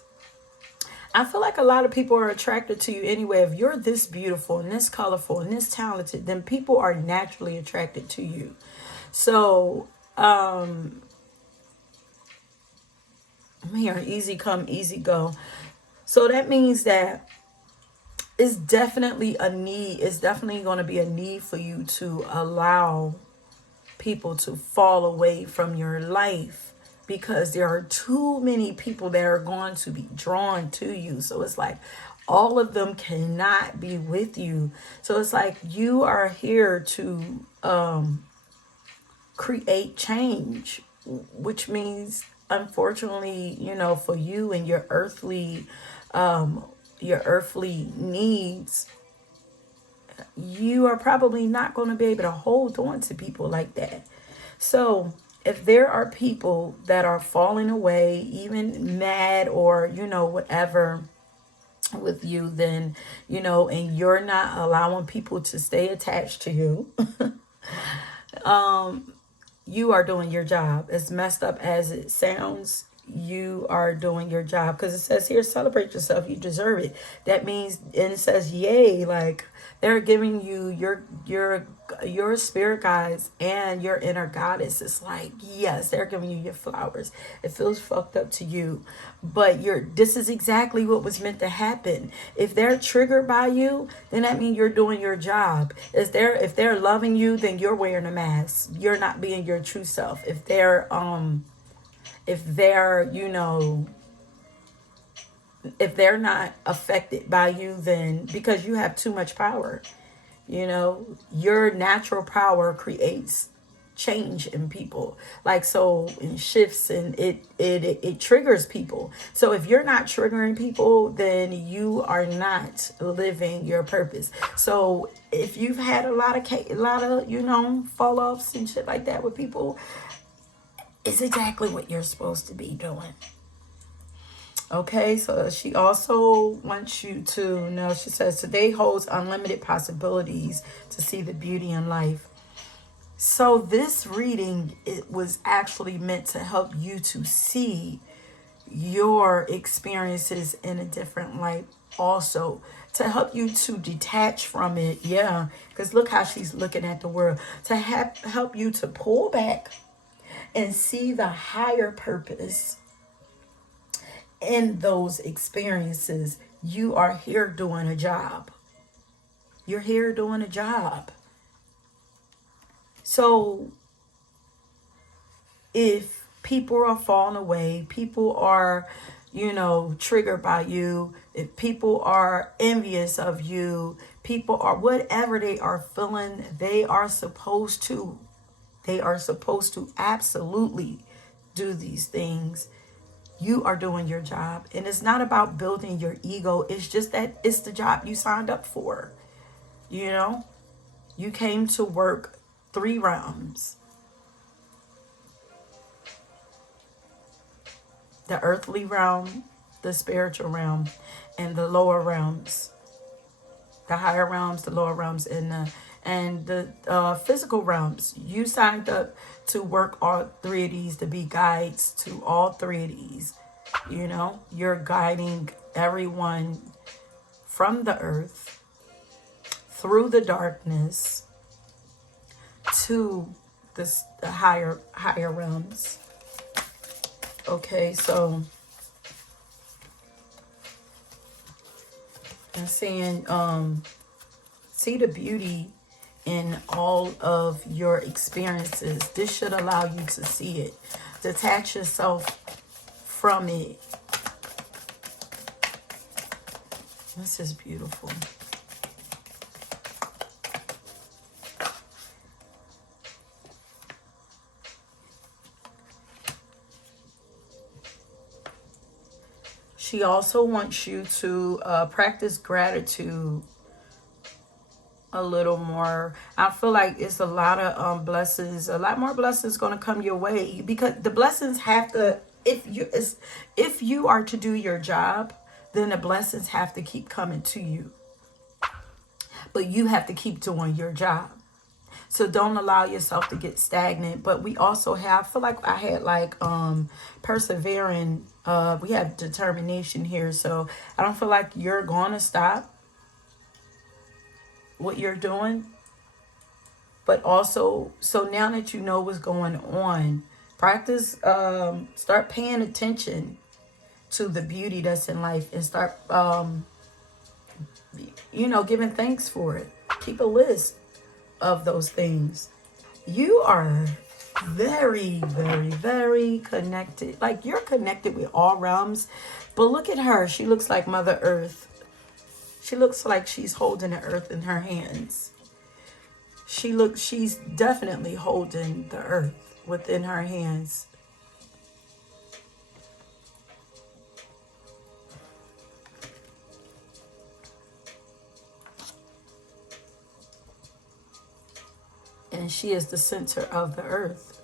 I feel like a lot of people are attracted to you anyway. If you're this beautiful and this colorful and this talented, then people are naturally attracted to you. So here, easy come, easy go. So that means that it's definitely a need. It's definitely going to be a need for you to allow people to fall away from your life, because there are too many people that are going to be drawn to you. So it's like all of them cannot be with you. So it's like you are here to create change, which means, unfortunately, for you and your earthly needs, you are probably not going to be able to hold on to people like that. So if there are people that are falling away, even mad or, whatever with you, then, and you're not allowing people to stay attached to you, you are doing your job. As messed up as it sounds, you are doing your job, because it says here, celebrate yourself, you deserve it. That means, and it says yay, like they're giving you your spirit guides and your inner goddess. It's like, yes, they're giving you your flowers. It feels fucked up to you, but this is exactly what was meant to happen. If they're triggered by you, then that means you're doing your job. If they're loving you, then you're wearing a mask. You're not being your true self. If they're not affected by you, then because you have too much power, your natural power creates change in people, like, so in shifts, and it triggers people. So if you're not triggering people, then you are not living your purpose. So if you've had a lot of fall offs and shit like that with people, it's exactly what you're supposed to be doing. Okay, so she also wants you to know, she says, today holds unlimited possibilities to see the beauty in life. So this reading, it was actually meant to help you to see your experiences in a different light, also to help you to detach from it. Yeah, because look how she's looking at the world. To help you to pull back and see the higher purpose in those experiences. You are here doing a job. You're here doing a job. So if people are falling away, people are, triggered by you, if people are envious of you, people are, whatever they are feeling, they are supposed to absolutely do these things. You are doing your job. And it's not about building your ego. It's just that it's the job you signed up for. You came to work 3 realms. The earthly realm, the spiritual realm, and the lower realms. The higher realms, the lower realms, and the physical realms. You signed up to work all 3 of these, to be guides to all 3 of these. You're guiding everyone from the earth through the darkness to the higher realms. Okay, so I'm saying, see the beauty in all of your experiences. This should allow you to see it. Detach yourself from it. This is beautiful. She also wants you to practice gratitude a little more. I feel like it's a lot of blessings, a lot more blessings going to come your way, because the blessings have to, if you are to do your job, then the blessings have to keep coming to you. But you have to keep doing your job. So don't allow yourself to get stagnant. But we also have, I feel like I had like persevering. We have determination here. So I don't feel like you're going to stop what you're doing. But also, so now that you know what's going on, practice, start paying attention to the beauty that's in life, and start, giving thanks for it. Keep a list of those things. You are very, very, very connected. Like, you're connected with all realms. But look at her. She looks like Mother Earth. She looks like she's holding the earth in her hands. She's definitely holding the earth within her hands. And she is the center of the earth.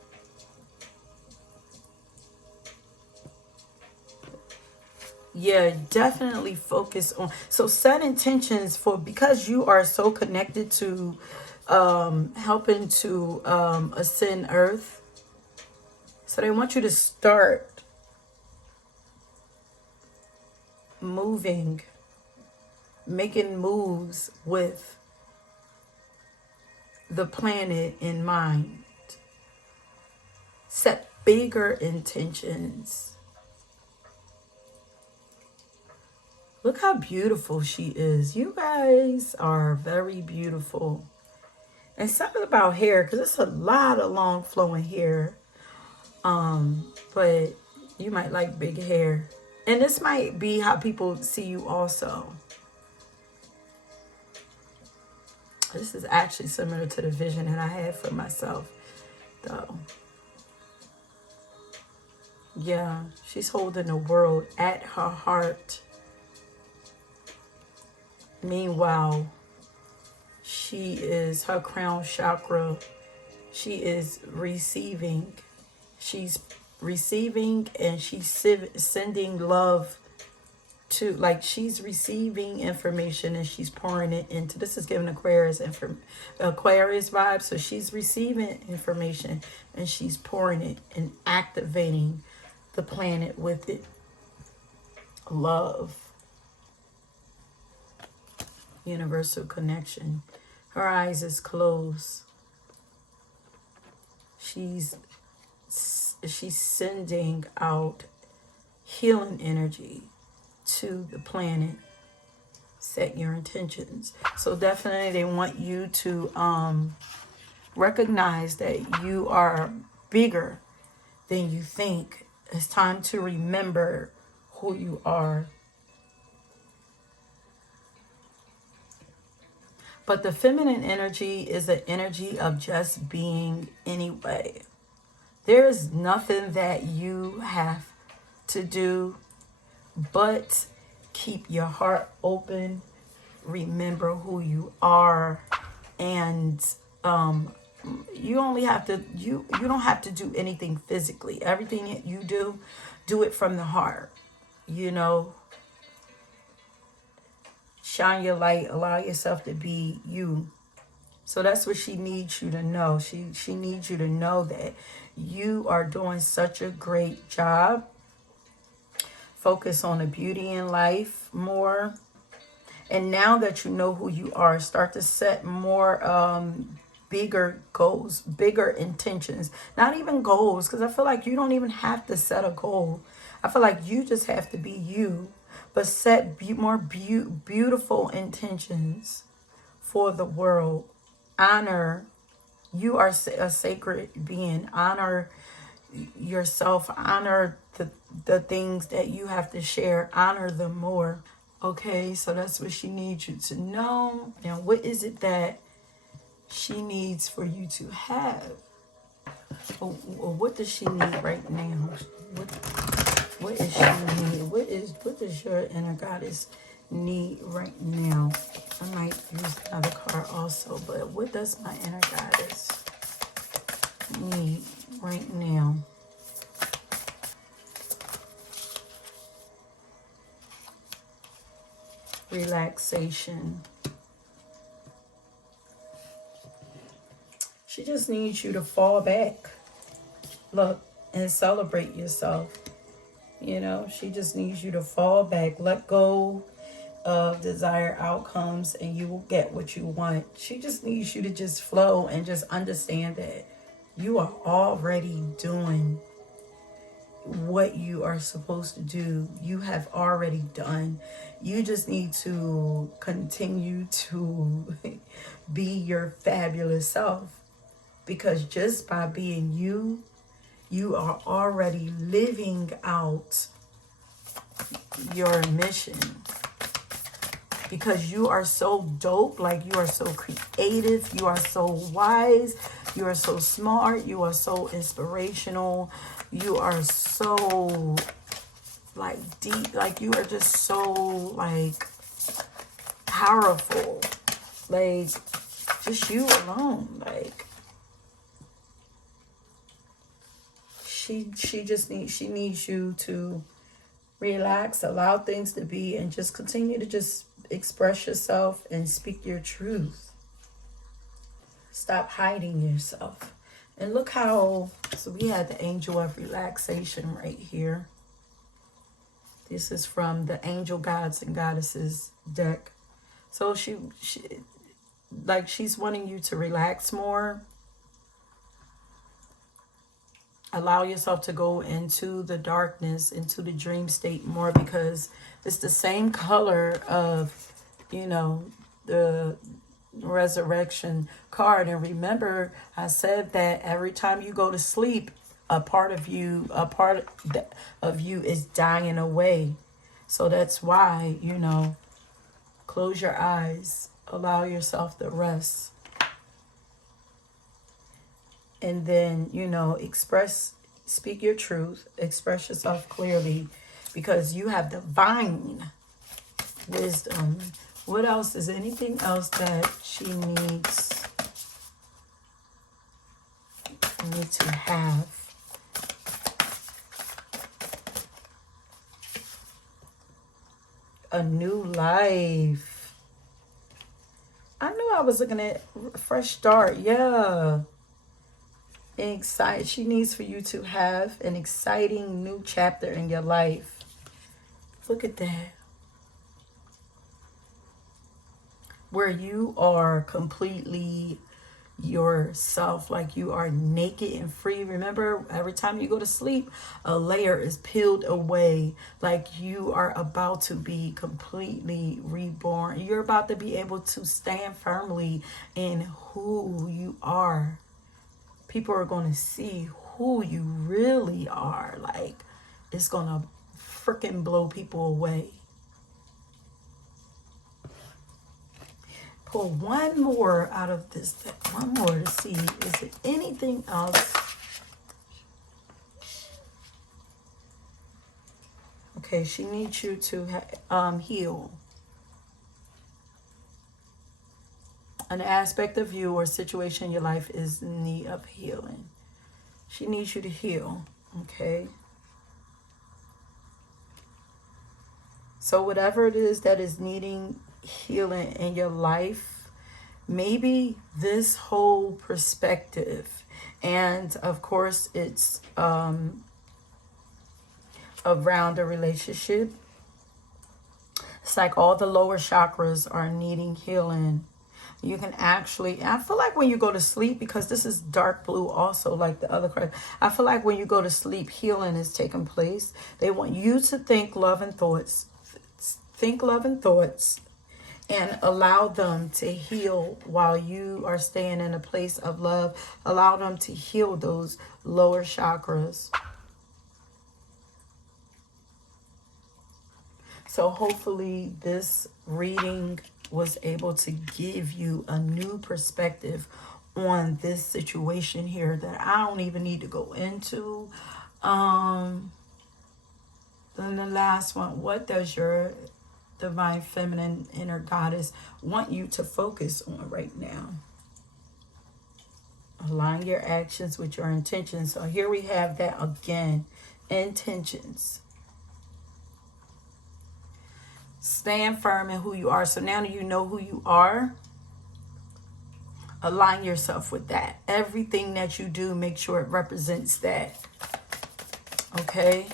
Yeah, definitely focus on. So set intentions for, because you are so connected to helping to ascend earth. So they want you to start moving, making moves with the planet in mind. Set bigger intentions. Look how beautiful she is. You guys are very beautiful. And something about hair, because it's a lot of long flowing hair. But you might like big hair. And this might be how people see you also. This is actually similar to the vision that I had for myself. though. Yeah, she's holding the world at her heart. Meanwhile, she is, her crown chakra, she is receiving. She's receiving and she's sending love to, like, she's receiving information and she's pouring it into, this is giving Aquarius vibes. So she's receiving information and she's pouring it and activating the planet with it. Love. Universal connection. Her eyes is closed. She's sending out healing energy to the planet. Set your intentions. So definitely they want you to recognize that you are bigger than you think. It's time to remember who you are. But the feminine energy is an energy of just being anyway. There is nothing that you have to do but keep your heart open, remember who you are, and you only have to, you don't have to do anything physically. Everything that you do it from the heart. You know, shine your light, allow yourself to be you. So that's what she needs you to know. She needs you to know that you are doing such a great job. Focus on the beauty in life more. And now that you know who you are, start to set more bigger goals, bigger intentions. Not even goals, because I feel like you don't even have to set a goal. I feel like you just have to be you. But set more beautiful intentions for the world. Honor, you are a sacred being. Honor yourself. Honor the things that you have to share. Honor them more. Okay, so that's what she needs you to know. Now, what is it that she needs for you to have? Or what does she need right now? What is she need? What does your inner goddess need right now? I might use another card also, but what does my inner goddess need right now? Relaxation. She just needs you to fall back. Look, and celebrate yourself. You know, she just needs you to fall back, let go of desired outcomes, and you will get what you want. She just needs you to just flow and just understand that you are already doing what you are supposed to do. You have already done. You just need to continue to be your fabulous self. Because just by being you, you are already living out your mission. Because you are so dope, like you are so creative, you are so wise, you are so smart, you are so inspirational, you are so like deep, like you are just so like powerful, like just you alone. Like she needs you to relax, allow things to be, and just continue to just express yourself and speak your truth. Stop hiding yourself. And look how, so we had the angel of relaxation right here. This is from the Angel Gods and Goddesses deck. So she like she's wanting you to relax more. Allow yourself to go into the darkness, into the dream state more, because it's the same color of, you know, the resurrection card. And remember, I said that every time you go to sleep, a part of you is dying away. So that's why, you know, close your eyes, allow yourself to rest. And then, speak your truth, express yourself clearly, because you have divine wisdom. What else? Is anything else that she needs to have? A new life. I knew I was looking at a fresh start. Yeah. Excited. She needs for you to have an exciting new chapter in your life. Look at that. Where you are completely yourself, like you are naked and free. Remember, every time you go to sleep, a layer is peeled away, like you are about to be completely reborn. You're about to be able to stand firmly in who you are. People are going to see who you really are. Like, it's going to freaking blow people away. Pull one more out of this, one more to see, is there anything else? Okay, she needs you to heal. An aspect of you or situation in your life is in need of healing. She needs you to heal, okay? So whatever it is that is needing healing in your life, maybe this whole perspective, and of course it's around a relationship. It's like all the lower chakras are needing healing. You can actually, I feel like when you go to sleep, because this is dark blue also, like the other card, I feel like when you go to sleep, healing is taking place. They want you to think love and thoughts. Think love and thoughts, and allow them to heal while you are staying in a place of love. Allow them to heal those lower chakras. So hopefully this reading was able to give you a new perspective on this situation here that I don't even need to go into. Then the last one, what does your divine feminine inner goddess want you to focus on right now? Align your actions with your intentions. So here we have that again, intentions. Stand firm in who you are. So now that you know who you are, align yourself with that. Everything that you do, make sure it represents that. Okay?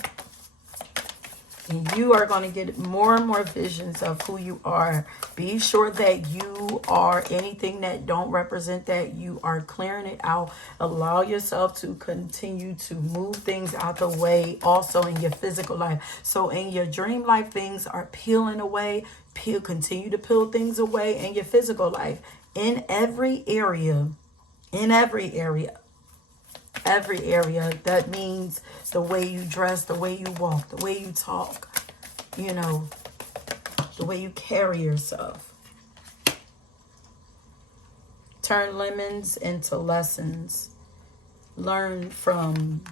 And you are going to get more and more visions of who you are. Be sure that you are anything that don't represent that, you are clearing it out. Allow yourself to continue to move things out the way also in your physical life. So in your dream life, things are peeling away. Continue to peel things away in your physical life. In every area. Every area. That means the way you dress, the way you walk, the way you talk, the way you carry yourself. Turn lemons into lessons. Learn from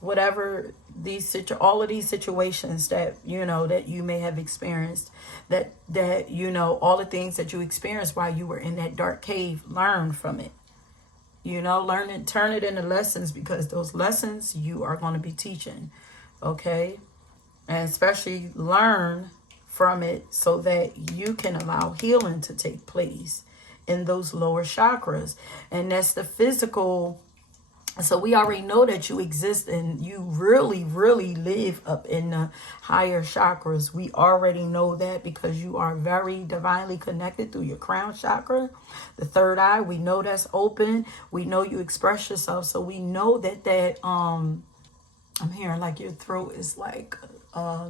whatever all of these situations that you may have experienced, that all the things that you experienced while you were in that dark cave. Learn from it. Learn it, turn it into lessons, because those lessons you are going to be teaching. Okay? And especially learn from it so that you can allow healing to take place in those lower chakras. And that's the physical. So we already know that you exist and you really, really live up in the higher chakras. We already know that because you are very divinely connected through your crown chakra. The third eye, we know that's open. We know you express yourself. So we know that I'm hearing like your throat is like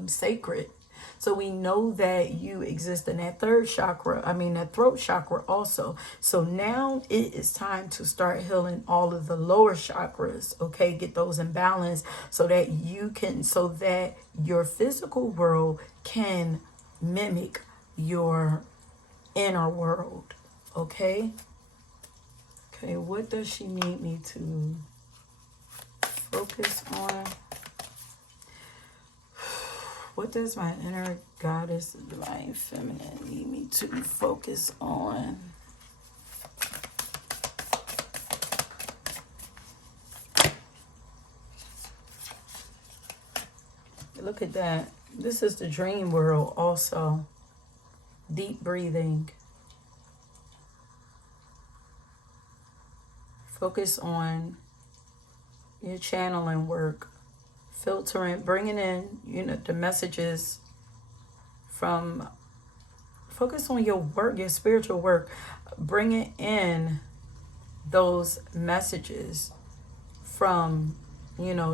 sacred. So we know that you exist in that third chakra, that throat chakra also. So now it is time to start healing all of the lower chakras, okay? Get those in balance so that your physical world can mimic your inner world, Okay? Okay, what does she need me to focus on? What does my inner goddess, divine feminine, need me to focus on? Look at that. This is the dream world also. Deep breathing. Focus on your channeling work. Filtering, bringing in, the messages from, focus on your work, your spiritual work. Bringing in those messages from,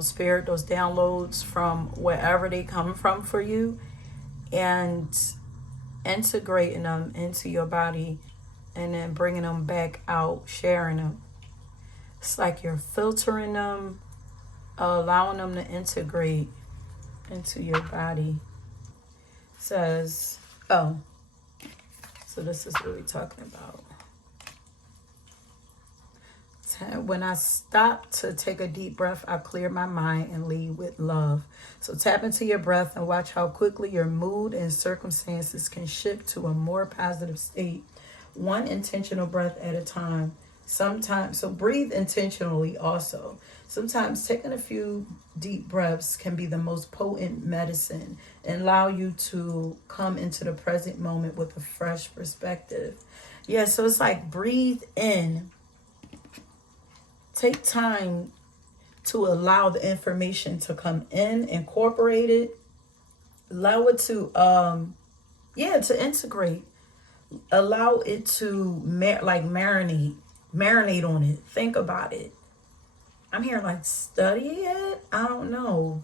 spirit, those downloads from wherever they come from for you, and integrating them into your body, and then bringing them back out, sharing them. It's like you're filtering them, allowing them to integrate into your body. It says, oh, so this is what we're talking about. When I stop to take a deep breath, I clear my mind and lead with love. So tap into your breath and watch how quickly your mood and circumstances can shift to a more positive state. One intentional breath at a time. Sometimes, so breathe intentionally also. Sometimes taking a few deep breaths can be the most potent medicine and allow you to come into the present moment with a fresh perspective. Yeah, so it's like breathe in. Take time to allow the information to come in, incorporate it, allow it to, to integrate, allow it to marinate on it. Think about it. I'm here like study it. I don't know.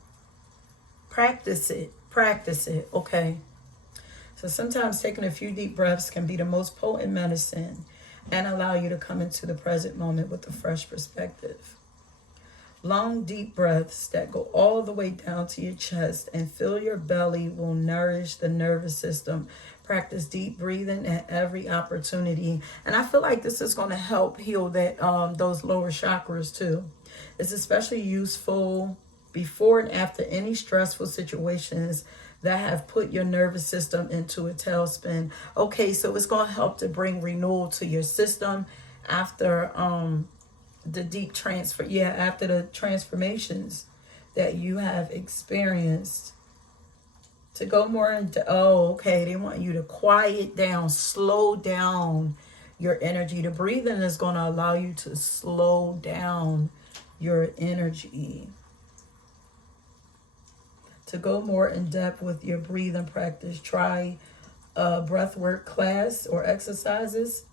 Practice it. Okay. So sometimes taking a few deep breaths can be the most potent medicine and allow you to come into the present moment with a fresh perspective. Long, deep breaths that go all the way down to your chest and fill your belly will nourish the nervous system. Practice deep breathing at every opportunity. And I feel like this is going to help heal those lower chakras too. It's especially useful before and after any stressful situations that have put your nervous system into a tailspin. Okay, so it's going to help to bring renewal to your system after the deep transfer. Yeah, after the transformations that you have experienced. To go more into, they want you to quiet down, slow down your energy. The breathing is going to allow you to slow down your energy. To go more in depth with your breathing practice, try a breathwork class or exercises.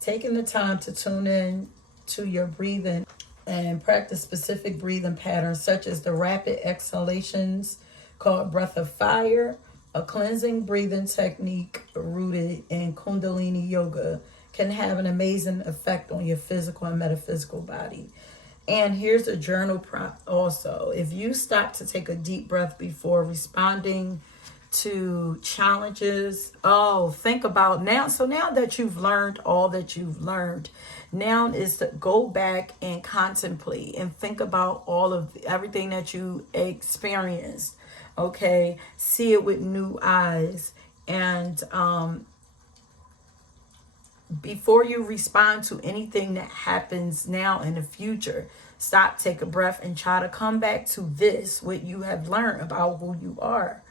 Taking the time to tune in to your breathing and practice specific breathing patterns such as the rapid exhalations called breath of fire, a cleansing breathing technique rooted in Kundalini yoga, can have an amazing effect on your physical and metaphysical body. And here's a journal prompt also. If you stop to take a deep breath before responding to challenges, think about now. So now that you've learned all that you've learned, now is to go back and contemplate and think about everything that you experienced. Okay, see it with new eyes. And before you respond to anything that happens now in the future, stop, take a breath, and try to come back to what you have learned about who you are.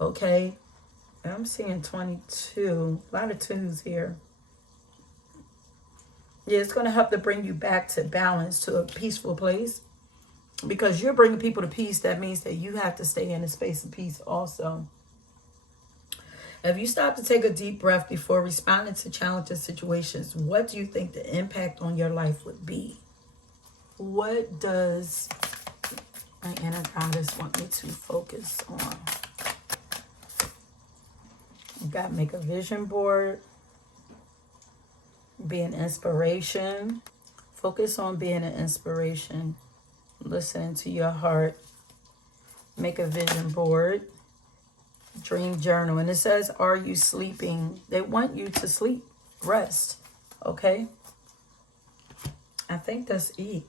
Okay, I'm seeing 22, a lot of twos here. Yeah, it's going to help to bring you back to balance, to a peaceful place. Because you're bringing people to peace, that means that you have to stay in a space of peace also. If you stop to take a deep breath before responding to challenging situations, what do you think the impact on your life would be? What does my inner goddess want me to focus on? You got to make a vision board. Be an inspiration. Focus on being an inspiration. Listen to your heart. Make a vision board. Dream journal. And it says, are you sleeping? They want you to sleep. Rest. Okay. I think that's it.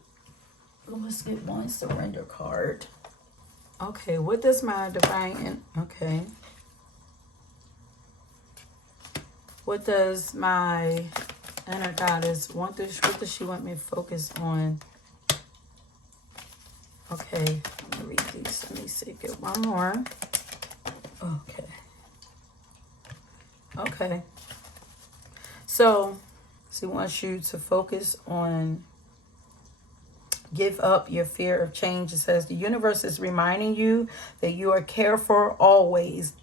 Let's get one surrender card. Okay, what does my divine... Okay. What does my inner goddess want? What does she want me to focus on? Okay, let me read these. Let me see. Get one more. Okay. Okay. So, she wants you to focus on give up your fear of change. It says the universe is reminding you that you are cared for always.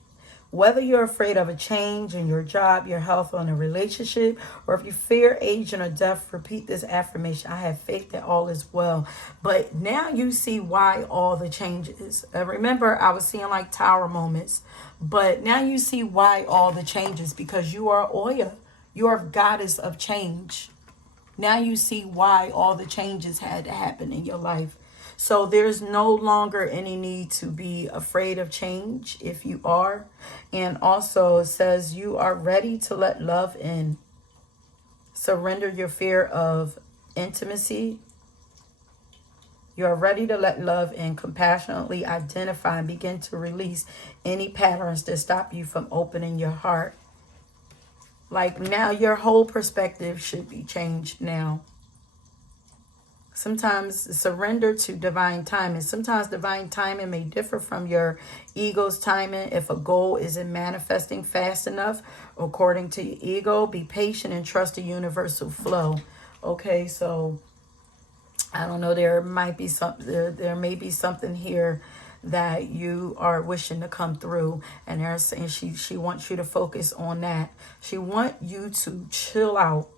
Whether you're afraid of a change in your job, your health, or in a relationship, or if you fear aging or death, repeat this affirmation. I have faith that all is well. But now you see why all the changes. Remember, I was seeing like tower moments. But now you see why all the changes. Because you are Oya. You are goddess of change. Now you see why all the changes had to happen in your life. So there's no longer any need to be afraid of change if you are. And also it says you are ready to let love in. Surrender your fear of intimacy. You are ready to let love in, compassionately identify and begin to release any patterns that stop you from opening your heart. Like now your whole perspective should be changed now. Sometimes surrender to divine timing. Sometimes divine timing may differ from your ego's timing. If a goal isn't manifesting fast enough according to your ego, be patient and trust the universal flow. Okay, so I don't know, there may be something here that you are wishing to come through, and they're saying she wants you to focus on that. She wants you to chill out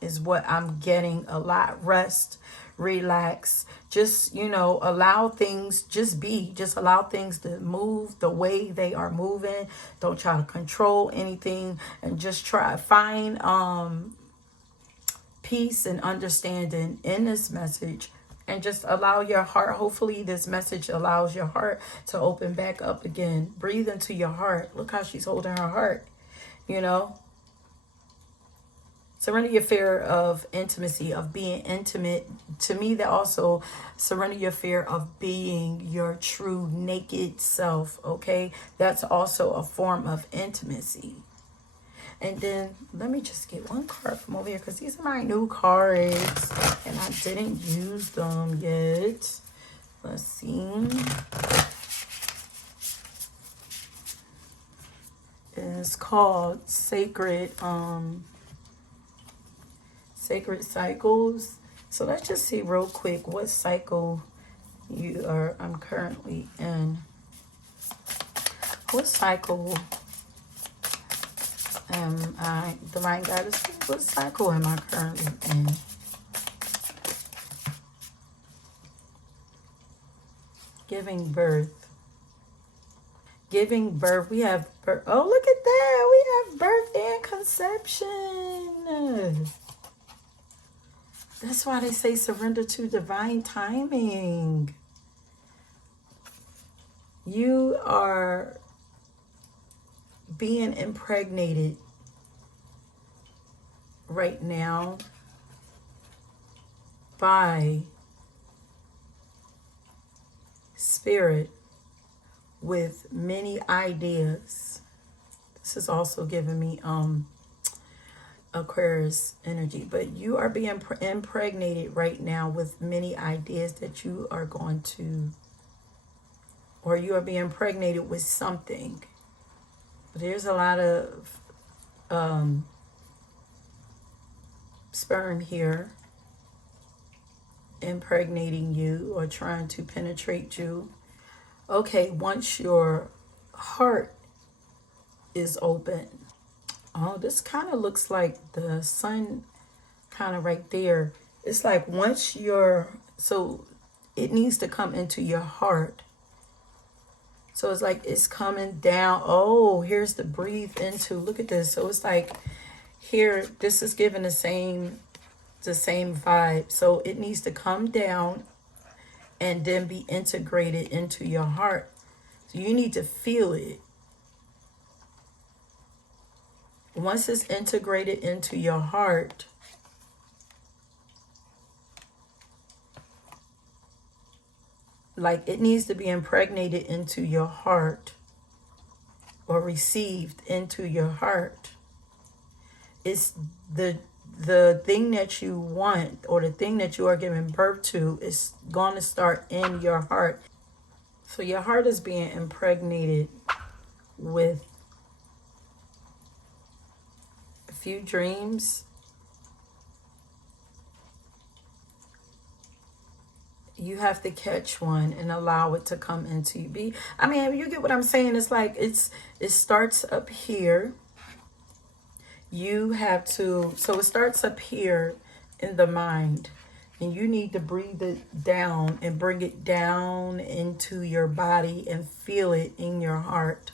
is what I'm getting a lot. Rest, relax, just, allow things, just allow things to move the way they are moving. Don't try to control anything, and just find peace and understanding in this message, and just allow your heart. Hopefully this message allows your heart to open back up again. Breathe into your heart. Look how she's holding her heart, Surrender your fear of intimacy, of being intimate. To me, that also surrender your fear of being your true naked self, okay? That's also a form of intimacy. And then let me just get one card from over here, because these are my new cards and I didn't use them yet. Let's see. It's called Sacred Cycles. So let's just see real quick what cycle I'm currently in. What cycle am I, Divine Goddess, what cycle am I currently in? Giving birth. Giving birth. We have birth. Oh, look at that. We have birth and conception. That's why they say surrender to divine timing. You are being impregnated right now by spirit with many ideas. This is also giving me Aquarius energy, but you are being impregnated right now with many ideas that you are going to, or you are being impregnated with something. There's a lot of sperm here impregnating you or trying to penetrate you. Okay, once your heart is open. Oh, this kind of looks like the sun kind of right there. It's like once so it needs to come into your heart. So it's like it's coming down. Oh, here's the breathe into. Look at this. So it's like here, this is giving the same vibe. So it needs to come down and then be integrated into your heart. So you need to feel it. once it's integrated into your heart, like it needs to be impregnated into your heart or received into your heart. It's the thing that you want, or the thing that you are giving birth to, is going to start in your heart. So your heart is being impregnated with a few dreams. You have to catch one and allow it to come into you. I mean, you get what I'm saying? It's like it starts up here. You have to, so it starts up here in the mind, and you need to breathe it down and bring it down into your body and feel it in your heart.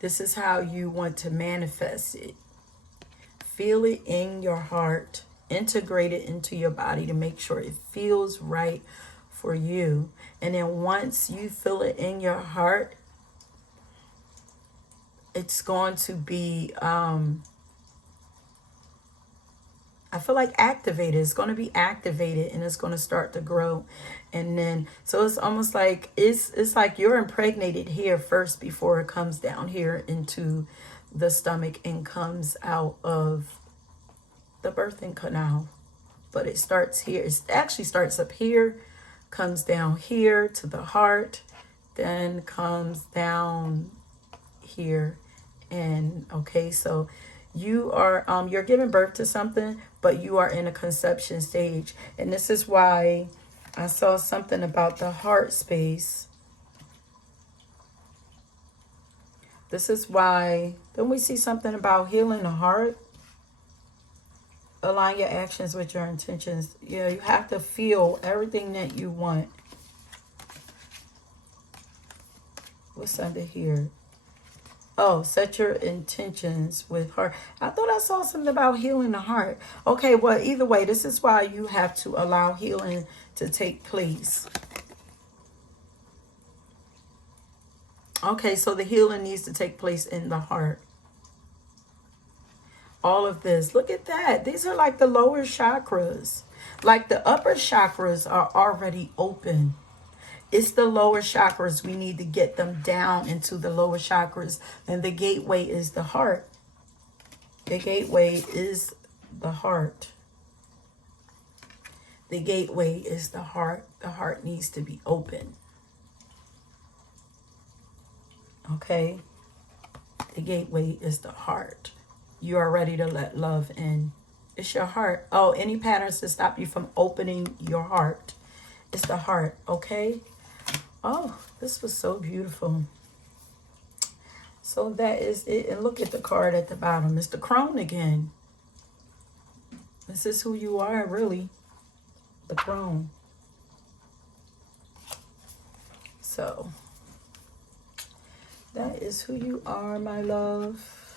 This is how you want to manifest it. Feel it in your heart. Integrate it into your body to make sure it feels right for you. And then once you feel it in your heart, it's going to be, I feel like activated. It's going to be activated, and it's going to start to grow. And then, so it's almost like, it's like you're impregnated here first before it comes down here into the stomach and comes out of the birthing canal. But it starts here. It actually starts up here, comes down here to the heart, then comes down here. And okay, so you are you're giving birth to something, but you are in a conception stage. And this is why I saw something about the heart space. This is why, then we see something about healing the heart. Align your actions with your intentions. Yeah, you have to feel everything that you want. What's under here? Oh, set your intentions with heart. I thought I saw something about healing the heart. Okay, well, either way, this is why you have to allow healing to take place. Okay, so the healing needs to take place in the heart. All of this, look at that. These are like the lower chakras. Like the upper chakras are already open. It's the lower chakras. We need to get them down into the lower chakras. And the gateway is the heart. The gateway is the heart. The gateway is the heart. The heart needs to be open. Okay? The gateway is the heart. You are ready to let love in. It's your heart. Oh, any patterns to stop you from opening your heart. It's the heart, okay? Oh, this was so beautiful. So that is it. And look at the card at the bottom. It's the crone again. This is who you are, really. The crone. So that is who you are, my love.